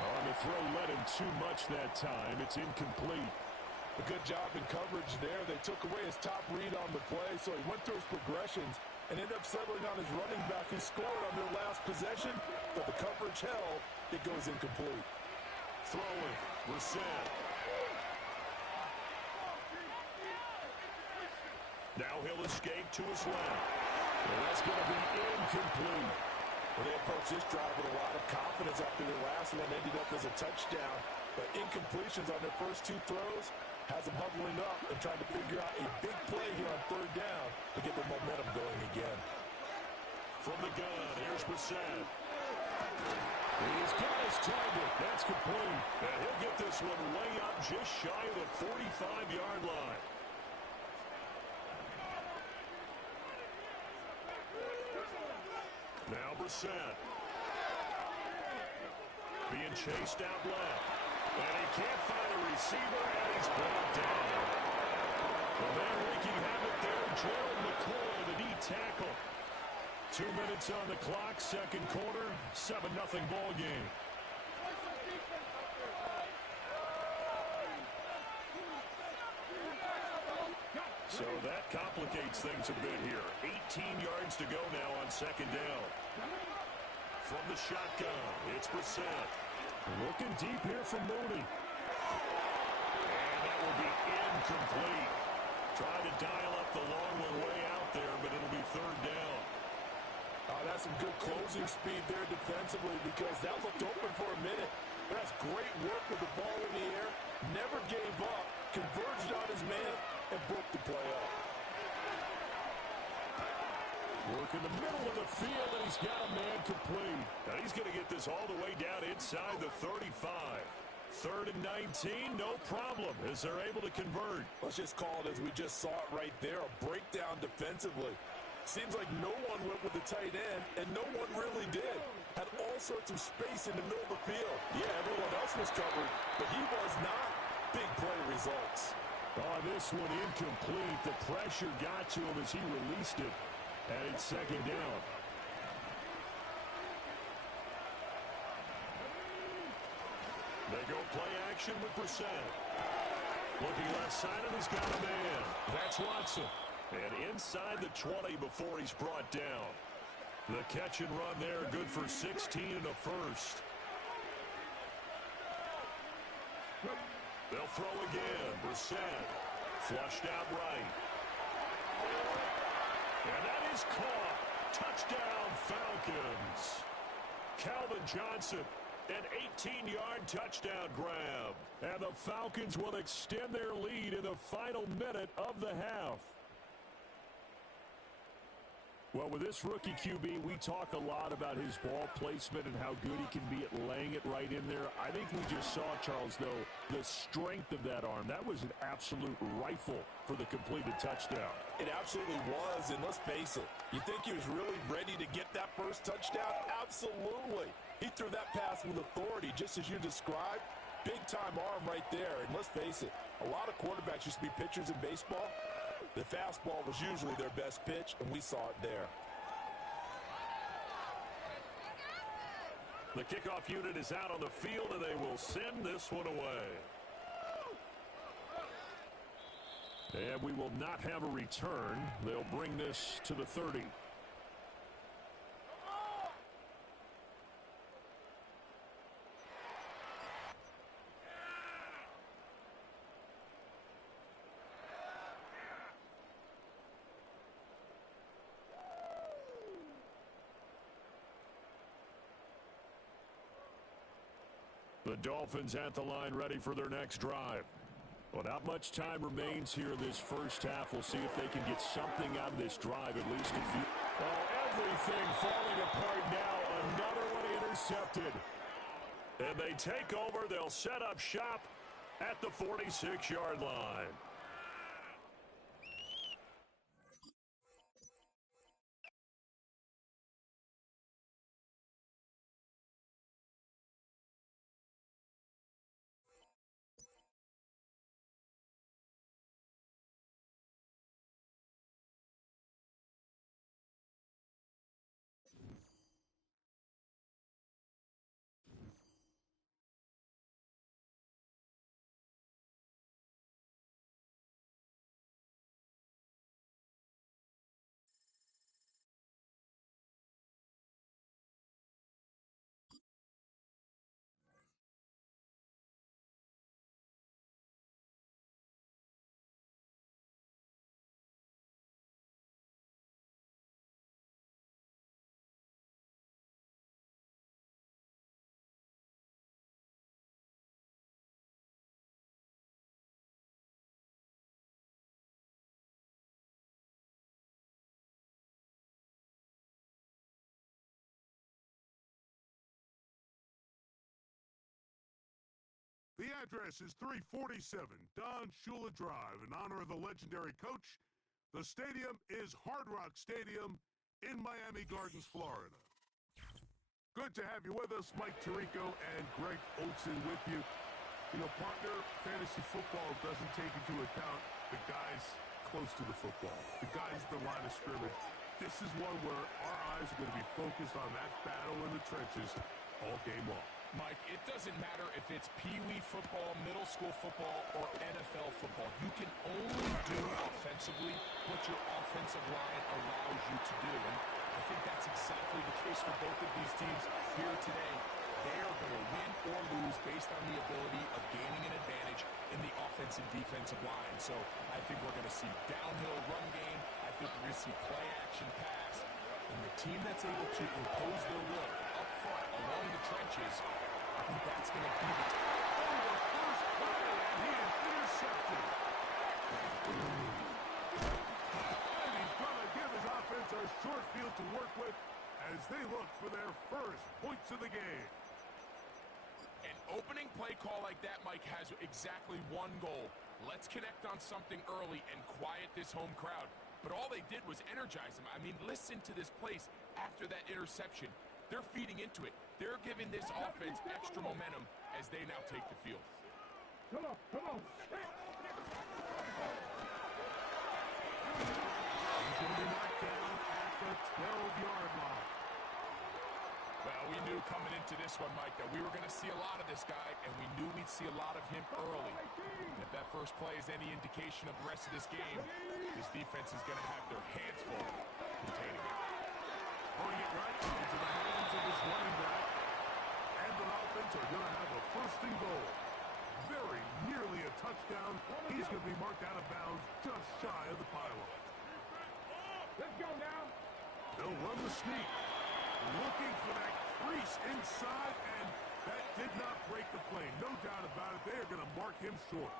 On the throw, led him too much that time. It's incomplete. A good job in coverage there. They took away his top read on the play, so he went through his progressions and ended up settling on his running back who scored on their last possession, but the coverage held. It goes incomplete. Throwing. Brissett. Now he'll escape to his left. And that's going to be incomplete. Well, they approached this drive with a lot of confidence after their last one ended up as a touchdown. But incompletions on their first 2 throws has them huddling up and trying to figure out a big play here on 3rd down to get their momentum going again. From the gun, here's Brissett. He's got his target. That's complete. And he'll get this one way up just shy of the 45-yard line. Now Brissett. Being chased out left. And he can't find a receiver, and he's brought down. Well, they're wreaking havoc there. Gerald McCoy, the D tackle. 2 minutes on the clock, 2nd quarter, 7-0 ball game. So that complicates things a bit here. 18 yards to go now on 2nd down. From the shotgun, it's Brissett. Looking deep here for Mooney. And that will be incomplete. Trying to dial up the long one way out there, but it'll be 3rd down. That's some good closing speed there defensively because that looked open for a minute. That's great work with the ball in the air. Never gave up. Converged on his man and broke the play up. Work in the middle of the field, and he's got a man complete. Now he's going to get this all the way down inside the 35. 3rd and 19, no problem, as they're able to convert. Let's just call it as we just saw it right there, a breakdown defensively. Seems like no one went with the tight end, and no one really did. Had all sorts of space in the middle of the field. Yeah, everyone else was covered, but he was not. Big play results. This one incomplete. The pressure got to him as he released it. And it's 2nd down. They go play action with Brissett. Looking left side, and he's got a man. That's Watson. And inside the 20 before he's brought down. The catch and run there, good for 16 and a 1st. They'll throw again. Brissett flushed out right. And that is caught. Touchdown, Falcons. Calvin Johnson, an 18-yard touchdown grab. And the Falcons will extend their lead in the final minute of the half. Well, with this rookie QB, we talk a lot about his ball placement and how good he can be at laying it right in there. I think we just saw, Charles, though, the strength of that arm. That was an absolute rifle for the completed touchdown. It absolutely was, and let's face it, you think he was really ready to get that first touchdown? Absolutely. He threw that pass with authority, just as you described. Big-time arm right there, and let's face it, a lot of quarterbacks used to be pitchers in baseball. The fastball was usually their best pitch, and we saw it there. The kickoff unit is out on the field, and they will send this one away. And we will not have a return. They'll bring this to the 30. The Dolphins at the line, ready for their next drive. Well, not much time remains here this first half. We'll see if they can get something out of this drive, at least a few. Oh, everything falling apart now. Another one intercepted. And they take over. They'll set up shop at the 46-yard line. The address is 347 Don Shula Drive. In honor of the legendary coach, the stadium is Hard Rock Stadium in Miami Gardens, Florida. Good to have you with us. Mike Tirico and Greg Olson with you. You know, partner, fantasy football doesn't take into account the guys close to the football, the guys at the line of scrimmage. This is one where our eyes are going to be focused on that battle in the trenches all game long. Mike, it doesn't matter if it's Pee-wee football, middle school football, or NFL football. You can only do offensively what your offensive line allows you to do. And I think that's exactly the case for both of these teams here today. They are going to win or lose based on the ability of gaining an advantage in the offensive defensive line. So I think we're going to see downhill run game. I think we're going to see play action pass. And the team that's able to impose their will up front along the trenches, I think that's going to be the team. He is intercepted. And he's going to give his offense a short field to work with as they look for their first points of the game. An opening play call like that, Mike, has exactly one goal. Let's connect on something early and quiet this home crowd. But all they did was energize them. I mean, listen to this place after that interception. They're feeding into it. They're giving this offense extra momentum as they now take the field. Come on, come on. He's going to be knocked down at the 12-yard line. Well, we knew coming into this one, Mike, that we were going to see a lot of this guy, and we knew we'd see a lot of him early. And if that first play is any indication of the rest of this game, this defense is going to have their hands full containing it. Throwing it right into the hands of his running back. And the Dolphins are going to have a first and goal. Very nearly a touchdown. He's going to be marked out of bounds just shy of the pylon. Let's go now. They'll run the sneak. Looking for that crease inside, and that did not break the plane. No doubt about it. They are going to mark him short.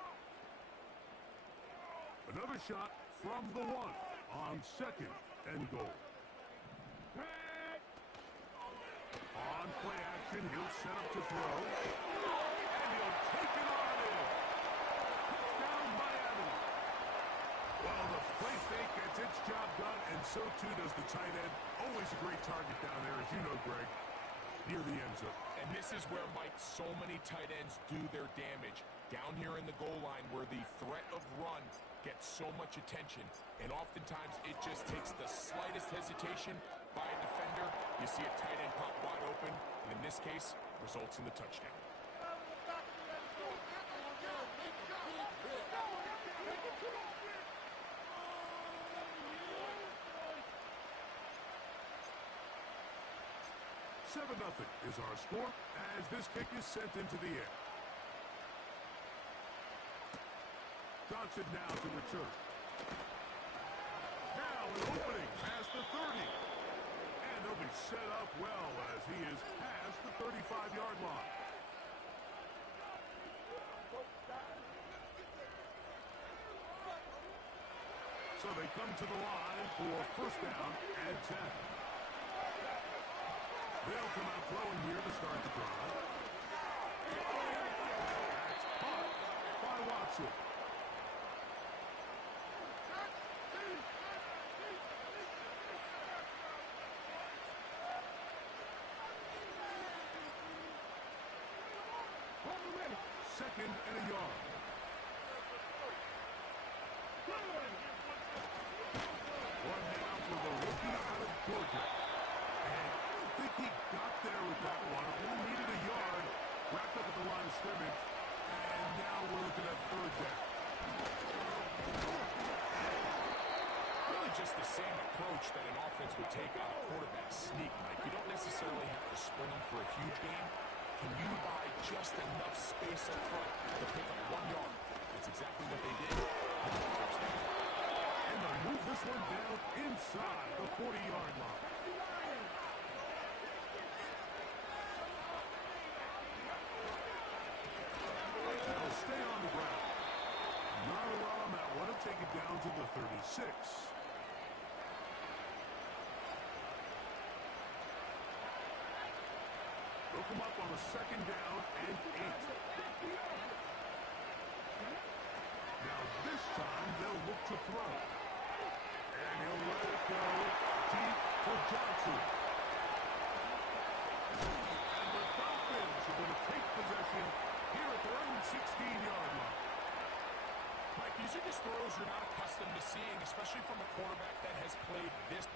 Another shot from the one on second and goal. On play action, he'll set up to throw. And he'll take it on in. Touchdown, Miami. Well, the play fake gets its job done, and so too does the tight end. Always a great target down there, as you know, Greg. near the end zone. And this is where, Mike, so many tight ends do their damage. Down here in the goal line where the threat of run gets so much attention. And oftentimes it just takes the slightest hesitation by a defender. You see a tight end pop wide open. And in this case, results in the touchdown. Seven 0 is our score as this kick is sent into the air. Johnson now to return. Now an opening past the 30. And they'll be set up well as he is past the 35-yard line. So they come to the line for first down and 10. They'll come out throwing here to start the drive. That's caught by Watson. Second and a yard. One down for the rookie out of Georgia. And I don't think he got there with that one. Only needed a yard. Wrapped up at the line of scrimmage. And now we're looking at third down. Really just the same approach that an offense would take on a quarterback sneak, Mike. You don't necessarily have to sprint him for a huge gain. Can you buy just enough space up front to pick up 1 yard? That's exactly what they did. And they'll move this one down inside the 40-yard line. They'll stay on the ground. Not a lot on that one. They'll take it down to the 36. They'll come up on a second down and 8. Now this time they'll look to throw. And he'll let it go deep for Johnson. And the Dolphins are going to take possession here at their own 16-yard line. Mike, these are just throws you're not accustomed to seeing, especially from a quarterback that has played this.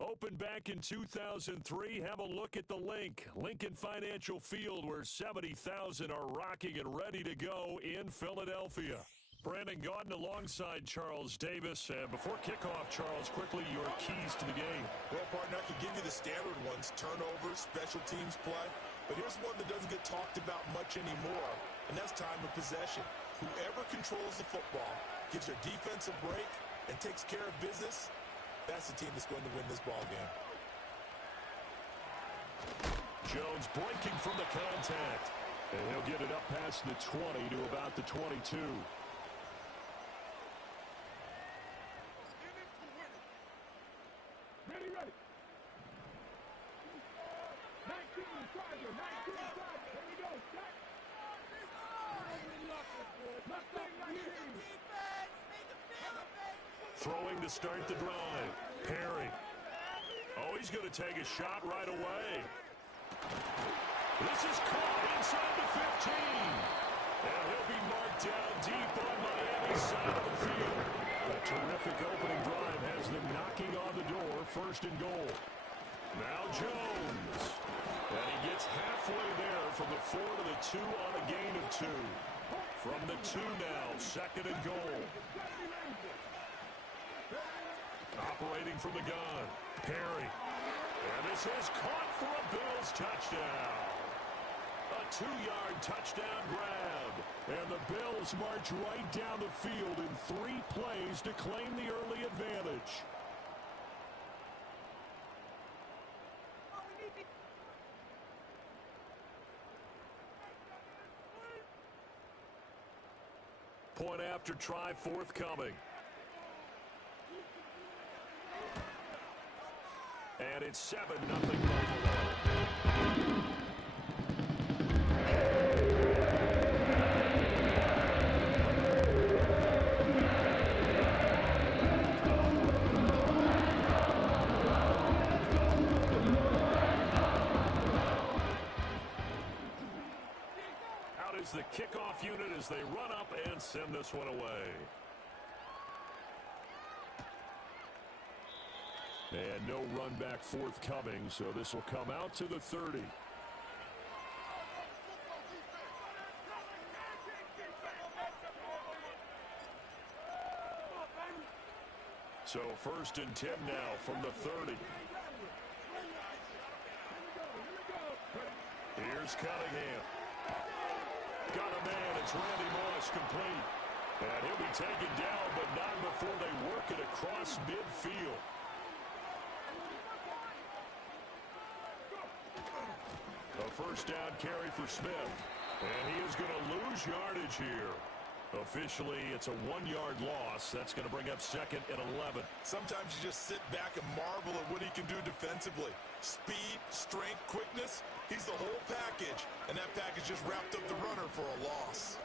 Opened back in 2003, have a look at the link. Lincoln Financial Field, where 70,000 are rocking and ready to go in Philadelphia. Brandon Gaudin alongside Charles Davis. And before kickoff, Charles, quickly your keys to the game. Well, partner, I could give you the standard ones, turnovers, special teams play. But here's one that doesn't get talked about much anymore, and that's time of possession. Whoever controls the football, gives their defense a break, and takes care of business, that's the team that's going to win this ball game. Jones blinking from the contact. And he'll get it up past the 20 to about the 22. Ready. 19 Tiger, 19 Tiger. Here we go, set. Throwing to start the drive. Perry. Oh, he's going to take a shot right away. This is caught inside the 15. And he'll be marked down deep on Miami right side of the field. A terrific opening drive has them knocking on the door, 1st and goal. Now Jones. And he gets halfway there from the 4 to the 2 on a gain of 2. From the 2 now, 2nd and goal. Operating from the gun, Perry. And this is caught for a Bills touchdown. A 2-yard touchdown grab. And the Bills march right down the field in 3 plays to claim the early advantage. Point after try forthcoming. And it's 7-0 Buffalo. Out is the kickoff unit as they run up and send this one away. And no run back forthcoming, so this will come out to the 30. So 1st and 10 now from the 30. Here's Cunningham. Got a man, it's Randy Moss, complete. And he'll be taken down, but not before they work it across midfield. A 1st down carry for Smith. And he is going to lose yardage here. Officially, it's a 1-yard loss. That's going to bring up 2nd and 11. Sometimes you just sit back and marvel at what he can do defensively. Speed, strength, quickness. He's the whole package. And that package just wrapped up the runner for a loss.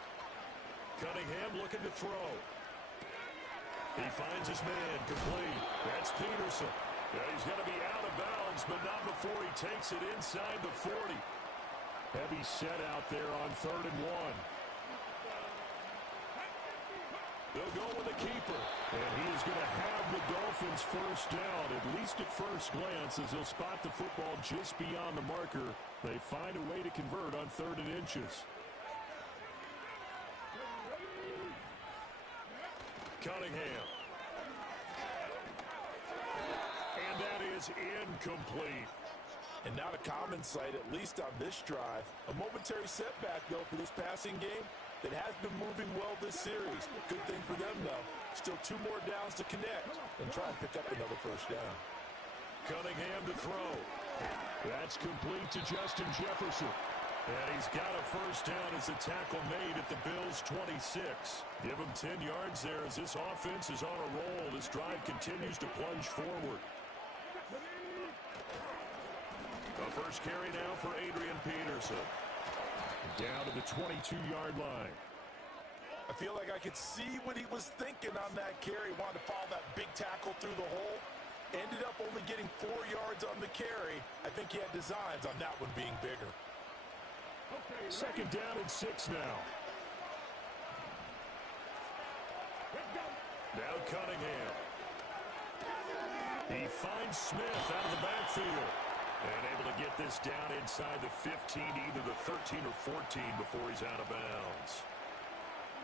Cunningham looking to throw. He finds his man, complete. That's Peterson. Yeah, he's going to be out of bounds, but not before he takes it inside the 40. Heavy set out there on 3rd and 1. They'll go with the keeper. And he is going to have the Dolphins 1st down, at least at first glance, as he'll spot the football just beyond the marker. They find a way to convert on 3rd and inches. Cunningham. And that is incomplete. And not a common sight, at least on this drive. A momentary setback, though, for this passing game that has been moving well this series. Good thing for them, though. Still 2 more downs to connect and try and pick up another 1st down. Cunningham to throw. That's complete to Justin Jefferson. And he's got a 1st down as a tackle made at the Bills' 26. Give him 10 yards there as this offense is on a roll. This drive continues to plunge forward. The 1st carry now for Adrian Peterson. Down to the 22-yard line. I feel like I could see what he was thinking on that carry. Wanted to follow that big tackle through the hole. Ended up only getting 4 yards on the carry. I think he had designs on that one being bigger. 2nd down and 6 now. Now Cunningham. He finds Smith out of the backfield. And able to get this down inside the 15, either the 13 or 14 before he's out of bounds.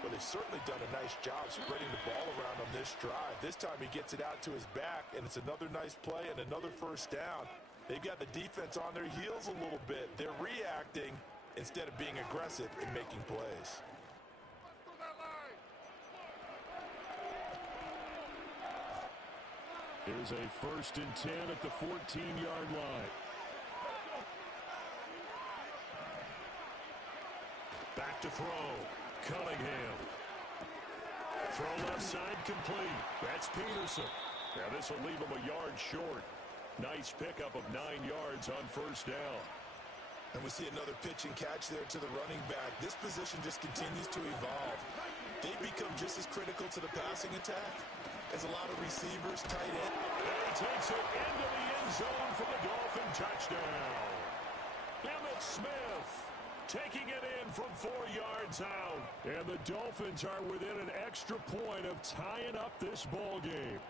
Well, they've certainly done a nice job spreading the ball around on this drive. This time he gets it out to his back, and it's another nice play and another 1st down. They've got the defense on their heels a little bit. They're reacting instead of being aggressive in making plays. Here's a 1st and 10 at the 14-yard line. Back to throw. Cunningham. Throw left side complete. That's Peterson. Now this will leave him a yard short. Nice pickup of 9 yards on 1st down. And we see another pitch and catch there to the running back. This position just continues to evolve. They become just as critical to the passing attack as a lot of receivers, tight end. And he takes it into the end zone for the Dolphin touchdown. Emmitt Smith. taking it in from 4 yards out. And the Dolphins are within an extra point of tying up this ball game.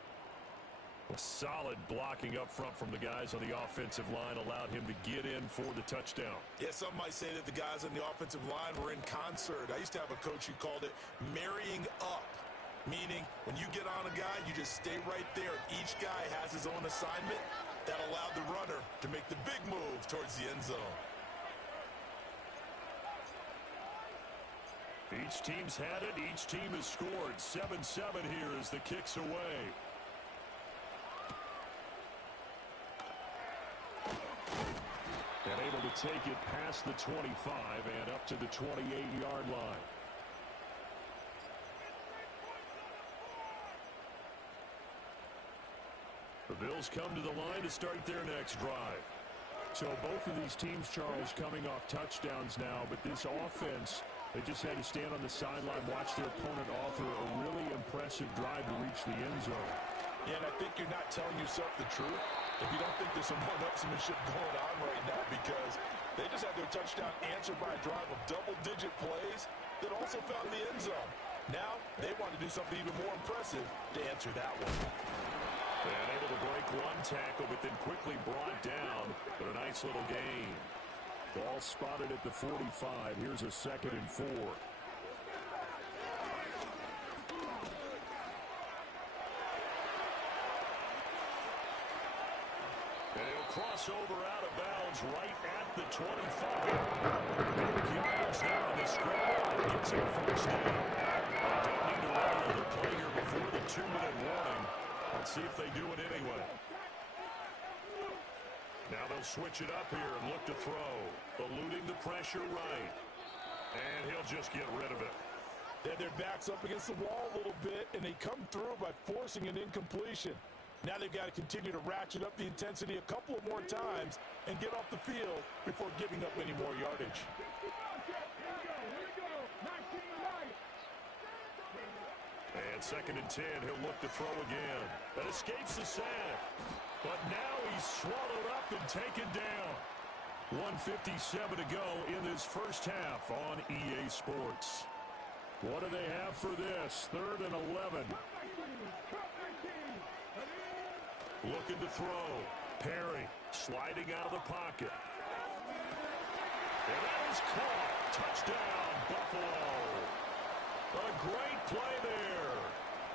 A solid blocking up front from the guys on the offensive line allowed him to get in for the touchdown. Yeah, some might say that the guys on the offensive line were in concert. I used to have a coach who called it marrying up, meaning when you get on a guy, you just stay right there. Each guy has his own assignment. That allowed the runner to make the big move towards the end zone. Each team's had it. Each team has scored. 7-7 here as the kick's away. And able to take it past the 25 and up to the 28-yard line. The Bills come to the line to start their next drive. So both of these teams, Charles, coming off touchdowns now, but this offense, they just had to stand on the sideline, watch their opponent offer a really impressive drive to reach the end zone. Yeah, and I think you're not telling yourself the truth if you don't think there's some one-upsmanship going on right now, because they just had their touchdown answered by a drive of double-digit plays that also found the end zone. Now they want to do something even more impressive to answer that one. And able to break one tackle, but then quickly brought down. But a nice little gain. Ball spotted at the 45. Here's a 2nd and 4. And he'll cross over out of bounds right at the 25. 8 yards now on the scramble. And gets a first down. They don't need to run another play here before the 2-minute warning. Let's see if they do it anyway. Now they'll switch it up here and look to throw. Eluding the pressure right. And he'll just get rid of it. They had their backs up against the wall a little bit, and they come through by forcing an incompletion. Now they've got to continue to ratchet up the intensity a couple of more times and get off the field before giving up any more yardage. And 2nd and 10, he'll look to throw again. That escapes the sack. But now he's swallowed up and taken down. 1:57 to go in this first half on EA Sports. What do they have for this? 3rd and 11. Looking to throw. Perry sliding out of the pocket. And that is caught. Touchdown, Buffalo. A great play there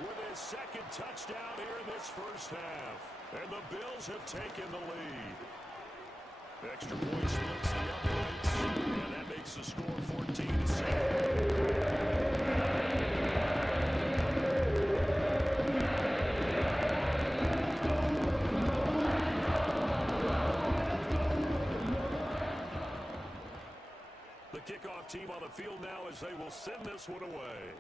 with his 2nd touchdown here in this first half. And the Bills have taken the lead. Extra point splits the uprights. And that makes the score 14-7. The kickoff team on the field now as they will send this one away.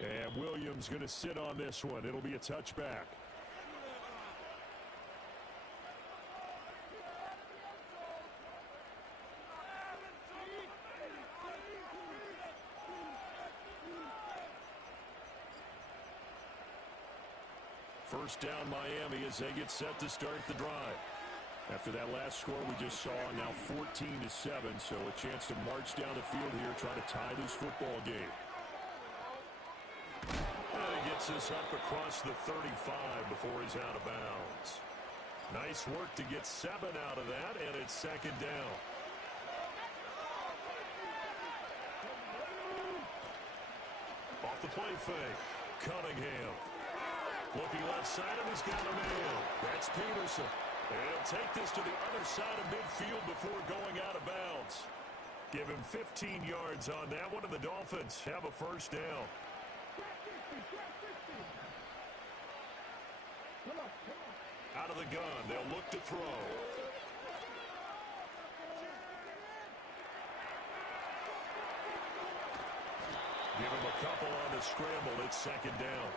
And Williams going to sit on this one. It'll be a touchback. First down Miami as they get set to start the drive. After that last score we just saw, now 14-7, so a chance to march down the field here, try to tie this football game. And he gets this up across the 35 before he's out of bounds. Nice work to get 7 out of that, and it's 2nd down. Off the play fake, Cunningham. Looking left side, and he's got a man. That's Peterson. And he'll take this to the other side of midfield before going out of bounds. Give him 15 yards on that one, and the Dolphins have a first down. Out of the gun, they'll look to throw. Give him a couple on the scramble. It's 2nd down.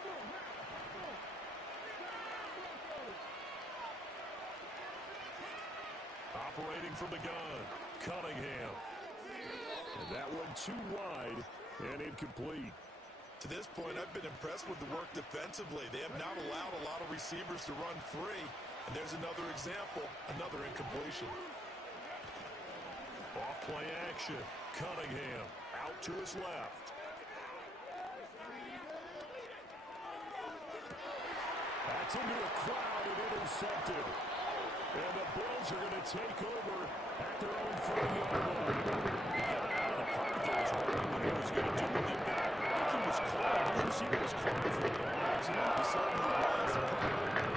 Operating from the gun, Cunningham. And that one too wide and incomplete. To this point, I've been impressed with the work defensively. They have not allowed a lot of receivers to run free. And there's another example, another incompletion. Off play action. Cunningham out to his left. That's into a crowd and intercepted. And the Bills are going to take over at their own 30-yard line. He got it out of the pocket. There was hoping what he was going to do with it, but I think he was called. The receiver was called for it. He certainly was.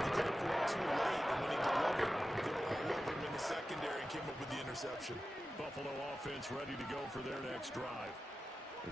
He called for it too late, and when he delivered, they were all over him in the secondary and came up with the interception. Buffalo offense ready to go for their next drive.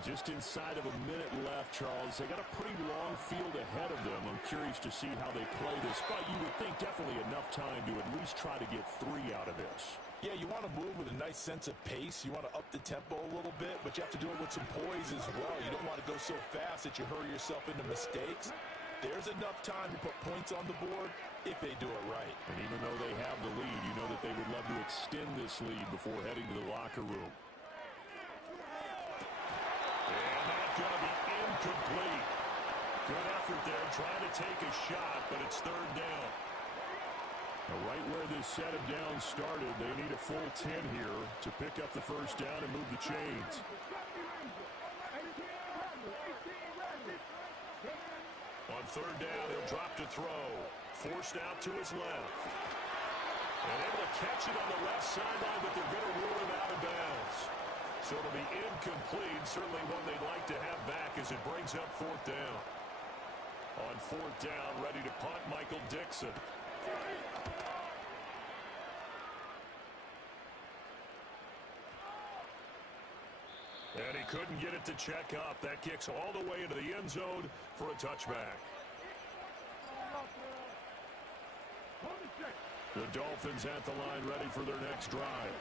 Just inside of a minute left, Charles. They got a pretty long field ahead of them. I'm curious to see how they play this, but you would think definitely enough time to at least try to get 3 out of this. Yeah, you want to move with a nice sense of pace. You want to up the tempo a little bit, but you have to do it with some poise as well. You don't want to go so fast that you hurry yourself into mistakes. There's enough time to put points on the board if they do it right. And even though they have the lead, you know that they would love to extend this lead before heading to the locker room. And that's going to be incomplete. Good effort there, trying to take a shot, but it's third down. Now, right where this set of downs started, they need a full 10 here to pick up the first down and move the chains. On third down, he'll drop to throw. Forced out to his left. And able to catch it on the left sideline, but they're going to rule him out of bounds. So it'll be incomplete. Certainly one they'd like to have back as it brings up fourth down. On fourth down, ready to punt, Michael Dixon. And he couldn't get it to check up. That kicks all the way into the end zone for a touchback. The Dolphins at the line ready for their next drive.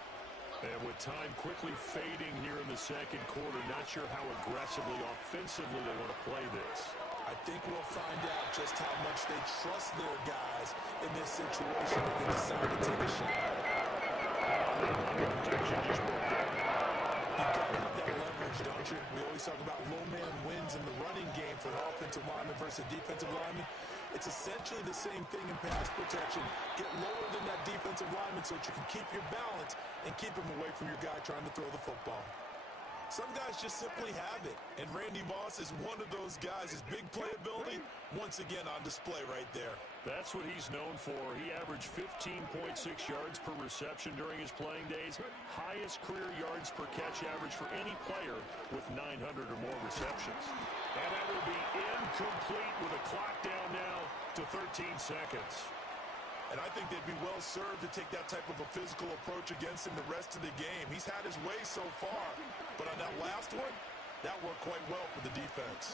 And with time quickly fading here in the second quarter, not sure how aggressively, offensively they want to play this. I think we'll find out just how much they trust their guys in this situation if they decide to take a shot. Protection just broke down. You've got to have that leverage, don't you? We always talk about low man wins in the running game for an offensive lineman versus a defensive lineman. It's essentially the same thing in pass protection. Get lower than that defensive lineman so that you can keep your balance and keep him away from your guy trying to throw the football. Some guys just simply have it, and Randy Moss is one of those guys. His big playability, once again on display right there. That's what he's known for. He averaged 15.6 yards per reception during his playing days. Highest career yards per catch average for any player with 900 or more receptions. And that will be incomplete with a clock down now to 13 seconds. And I think they'd be well served to take that type of a physical approach against him the rest of the game. He's had his way so far, but on that last one, that worked quite well for the defense.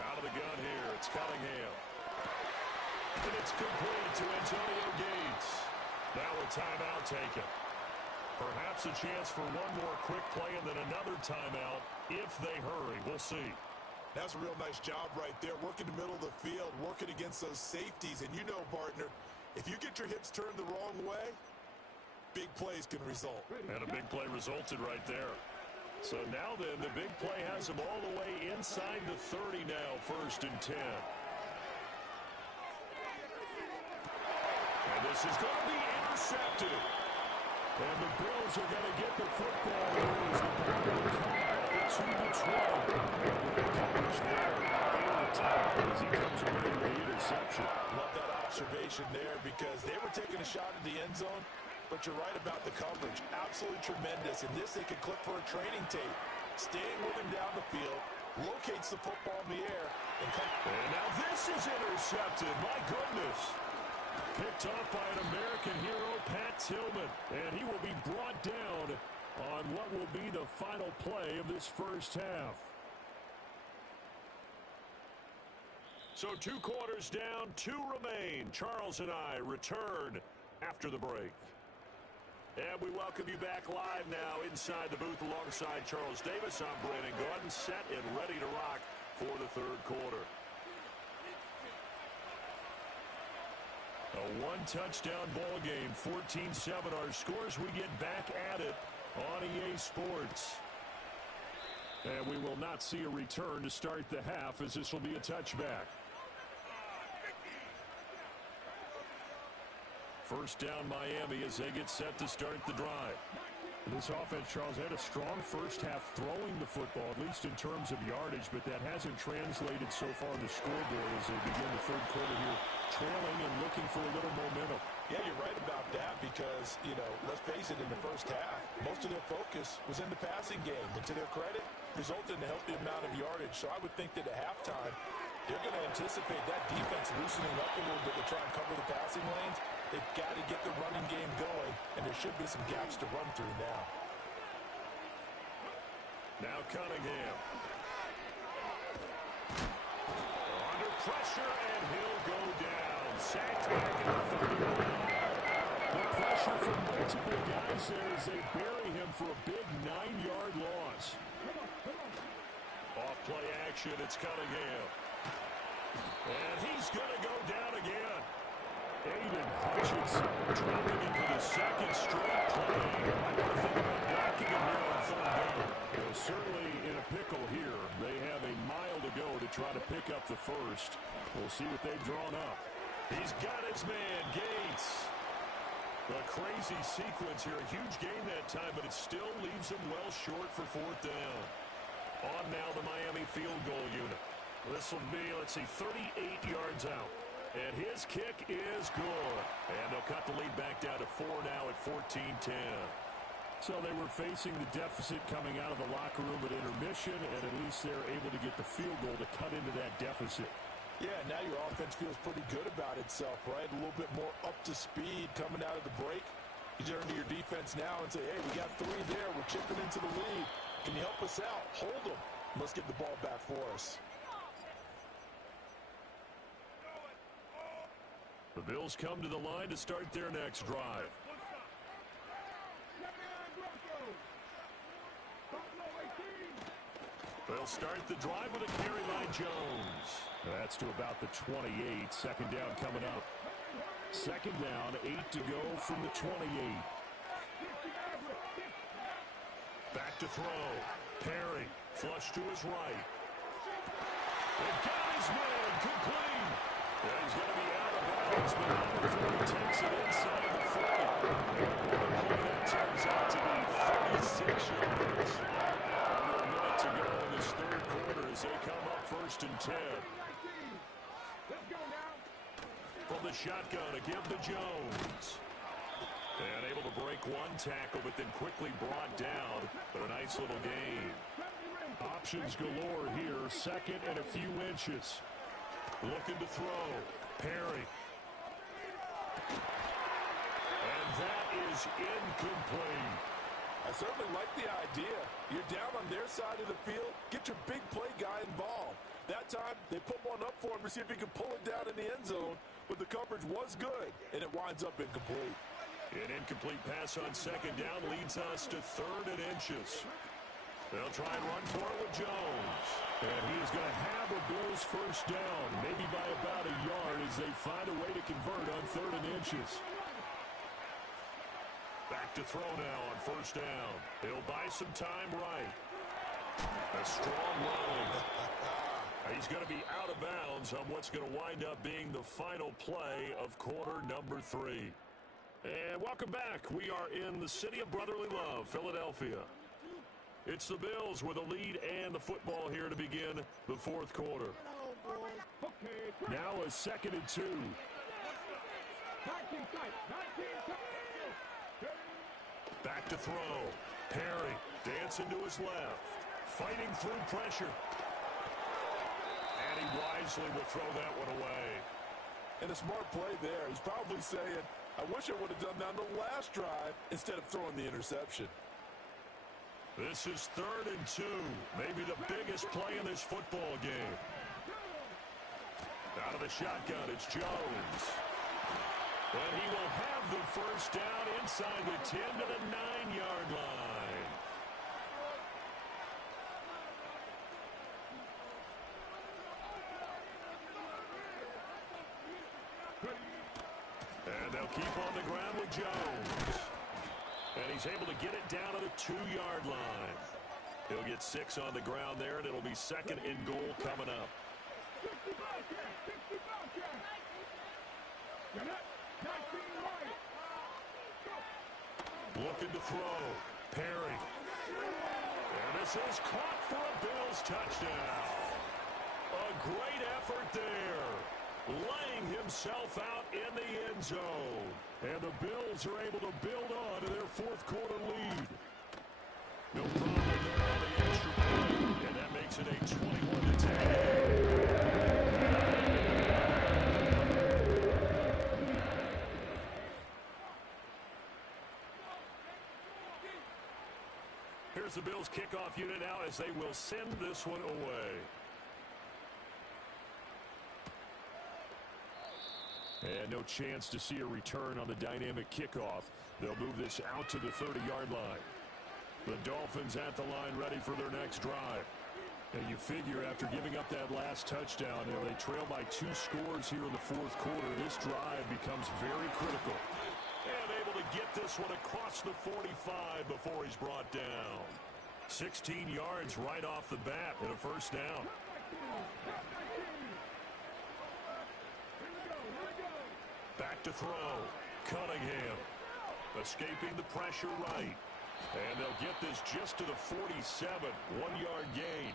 Out of the gun here, it's Cunningham. And it's complete to Antonio Gates. Now a timeout taken. Perhaps a chance for one more quick play and then another timeout if they hurry. We'll see. That's a real nice job right there, working the middle of the field, working against those safeties. And you know, partner, if you get your hips turned the wrong way, big plays can result. And a big play resulted right there. So now then, the big play has them all the way inside the 30 now, 1st and 10. And this is going to be intercepted. And the Bills are going to get the football to the 12. Coverage there. As he comes away with the interception. Love that observation there because they were taking a shot at the end zone, but you're right about the coverage. Absolutely tremendous. And this they could clip for a training tape. Staying with him down the field, locates the football in the air, and now this is intercepted. My goodness. Picked off by an American hero, Pat Tillman. And he will be brought down on what will be the final play of this first half. So 2 quarters down, 2 remain. Charles and I return after the break. And we welcome you back live now inside the booth alongside Charles Davis. I'm Brandon Gordon, set and ready to rock for the third quarter. A 1-touchdown ball game, 14-7 our scores. We get back at it on EA Sports. And we will not see a return to start the half as this will be a touchback. First down Miami as they get set to start the drive. This offense, Charles, had a strong first half throwing the football, at least in terms of yardage, but that hasn't translated so far on the scoreboard as they begin the third quarter here, trailing and looking for a little momentum. Yeah, you're right about that because, let's face it, in the first half, most of their focus was in the passing game. And to their credit, resulted in a healthy amount of yardage. So I would think that at halftime, they're going to anticipate that defense loosening up a little bit to try and cover the passing lanes. They've got to get the running game going, and there should be some gaps to run through now. Now Cunningham. Under pressure, and he'll go down. Sacked back in the 31. The pressure from multiple guys there as they bury him for a big 9-yard loss. Off play action, it's Cunningham. And he's going to go down again. Aiden Hutchinson dropping into the second straight play. I got to think about blocking him here on third down. Well, certainly in a pickle here. They have a mile to go to try to pick up the first. We'll see what they've drawn up. He's got his man, Gates. A crazy sequence here. A huge gain that time, but it still leaves him well short for fourth down. On now the Miami field goal unit. This will be, 38 yards out. And his kick is good. And they'll cut the lead back down to 4 now at 14-10. So they were facing the deficit coming out of the locker room at intermission, and at least they're able to get the field goal to cut into that deficit. Yeah, now your offense feels pretty good about itself, right? A little bit more up to speed coming out of the break. You turn to your defense now and say, hey, we got 3 there. We're chipping into the lead. Can you help us out? Hold them. Let's get the ball back for us. The Bills come to the line to start their next drive. They'll start the drive with a carry by Jones. That's to about the 28. Second down coming up. Second down, 8 to go from the 28. Back to throw. Perry, flush to his right. And got his man, complete. And he's going to be out of bounds, but number 3 takes it inside the 40. That turns out to be 36 yards. Under a minute to go in this third quarter as they come up 1st and 10. From the shotgun, a give to Jones. And able to break one tackle, but then quickly brought down. But a nice little gain. Options galore here. Second and a few inches. Looking to throw. Perry. And that is incomplete. I certainly like the idea. You're down on their side of the field. Get your big play guy involved. That time, they put one up for him to see if he could pull it down in the end zone. But the coverage was good, and it winds up incomplete. An incomplete pass on second down leads us to 3rd and inches. They'll try and run for it with Jones. And he is going to have a Bills first down, maybe by about a yard as they find a way to convert on 3rd and inches. Back to throw now on 1st down. He'll buy some time right. A strong run. He's going to be out of bounds on what's going to wind up being the final play of quarter number 3. And welcome back. We are in the city of brotherly love, Philadelphia. It's the Bills with a lead and the football here to begin the 4th quarter. Now a 2nd and 2. Back to throw. Perry dancing to his left. Fighting through pressure. And he wisely will throw that one away. And a smart play there. He's probably saying, I wish I would have done that on the last drive instead of throwing the interception. This is 3rd and 2. Maybe the biggest play in this football game. Out of the shotgun, it's Jones. And he will have the first down inside the 10 to the 9-yard line. And they'll keep on the ground with Jones. And he's able to get it down to the 2-yard line. He'll get 6 on the ground there, and it'll be 2nd and goal coming up. Looking to throw. Perry. And this is caught for a Bills touchdown. A great effort there. Laying himself out in the end zone. And the Bills are able to build on to their fourth quarter lead. No problem there on the extra point. And that makes it a 21-10. Here's the Bills kickoff unit now as they will send this one away. And no chance to see a return on the dynamic kickoff. They'll move this out to the 30-yard line. The Dolphins at the line ready for their next drive. And you figure after giving up that last touchdown, they trail by 2 scores here in the fourth quarter. This drive becomes very critical. And able to get this one across the 45 before he's brought down. 16 yards right off the bat and a first down. Back to throw. Cunningham. Escaping the pressure right. And they'll get this just to the 47. 1-yard gain.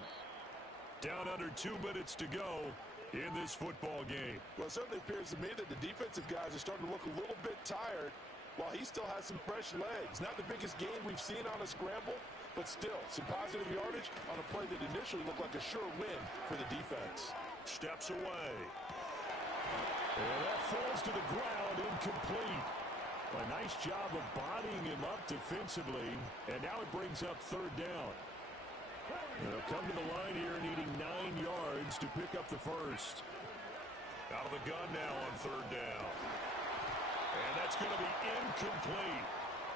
Down under 2 minutes to go in this football game. Well, it certainly appears to me that the defensive guys are starting to look a little bit tired while he still has some fresh legs. Not the biggest gain we've seen on a scramble, but still some positive yardage on a play that initially looked like a sure win for the defense. Steps away. And that falls to the ground, incomplete. A nice job of bodying him up defensively, and now it brings up third down. They'll come to the line here needing 9 yards to pick up the first. Out of the gun now on third down. And that's going to be incomplete.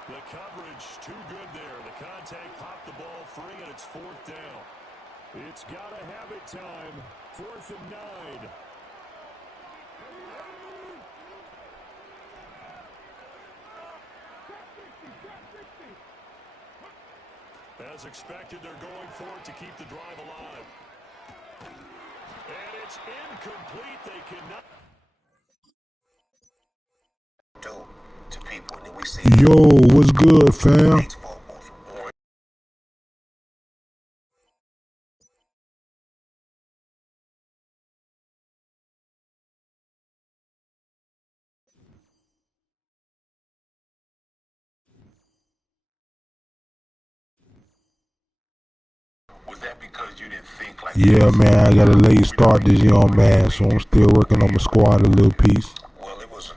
The coverage too good there. The contact popped the ball free, and it's fourth down. It's got to have it time. 4th and 9. As expected, they're going for it to keep the drive alive. And it's incomplete. They cannot. To people, and then we see Yo, what's good, fam? Was that because you didn't think like Yeah, man, I got a late start this young man, so I'm still working on my squad a little piece. Well, it was.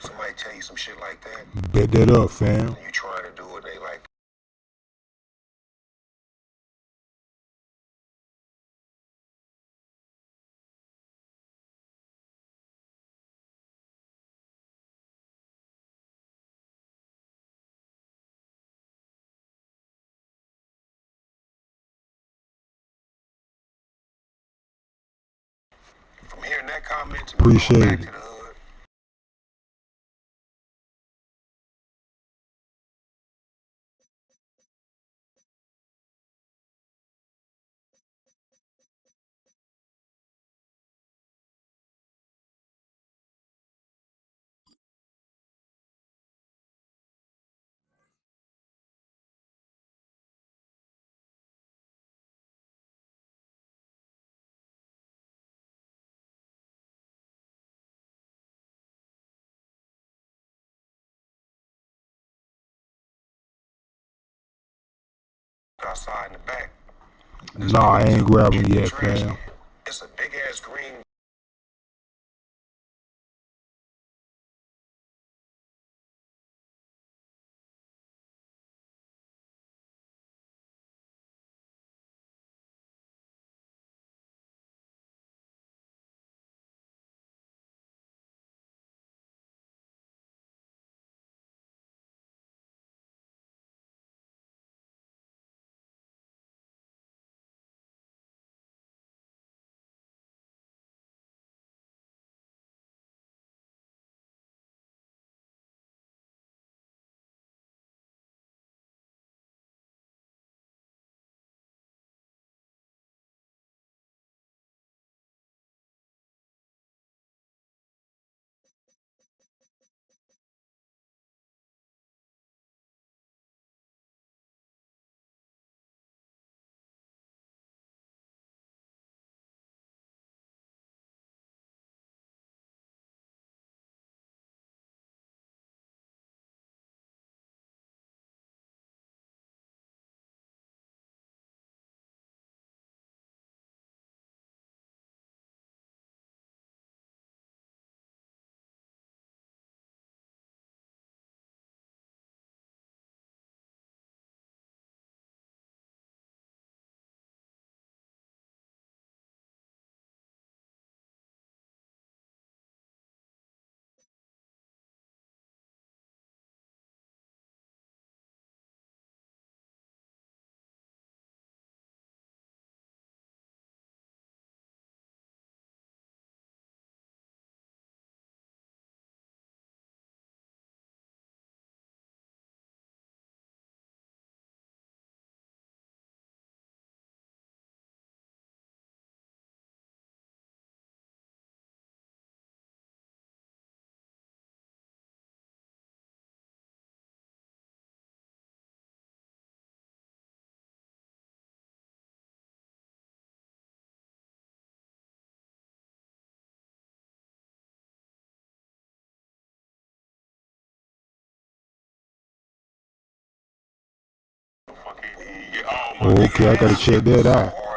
Somebody tell you some shit like that, Bet that up, fam. and you trying to do it, they like. From hearing that comment to me going Appreciate back it. to the hood, outside in the back. Nah, I ain't grabbing yet, fam. It's a big-ass green. Okay, I gotta check that out.